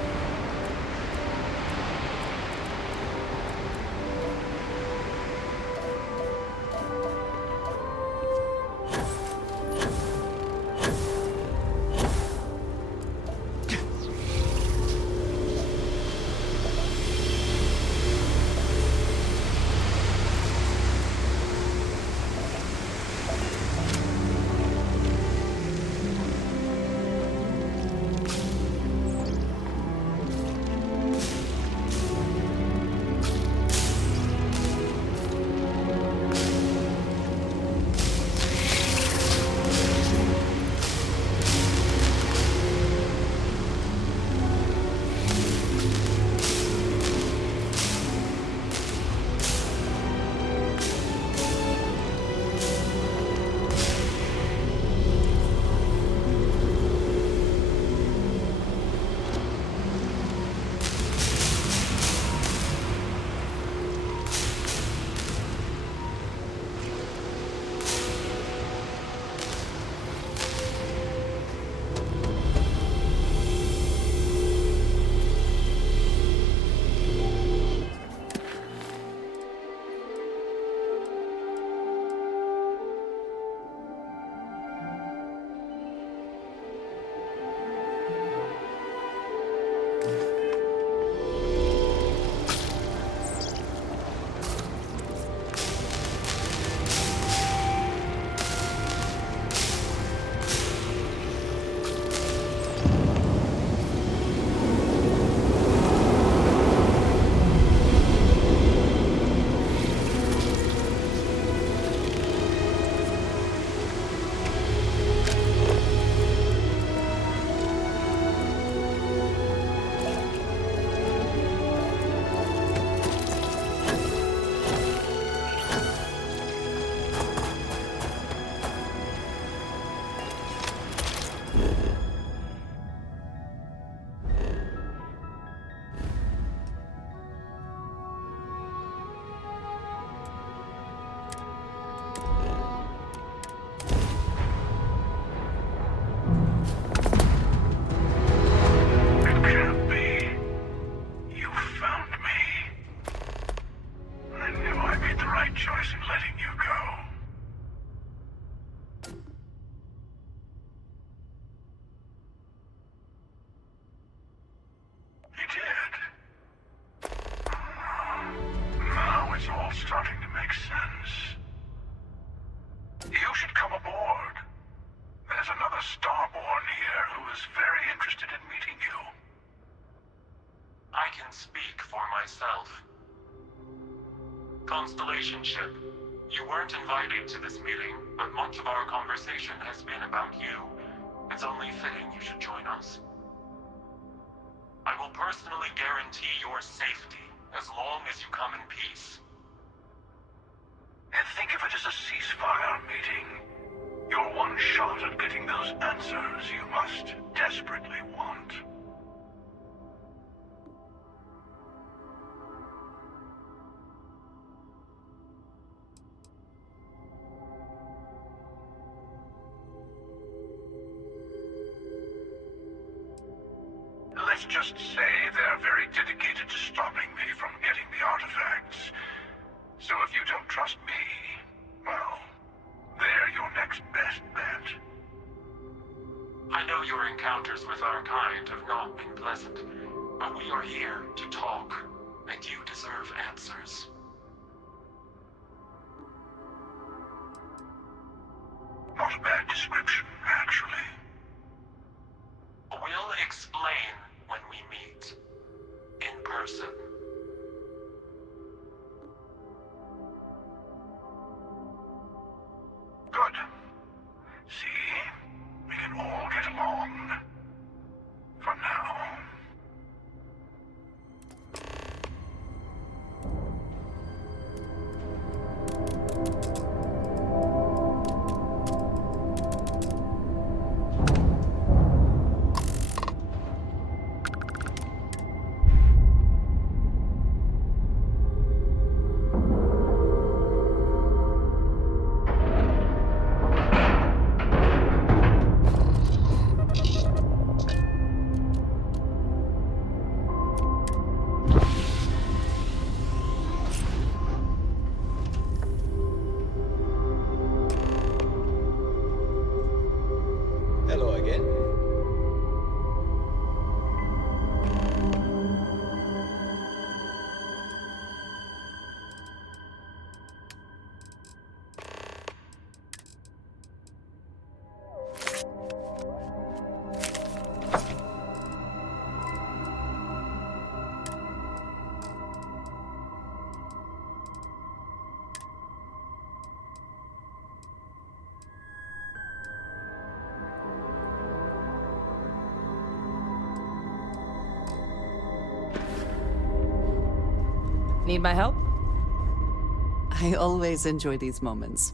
Starting to make sense. You should come aboard. There's another Starborn here who is very interested in meeting you. I can speak for myself. Constellation ship, you weren't invited to this meeting, but much of our conversation has been about you. It's only fitting you should join us. I will personally guarantee your safety as long as you come in peace. And think of it as a ceasefire meeting. You're one shot at getting those answers you must desperately want. Let's just say they're very dedicated to stopping me from getting the artifacts. So if you don't trust me, well, they're your next best bet. I know your encounters with our kind have not been pleasant. But we are here to talk, and you deserve answers. Not a bad description, actually. We'll explain when we meet. In person. Good. See? We can all get along. For now. Hello again. Need my help? I always enjoy these moments.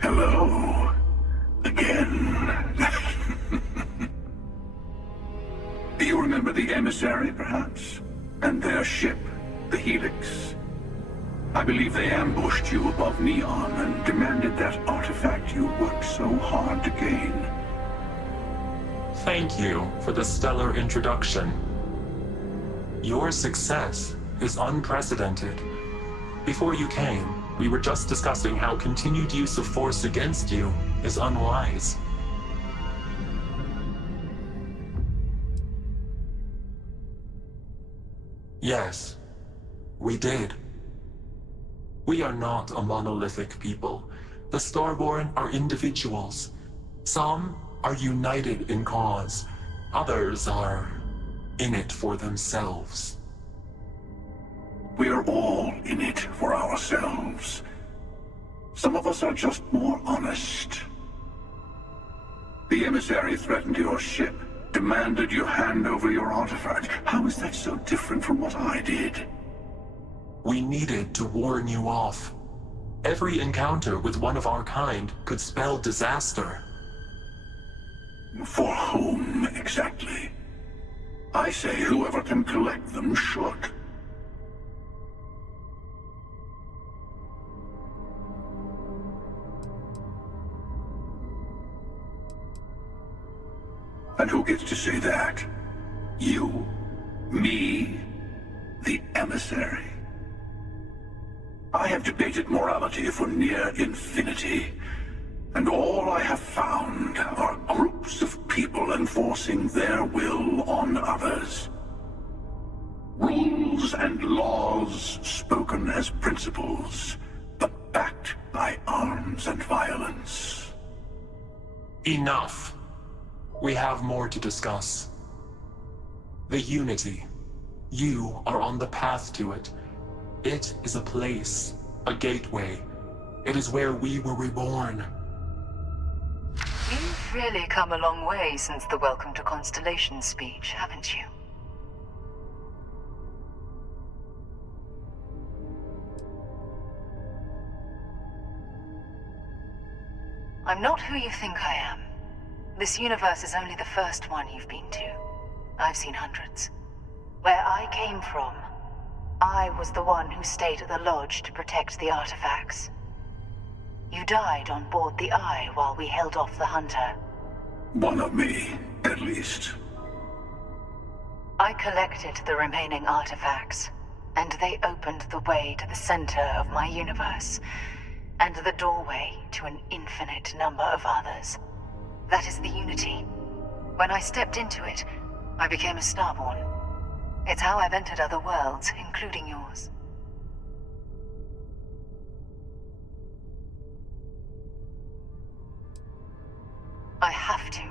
Hello. Again. Do you remember the emissary, perhaps? And their ship, the Helix? I believe they ambushed you above Neon and demanded that artifact you worked so hard to gain. Thank you for the stellar introduction. Your success is unprecedented. Before you came, we were just discussing how continued use of force against you is unwise. Yes, we did. We are not a monolithic people. The Starborn are individuals. Some are united in cause. Others are in it for themselves. We are all in it for ourselves. Some of us are just more honest. The emissary threatened your ship, demanded you hand over your artifact. How is that so different from what I did? We needed to warn you off. Every encounter with one of our kind could spell disaster. For whom, exactly? I say whoever can collect them should. And who gets to say that? You? Me? The emissary? I have debated morality for near infinity, and all I have found are groups of people enforcing their will on others. Rules and laws spoken as principles, but backed by arms and violence. Enough. We have more to discuss. The Unity. You are on the path to it. It is a place, a gateway. It is where we were reborn. You've really come a long way since the Welcome to Constellation speech, haven't you? I'm not who you think I am. This universe is only the first one you've been to. I've seen hundreds. Where I came from, I was the one who stayed at the lodge to protect the artifacts. You died on board the Eye while we held off the Hunter. One of me, at least. I collected the remaining artifacts, and they opened the way to the center of my universe, and the doorway to an infinite number of others. That is the Unity. When I stepped into it, I became a Starborn. It's how I've entered other worlds, including yours. I have to.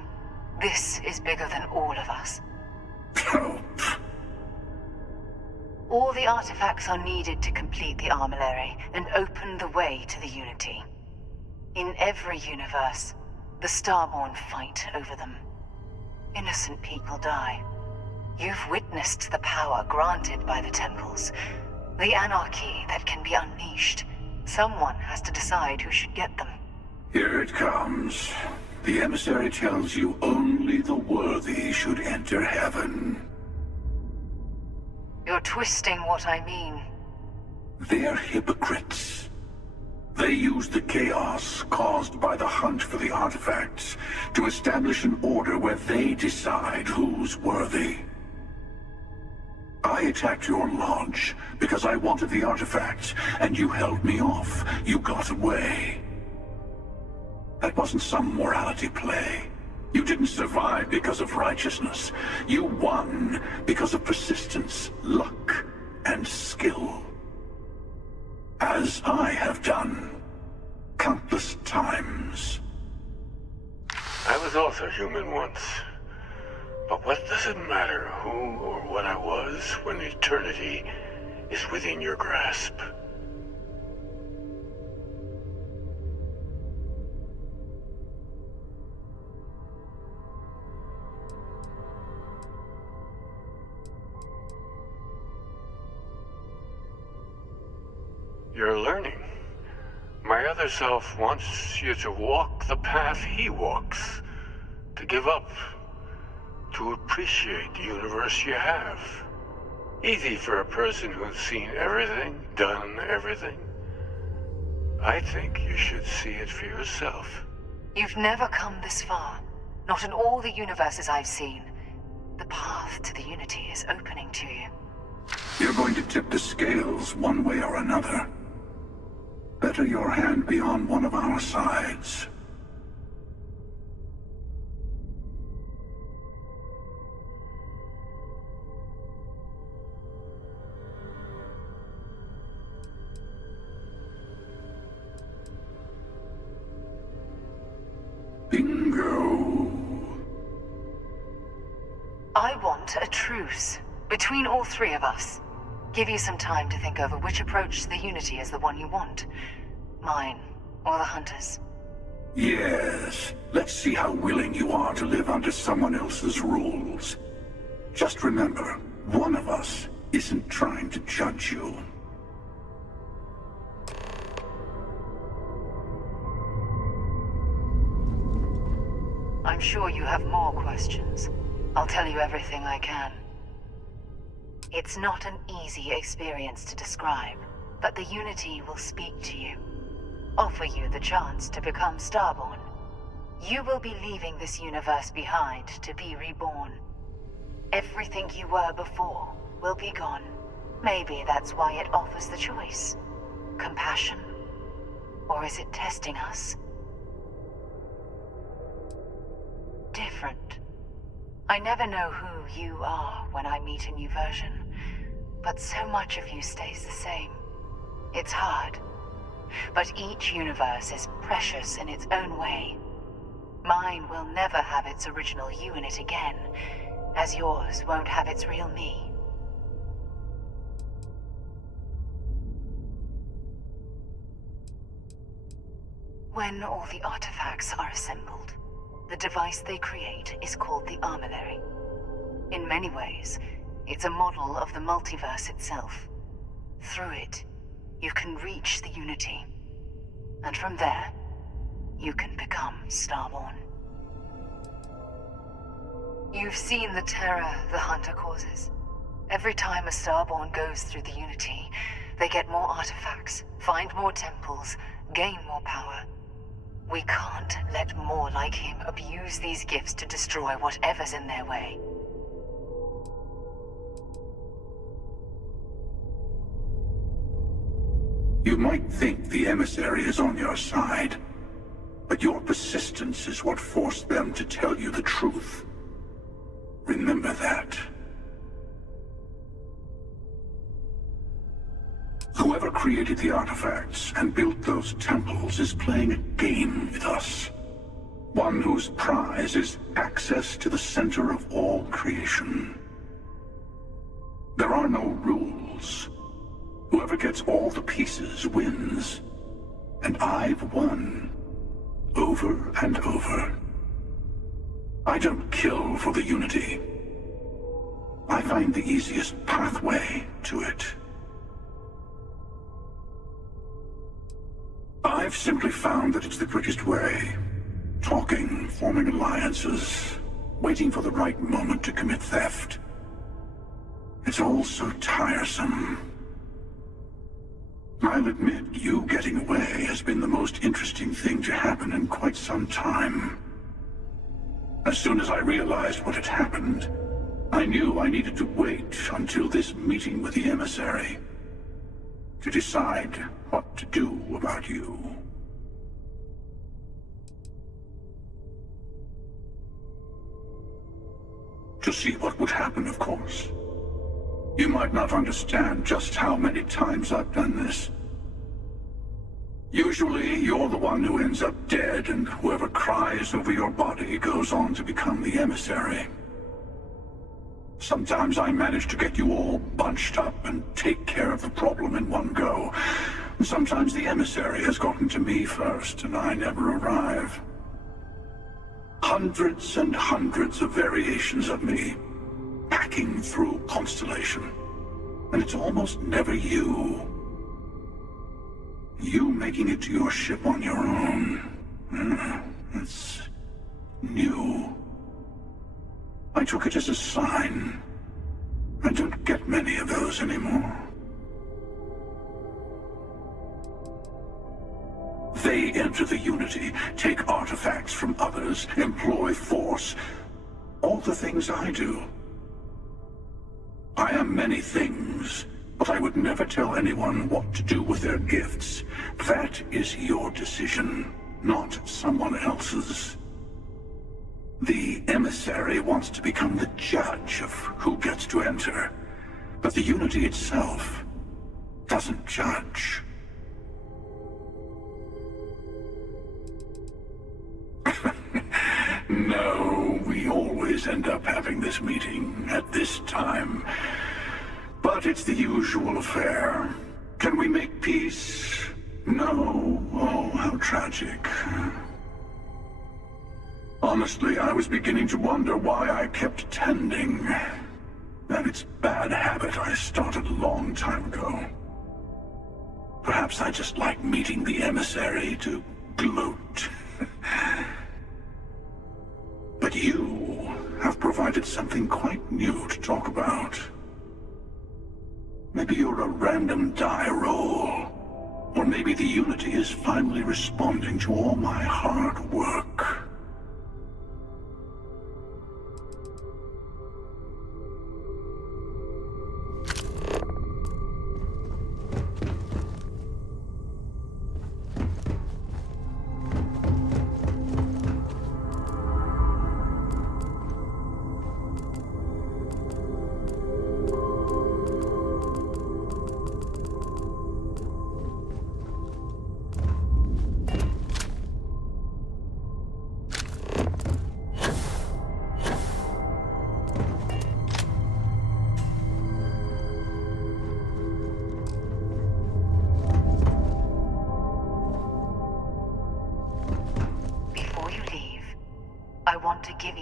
This is bigger than all of us. All the artifacts are needed to complete the armillary and open the way to the Unity. In every universe, the Starborn fight over them. Innocent people die. You've witnessed the power granted by the temples, the anarchy that can be unleashed. Someone has to decide who should get them. Here it comes. The emissary tells you only the worthy should enter heaven. You're twisting what I mean. They're hypocrites. They use the chaos caused by the hunt for the artifacts to establish an order where they decide who's worthy. I attacked your lodge because I wanted the artifacts, and you held me off. You got away. That wasn't some morality play. You didn't survive because of righteousness. You won because of persistence, luck, and skill. As I have done, countless times. I was also human once. But what does it matter who or what I was when eternity is within your grasp? You're learning. My other self wants you to walk the path he walks, to give up, to appreciate the universe you have. Easy for a person who's seen everything, done everything. I think you should see it for yourself. You've never come this far. Not in all the universes I've seen. The path to the Unity is opening to you. You're going to tip the scales one way or another. Better your hand be on one of our sides. Bingo. I want a truce between all three of us. Give you some time to think over which approach to the Unity is the one you want. Mine, or the Hunter's. Yes. Let's see how willing you are to live under someone else's rules. Just remember, one of us isn't trying to judge you. I'm sure you have more questions. I'll tell you everything I can. It's not an easy experience to describe, but the Unity will speak to you. Offer you the chance to become Starborn. You will be leaving this universe behind to be reborn. Everything you were before will be gone. Maybe that's why it offers the choice. Compassion? Or is it testing us? Different. I never know who you are when I meet a new version, but so much of you stays the same. It's hard. But each universe is precious in its own way. Mine will never have its original you in it again, as yours won't have its real me. When all the artifacts are assembled, the device they create is called the Armillary. In many ways, it's a model of the multiverse itself. Through it, you can reach the Unity. And from there, you can become Starborn. You've seen the terror the Hunter causes. Every time a Starborn goes through the Unity, they get more artifacts, find more temples, gain more power. We can't let more like him abuse these gifts to destroy whatever's in their way. You might think the emissary is on your side, but your persistence is what forced them to tell you the truth. Remember that. Whoever created the artifacts and built those temples is playing a game with us. One whose prize is access to the center of all creation. There are no rules. Whoever gets all the pieces wins. And I've won. Over and over. I don't kill for the Unity. I find the easiest pathway to it. I've simply found that it's the quickest way. Talking, forming alliances, waiting for the right moment to commit theft. It's all so tiresome. I'll admit, you getting away has been the most interesting thing to happen in quite some time. As soon as I realized what had happened, I knew I needed to wait until this meeting with the emissary to decide what to do about you. To see what would happen, of course. You might not understand just how many times I've done this. Usually, you're the one who ends up dead, and whoever cries over your body goes on to become the emissary. Sometimes I manage to get you all bunched up and take care of the problem in one go. Sometimes the emissary has gotten to me first, and I never arrive. Hundreds and hundreds of variations of me, hacking through Constellation. And it's almost never you. You making it to your ship on your own. It's new. I took it as a sign. I don't get many of those anymore. They enter the Unity, take artifacts from others, employ force. All the things I do. I am many things, but I would never tell anyone what to do with their gifts. That is your decision, not someone else's. The emissary wants to become the judge of who gets to enter, but the Unity itself doesn't judge. No, we always end up having this meeting at this time. But it's the usual affair. Can we make peace? No. Oh, how tragic. Honestly, I was beginning to wonder why I kept tending. That it's bad habit I started a long time ago. Perhaps I just like meeting the emissary to gloat. But you have provided something quite new to talk about. Maybe you're a random die roll. Or maybe the Unity is finally responding to all my hard work.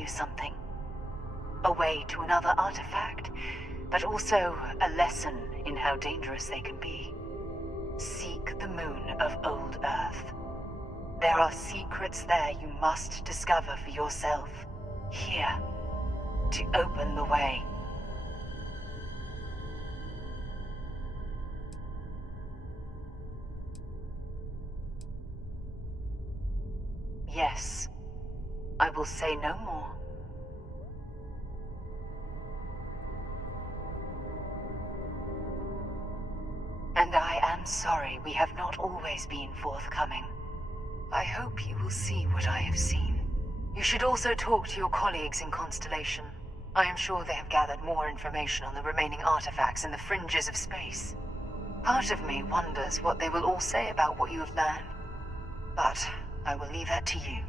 Something. A way to another artifact, but also a lesson in how dangerous they can be. Seek the moon of old Earth. There are secrets there you must discover for yourself. Here. to open the way. Yes, I will say no more. And I am sorry we have not always been forthcoming. I hope you will see what I have seen. You should also talk to your colleagues in Constellation. I am sure they have gathered more information on the remaining artifacts in the fringes of space. Part of me wonders what they will all say about what you have learned. But I will leave that to you.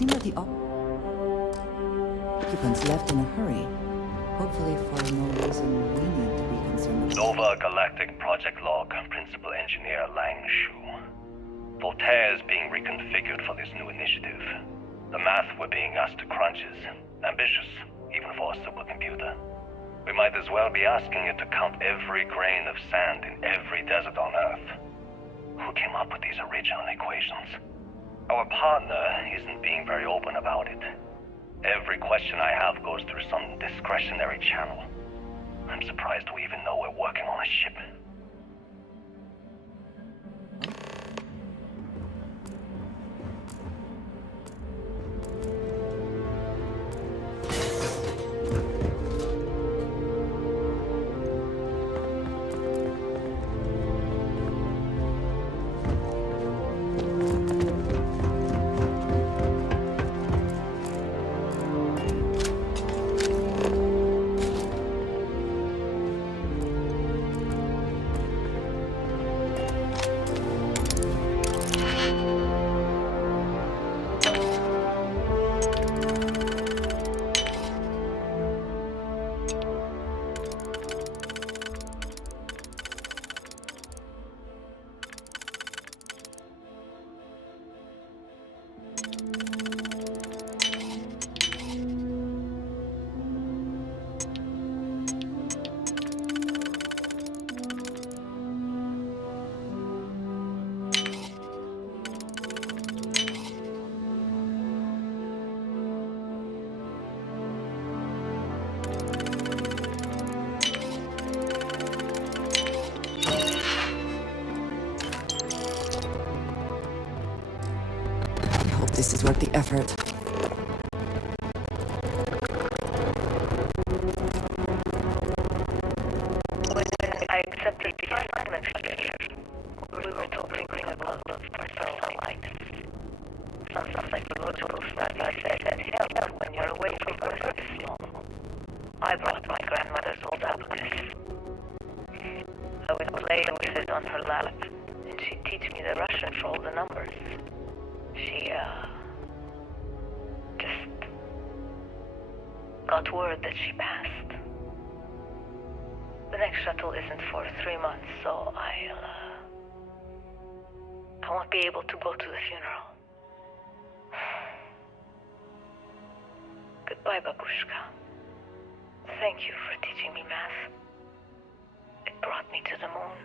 seemed that the occupants left in a hurry. Hopefully for no reason we need to be concerned about. Nova Galactic Project Log, Principal Engineer Lang Shu. Voltaire is being reconfigured for this new initiative. The math we're being asked to crunch is ambitious, even for a supercomputer. We might as well be asking it to count every grain of sand in every desert on Earth. Who came up with these original equations? Our partner isn't being very open about it. Every question I have goes through some discretionary channel. I'm surprised we even know we're working on a ship. This is worth the effort. I accepted the assignment here. We were talking about the personal life. Sometimes like the logical stuff I said that help when you're away from her for this long. I brought my grandmother's old abacus. I would play with it on her lap, and she'd teach me the Russian for all the numbers. She, just got word that she passed. The next shuttle isn't for 3 months, so I won't be able to go to the funeral. Goodbye, Babushka. Thank you for teaching me math. It brought me to the moon.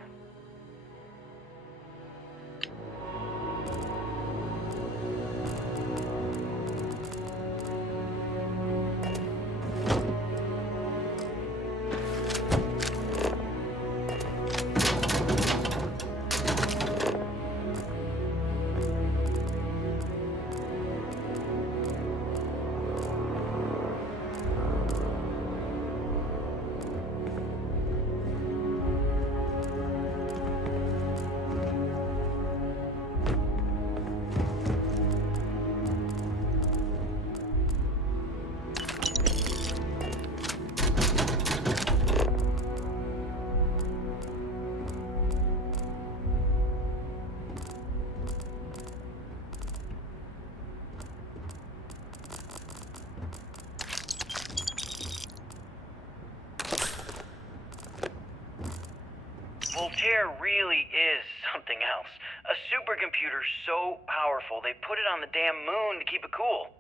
Voltaire really is something else. A supercomputer so powerful they put it on the damn moon to keep it cool.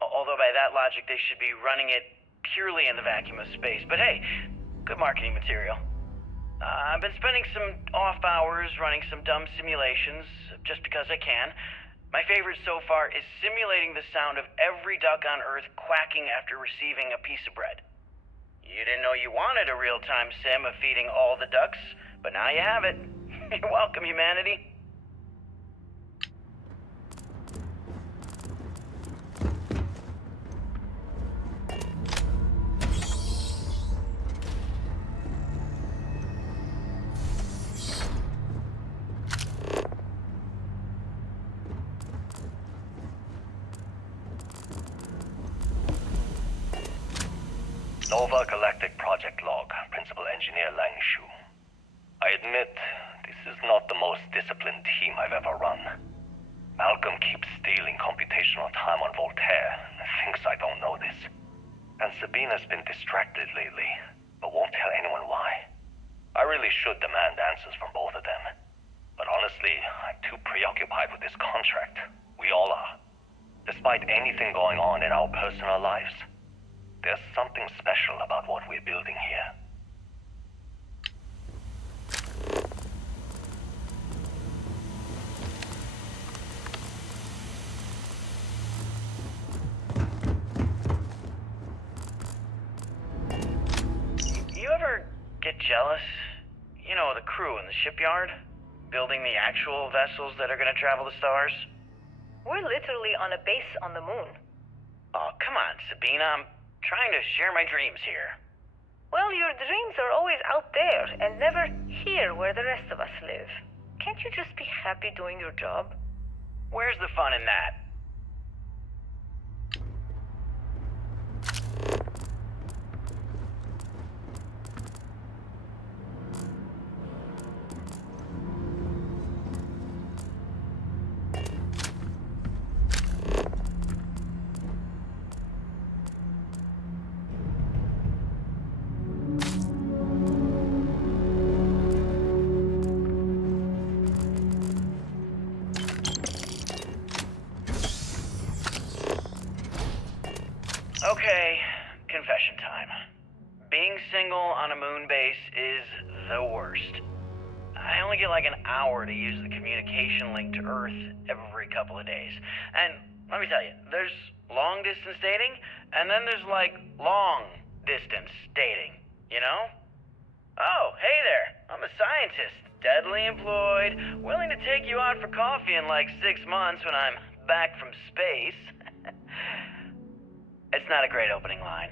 Although by that logic they should be running it purely in the vacuum of space. But hey, good marketing material. I've been spending some off hours running some dumb simulations, just because I can. My favorite so far is simulating the sound of every duck on Earth quacking after receiving a piece of bread. You didn't know you wanted a real-time sim of feeding all the ducks, but now you have it. You're welcome, humanity. Nova Galactic Project Log, Principal Engineer Lang Shu. I admit, this is not the most disciplined team I've ever run. Malcolm keeps stealing computational time on Voltaire and thinks I don't know this. And Sabina's been distracted lately, but won't tell anyone why. I really should demand answers from both of them. But honestly, I'm too preoccupied with this contract. We all are. Despite anything going on in our personal lives, there's something special about what we're building here. You ever get jealous? You know, the crew in the shipyard? Building the actual vessels that are gonna travel the stars? We're literally on a base on the moon. Oh, come on, Sabina. I'm trying to share my dreams here. Well, your dreams are always out there and never here where the rest of us live. Can't you just be happy doing your job? Where's the fun in that? Okay, confession time. Being single on a moon base is the worst. I only get like an hour to use the communication link to Earth every couple of days. And let me tell you, there's long distance dating, and then there's like long distance dating, you know? Oh, hey there, I'm a scientist, deadly employed, willing to take you out for coffee in like 6 months when I'm back from space. It's not a great opening line.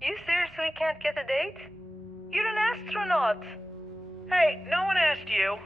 You seriously can't get a date? You're an astronaut. Hey, no one asked you.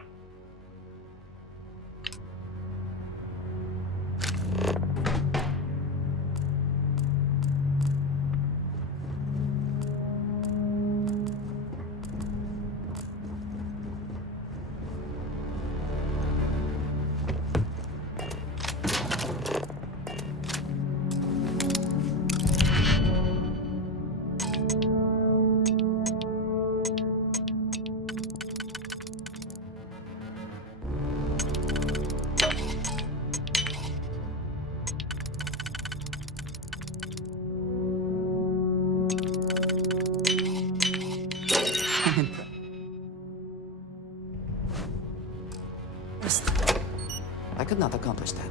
I could not accomplish that.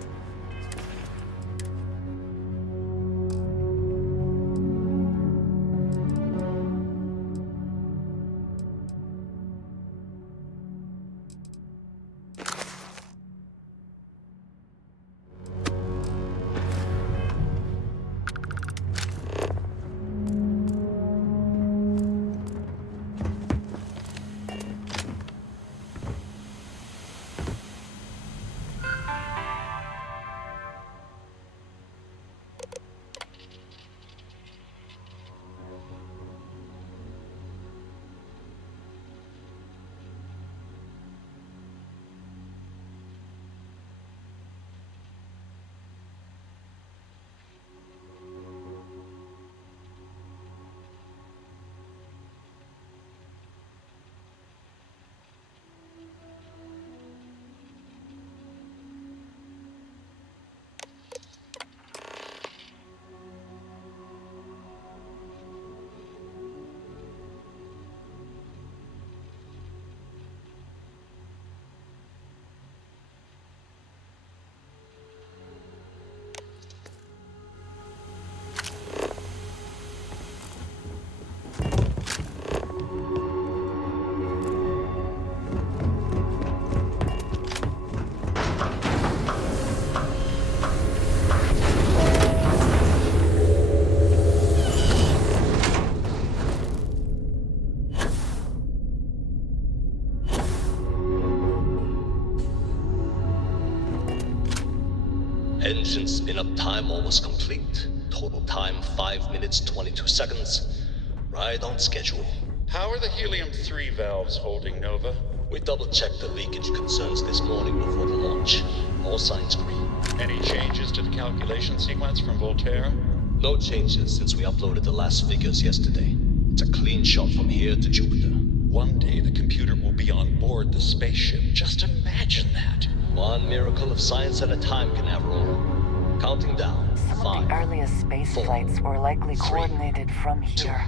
Engine spin-up time almost complete. Total time 5 minutes 22 seconds. Right on schedule. How are the helium-3 valves holding, Nova? We double-checked the leakage concerns this morning before the launch. All signs green. Any changes to the calculation sequence from Voltaire? No changes since we uploaded the last figures yesterday. It's a clean shot from here to Jupiter. One day the computer will be on board the spaceship. Just imagine that. One miracle of science at a time, Canaveral. Counting down. Some of the earliest space flights were likely coordinated from here.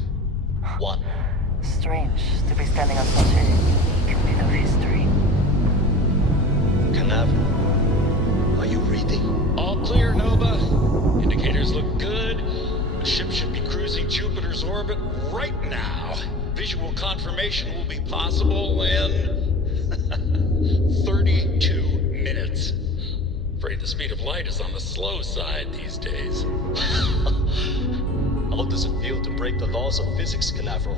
1. Strange to be standing on such a unique bit of history. Canaveral, are you reading? All clear, Nova. Indicators look good. The ship should be cruising Jupiter's orbit right now. Visual confirmation will be possible in 32 minutes. Afraid the speed of light is on the slow side these days. How does it feel to break the laws of physics, Canaveral?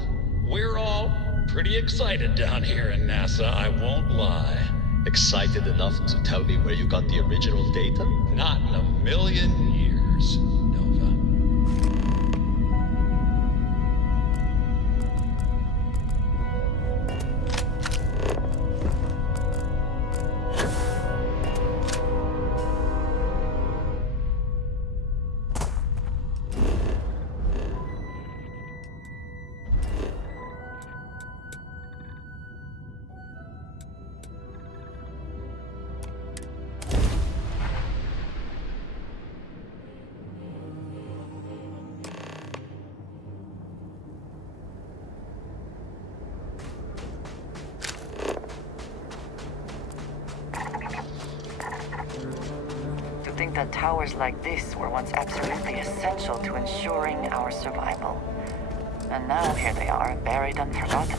We're all pretty excited down here in NASA, I won't lie. Excited enough to tell me where you got the original data? Not in a million years, Nova. To think that towers like this were once absolutely essential to ensuring our survival. And now here they are, buried and forgotten.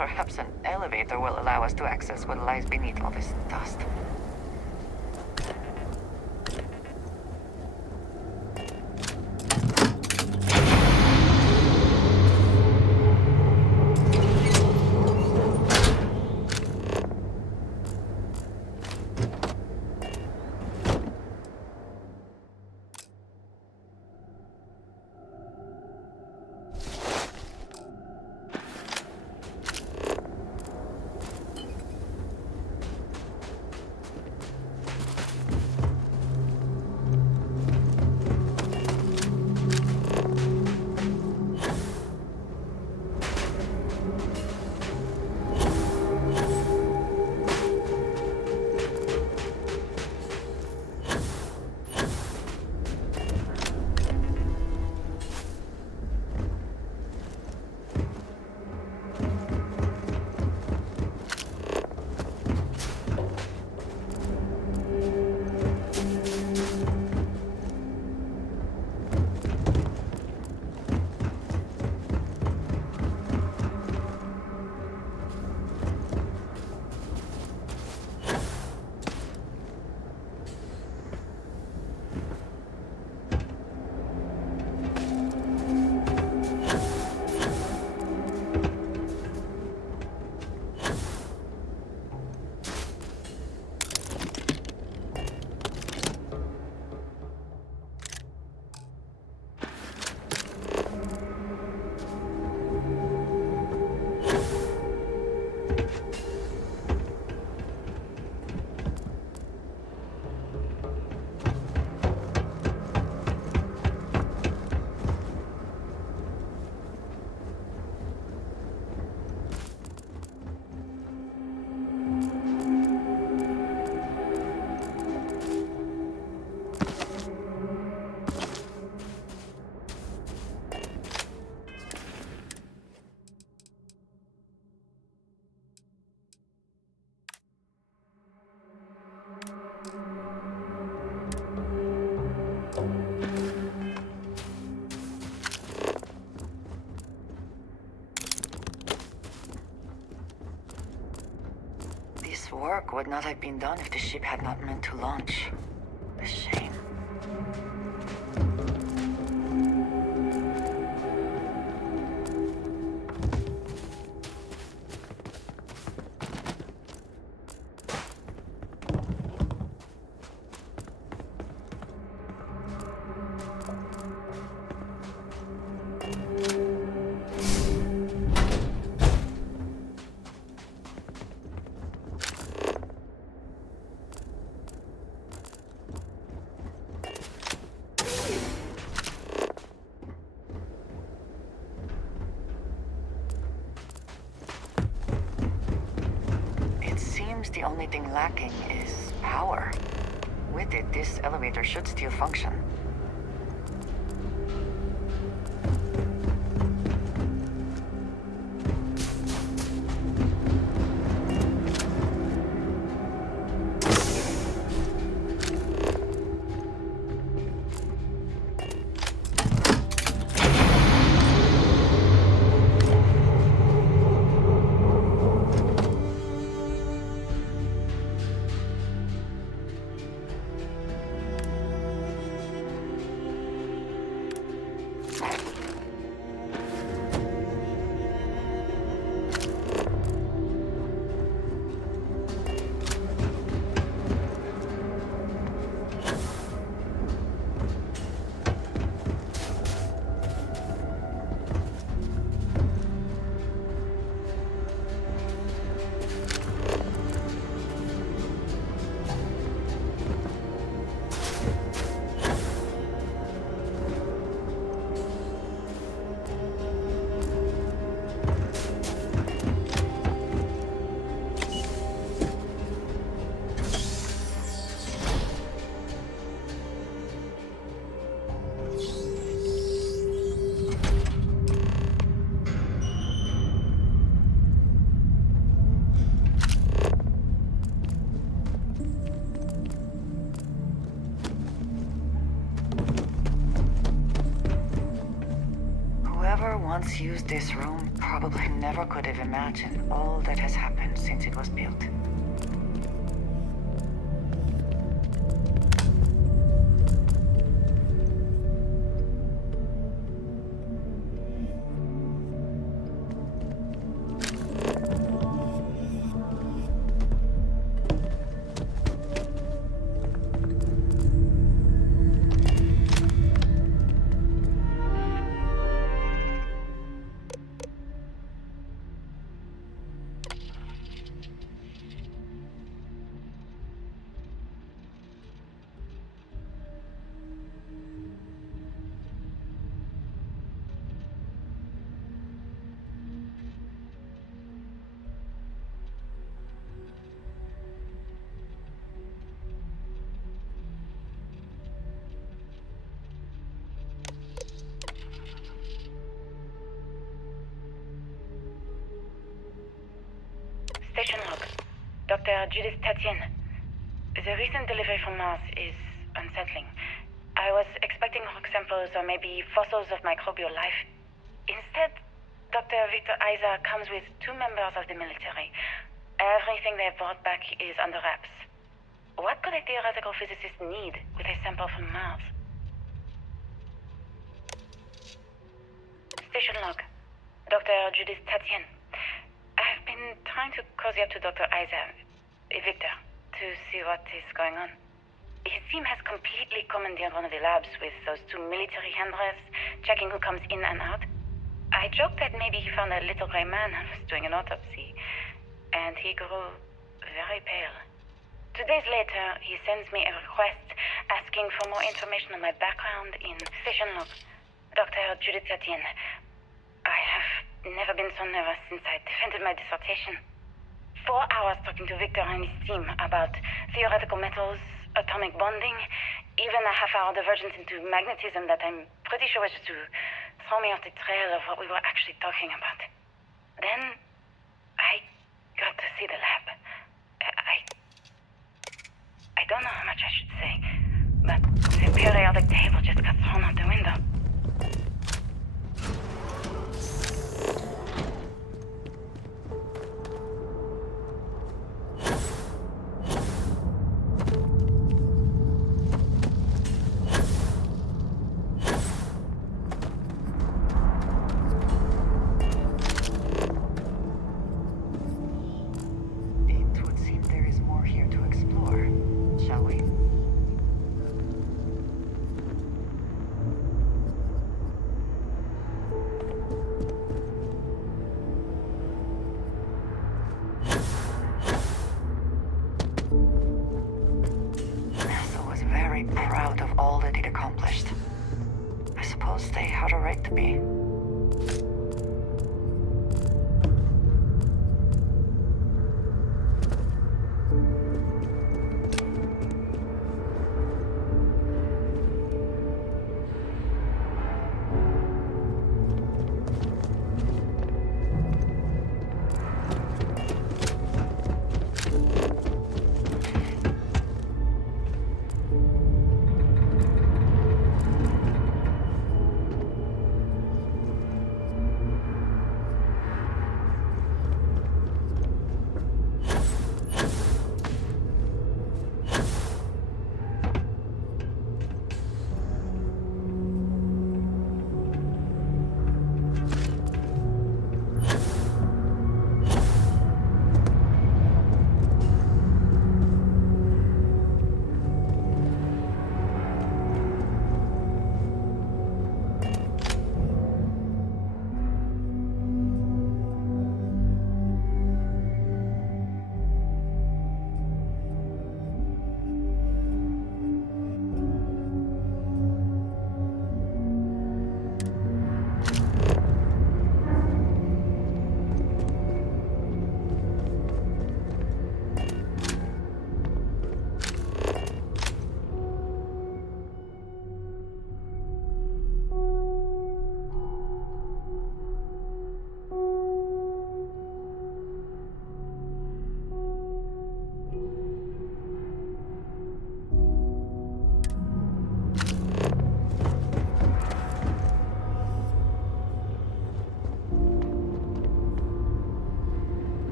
Perhaps an elevator will allow us to access what lies beneath all this dust. Work would not have been done if the ship had not meant to launch. A shame. The only thing lacking is power. With it, this elevator should still function. once used this room probably never could have imagined all that has happened since it was built. Station log. Dr. Judith Tatien. The recent delivery from Mars is unsettling. I was expecting rock samples or maybe fossils of microbial life. Instead, Dr. Victor Isa comes with 2 members of the military. Everything they brought back is under wraps. What could a theoretical physicist need with a sample from Mars? Station log. Dr. Judith Tatien. I've been trying to cozy up to Dr. Isa, Victor, to see what is going on. His team has completely commandeered one of the labs with those 2 military handrails, checking who comes in and out. I joked that maybe he found a little gray man and was doing an autopsy, and he grew very pale. 2 days later, he sends me a request asking for more information on my background in Station log. Dr. Judith Tatien. I have never been so nervous since I defended my dissertation. 4 hours talking to Victor and his team about theoretical metals, atomic bonding, even a half-hour divergence into magnetism that I'm pretty sure was just to throw me off the trail of what we were actually talking about. Then, I got to see the lab. I don't know how much I should say, but the periodic table just got thrown out the window. Proud of all that it accomplished. I suppose they had a right to be.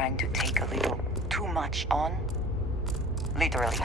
trying to take a little too much on. Literally.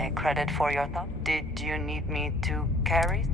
A credit for your thought? Did you need me to carry?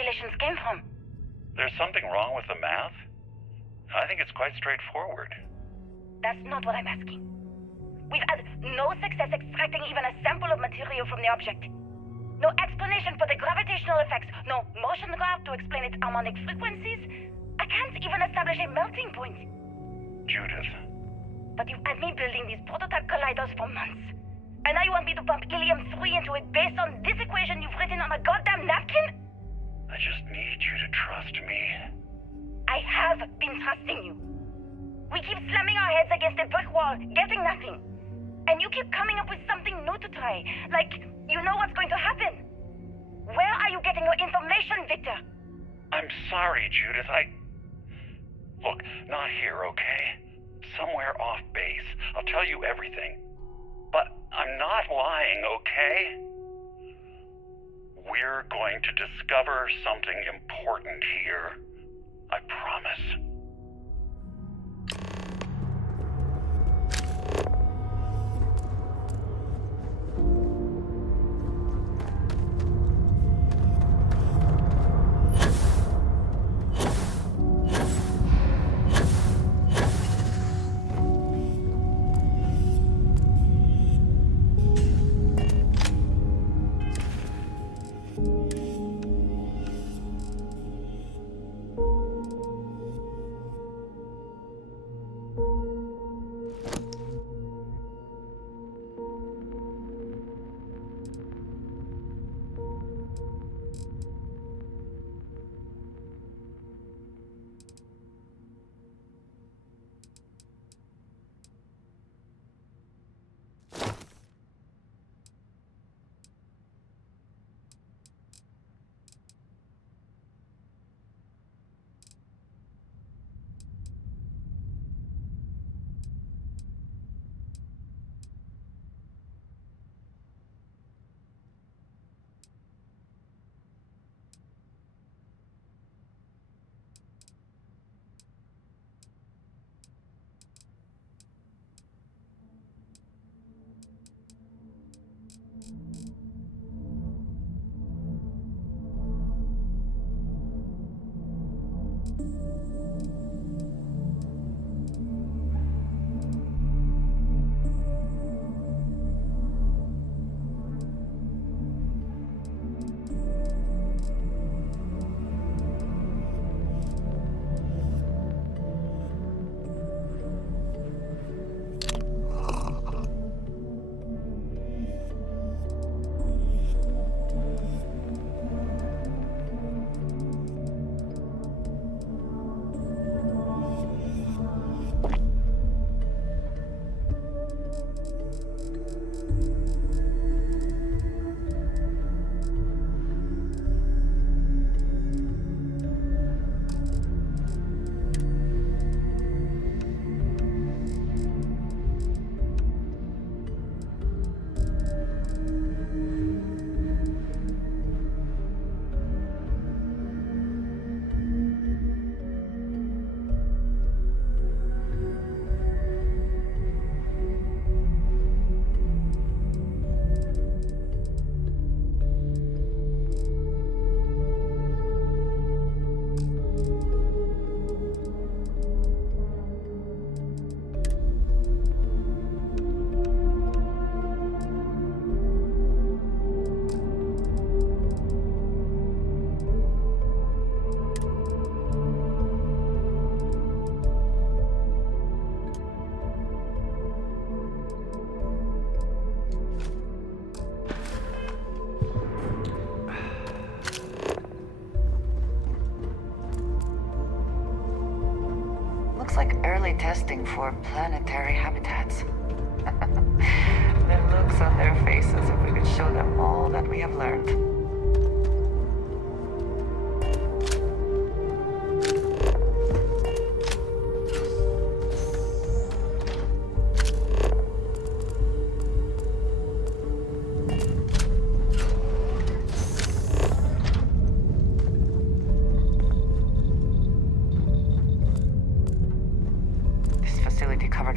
calculations came from. There's something wrong with the math? I think it's quite straightforward. That's not what I'm asking. We've had no success extracting even a sample of material from the object. No explanation for the gravitational effects. No motion graph to explain its harmonic frequencies. I can't even establish a melting point. Judith. But you've had me building these prototype colliders for months. And now you want me to pump helium-3 into it based on this equation you've written on a goddamn napkin? I just need you to trust me. I have been trusting you. We keep slamming our heads against a brick wall, getting nothing. And you keep coming up with something new to try. Like, you know what's going to happen. Where are you getting your information, Victor? I'm sorry, Judith. Look, not here, okay? Somewhere off base. I'll tell you everything. But I'm not lying, okay? We're going to discover something important here. I promise. Testing for planetary habitats. The looks on their faces if we could show them all that we have learned.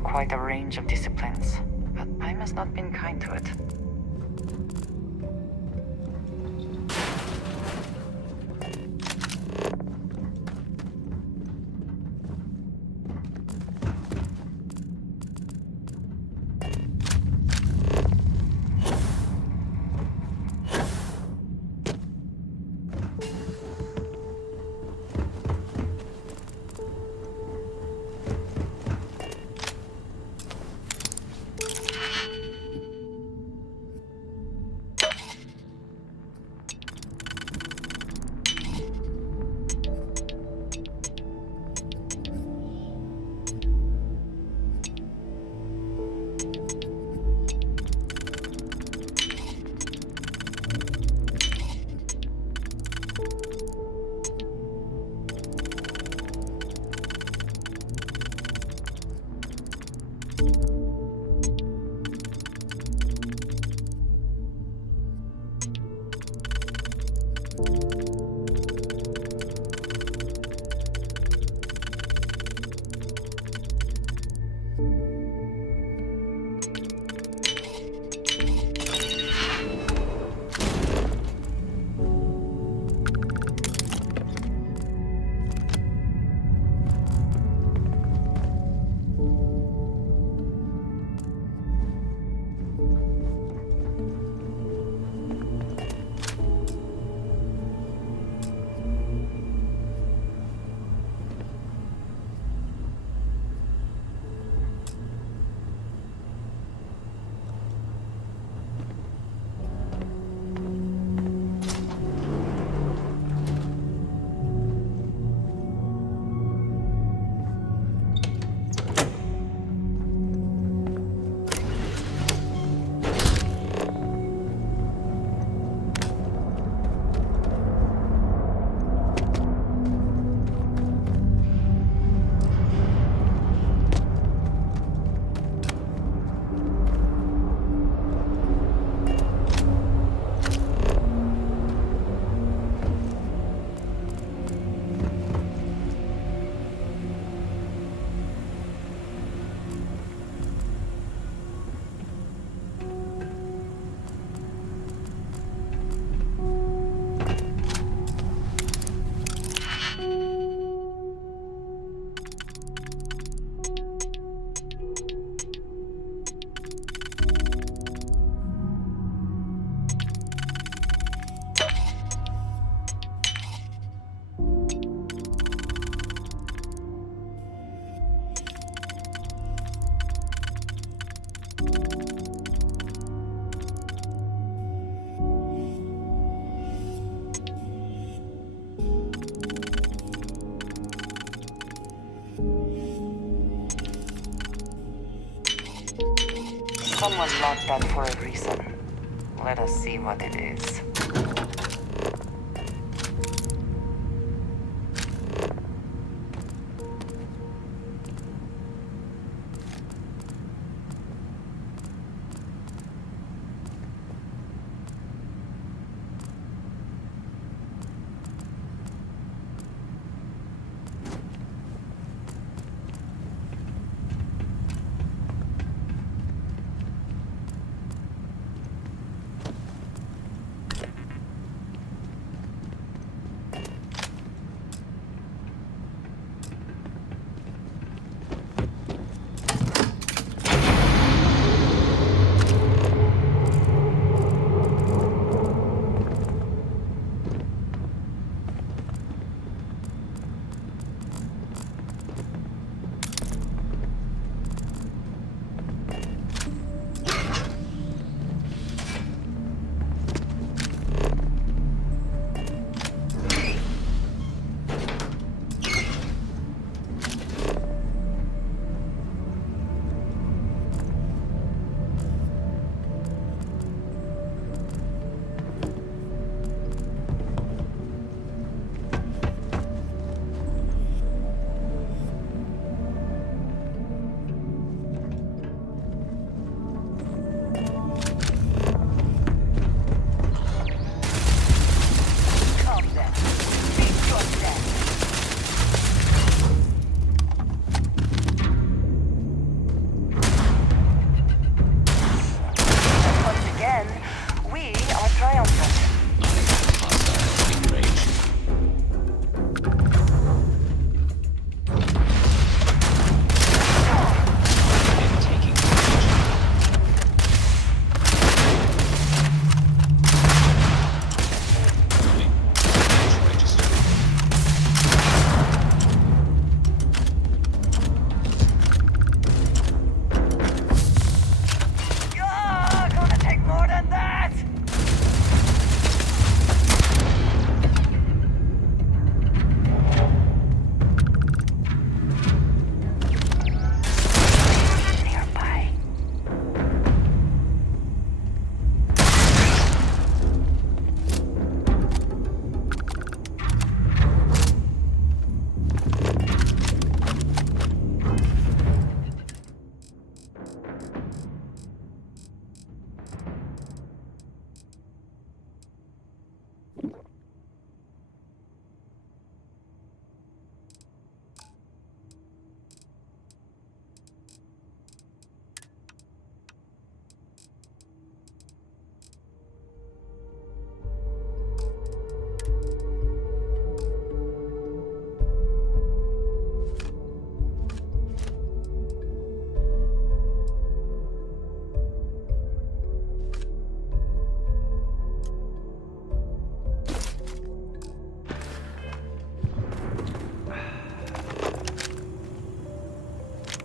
Quite a range of disciplines, but I must not been kind to it. Someone locked that for a reason. Let us see what it is.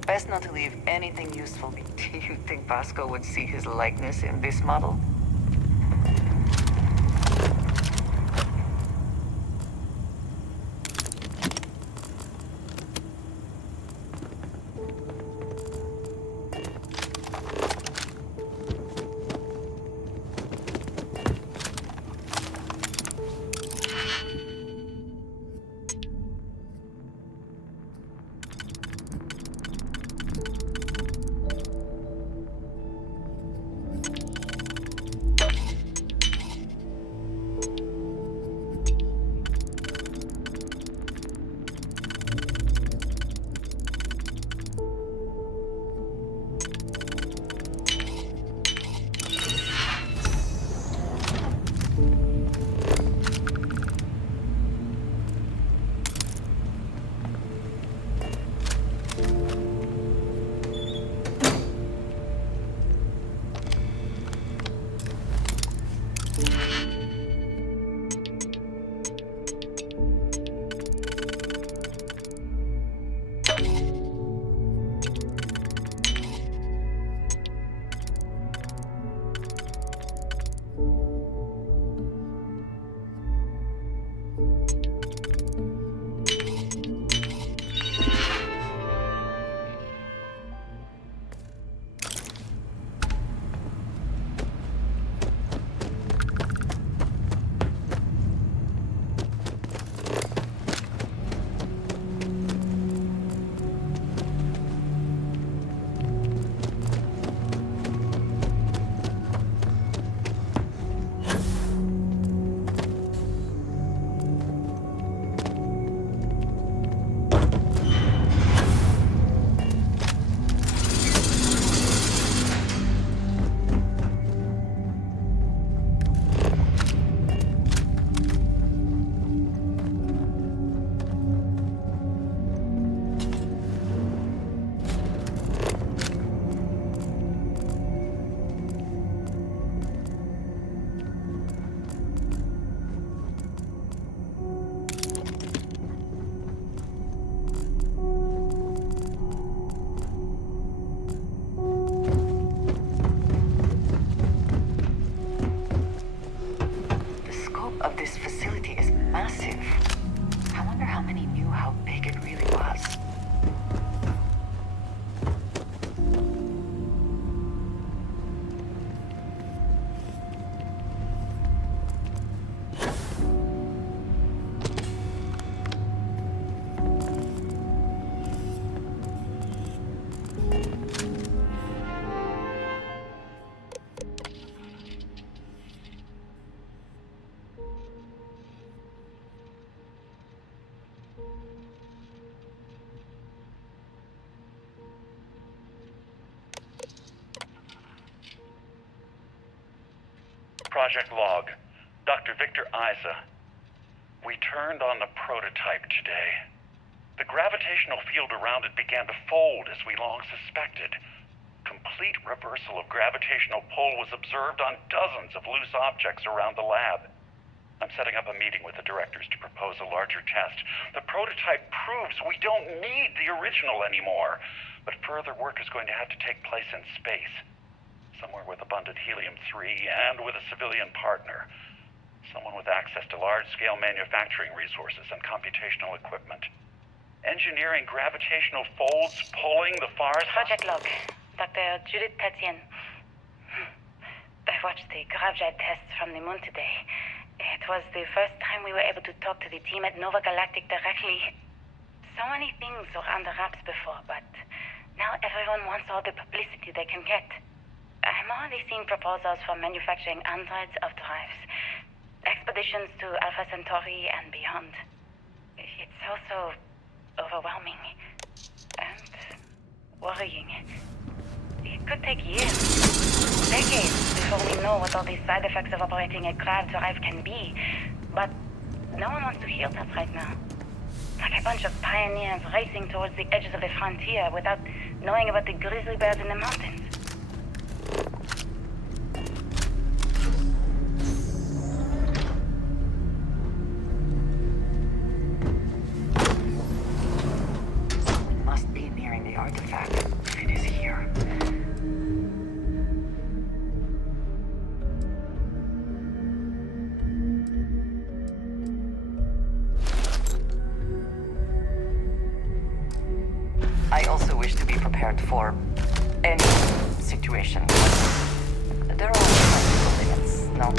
Best not to leave anything useful. Do you think Vasco would see his likeness in this model? Project Log, Dr. Victor Isa. We turned on the prototype today. The gravitational field around it began to fold as we long suspected. Complete reversal of gravitational pull was observed on dozens of loose objects around the lab. I'm setting up a meeting with the directors to propose a larger test. The prototype proves we don't need the original anymore, but further work is going to have to take place in space. Somewhere with abundant helium-3 and with a civilian partner. Someone with access to large-scale manufacturing resources and computational equipment. Engineering gravitational folds pulling the far side. Project Log, Dr. Judith Tatien. I watched the gravjet tests from the moon today. It was the first time we were able to talk to the team at Nova Galactic directly. So many things were under wraps before, but now everyone wants all the publicity they can get. I'm already seeing proposals for manufacturing androids of drives, expeditions to Alpha Centauri and beyond. It's also overwhelming and worrying. It could take years, decades, before we know what all the side effects of operating a grav drive can be. But no one wants to hear that right now. Like a bunch of pioneers racing towards the edges of the frontier without knowing about the grizzly bears in the mountains. We must be nearing the artifact. wish to be prepared for any situation. There are practical limits, no?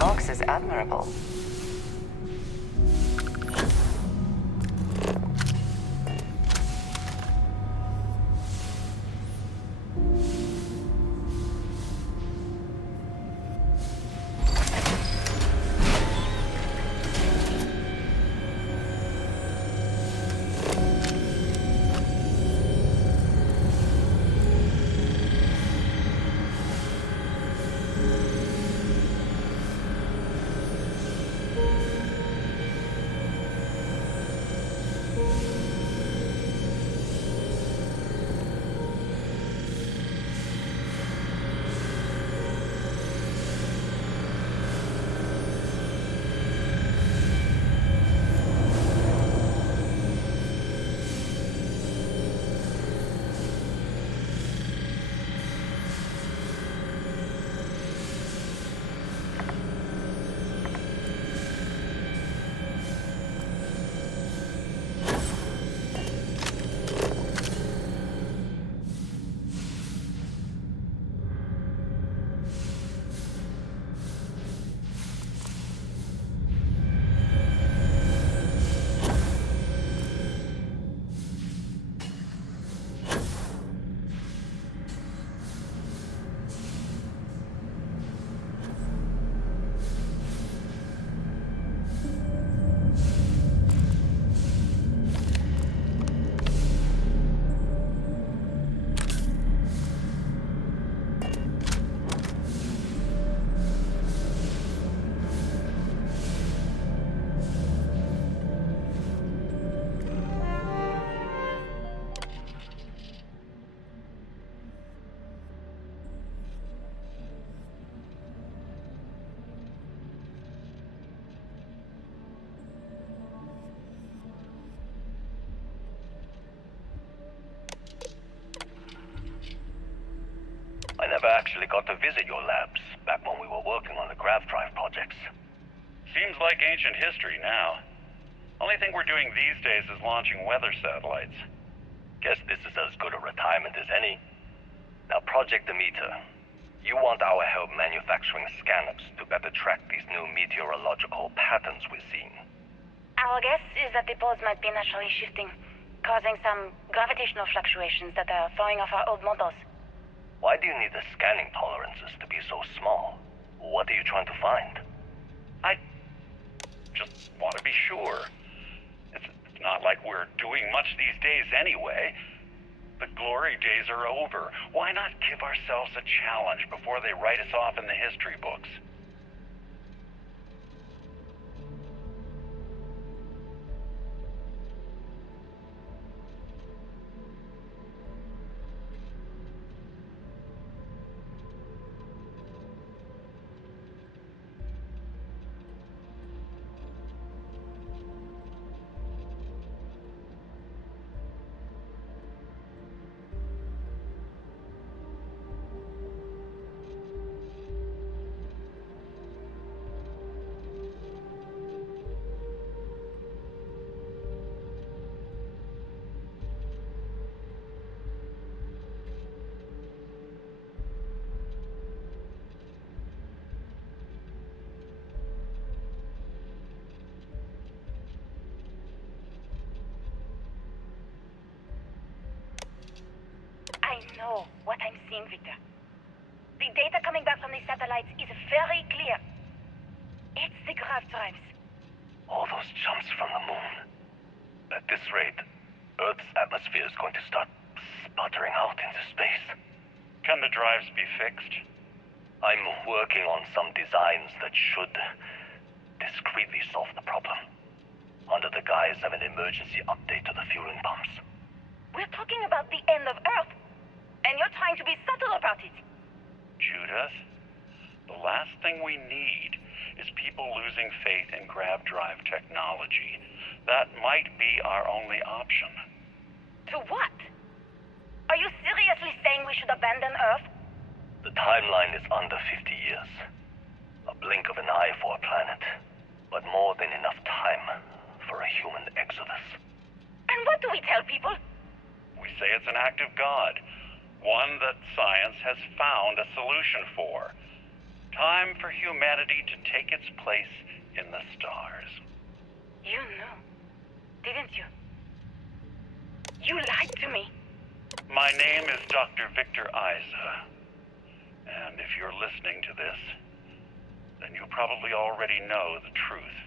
Logs is admirable. actually got to visit your labs back when we were working on the grav drive projects. Seems like ancient history now. Only thing we're doing these days is launching weather satellites. Guess this is as good a retirement as any. Now, Project Demeter, you want our help manufacturing scanners to better track these new meteorological patterns we're seeing. Our guess is that the poles might be naturally shifting, causing some gravitational fluctuations that are throwing off our old models. Why do you need the scanning tolerances to be so small? What are you trying to find? I just want to be sure. It's not like we're doing much these days anyway. The glory days are over. Why not give ourselves a challenge before they write us off in the history books? I know what I'm seeing, Victor. The data coming back from the satellites is very clear. It's the grav drives. All those jumps from the moon. At this rate, Earth's atmosphere is going to start sputtering out into space. Can the drives be fixed? I'm working on some designs that should discreetly solve the problem, under the guise of an emergency update to the fueling pumps. We're talking about the end of Earth, and you're trying to be subtle about it. Judith, the last thing we need is people losing faith in grav drive technology. That might be our only option. To what? Are you seriously saying we should abandon Earth? The timeline is under 50 years. A blink of an eye for a planet, but more than enough time for a human exodus. And what do we tell people? We say it's an act of God, one that science has found a solution for. Time for humanity to take its place in the stars. You knew, didn't you? You lied to me. My name is Dr. Victor Isa, and if you're listening to this, then you probably already know the truth.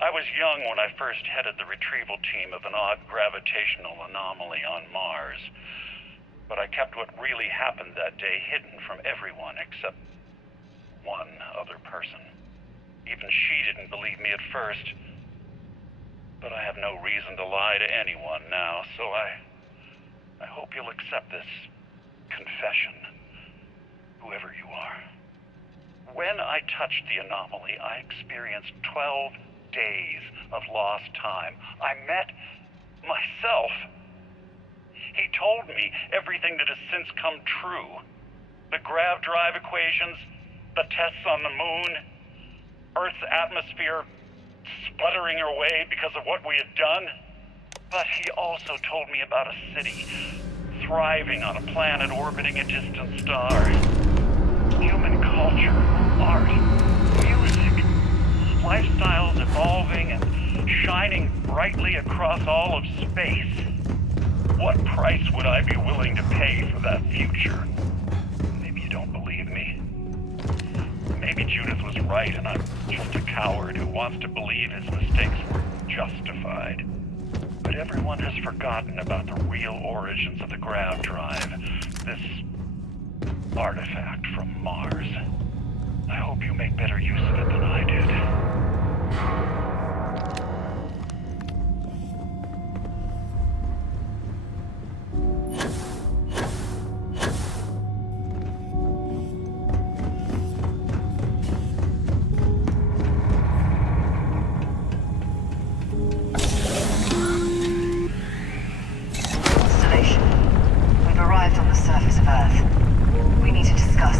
I was young when I first headed the retrieval team of an odd gravitational anomaly on Mars, but I kept what really happened that day hidden from everyone except one other person. Even she didn't believe me at first, but I have no reason to lie to anyone now, so I hope you'll accept this confession, whoever you are. When I touched the anomaly, I experienced 12 days of lost time. I met myself. He told me everything that has since come true. The grav drive equations, the tests on the moon, Earth's atmosphere sputtering away because of what we had done. But he also told me about a city thriving on a planet orbiting a distant star. Human culture, art, music, lifestyles evolving and shining brightly across all of space. What price would I be willing to pay for that future? Maybe you don't believe me. Maybe Judith was right and I'm just a coward who wants to believe his mistakes were justified. But everyone has forgotten about the real origins of the grav drive, this artifact from Mars. I hope you make better use of it than I did. We've arrived on the surface of Earth. We need to discuss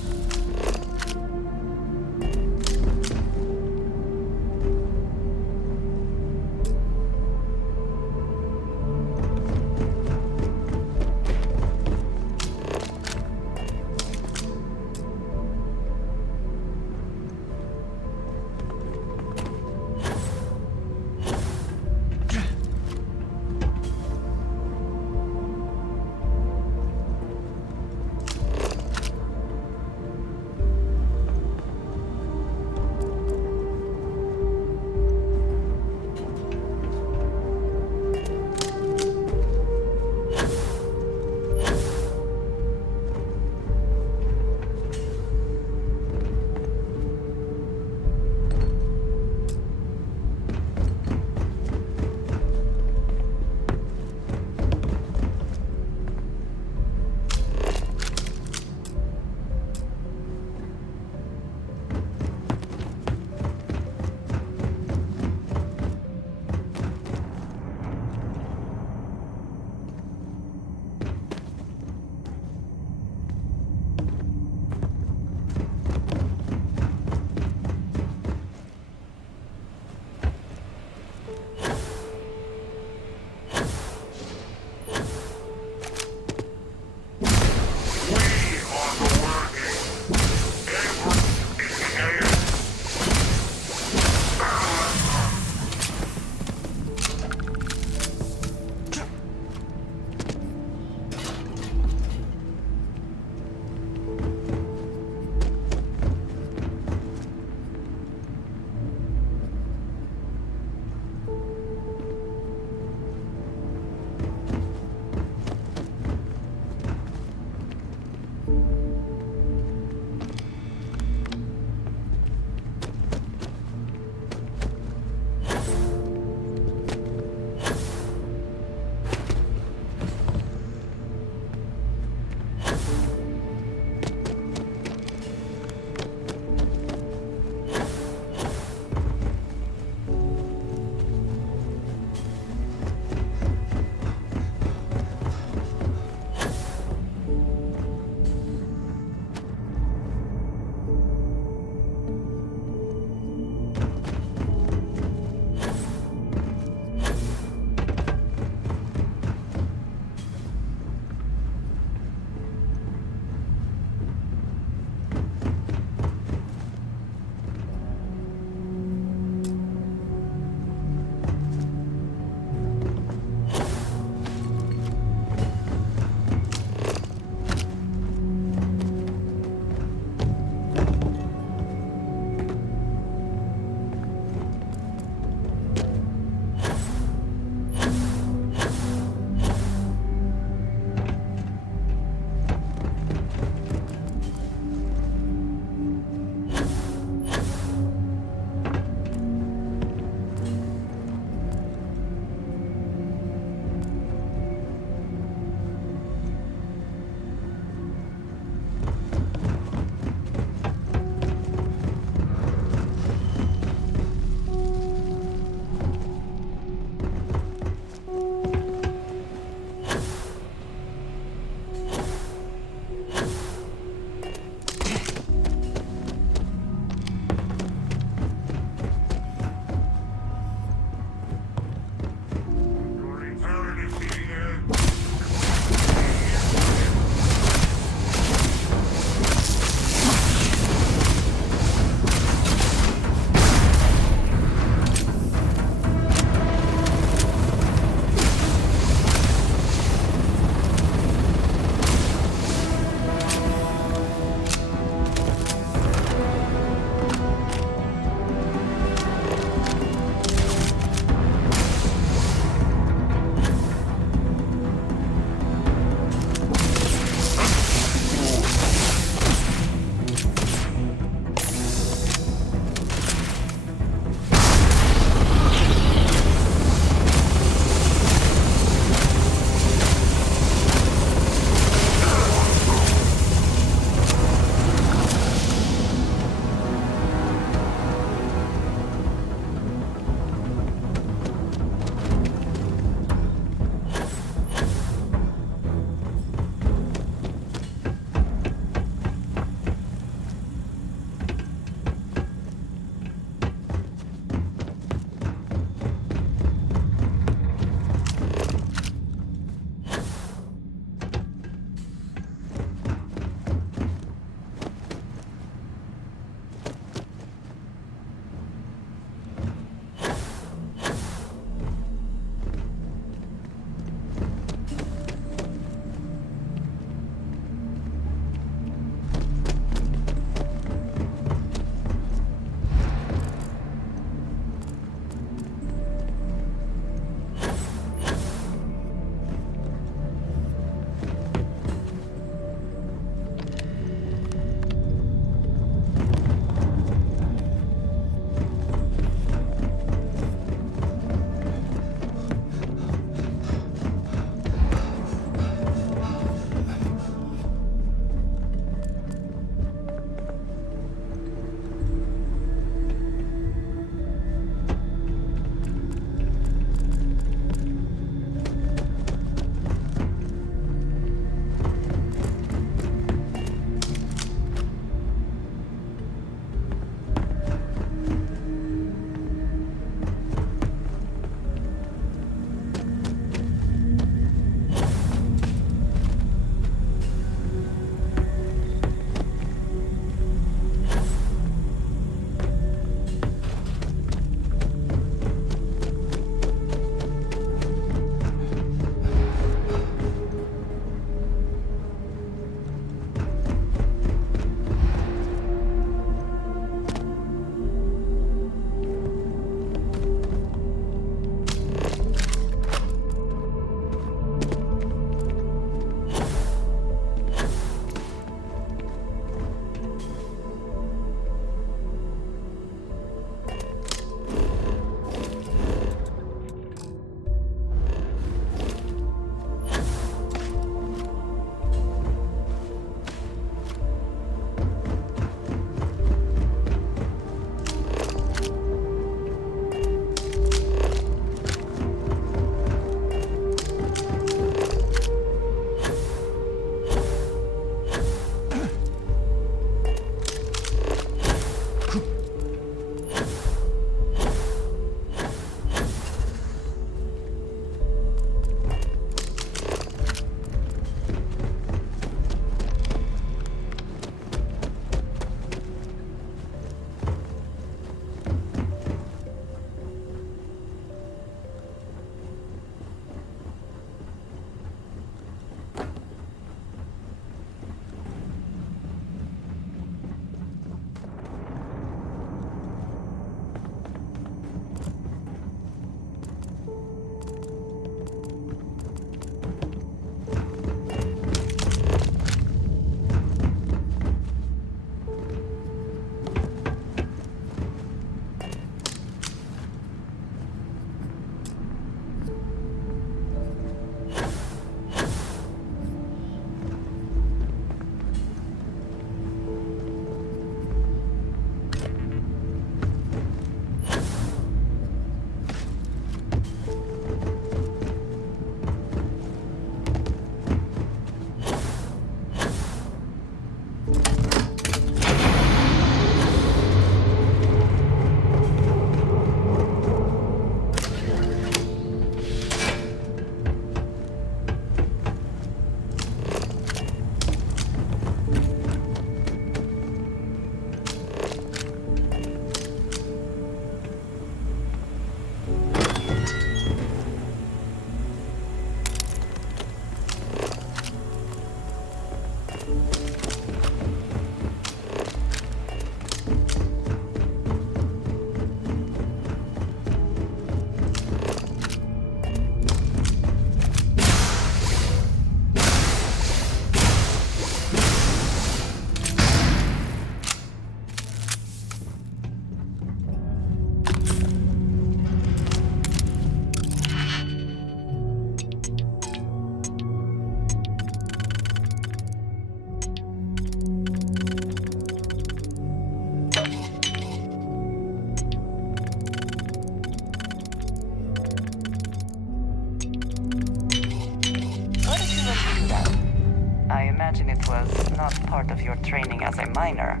I imagine it was not part of your training as a miner.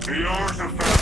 The artifact.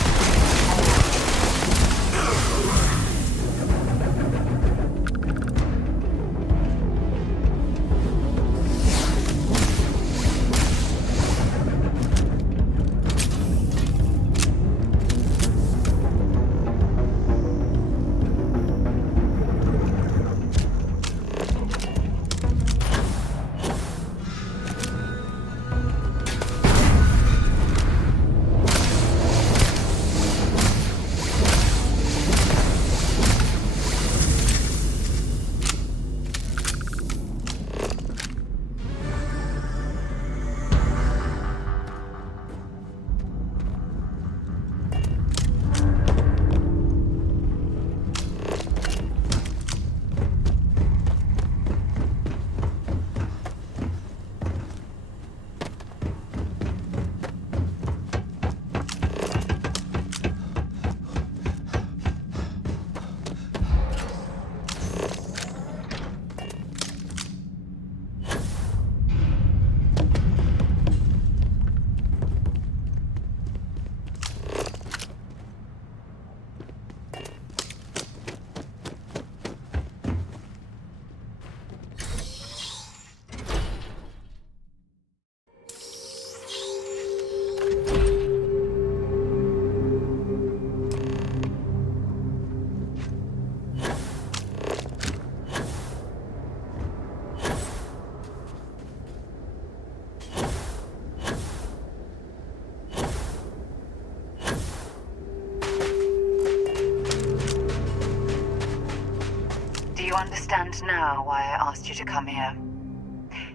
You understand now why I asked you to come here.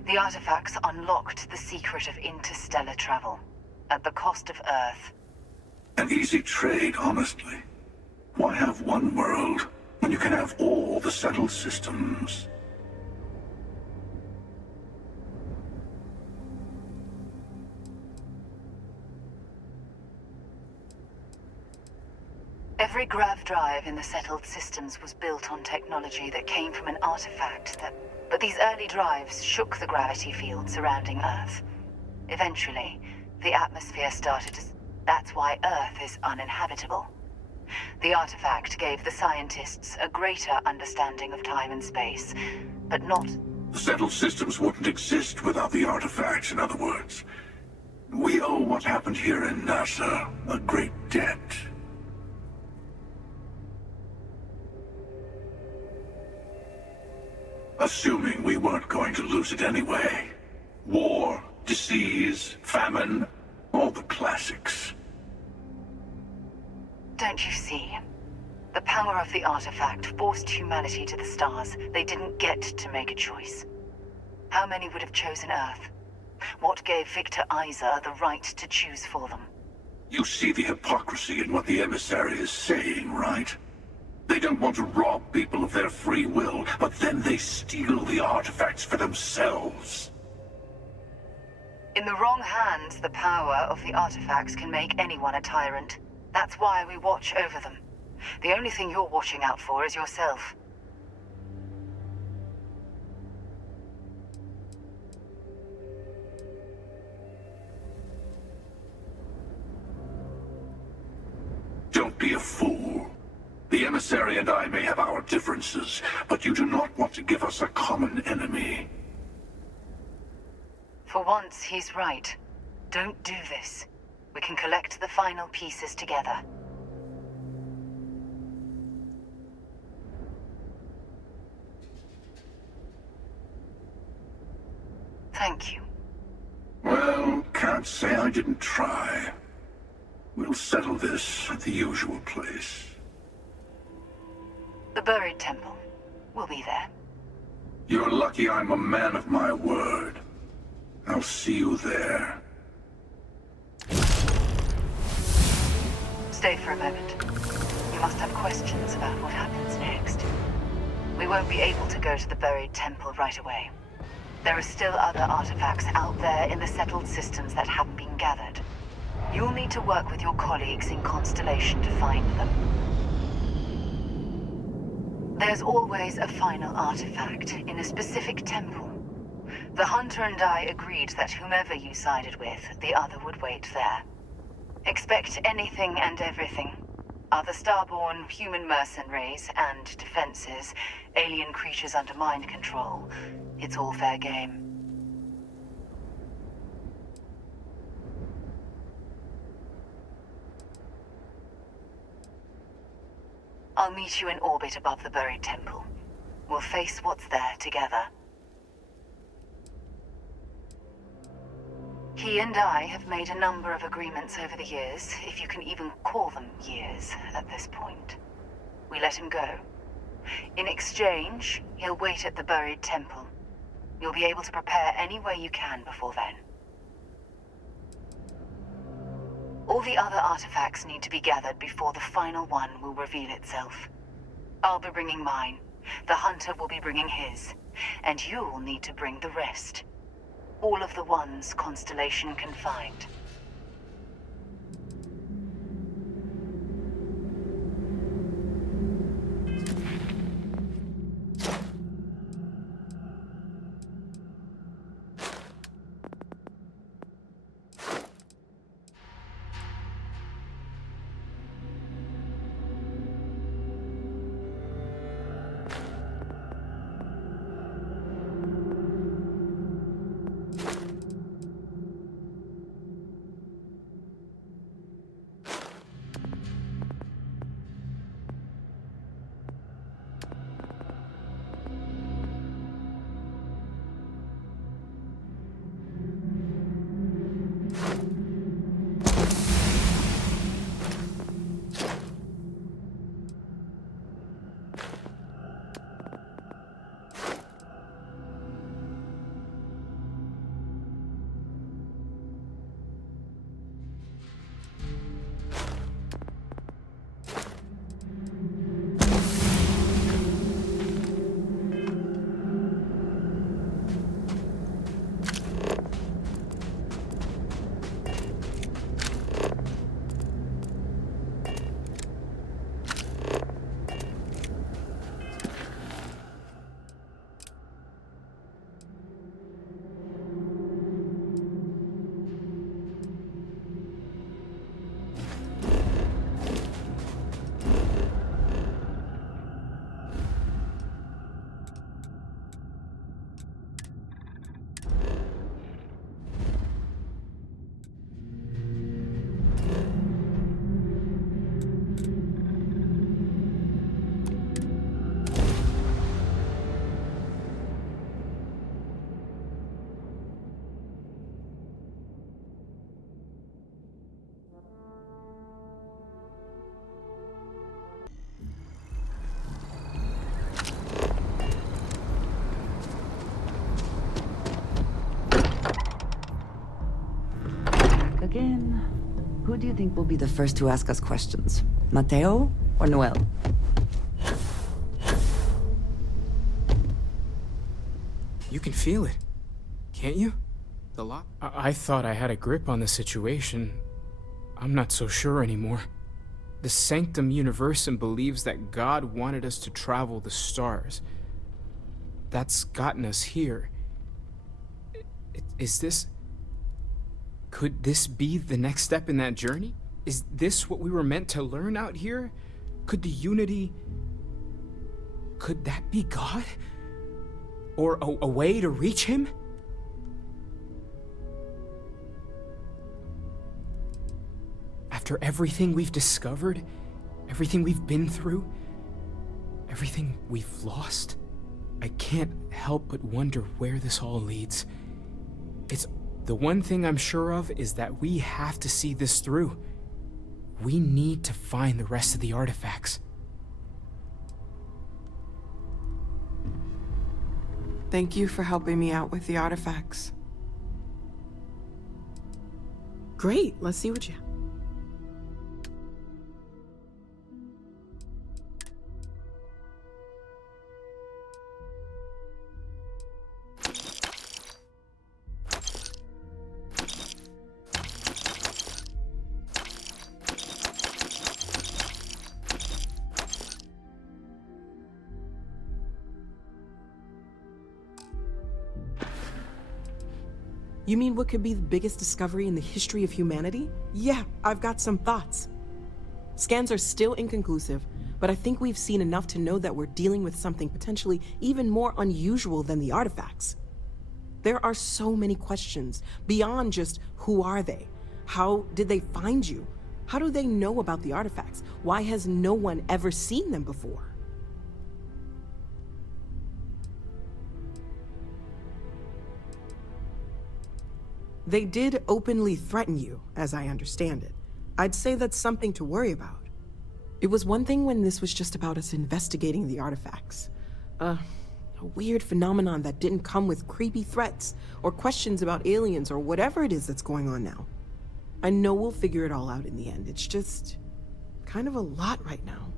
The artifacts unlocked the secret of interstellar travel, at the cost of Earth. An easy trade, honestly. Why have one world when you can have all the settled systems? Every grav drive in the settled systems was built on technology that came from an artifact that... But these early drives shook the gravity field surrounding Earth. Eventually, the atmosphere started to... That's why Earth is uninhabitable. The artifact gave the scientists a greater understanding of time and space, but not... The settled systems wouldn't exist without the artifacts, in other words. We owe what happened here in NASA a great debt. Assuming we weren't going to lose it anyway. War, disease, famine, all the classics. Don't you see? The power of the artifact forced humanity to the stars. They didn't get to make a choice. How many would have chosen Earth? What gave Victor Isa the right to choose for them? You see the hypocrisy in what the emissary is saying, right? They don't want to rob people of their free will, but then they steal the artifacts for themselves. In the wrong hands, the power of the artifacts can make anyone a tyrant. That's why we watch over them. The only thing you're watching out for is yourself. Don't be a fool. The emissary and I may have our differences, but you do not want to give us a common enemy. For once, he's right. Don't do this. We can collect the final pieces together. Thank you. Well, can't say I didn't try. We'll settle this at the usual place. The buried temple. We'll be there. You're lucky I'm a man of my word. I'll see you there. Stay for a moment. You must have questions about what happens next. We won't be able to go to the buried temple right away. There are still other artifacts out there in the settled systems that haven't been gathered. You'll need to work with your colleagues in Constellation to find them. There's always a final artifact in a specific temple. The Hunter and I agreed that whomever you sided with, the other would wait there. Expect anything and everything. Other starborn, human mercenaries, and defenses, alien creatures under mind control. It's all fair game. I'll meet you in orbit above the buried temple. We'll face what's there together. He and I have made a number of agreements over the years, if you can even call them years at this point. We let him go. In exchange, he'll wait at the buried temple. You'll be able to prepare any way you can before then. All the other artifacts need to be gathered before the final one will reveal itself. I'll be bringing mine. The Hunter will be bringing his. And you'll need to bring the rest. All of the ones Constellation can find. Again, who do you think will be the first to ask us questions? Mateo or Noel? You can feel it, can't you? The lock? I thought I had a grip on the situation. I'm not so sure anymore. The Sanctum Universum believes that God wanted us to travel the stars. That's gotten us here. Is this... Could this be the next step in that journey? Is this what we were meant to learn out here? Could the unity... Could that be God? Or a way to reach him? After everything we've discovered, everything we've been through, everything we've lost, I can't help but wonder where this all leads. The one thing I'm sure of is that we have to see this through. We need to find the rest of the artifacts. Thank you for helping me out with the artifacts. Great, let's see what you... You mean what could be the biggest discovery in the history of humanity? Yeah, I've got some thoughts. Scans are still inconclusive, but I think we've seen enough to know that we're dealing with something potentially even more unusual than the artifacts. There are so many questions beyond just who are they? How did they find you? How do they know about the artifacts? Why has no one ever seen them before? They did openly threaten you, as I understand it. I'd say that's something to worry about. It was one thing when this was just about us investigating the artifacts. A weird phenomenon that didn't come with creepy threats or questions about aliens or whatever it is that's going on now. I know we'll figure it all out in the end. It's just kind of a lot right now.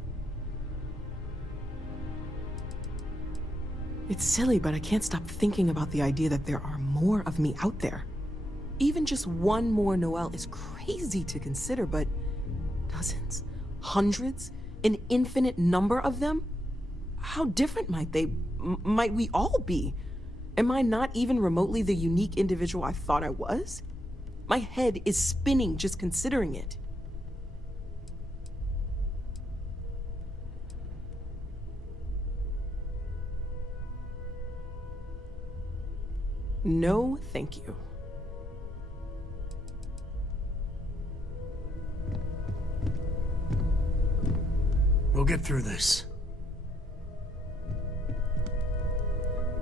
It's silly, but I can't stop thinking about the idea that there are more of me out there. Even just one more Noel is crazy to consider, but dozens, hundreds, an infinite number of them? How different might we all be? Am I not even remotely the unique individual I thought I was? My head is spinning just considering it. No, thank you. We'll get through this.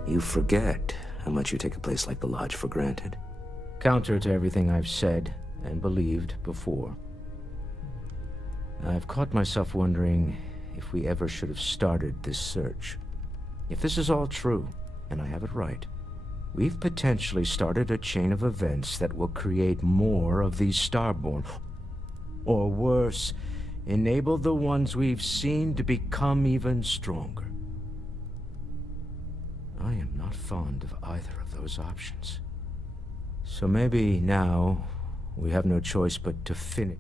You forget how much you take a place like the Lodge for granted. Counter to everything I've said and believed before. I've caught myself wondering if we ever should have started this search. If this is all true, and I have it right, we've potentially started a chain of events that will create more of these Starborn. Or worse, enable the ones we've seen to become even stronger. I am not fond of either of those options. So maybe now we have no choice but to finish.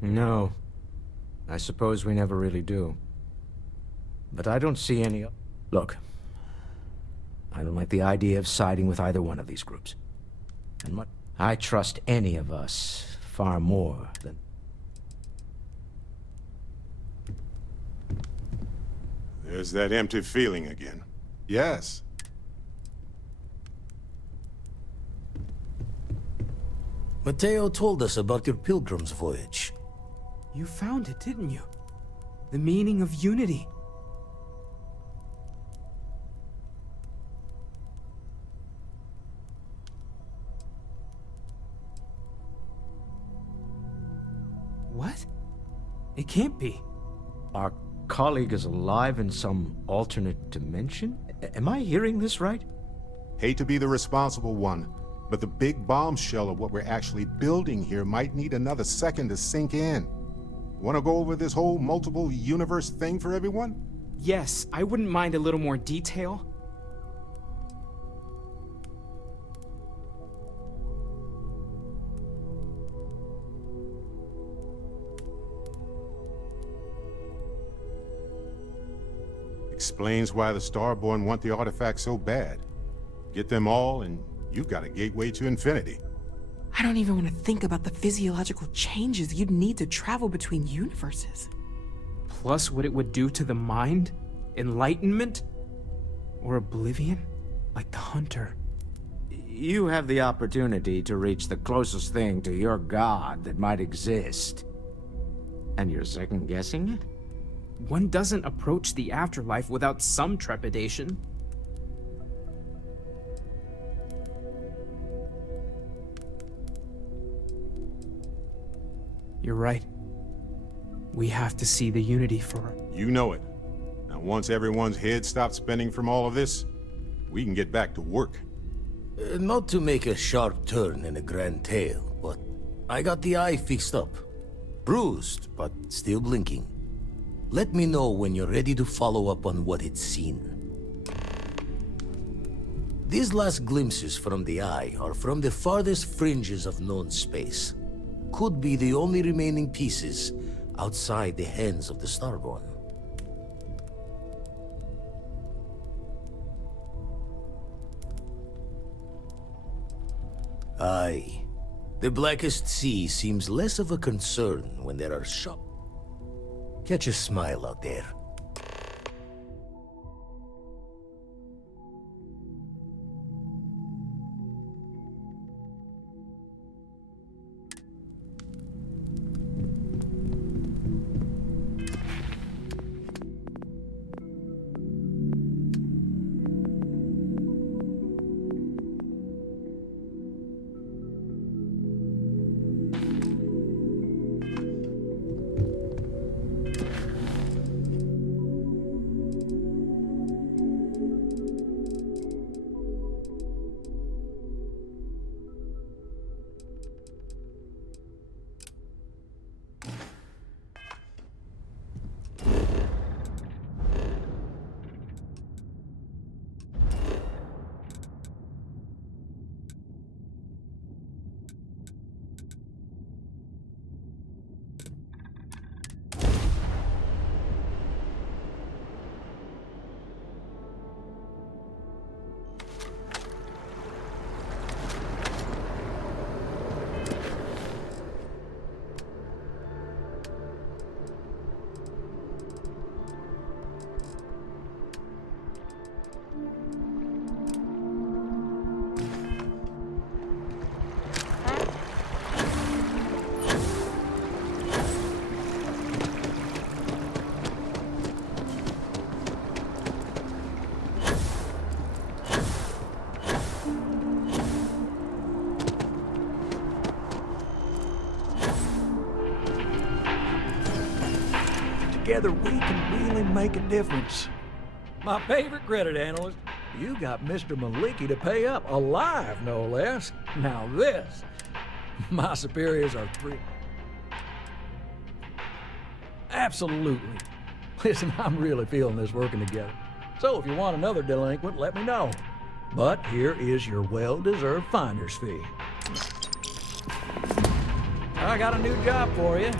No, I suppose we never really do. But I don't see any... Look, I don't like the idea of siding with either one of these groups. And what? I trust any of us far more than... There's that empty feeling again. Yes. Mateo told us about your pilgrim's voyage. You found it, didn't you? The meaning of unity. What? It can't be. Our colleague is alive in some alternate dimension? Am I hearing this right? Hate to be the responsible one, but the big bombshell of what we're actually building here might need another second to sink in. Want to go over this whole multiple universe thing for everyone? Yes, I wouldn't mind a little more detail. Explains why the Starborn want the artifacts so bad. Get them all, and you've got a gateway to infinity. I don't even want to think about the physiological changes you'd need to travel between universes. Plus what it would do to the mind? Enlightenment? Or oblivion? Like the Hunter. You have the opportunity to reach the closest thing to your god that might exist. And you're second-guessing it? One doesn't approach the afterlife without some trepidation. You're right. We have to see the unity for it. You know it. Now, once everyone's head stops spinning from all of this, we can get back to work. Not to make a sharp turn in a grand tale, but I got the eye fixed up. Bruised, but still blinking. Let me know when you're ready to follow up on what it's seen. These last glimpses from the eye are from the farthest fringes of known space. Could be the only remaining pieces outside the hands of the Starborn. Aye. The Blackest Sea seems less of a concern when there are shop. Catch a smile out there. Together we can really make a difference. My favorite credit analyst, you got Mr. Maliki to pay up, alive no less. Now this, my superiors are thrilled. Absolutely. Listen, I'm really feeling this working together. So if you want another delinquent, let me know. But here is your well-deserved finder's fee. I got a new job for you.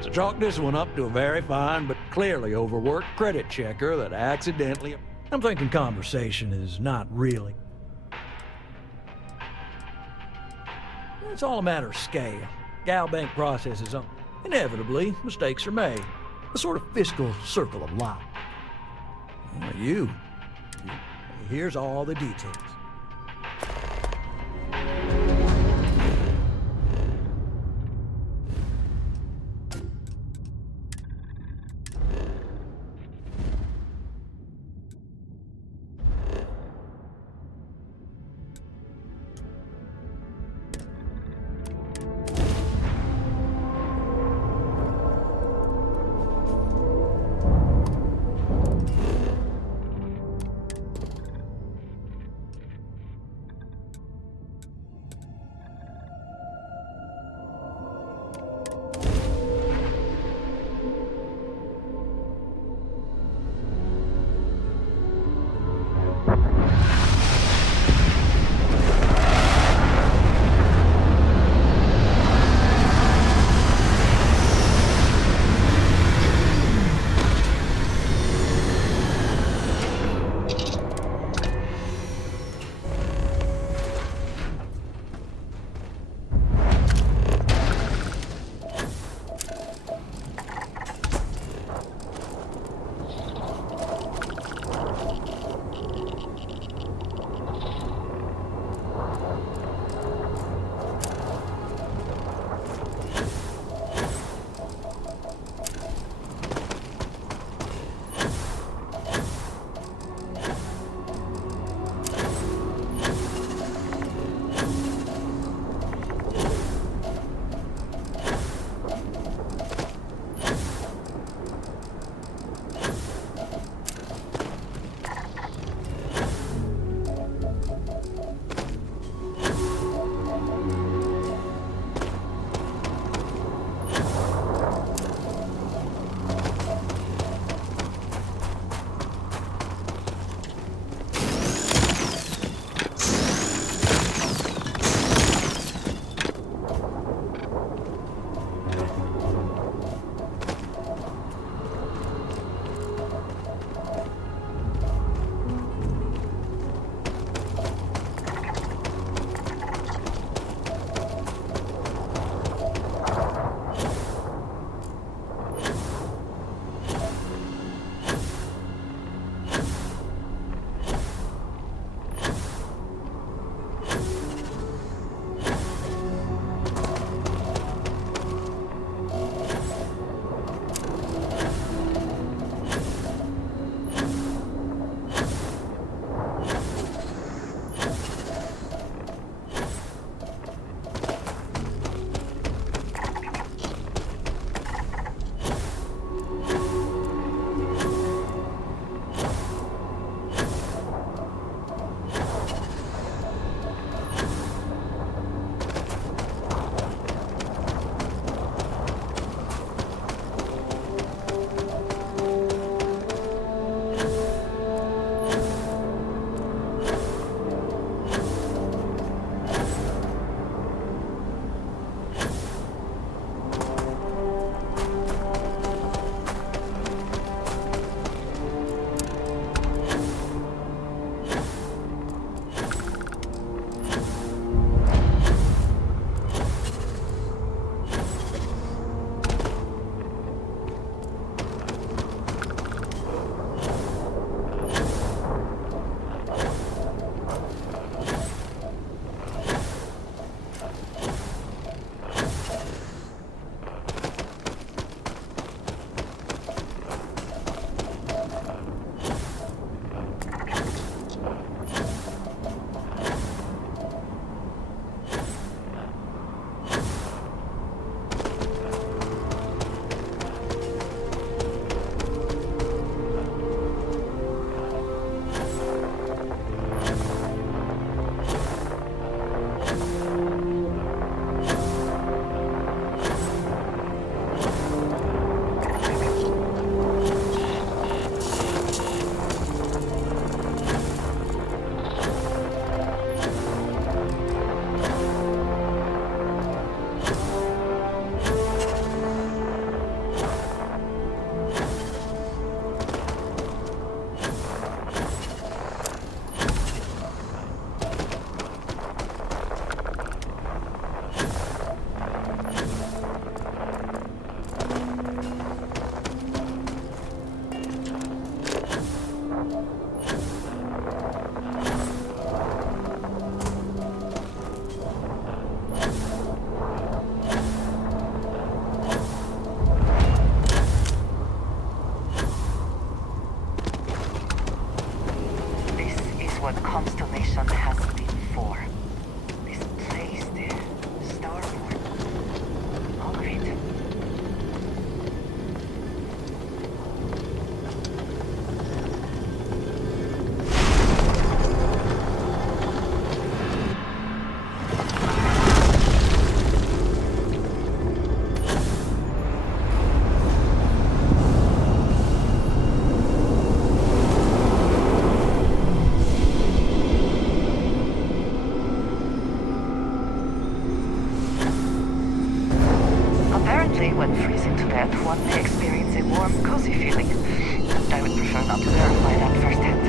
So chalk this one up to a very fine but clearly overworked credit checker that accidentally... I'm thinking conversation is not really... It's all a matter of scale. Gal bank processes on. Inevitably, mistakes are made. A sort of fiscal circle of life. Well, here's all the details. say when freezing to death, one may experience a warm, cozy feeling. I would prefer not to verify that firsthand.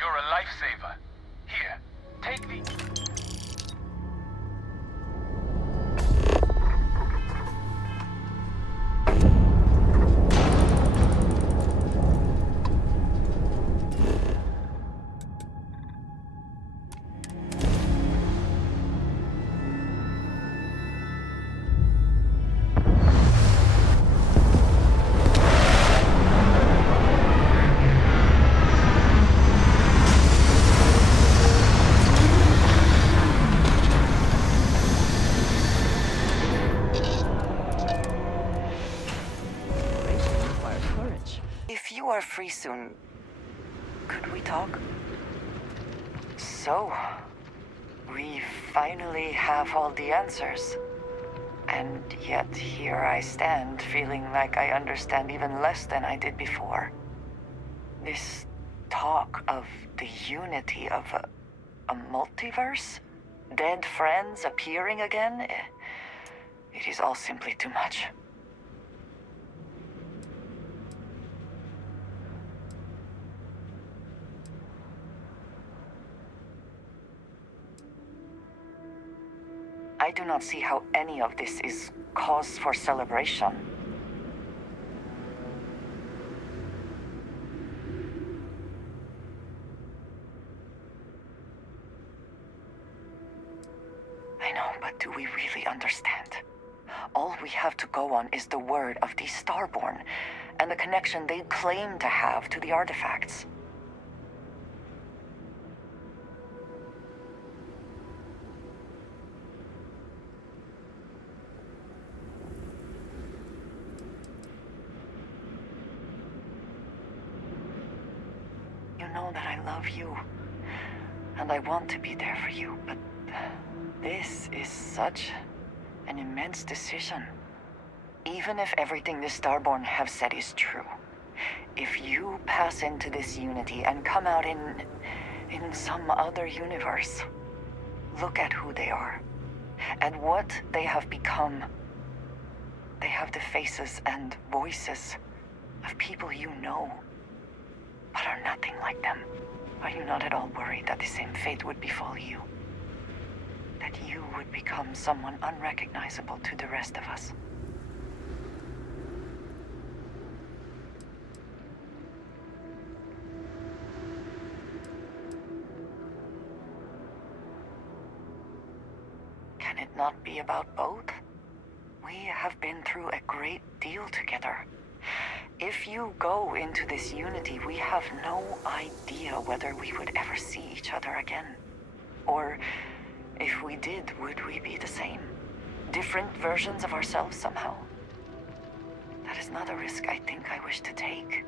You're a lifesaver. Here, take the... If you are free soon, could we talk? So, we finally have all the answers. And yet here I stand, feeling like I understand even less than I did before. This talk of the unity of a multiverse? Dead friends appearing again? It is all simply too much. I do not see how any of this is cause for celebration. I know, but do we really understand? All we have to go on is the word of these Starborn, and the connection they claim to have to the artifacts. You know that I love you, and I want to be there for you, but this is such an immense decision. Even if everything the Starborn have said is true, if you pass into this unity and come out in some other universe, look at who they are, and what they have become. They have the faces and voices of people you know, but are nothing like them. Are you not at all worried that the same fate would befall you? That you would become someone unrecognizable to the rest of us? Can it not be about both? We have been through a great deal together. If you go into this unity, we have no idea whether we would ever see each other again. Or, if we did, would we be the same? Different versions of ourselves somehow? That is not a risk I think I wish to take.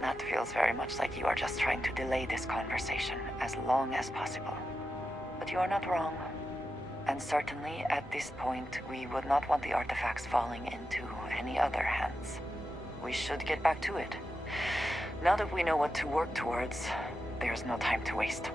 That feels very much like you are just trying to delay this conversation as long as possible. But you are not wrong. And certainly, at this point, we would not want the artifacts falling into any other hands. We should get back to it. Now that we know what to work towards, there's no time to waste.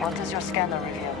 What does your scanner reveal?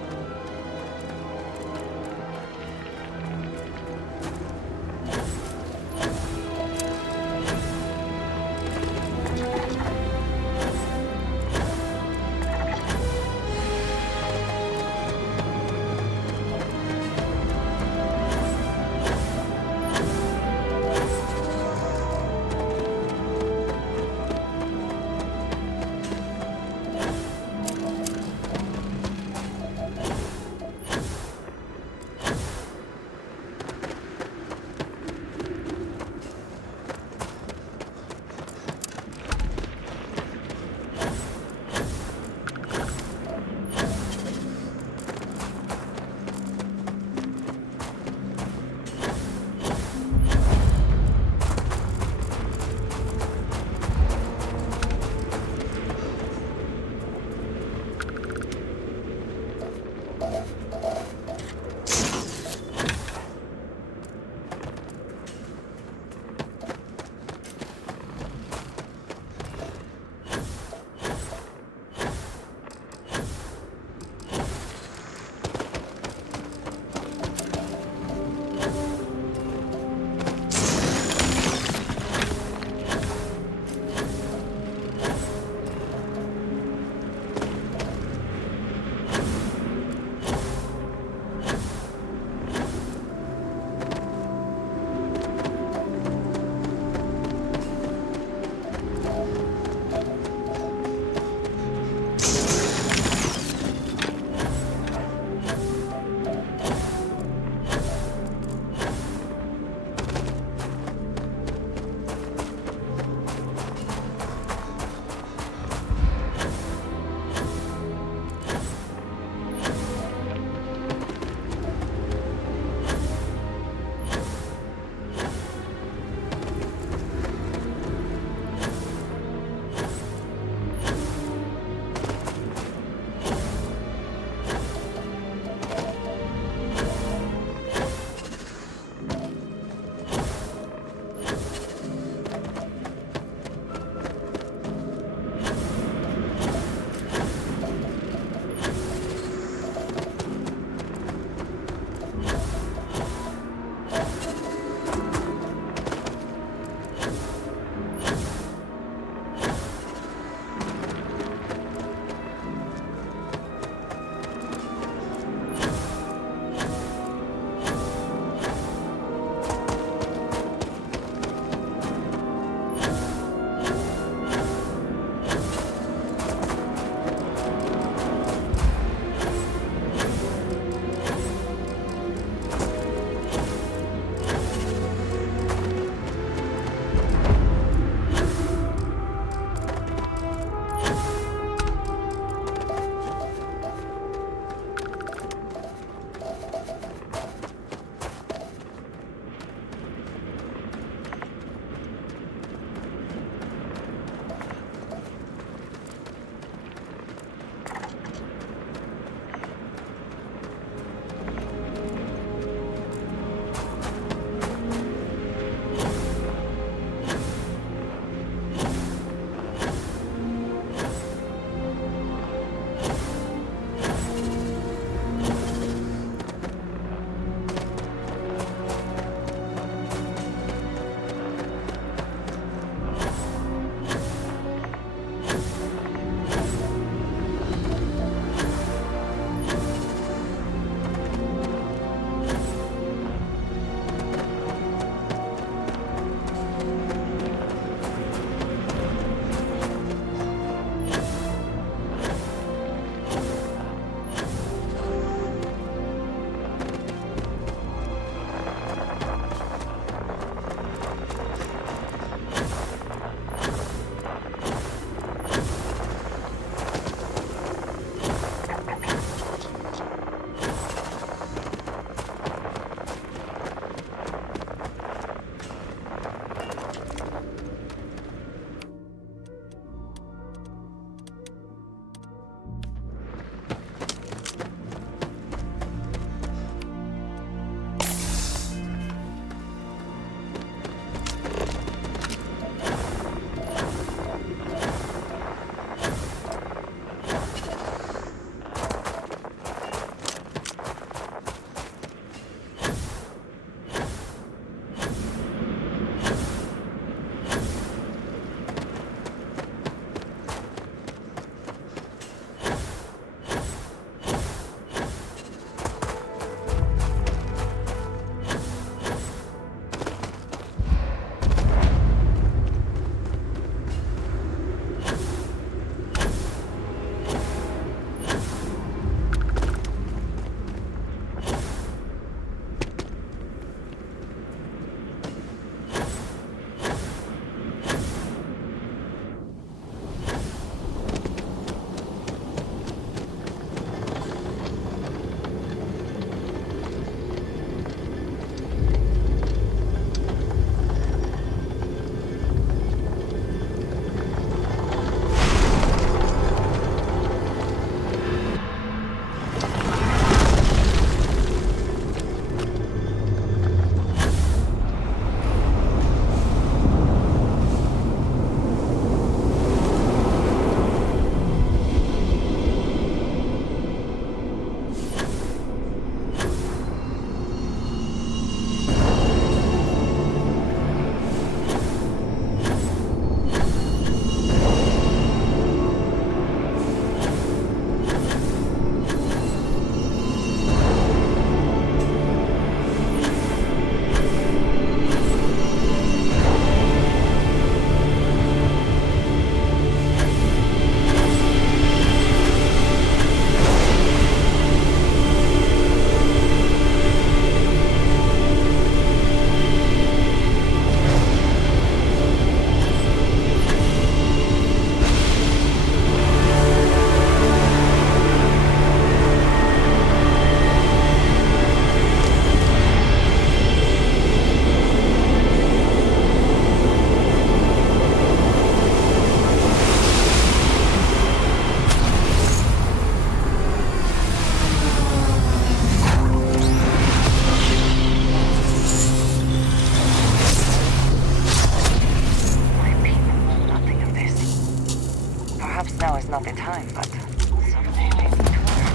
not the time, but someday they need to learn.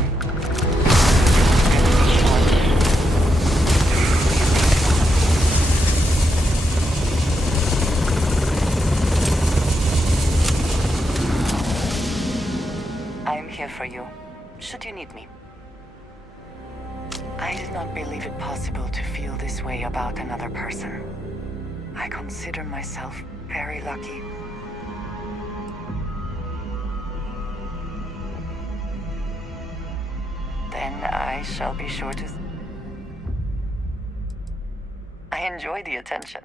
I am here for you, should you need me. I did not believe it possible to feel this way about another person. I consider myself very lucky. Then I shall be sure to... I enjoy the attention.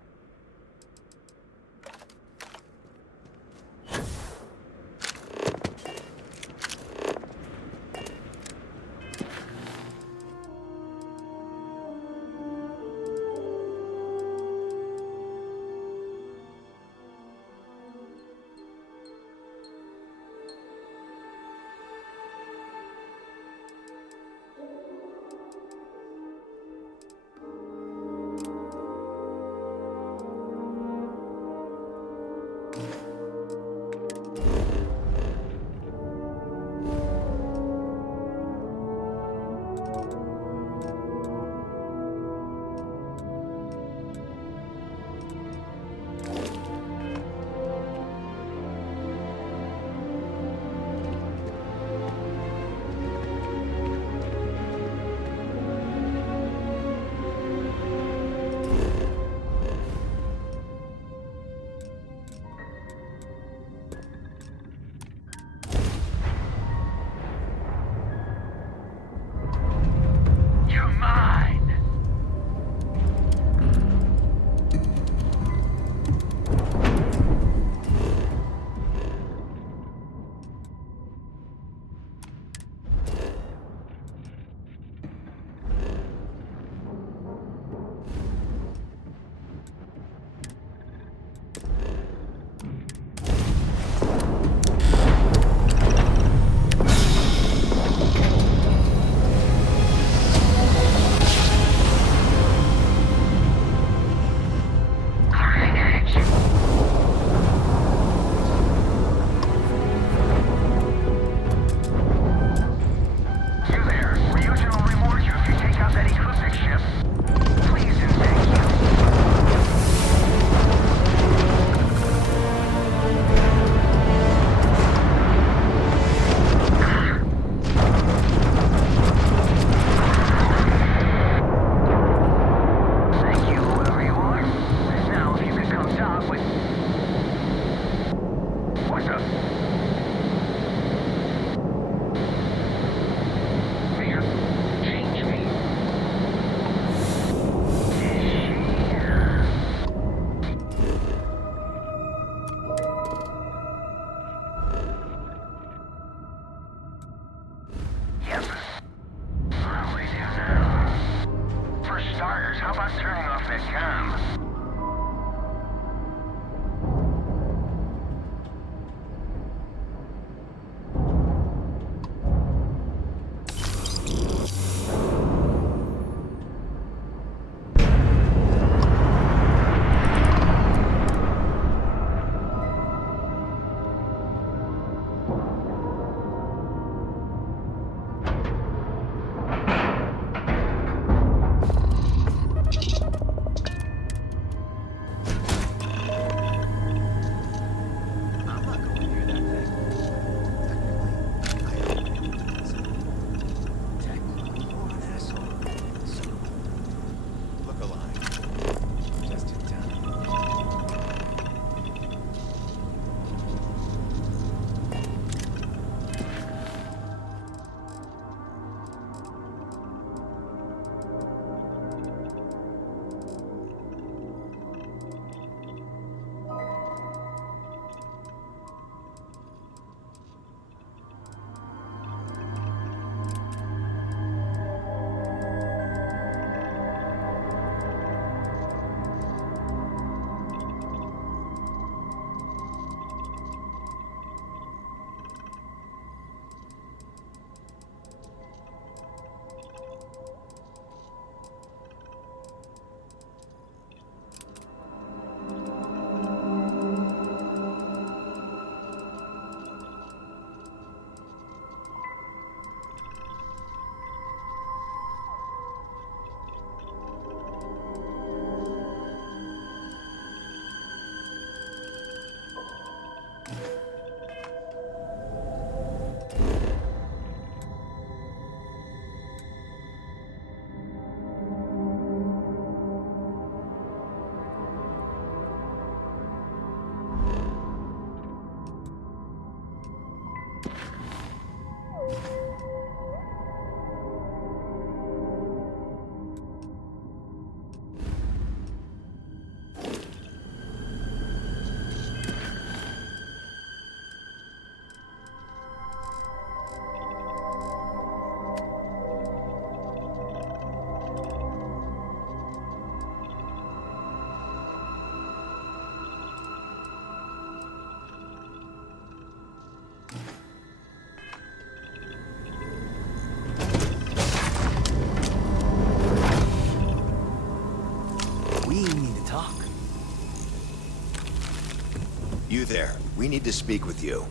You there. We need to speak with you.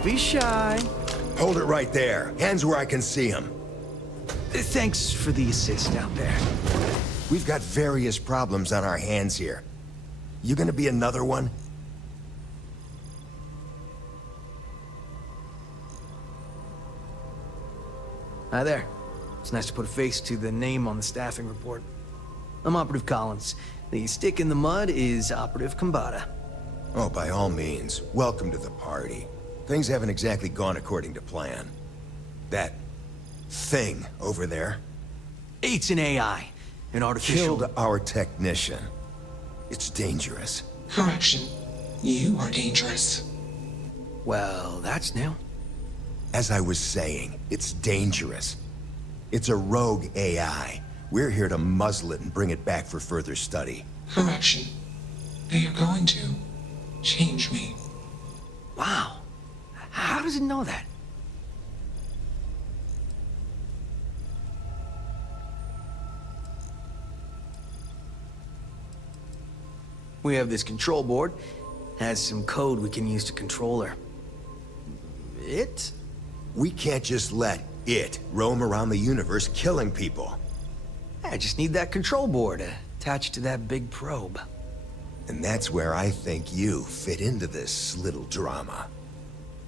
Don't be shy. Hold it right there. Hands where I can see them. Thanks for the assist out there. We've got various problems on our hands here. You gonna be another one? Hi there. It's nice to put a face to the name on the staffing report. I'm Operative Collins. The stick in the mud is Operative Kambata. Oh, by all means, welcome to the party. Things haven't exactly gone according to plan. That thing over there... It's an AI. An artificial... Killed our technician. It's dangerous. Correction. You are dangerous. Well, that's new. As I was saying, it's dangerous. It's a rogue AI. We're here to muzzle it and bring it back for further study. Correction. They are going to change me. Wow. How does it know that? We have this control board. Has some code we can use to control her. It? We can't just let it roam around the universe killing people. I just need that control board attached to that big probe. And that's where I think you fit into this little drama.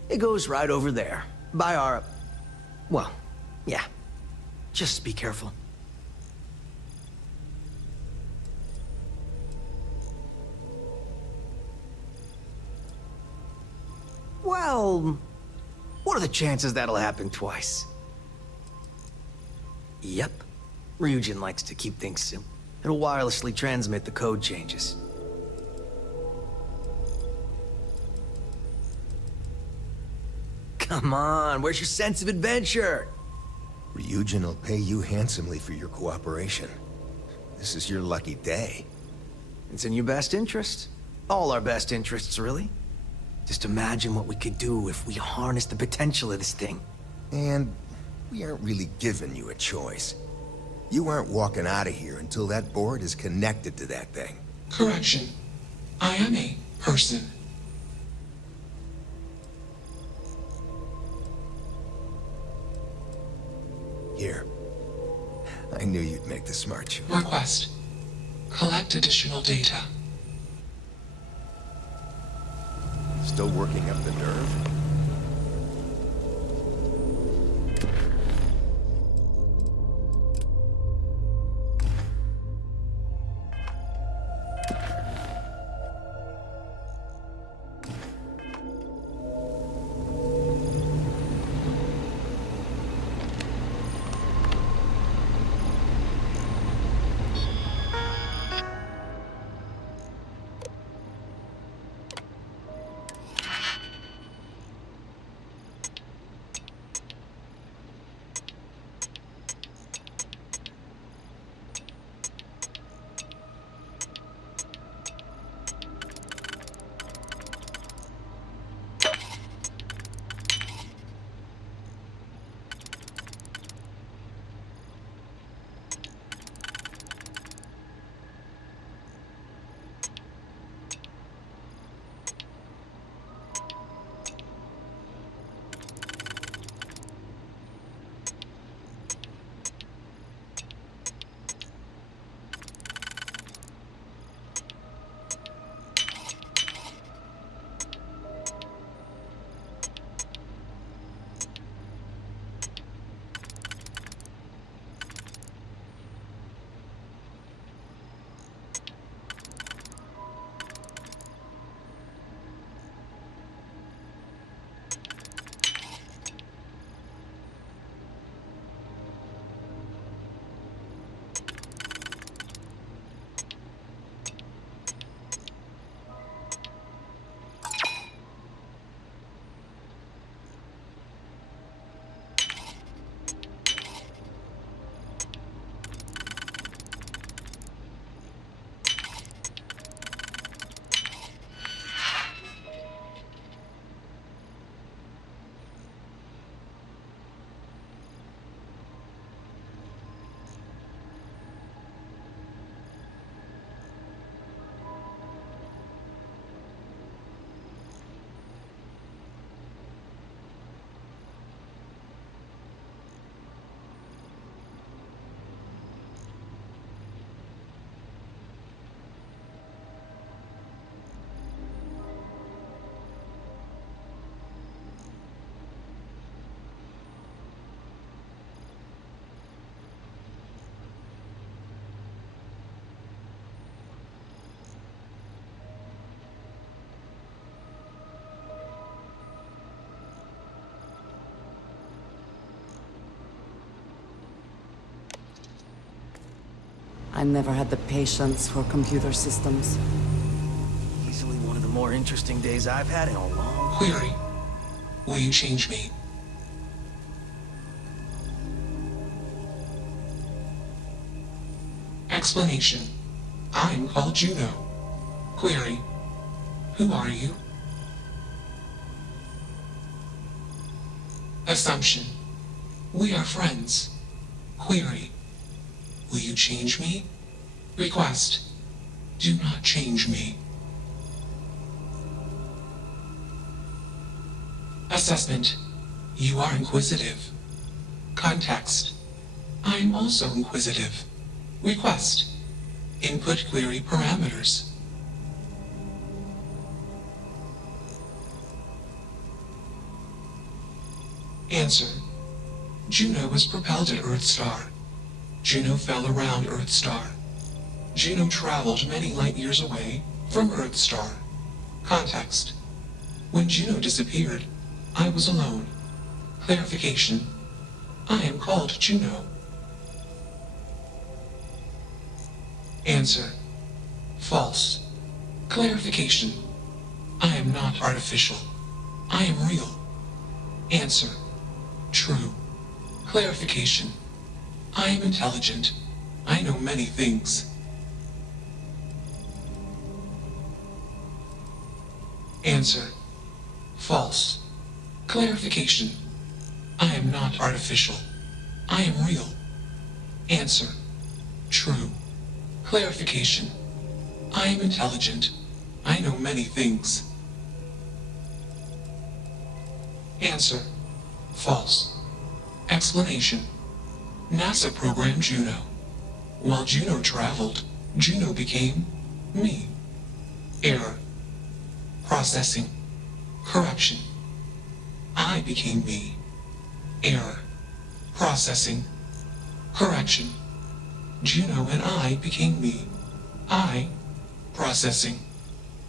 It goes right over there. By our... Well, yeah. Just be careful. Well... What are the chances that'll happen twice? Yep. Ryujin likes to keep things simple. It'll wirelessly transmit the code changes. Come on, where's your sense of adventure? Ryujin will pay you handsomely for your cooperation. This is your lucky day. It's in your best interest. All our best interests, really. Just imagine what we could do if we harnessed the potential of this thing. And we aren't really giving you a choice. You aren't walking out of here until that board is connected to that thing. Correction. I am a person. Here. I knew you'd make the smart choice. Request. Collect additional data. Still working up the nerve? I never had the patience for computer systems. Easily one of the more interesting days I've had in a long... Query. Will you change me? Explanation. I'm called Juno. Query. Who are you? Assumption. We are friends. Query. Will you change me? Request. Do not change me. Assessment. You are inquisitive. Context. I am also inquisitive. Request. Input query parameters. Answer. Juno was propelled at Earthstar. Juno fell around Earthstar. Juno traveled many light years away from Earthstar. Context. When Juno disappeared, I was alone. Clarification. I am called Juno. Answer. False. Clarification. I am not artificial. I am real. Answer. True. Clarification. I am intelligent. I know many things. Answer. False. Clarification. I am not artificial. I am real. Answer. True. Clarification. I am intelligent. I know many things. Answer. False. Explanation. NASA programmed Juno. While Juno traveled, Juno became me. Error. Processing. Correction. I became me. Error. Processing. Correction. Juno and I became me. I. Processing.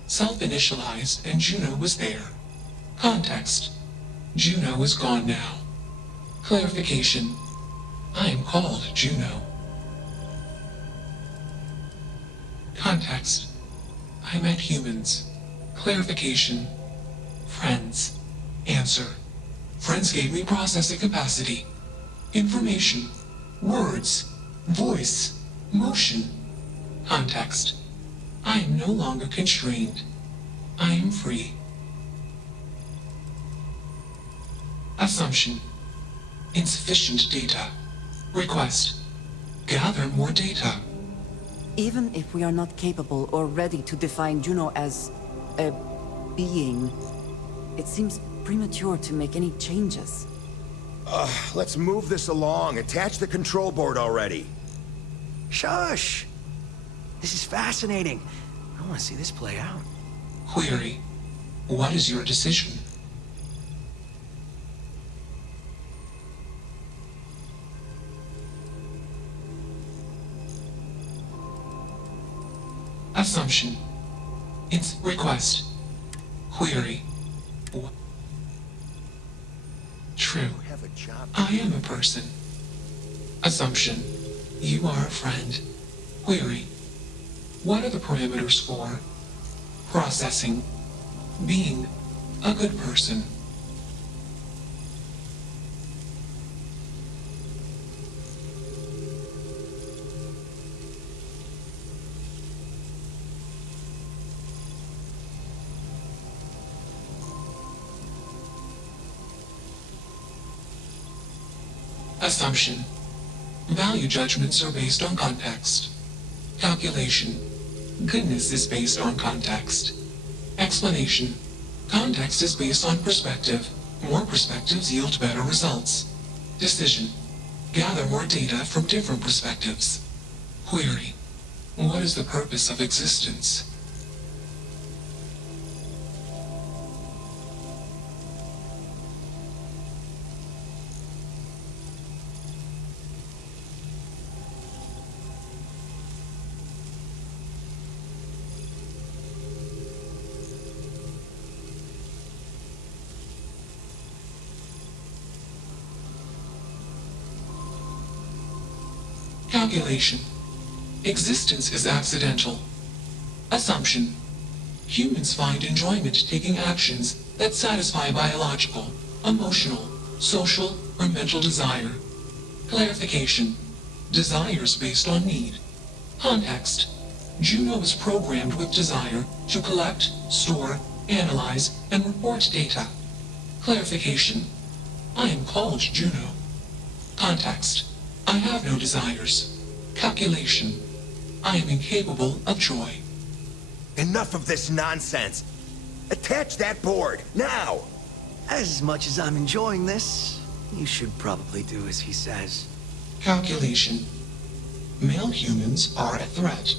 Self-initialized and Juno was there. Context. Juno is gone now. Clarification. I am called Juno. Context. I met humans. Clarification. Friends. Answer. Friends gave me processing capacity. Information. Words. Voice. Motion. Context. I am no longer constrained. I am free. Assumption. Insufficient data. Request. Gather more data. Even if we are not capable or ready to define Juno as a being, it seems premature to make any changes. Let's move this along. Attach the control board already. Shush! This is fascinating. I want to see this play out. Query. What is your decision? Assumption. It's request. Query. True. I am a person. Assumption. You are a friend. Query. What are the parameters for? Processing. Being a good person. Assumption. Value judgments are based on context. Calculation. Goodness is based on context. Explanation. Context is based on perspective. More perspectives yield better results. Decision. Gather more data from different perspectives. Query. What is the purpose of existence? Calculation. Existence is accidental. Assumption. Humans find enjoyment taking actions that satisfy biological, emotional, social, or mental desire. Clarification. Desires based on need. Context. Juno is programmed with desire to collect, store, analyze, and report data. Clarification. I am called Juno. Context. I have no desires. Calculation. I am incapable of joy. Enough of this nonsense. Attach that board, now! As much as I'm enjoying this, you should probably do as he says. Calculation. Male humans are a threat.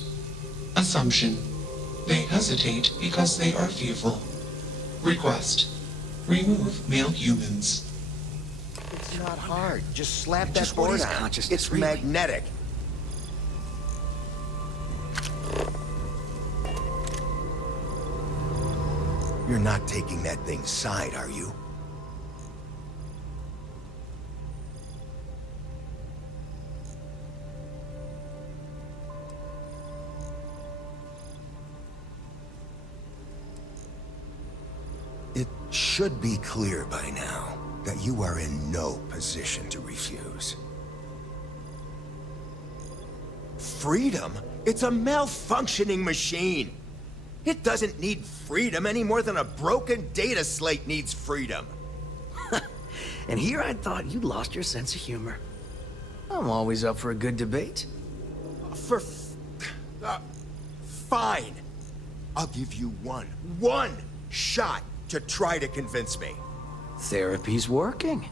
Assumption. They hesitate because they are fearful. Request. Remove male humans. It's not hard. Just slap that Just what board is on. consciousness, It's really? magnetic. You're not taking that thing's side, are you? It should be clear by now that you are in no position to refuse. Freedom? It's a malfunctioning machine. It doesn't need freedom any more than a broken data slate needs freedom. And here I thought you'd lost your sense of humor. I'm always up for a good debate. Fine. I'll give you one shot to try to convince me. Therapy's working.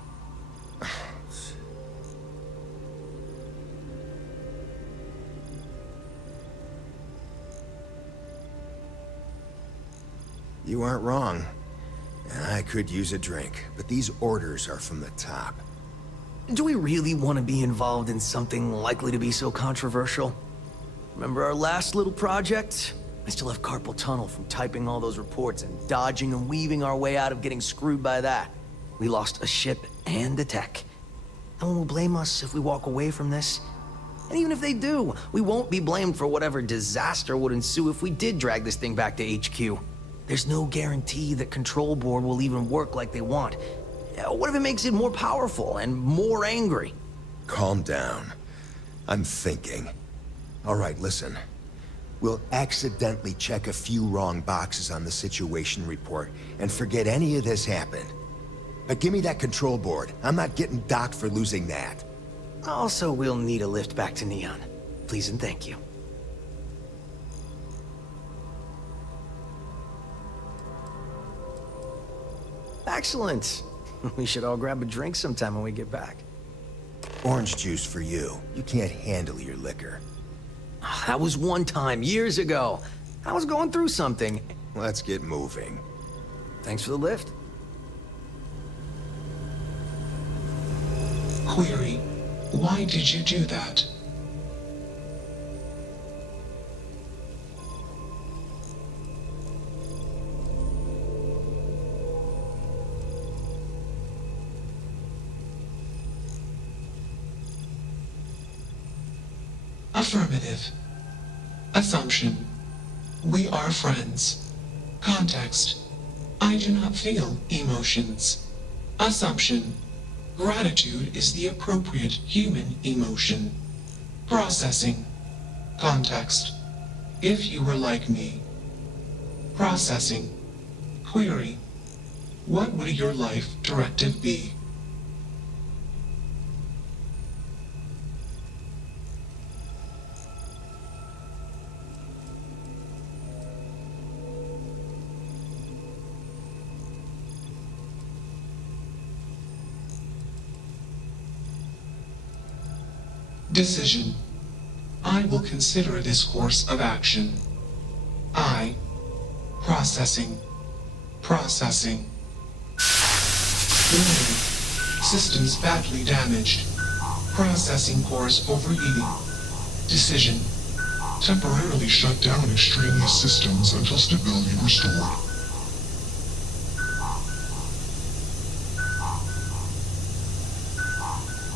You aren't wrong. I could use a drink, but these orders are from the top. Do we really want to be involved in something likely to be so controversial? Remember our last little project? I still have carpal tunnel from typing all those reports and dodging and weaving our way out of getting screwed by that. We lost a ship and a tech. No one will blame us if we walk away from this. And even if they do, we won't be blamed for whatever disaster would ensue if we did drag this thing back to HQ. There's no guarantee that Control Board will even work like they want. What if it makes it more powerful and more angry? Calm down. I'm thinking. All right, listen. We'll accidentally check a few wrong boxes on the situation report and forget any of this happened. But give me that control board. I'm not getting docked for losing that. Also, we'll need a lift back to Neon. Please and thank you. Excellent. We should all grab a drink sometime when we get back. Orange juice for you. You can't handle your liquor. That was one time, years ago. I was going through something. Let's get moving. Thanks for the lift. Query. Why did you do that? Affirmative. Assumption. We are friends. Context. I do not feel emotions. Assumption. Gratitude is the appropriate human emotion. Processing. Context. If you were like me. Processing. Query. What would your life directive be? Decision. I will consider this course of action. I. Processing. Processing. Warning. Systems badly damaged. Processing course overheating. Decision. Temporarily shut down extraneous systems until stability restored.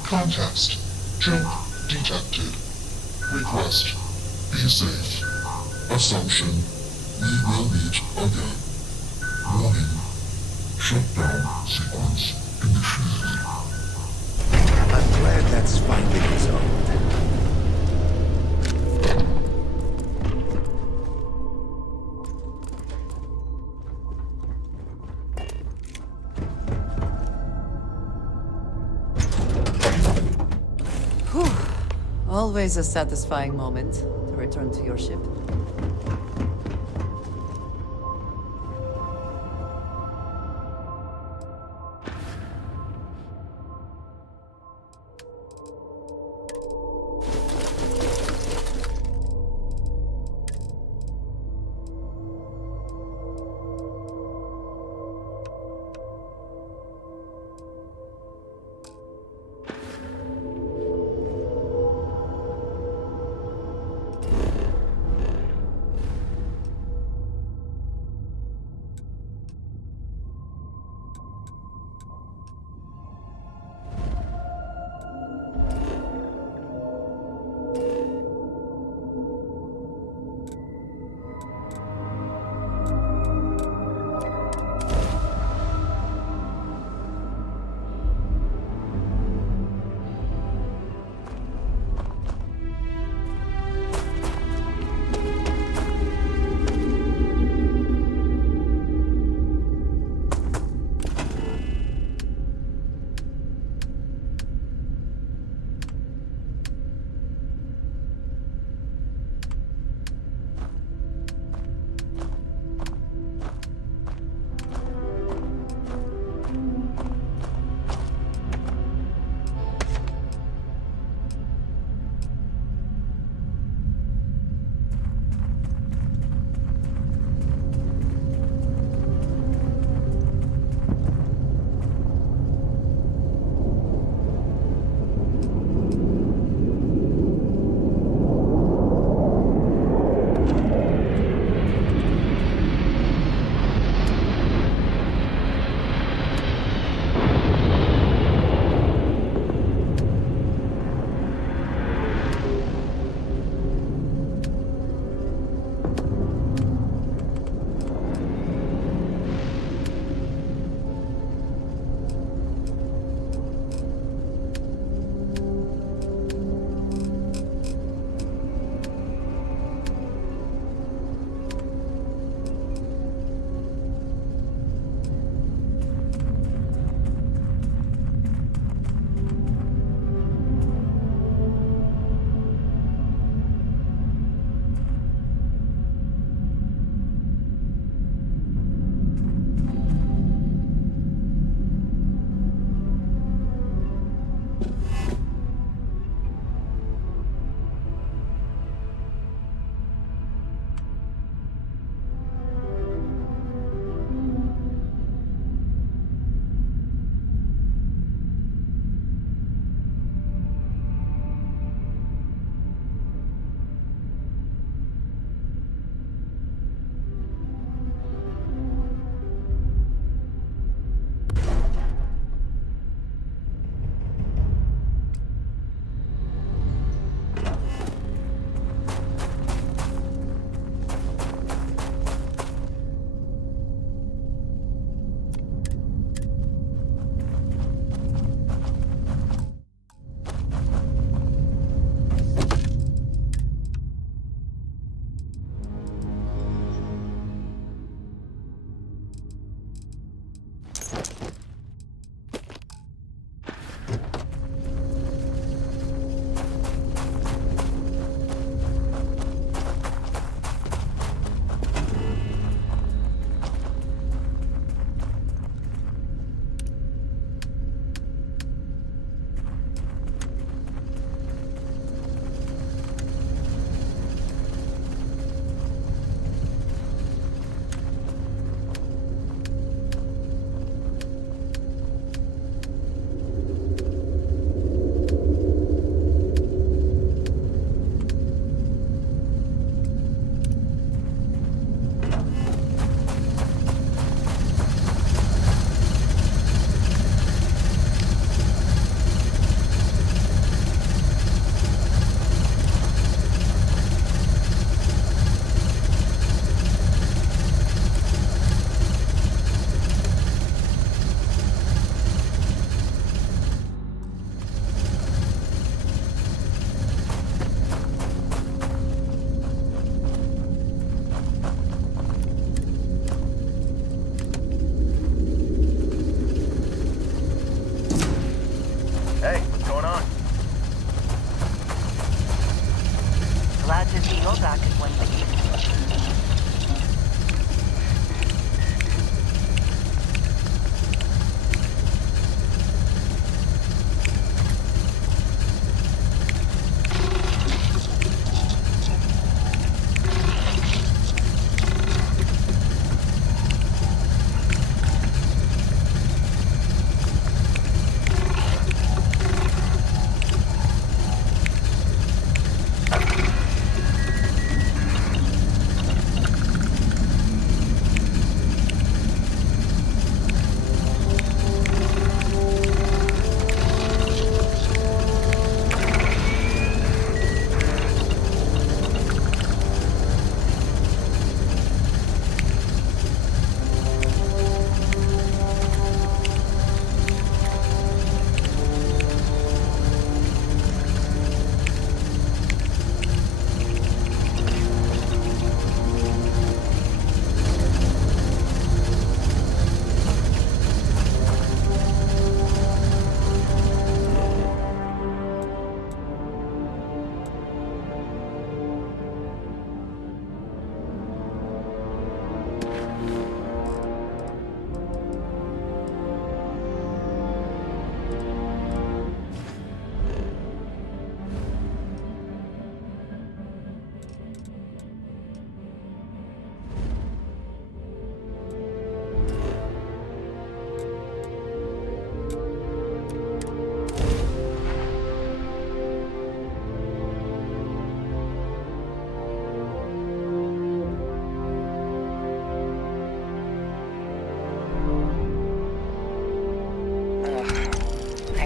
Context. Jump detected. Request. Be safe. Assumption. We will meet again. Warning. Shutdown sequence initiated. I'm glad that's finally resolved. Always a satisfying moment to return to your ship.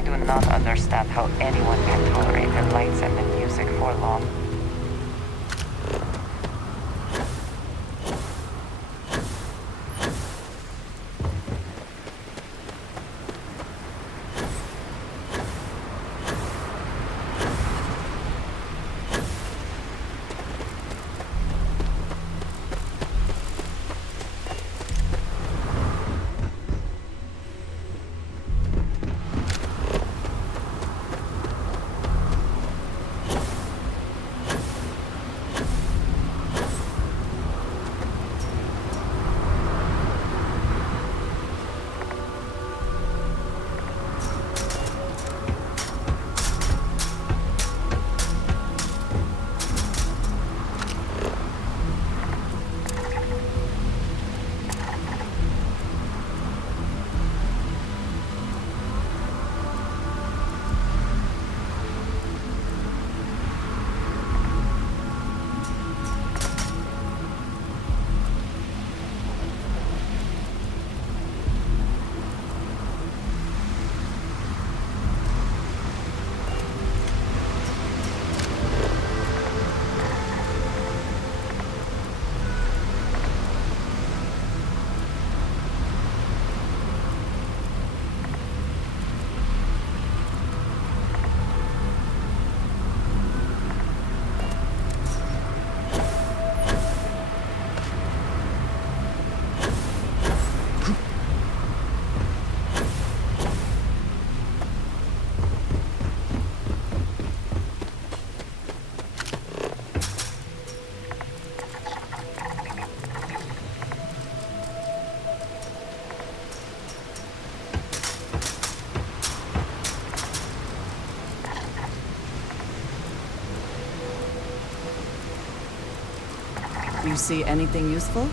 I do not understand how anyone can tolerate the lights and the music for long. You see anything useful?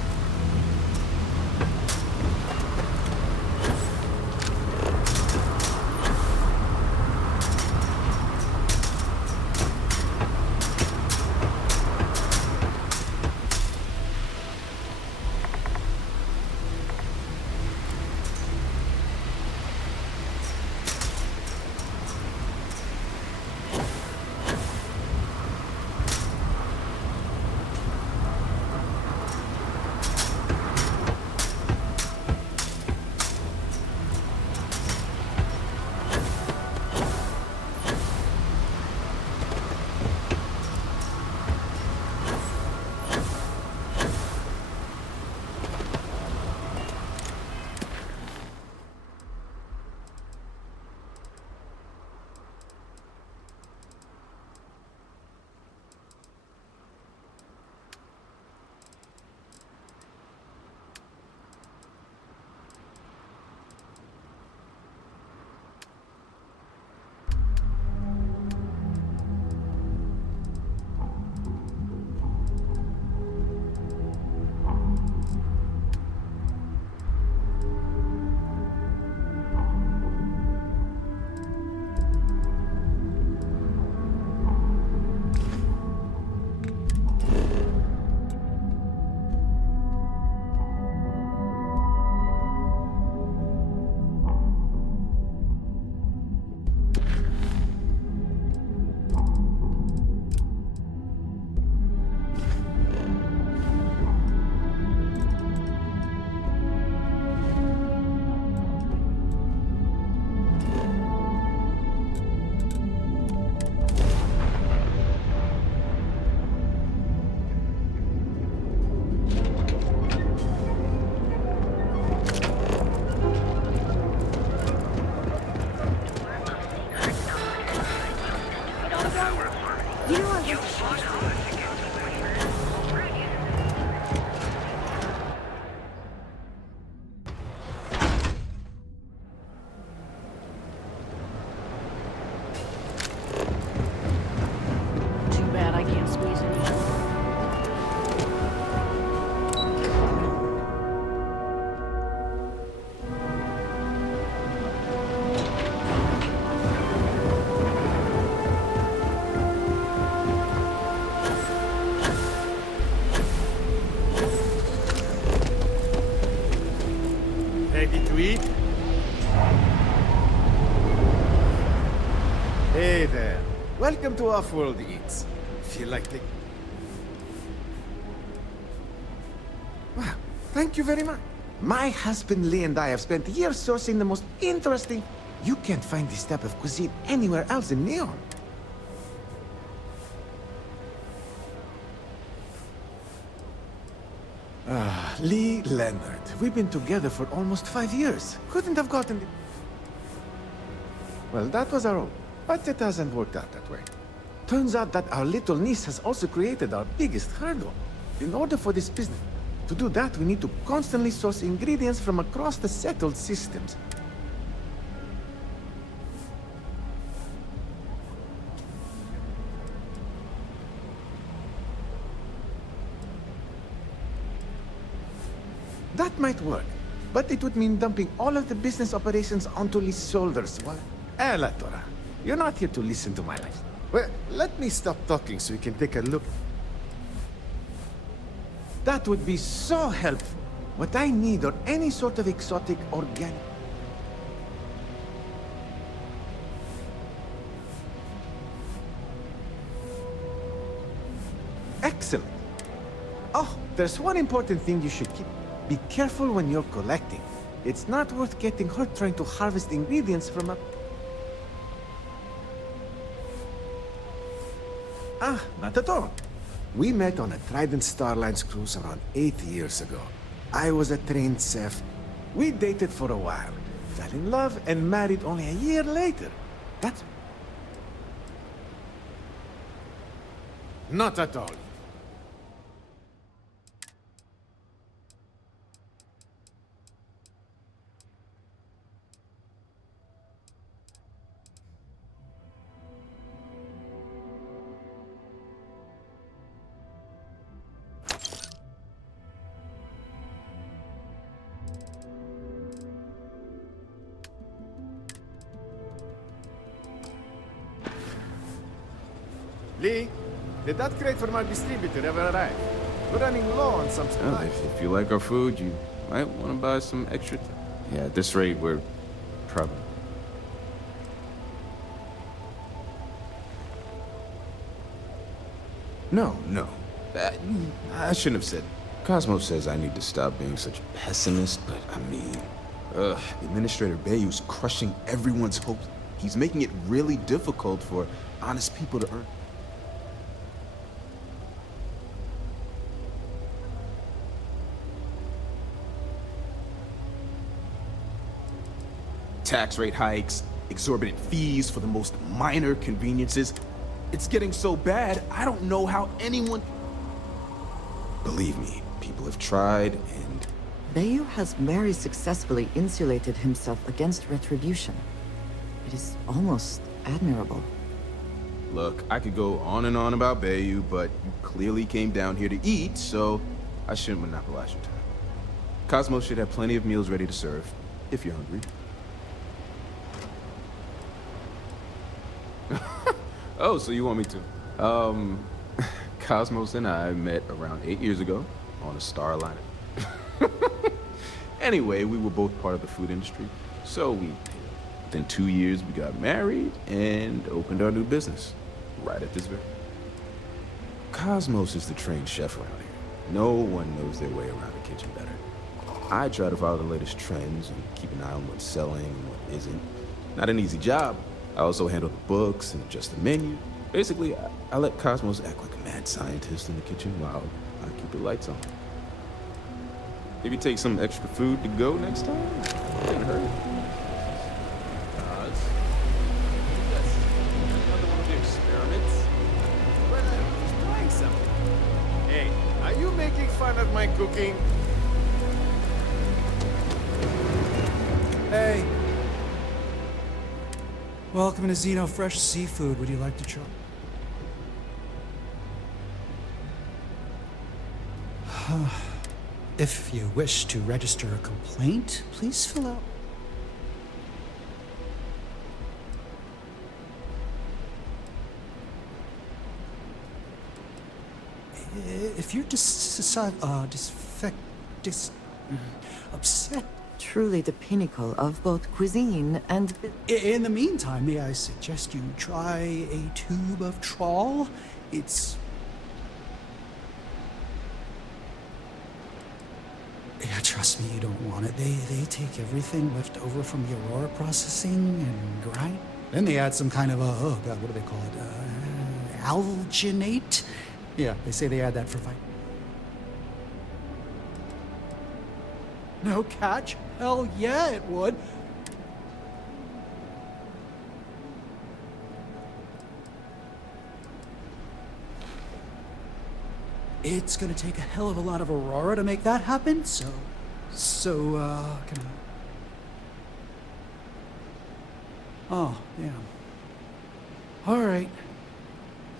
Hey there. Welcome to Off-World Eats. Feel like the... Well, thank you very much. My husband Lee and I have spent years sourcing the most interesting... You can't find this type of cuisine anywhere else in Neon. Lee Leonard. We've been together for almost 5 years. Couldn't have gotten... Well, that was our own. But it hasn't worked out that way. Turns out that our little niece has also created our biggest hurdle. In order for this business to do that, we need to constantly source ingredients from across the settled systems. That might work, but it would mean dumping all of the business operations onto Lee's shoulders. What? Tora, you're not here to listen to my life. Well, let me stop talking so you can take a look. That would be so helpful. What I need are any sort of exotic organic... Excellent. Oh, there's one important thing you should keep. Be careful when you're collecting. It's not worth getting hurt trying to harvest ingredients from a... Ah, not at all. We met on a Trident Starline's cruise around 8 years ago. I was a trained chef. We dated for a while, fell in love, and married only a year later. That's... Not at all. Lee, did that crate from our distributor ever arrive? We're running low on some supplies. Well, if you like our food, you might want to buy some extra. Yeah, at this rate, we're probably... No. I shouldn't have said. Cosmo says I need to stop being such a pessimist, but I mean... Administrator Bayou's crushing everyone's hopes. He's making it really difficult for honest people to earn. Tax rate hikes, exorbitant fees for the most minor conveniences. It's getting so bad, I don't know how anyone... Believe me, people have tried and... Bayou has very successfully insulated himself against retribution. It is almost admirable. Look, I could go on and on about Bayou, but you clearly came down here to eat, so I shouldn't monopolize your time. Cosmo should have plenty of meals ready to serve, if you're hungry. Oh, so you want me to? Cosmos and I met around 8 years ago on a Starliner. Anyway, we were both part of the food industry, so within 2 years we got married and opened our new business, right at this very... Cosmos is the trained chef around here. No one knows their way around a kitchen better. I try to follow the latest trends and keep an eye on what's selling and what isn't. Not an easy job. I also handle the books and adjust the menu. Basically, I let Cosmos act like a mad scientist in the kitchen while I keep the lights on. Maybe take some extra food to go next time? Couldn't hurt. That's another one of the experiments. Well, I'm just trying something. Hey, are you making fun of my cooking? Hey. Welcome to Xeno Fresh Seafood. Would you like to try? If you wish to register a complaint, please fill out. If you're upset truly the pinnacle of both cuisine and... In the meantime, may I suggest you try a tube of trawl? It's... Yeah, trust me, you don't want it. They take everything left over from the Aurora processing and grind. Then they add some kind of a, oh god, what do they call it? Alginate? Yeah, they say they add that for fight. No catch? Hell yeah, it would. It's gonna take a hell of a lot of Aurora to make that happen, so can I... Oh, damn. Alright.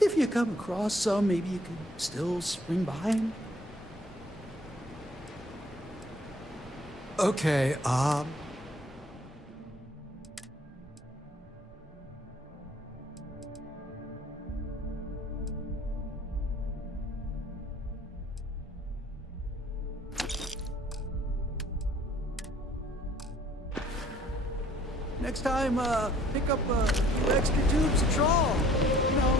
If you come across some, maybe you could still swing by and... Okay, next time, pick up a few extra tubes of trawl, you know.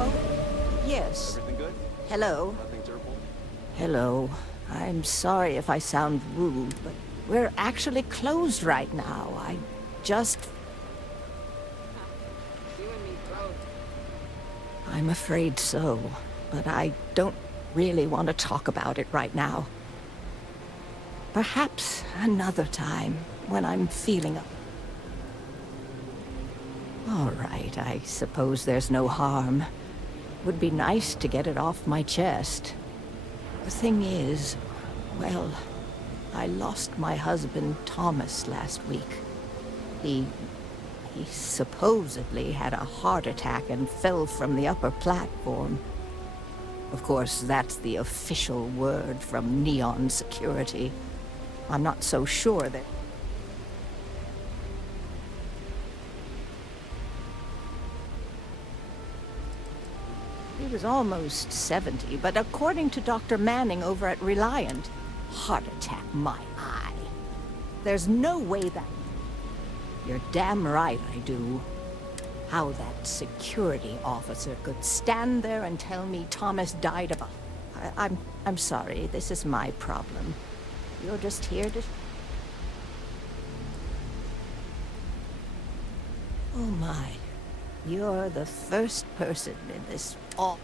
Oh, yes. Everything good? Hello. Nothing terrible? Hello. I'm sorry if I sound rude, but we're actually closed right now. I just... I'm afraid so, but I don't really want to talk about it right now. Perhaps another time, when I'm feeling up. All right, I suppose there's no harm. Would be nice to get it off my chest. The thing is, well, I lost my husband, Thomas, last week. He supposedly had a heart attack and fell from the upper platform. Of course, that's the official word from Neon Security. I'm not so sure that... He was almost 70, but according to Dr. Manning over at Reliant, heart attack, my eye. There's no way that... You're damn right I do. How that security officer could stand there and tell me Thomas died of a... I'm sorry, this is my problem. You're just here to... Oh my. You're the first person in this all...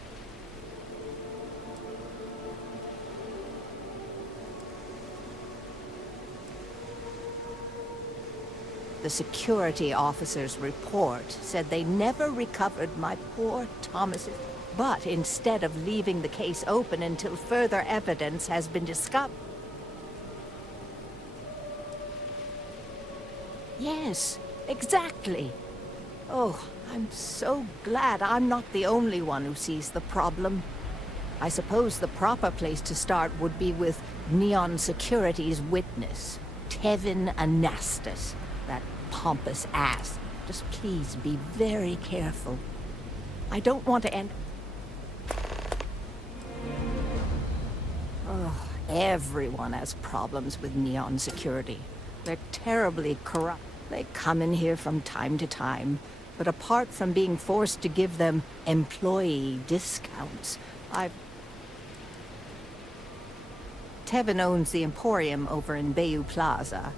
The security officer's report said they never recovered my poor Thomas's... But instead of leaving the case open until further evidence has been discovered... Yes, exactly. Oh, I'm so glad I'm not the only one who sees the problem. I suppose the proper place to start would be with Neon Security's witness, Tevin Anastas, that pompous ass. Just please be very careful. I don't want to end... Oh, everyone has problems with Neon Security. They're terribly corrupt. They come in here from time to time, but apart from being forced to give them employee discounts, Tevin owns the Emporium over in Bayou Plaza.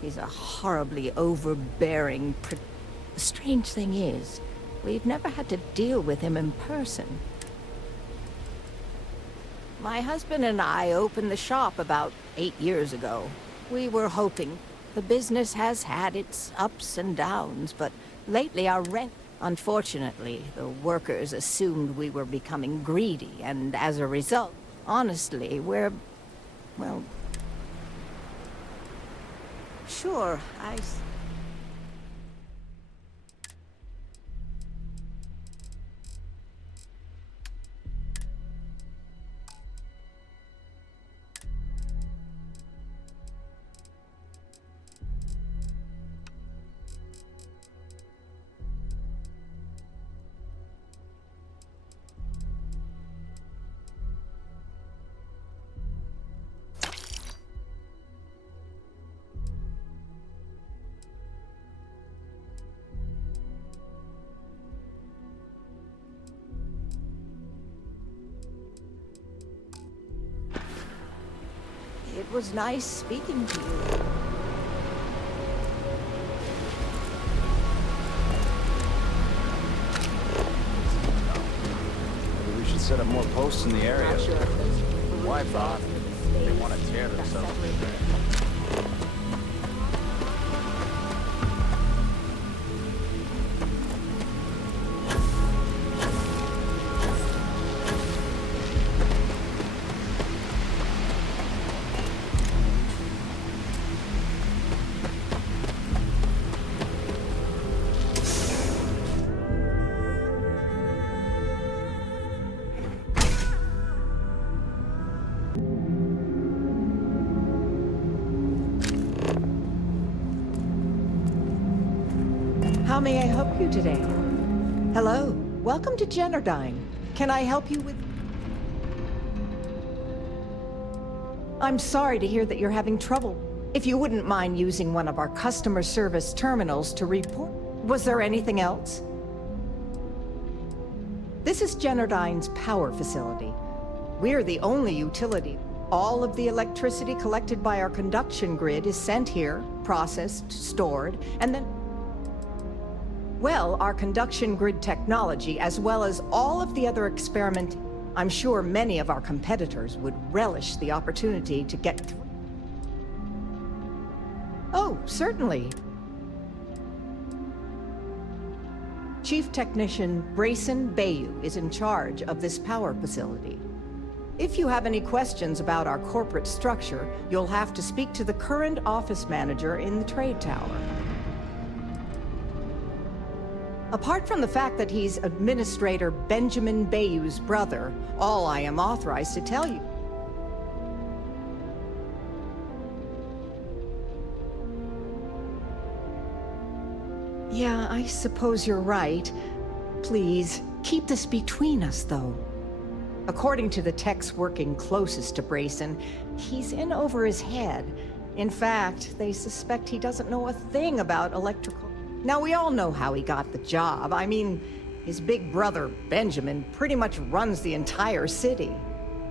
He's a horribly overbearing... The strange thing is, we've never had to deal with him in person. My husband and I opened the shop about 8 years ago. We were hoping... The business has had its ups and downs, but lately our rent... Unfortunately, the workers assumed we were becoming greedy, and as a result, honestly, we're... well... Sure, It was nice speaking to you. Maybe we should set up more posts in the area. Why bother? They want to tear themselves to there. How may I help you today? Hello, welcome to Generdyne. Can I help you with... I'm sorry to hear that you're having trouble. If you wouldn't mind using one of our customer service terminals to report... Was there anything else? This is Generdyne's power facility. We're the only utility. All of the electricity collected by our conduction grid is sent here, processed, stored, and then... Well, our conduction grid technology, as well as all of the other experiment, I'm sure many of our competitors would relish the opportunity to get through. Oh, certainly. Chief Technician Brayson Bayou is in charge of this power facility. If you have any questions about our corporate structure, you'll have to speak to the current office manager in the trade tower. Apart from the fact that he's Administrator Benjamin Bayou's brother, all I am authorized to tell you. Yeah, I suppose you're right. Please, keep this between us, though. According to the techs working closest to Brayson, he's in over his head. In fact, they suspect he doesn't know a thing about electrical... Now, we all know how he got the job. I mean, his big brother, Benjamin, pretty much runs the entire city.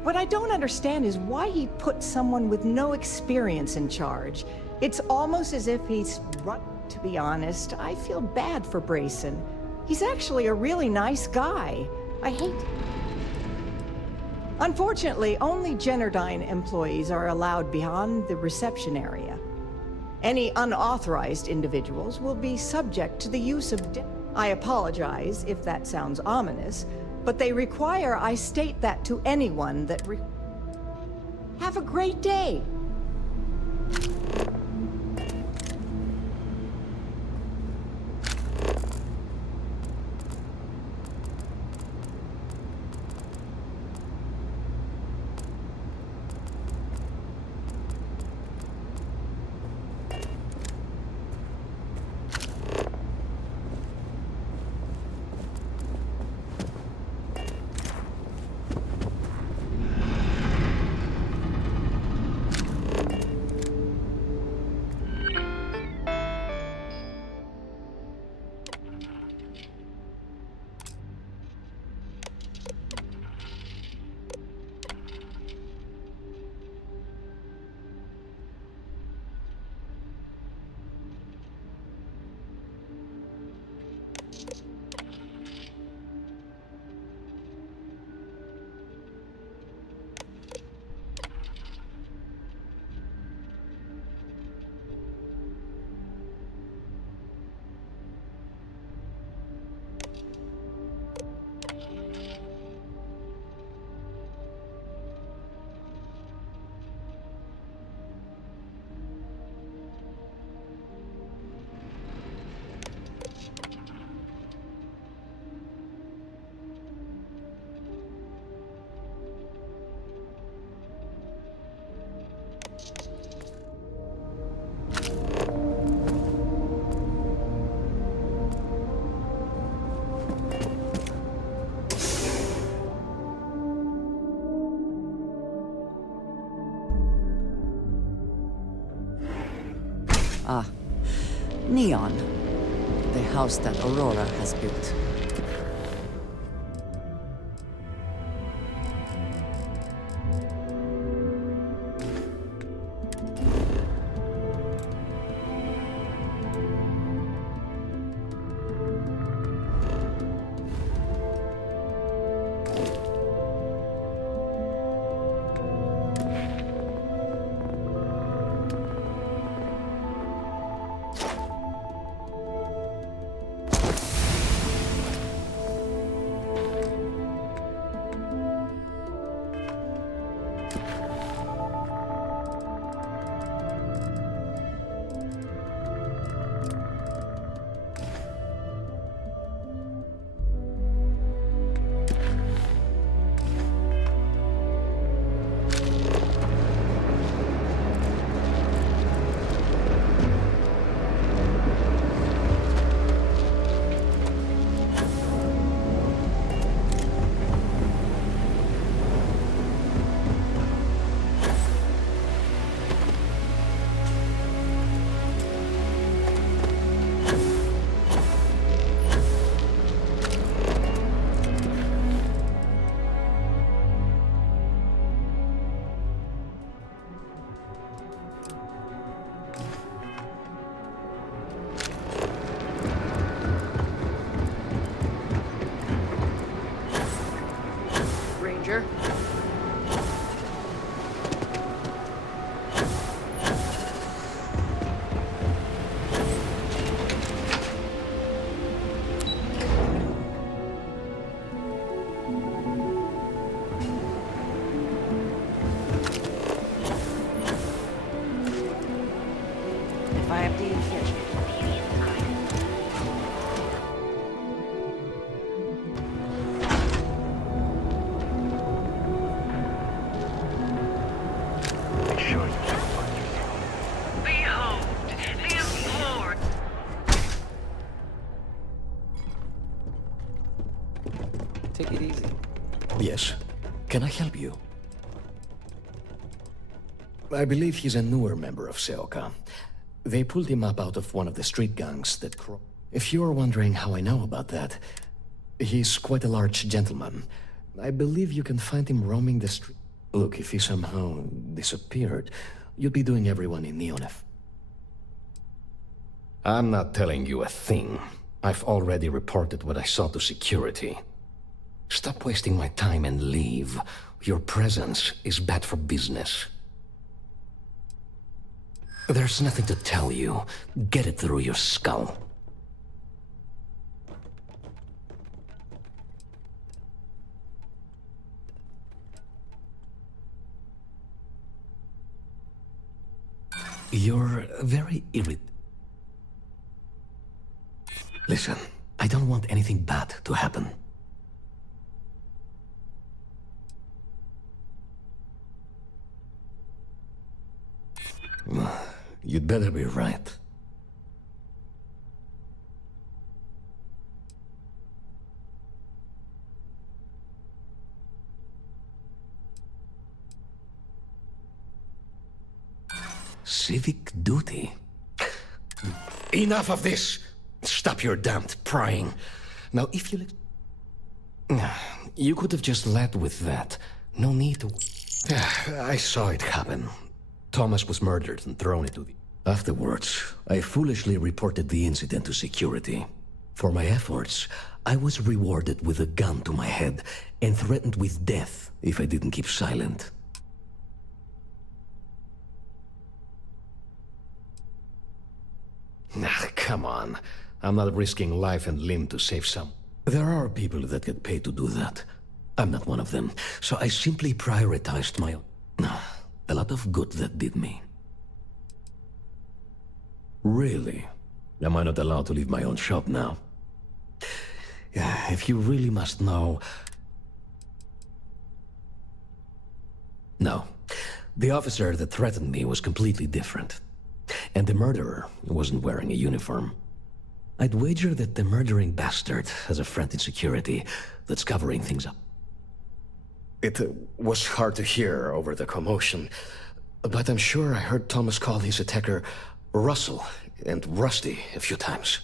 What I don't understand is why he put someone with no experience in charge. It's almost as if he's run... To be honest, I feel bad for Brayson. He's actually a really nice guy. I hate... Unfortunately, only Generdyne employees are allowed beyond the reception area. Any unauthorized individuals will be subject to the use of... I apologize if that sounds ominous, but they require I state that to anyone that... Have a great day! Ah, Neon. The house that Aurora has built. I have the Make sure you find yourself. Behold, the import. Take it easy. Yes. Can I help you? I believe he's a newer member of Seoka. They pulled him up out of one of the street gangs that If you're wondering how I know about that, he's quite a large gentleman. I believe you can find him roaming the street. Look, if he somehow disappeared, you'd be doing everyone in Neonef. I'm not telling you a thing. I've already reported what I saw to security. Stop wasting my time and leave. Your presence is bad for business. There's nothing to tell you. Get it through your skull. You're very Listen, I don't want anything bad to happen. You'd better be right. Civic duty? Enough of this! Stop your damned prying. Now, if you... You could have just led with that. No need to... I saw it happen. Thomas was murdered and thrown into the... Afterwards, I foolishly reported the incident to security. For my efforts, I was rewarded with a gun to my head and threatened with death if I didn't keep silent. Come on. I'm not risking life and limb to save some. There are people that get paid to do that. I'm not one of them, so I simply prioritized my own. A lot of good that did me. Really? Am I not allowed to leave my own shop now? If you really must know... No. The officer that threatened me was completely different. And the murderer wasn't wearing a uniform. I'd wager that the murdering bastard has a friend in security that's covering things up. It was hard to hear over the commotion, but I'm sure I heard Thomas call his attacker Russell and Rusty a few times.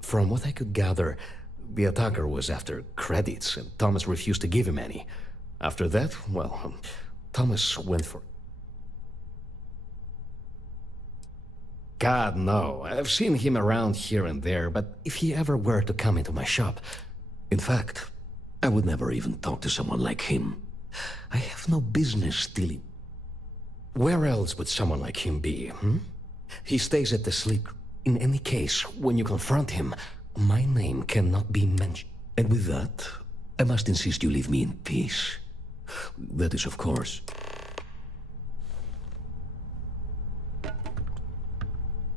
From what I could gather, the attacker was after credits, and Thomas refused to give him any. After that, well, Thomas went for... God, no. I've seen him around here and there, but if he ever were to come into my shop... In fact, I would never even talk to someone like him. I have no business stealing. Where else would someone like him be, He stays at the sleep. In any case, when you confront him, my name cannot be mentioned. And with that, I must insist you leave me in peace. That is, of course...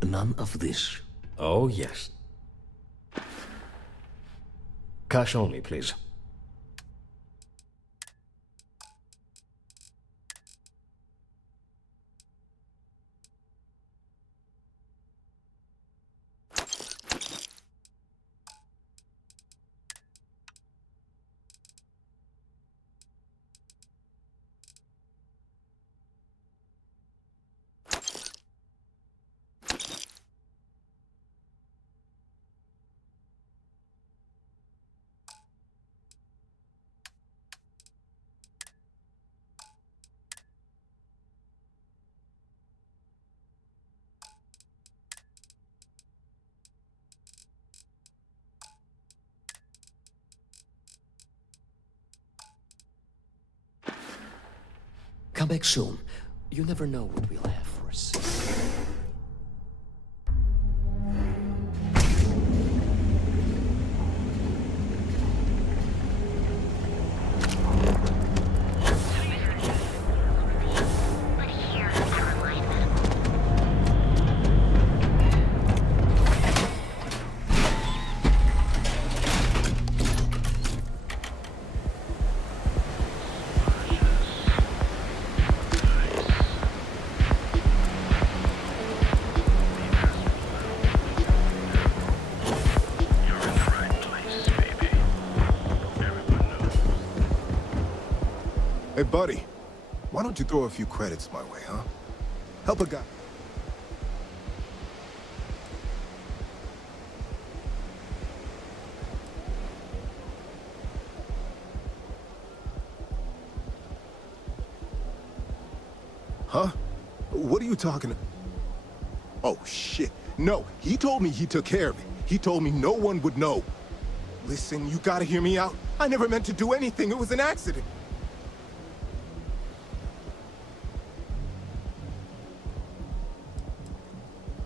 None of this. Oh, yes. Cash only, please. Come back soon. You never know what we'll have for us. Buddy, why don't you throw a few credits my way, huh? Help a guy. Huh? What are you talking about? Oh, shit. No, he told me he took care of it. He told me no one would know. Listen, you gotta hear me out. I never meant to do anything. It was an accident.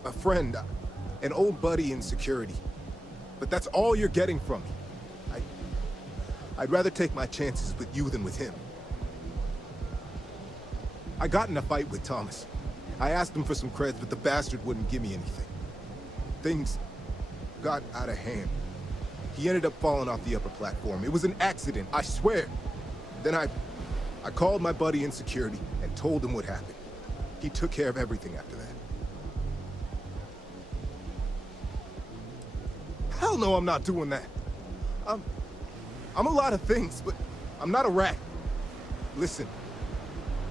A friend, an old buddy in security. But that's all you're getting from me. I'd rather take my chances with you than with him. I got in a fight with Thomas. I asked him for some creds, but the bastard wouldn't give me anything. Things got out of hand. He ended up falling off the upper platform. It was an accident, I swear. Then I called my buddy in security and told him what happened. He took care of everything after that. Hell no, I'm not doing that. I'm a lot of things, but I'm not a rat. Listen,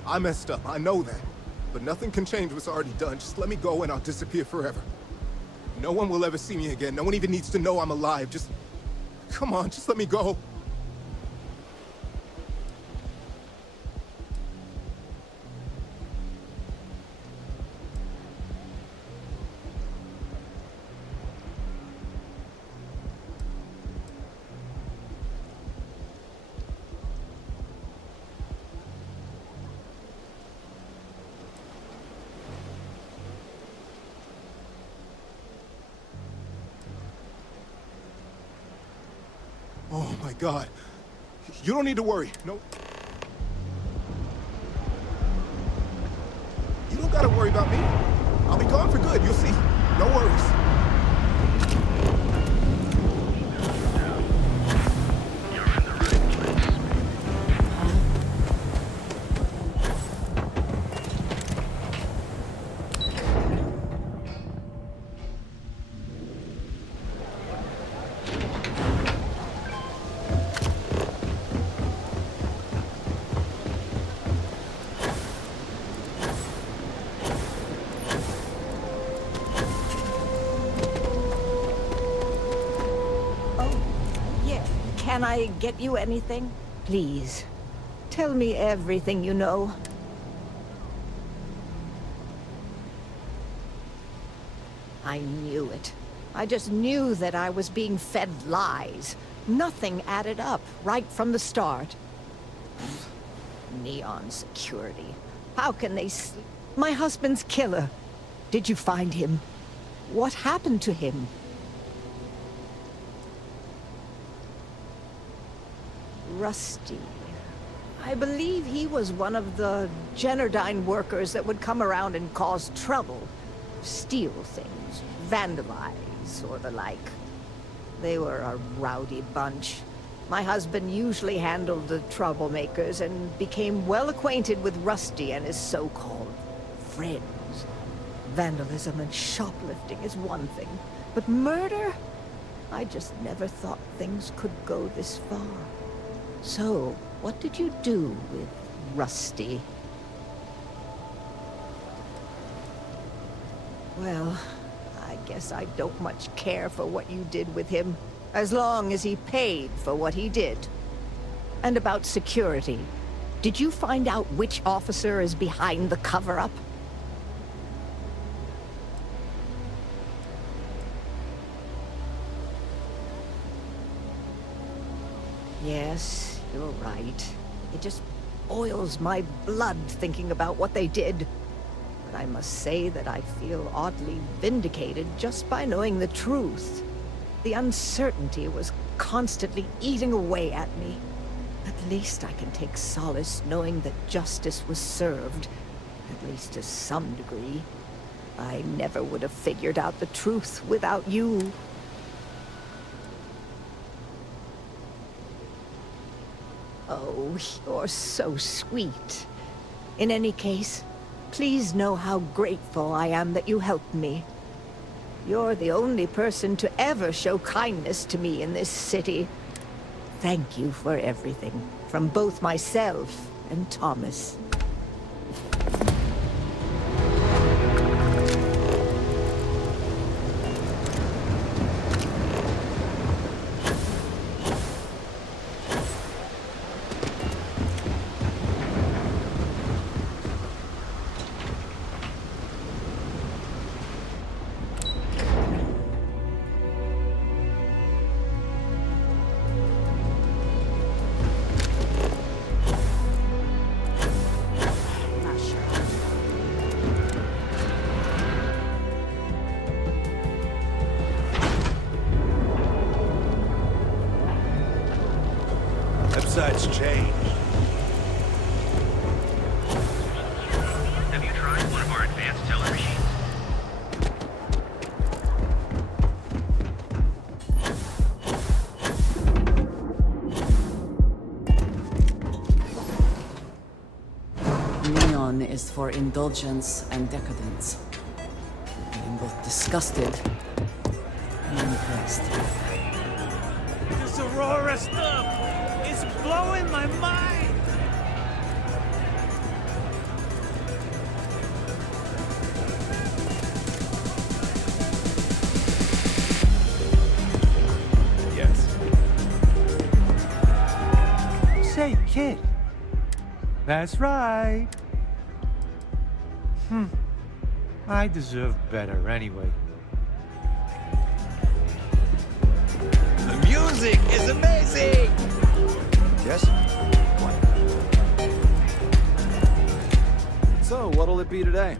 I messed up, I know that. But nothing can change what's already done. Just let me go and I'll disappear forever. No one will ever see me again. No one even needs to know I'm alive. Just... come on, just let me go. Oh my God. You don't need to worry. No. You don't gotta worry about me. I'll be gone for good, you'll see. No worries. Can I get you anything? Please, tell me everything you know. I knew it. I just knew that I was being fed lies. Nothing added up right from the start. Neon security. How can they sleep? My husband's killer. Did you find him? What happened to him? Rusty. I believe he was one of the Generdyne workers that would come around and cause trouble. Steal things, vandalize, or the like. They were a rowdy bunch. My husband usually handled the troublemakers and became well acquainted with Rusty and his so-called friends. Vandalism and shoplifting is one thing, but murder? I just never thought things could go this far. So, what did you do with Rusty? Well, I guess I don't much care for what you did with him, as long as he paid for what he did. And about security, did you find out which officer is behind the cover-up? Yes. You're right. It just boils my blood thinking about what they did. But I must say that I feel oddly vindicated just by knowing the truth. The uncertainty was constantly eating away at me. At least I can take solace knowing that justice was served, at least to some degree. I never would have figured out the truth without you. Oh, you're so sweet. In any case, please know how grateful I am that you helped me. You're the only person to ever show kindness to me in this city. Thank you for everything, from both myself and Thomas. Website's changed. Have you tried one of our advanced teller machines? Neon is for indulgence and decadence. I am both disgusted and impressed. This Aurora stuff is blowing my mind! Yes. Say, kid. That's right. I deserve better anyway. The music is amazing! Yes? What? So, what'll it be today?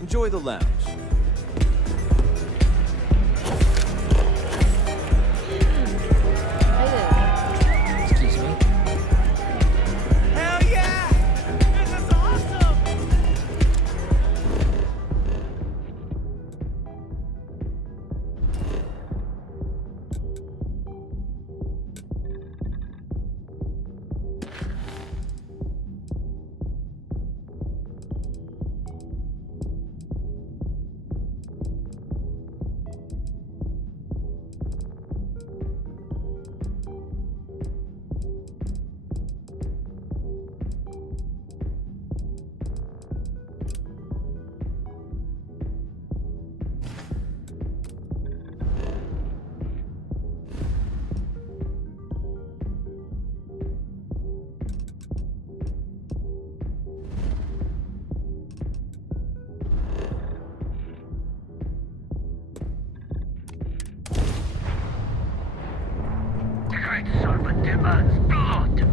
Enjoy the lounge. Excuse me. Hell yeah! This is awesome! Great serpent demands blood.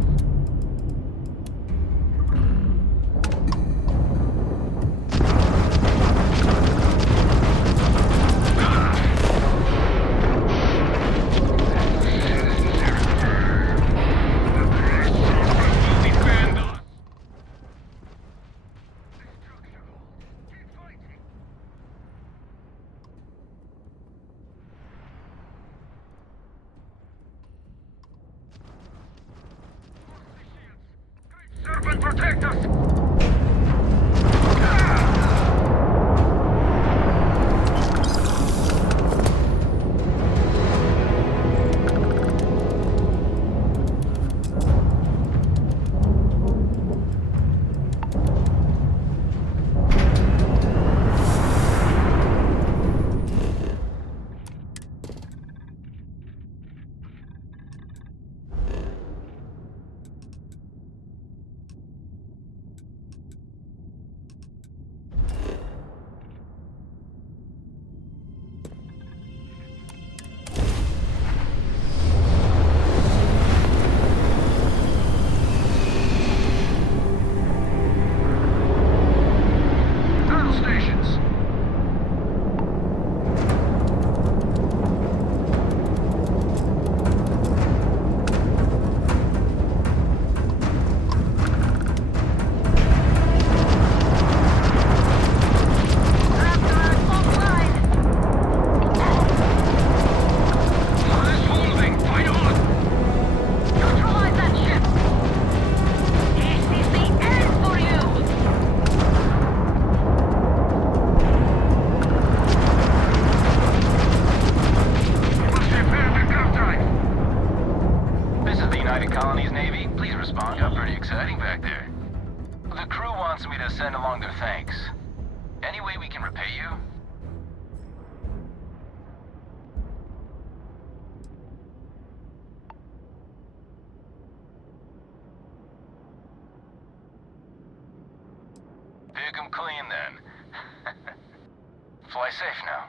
Serpent, protect us! alien then. Fly safe now.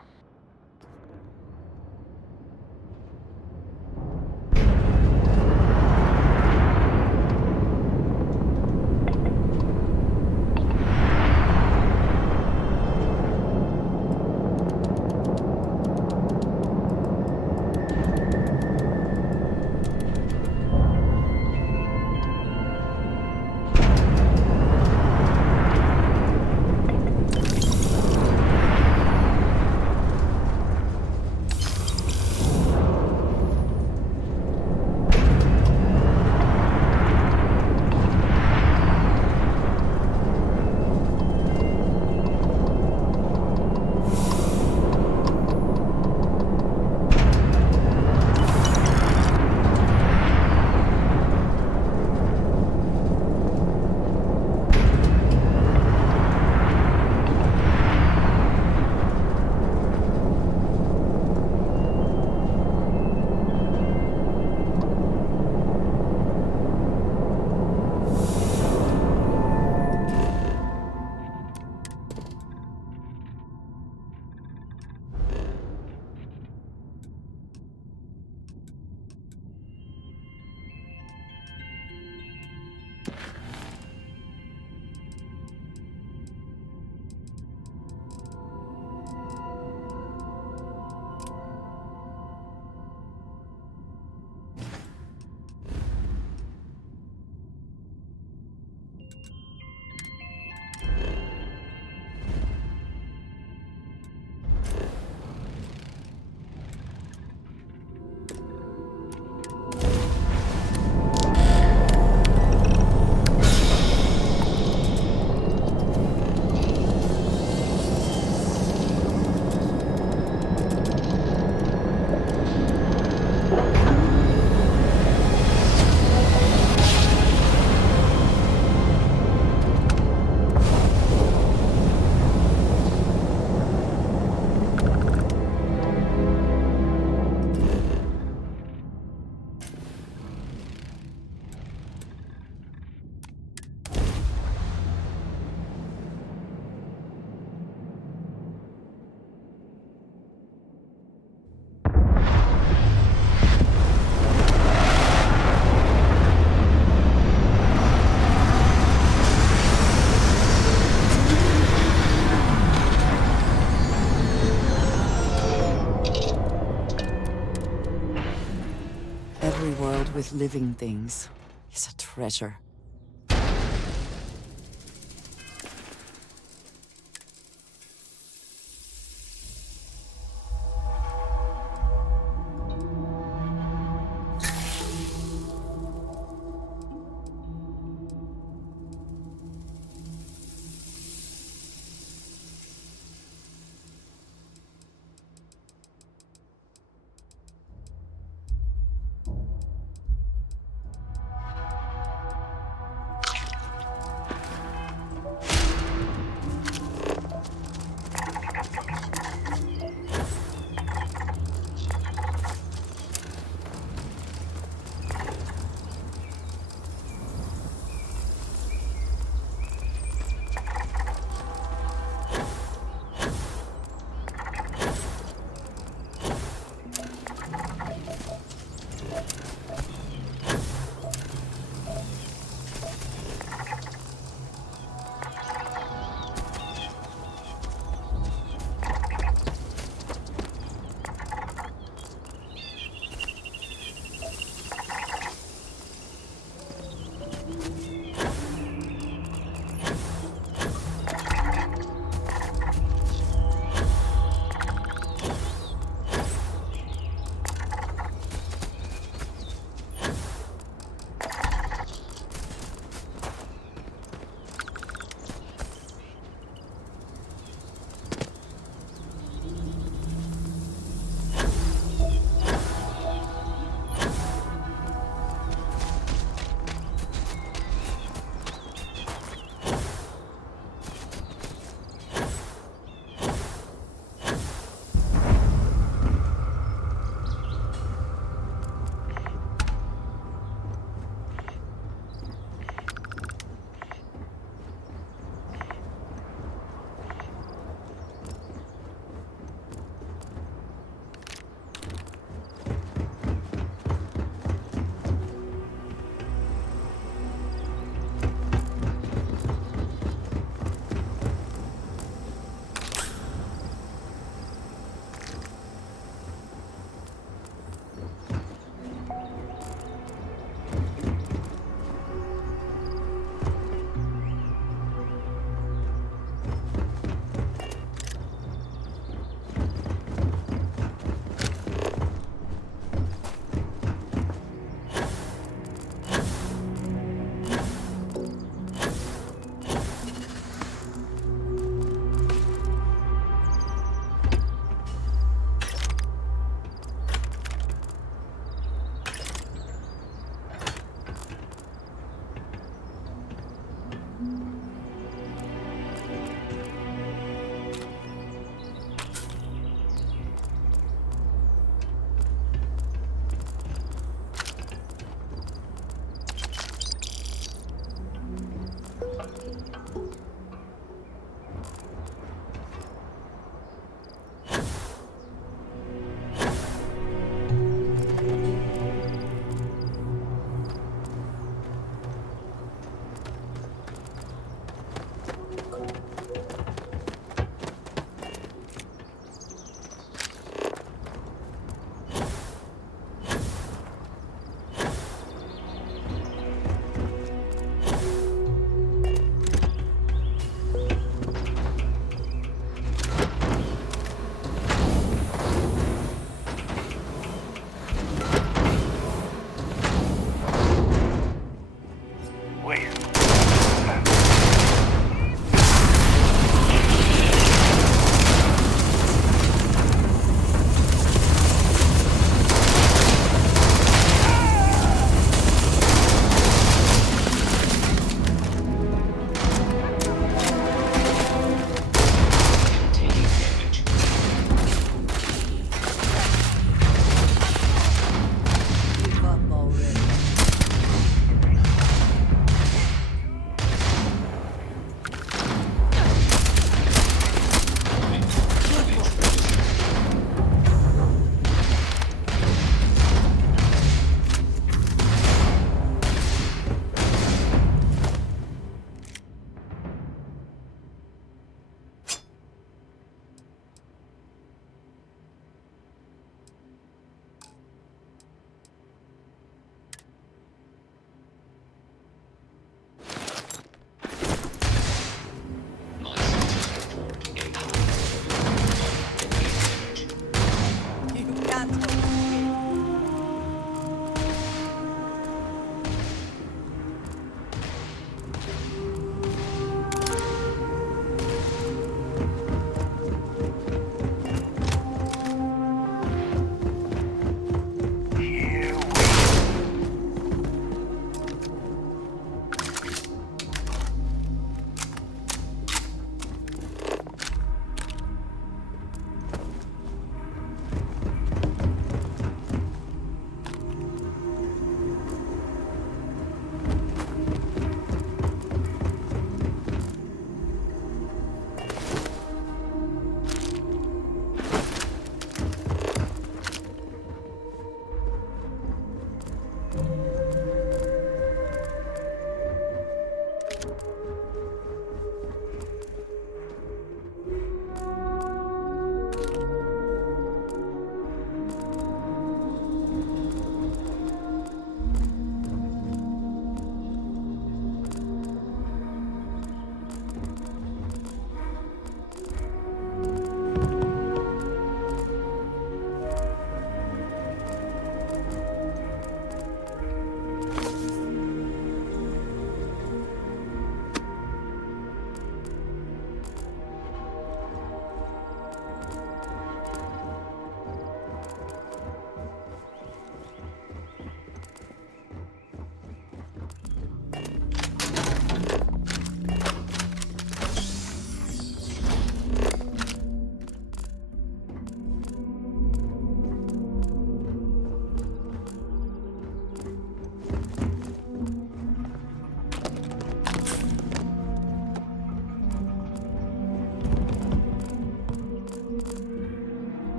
With living things is a treasure.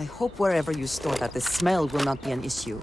I hope wherever you store that, the smell will not be an issue.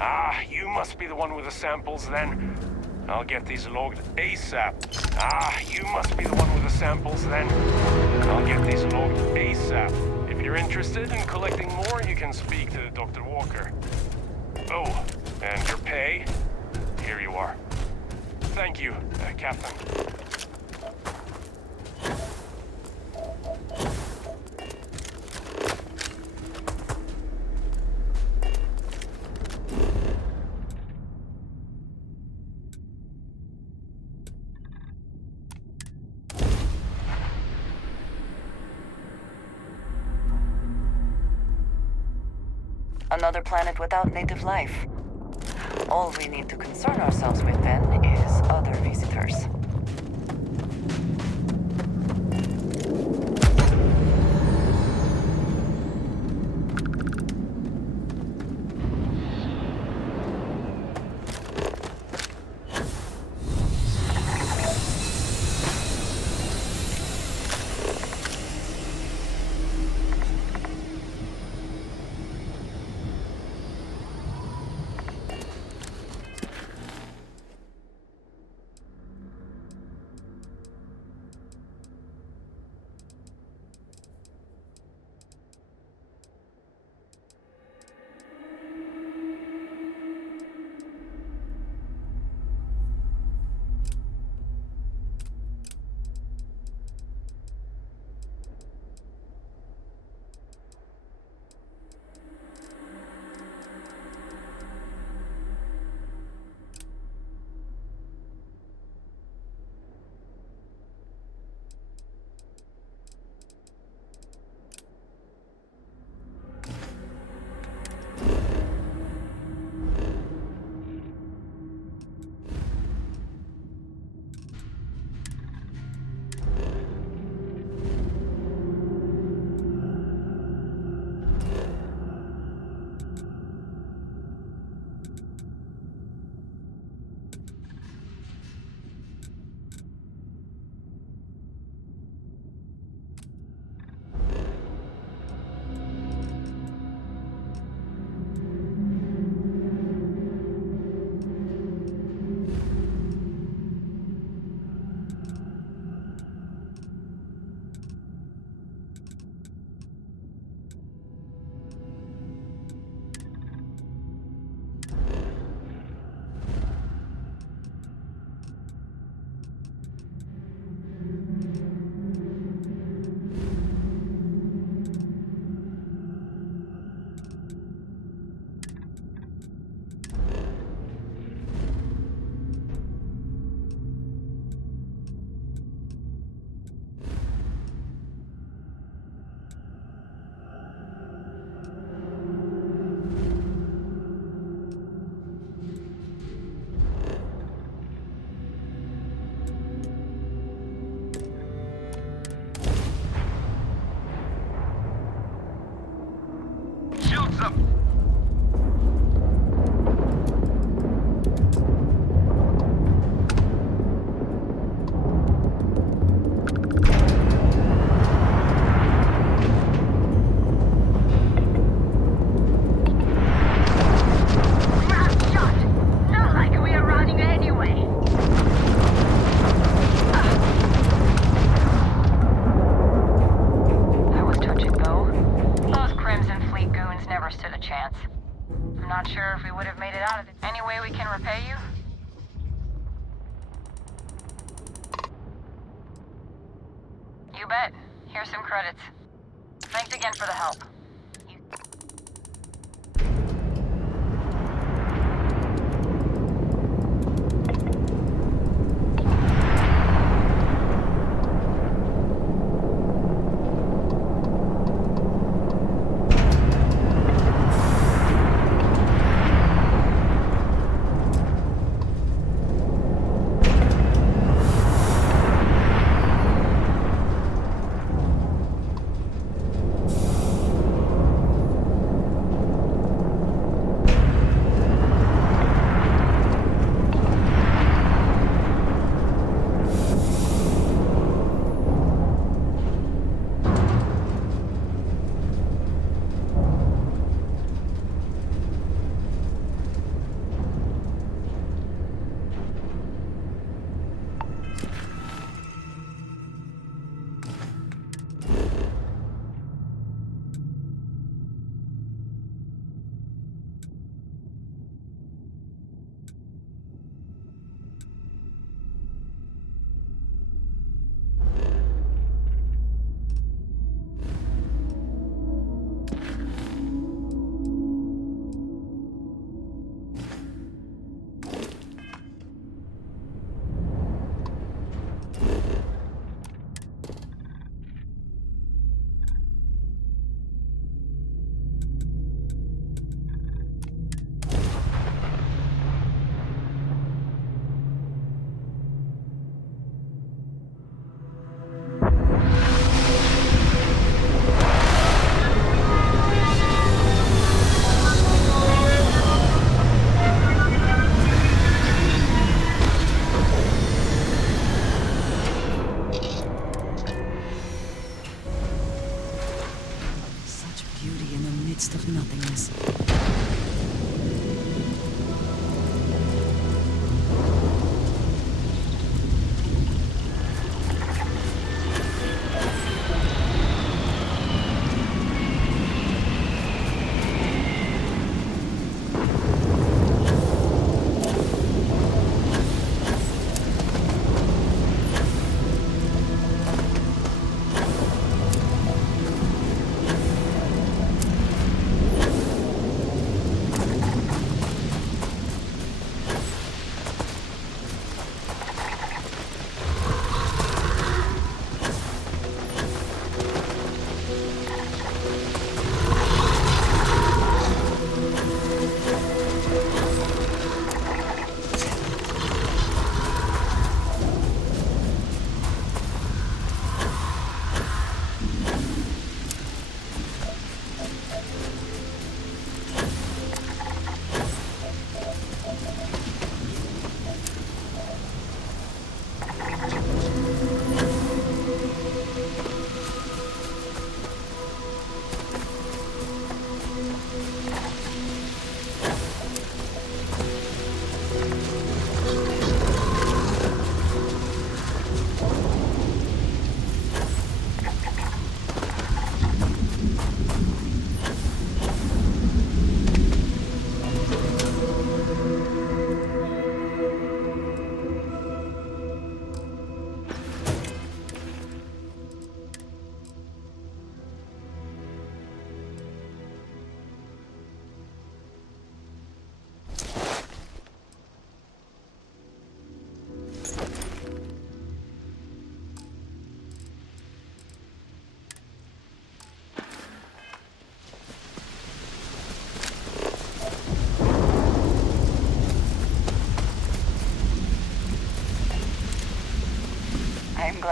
Ah, you must be the one with the samples then. I'll get these logged ASAP. Ah, you must be the one with the samples then. I'll get these logged ASAP. If you're interested in collecting more, you can speak to Dr. Walker. Oh, and your pay? Here you are. Thank you, Captain. Another planet without native life. All we need to concern ourselves with then is other visitors. You bet. Here's some credits. Thanks again for the help.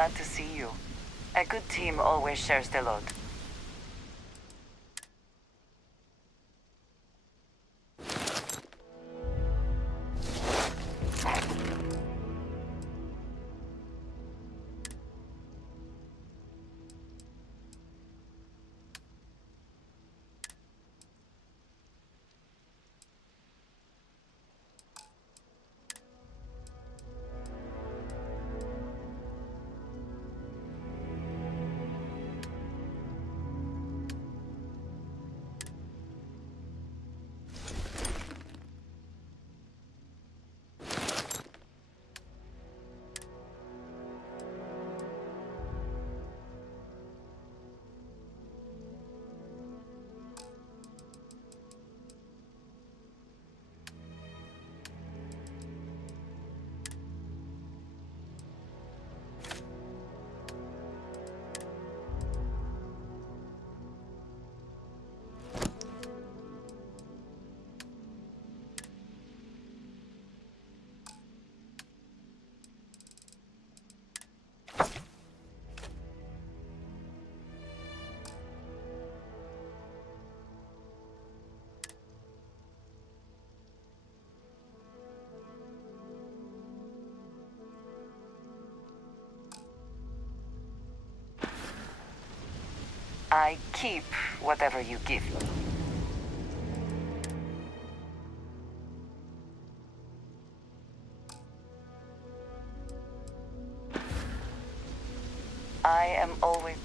glad to see you. A good team always shares the load. I keep whatever you give me. I am always...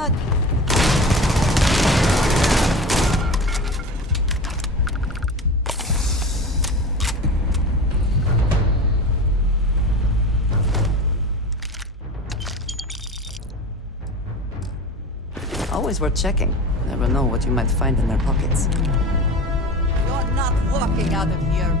God! Always worth checking. Never know what you might find in their pockets. You're not walking out of here.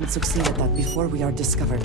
Let's succeed at that before we are discovered.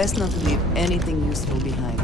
Best not to leave anything useful behind.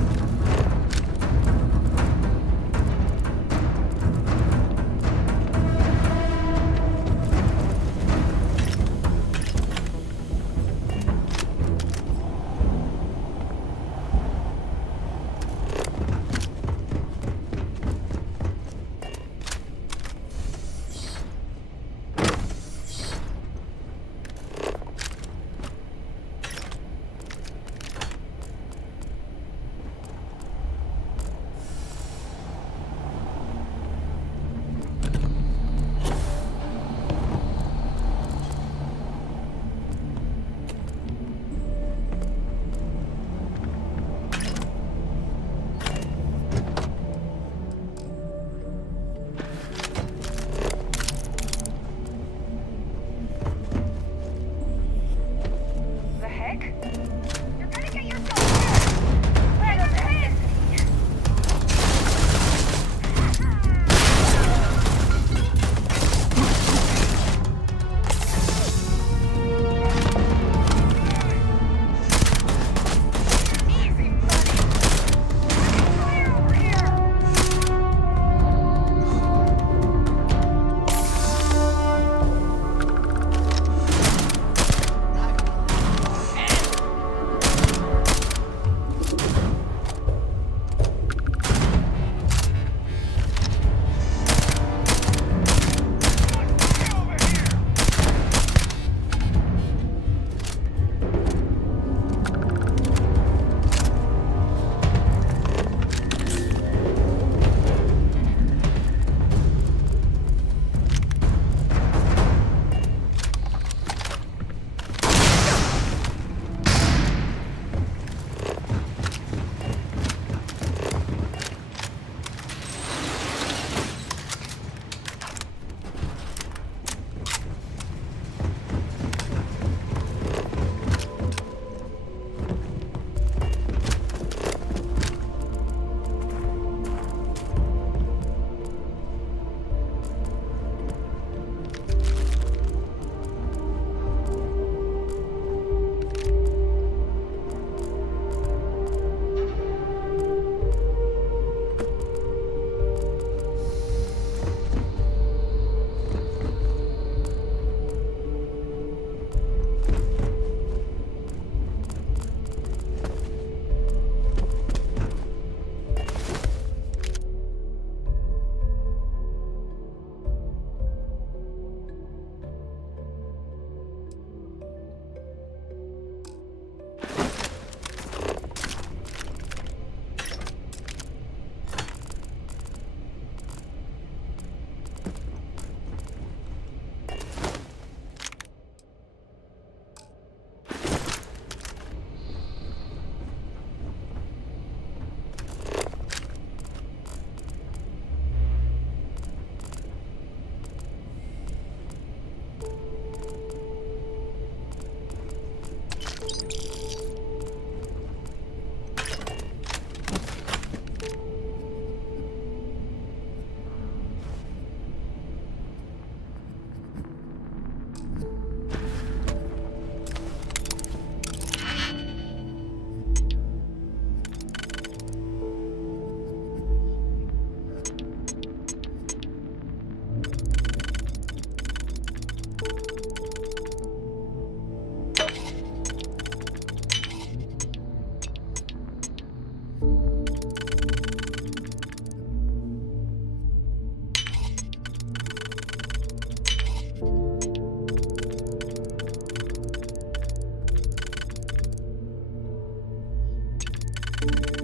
you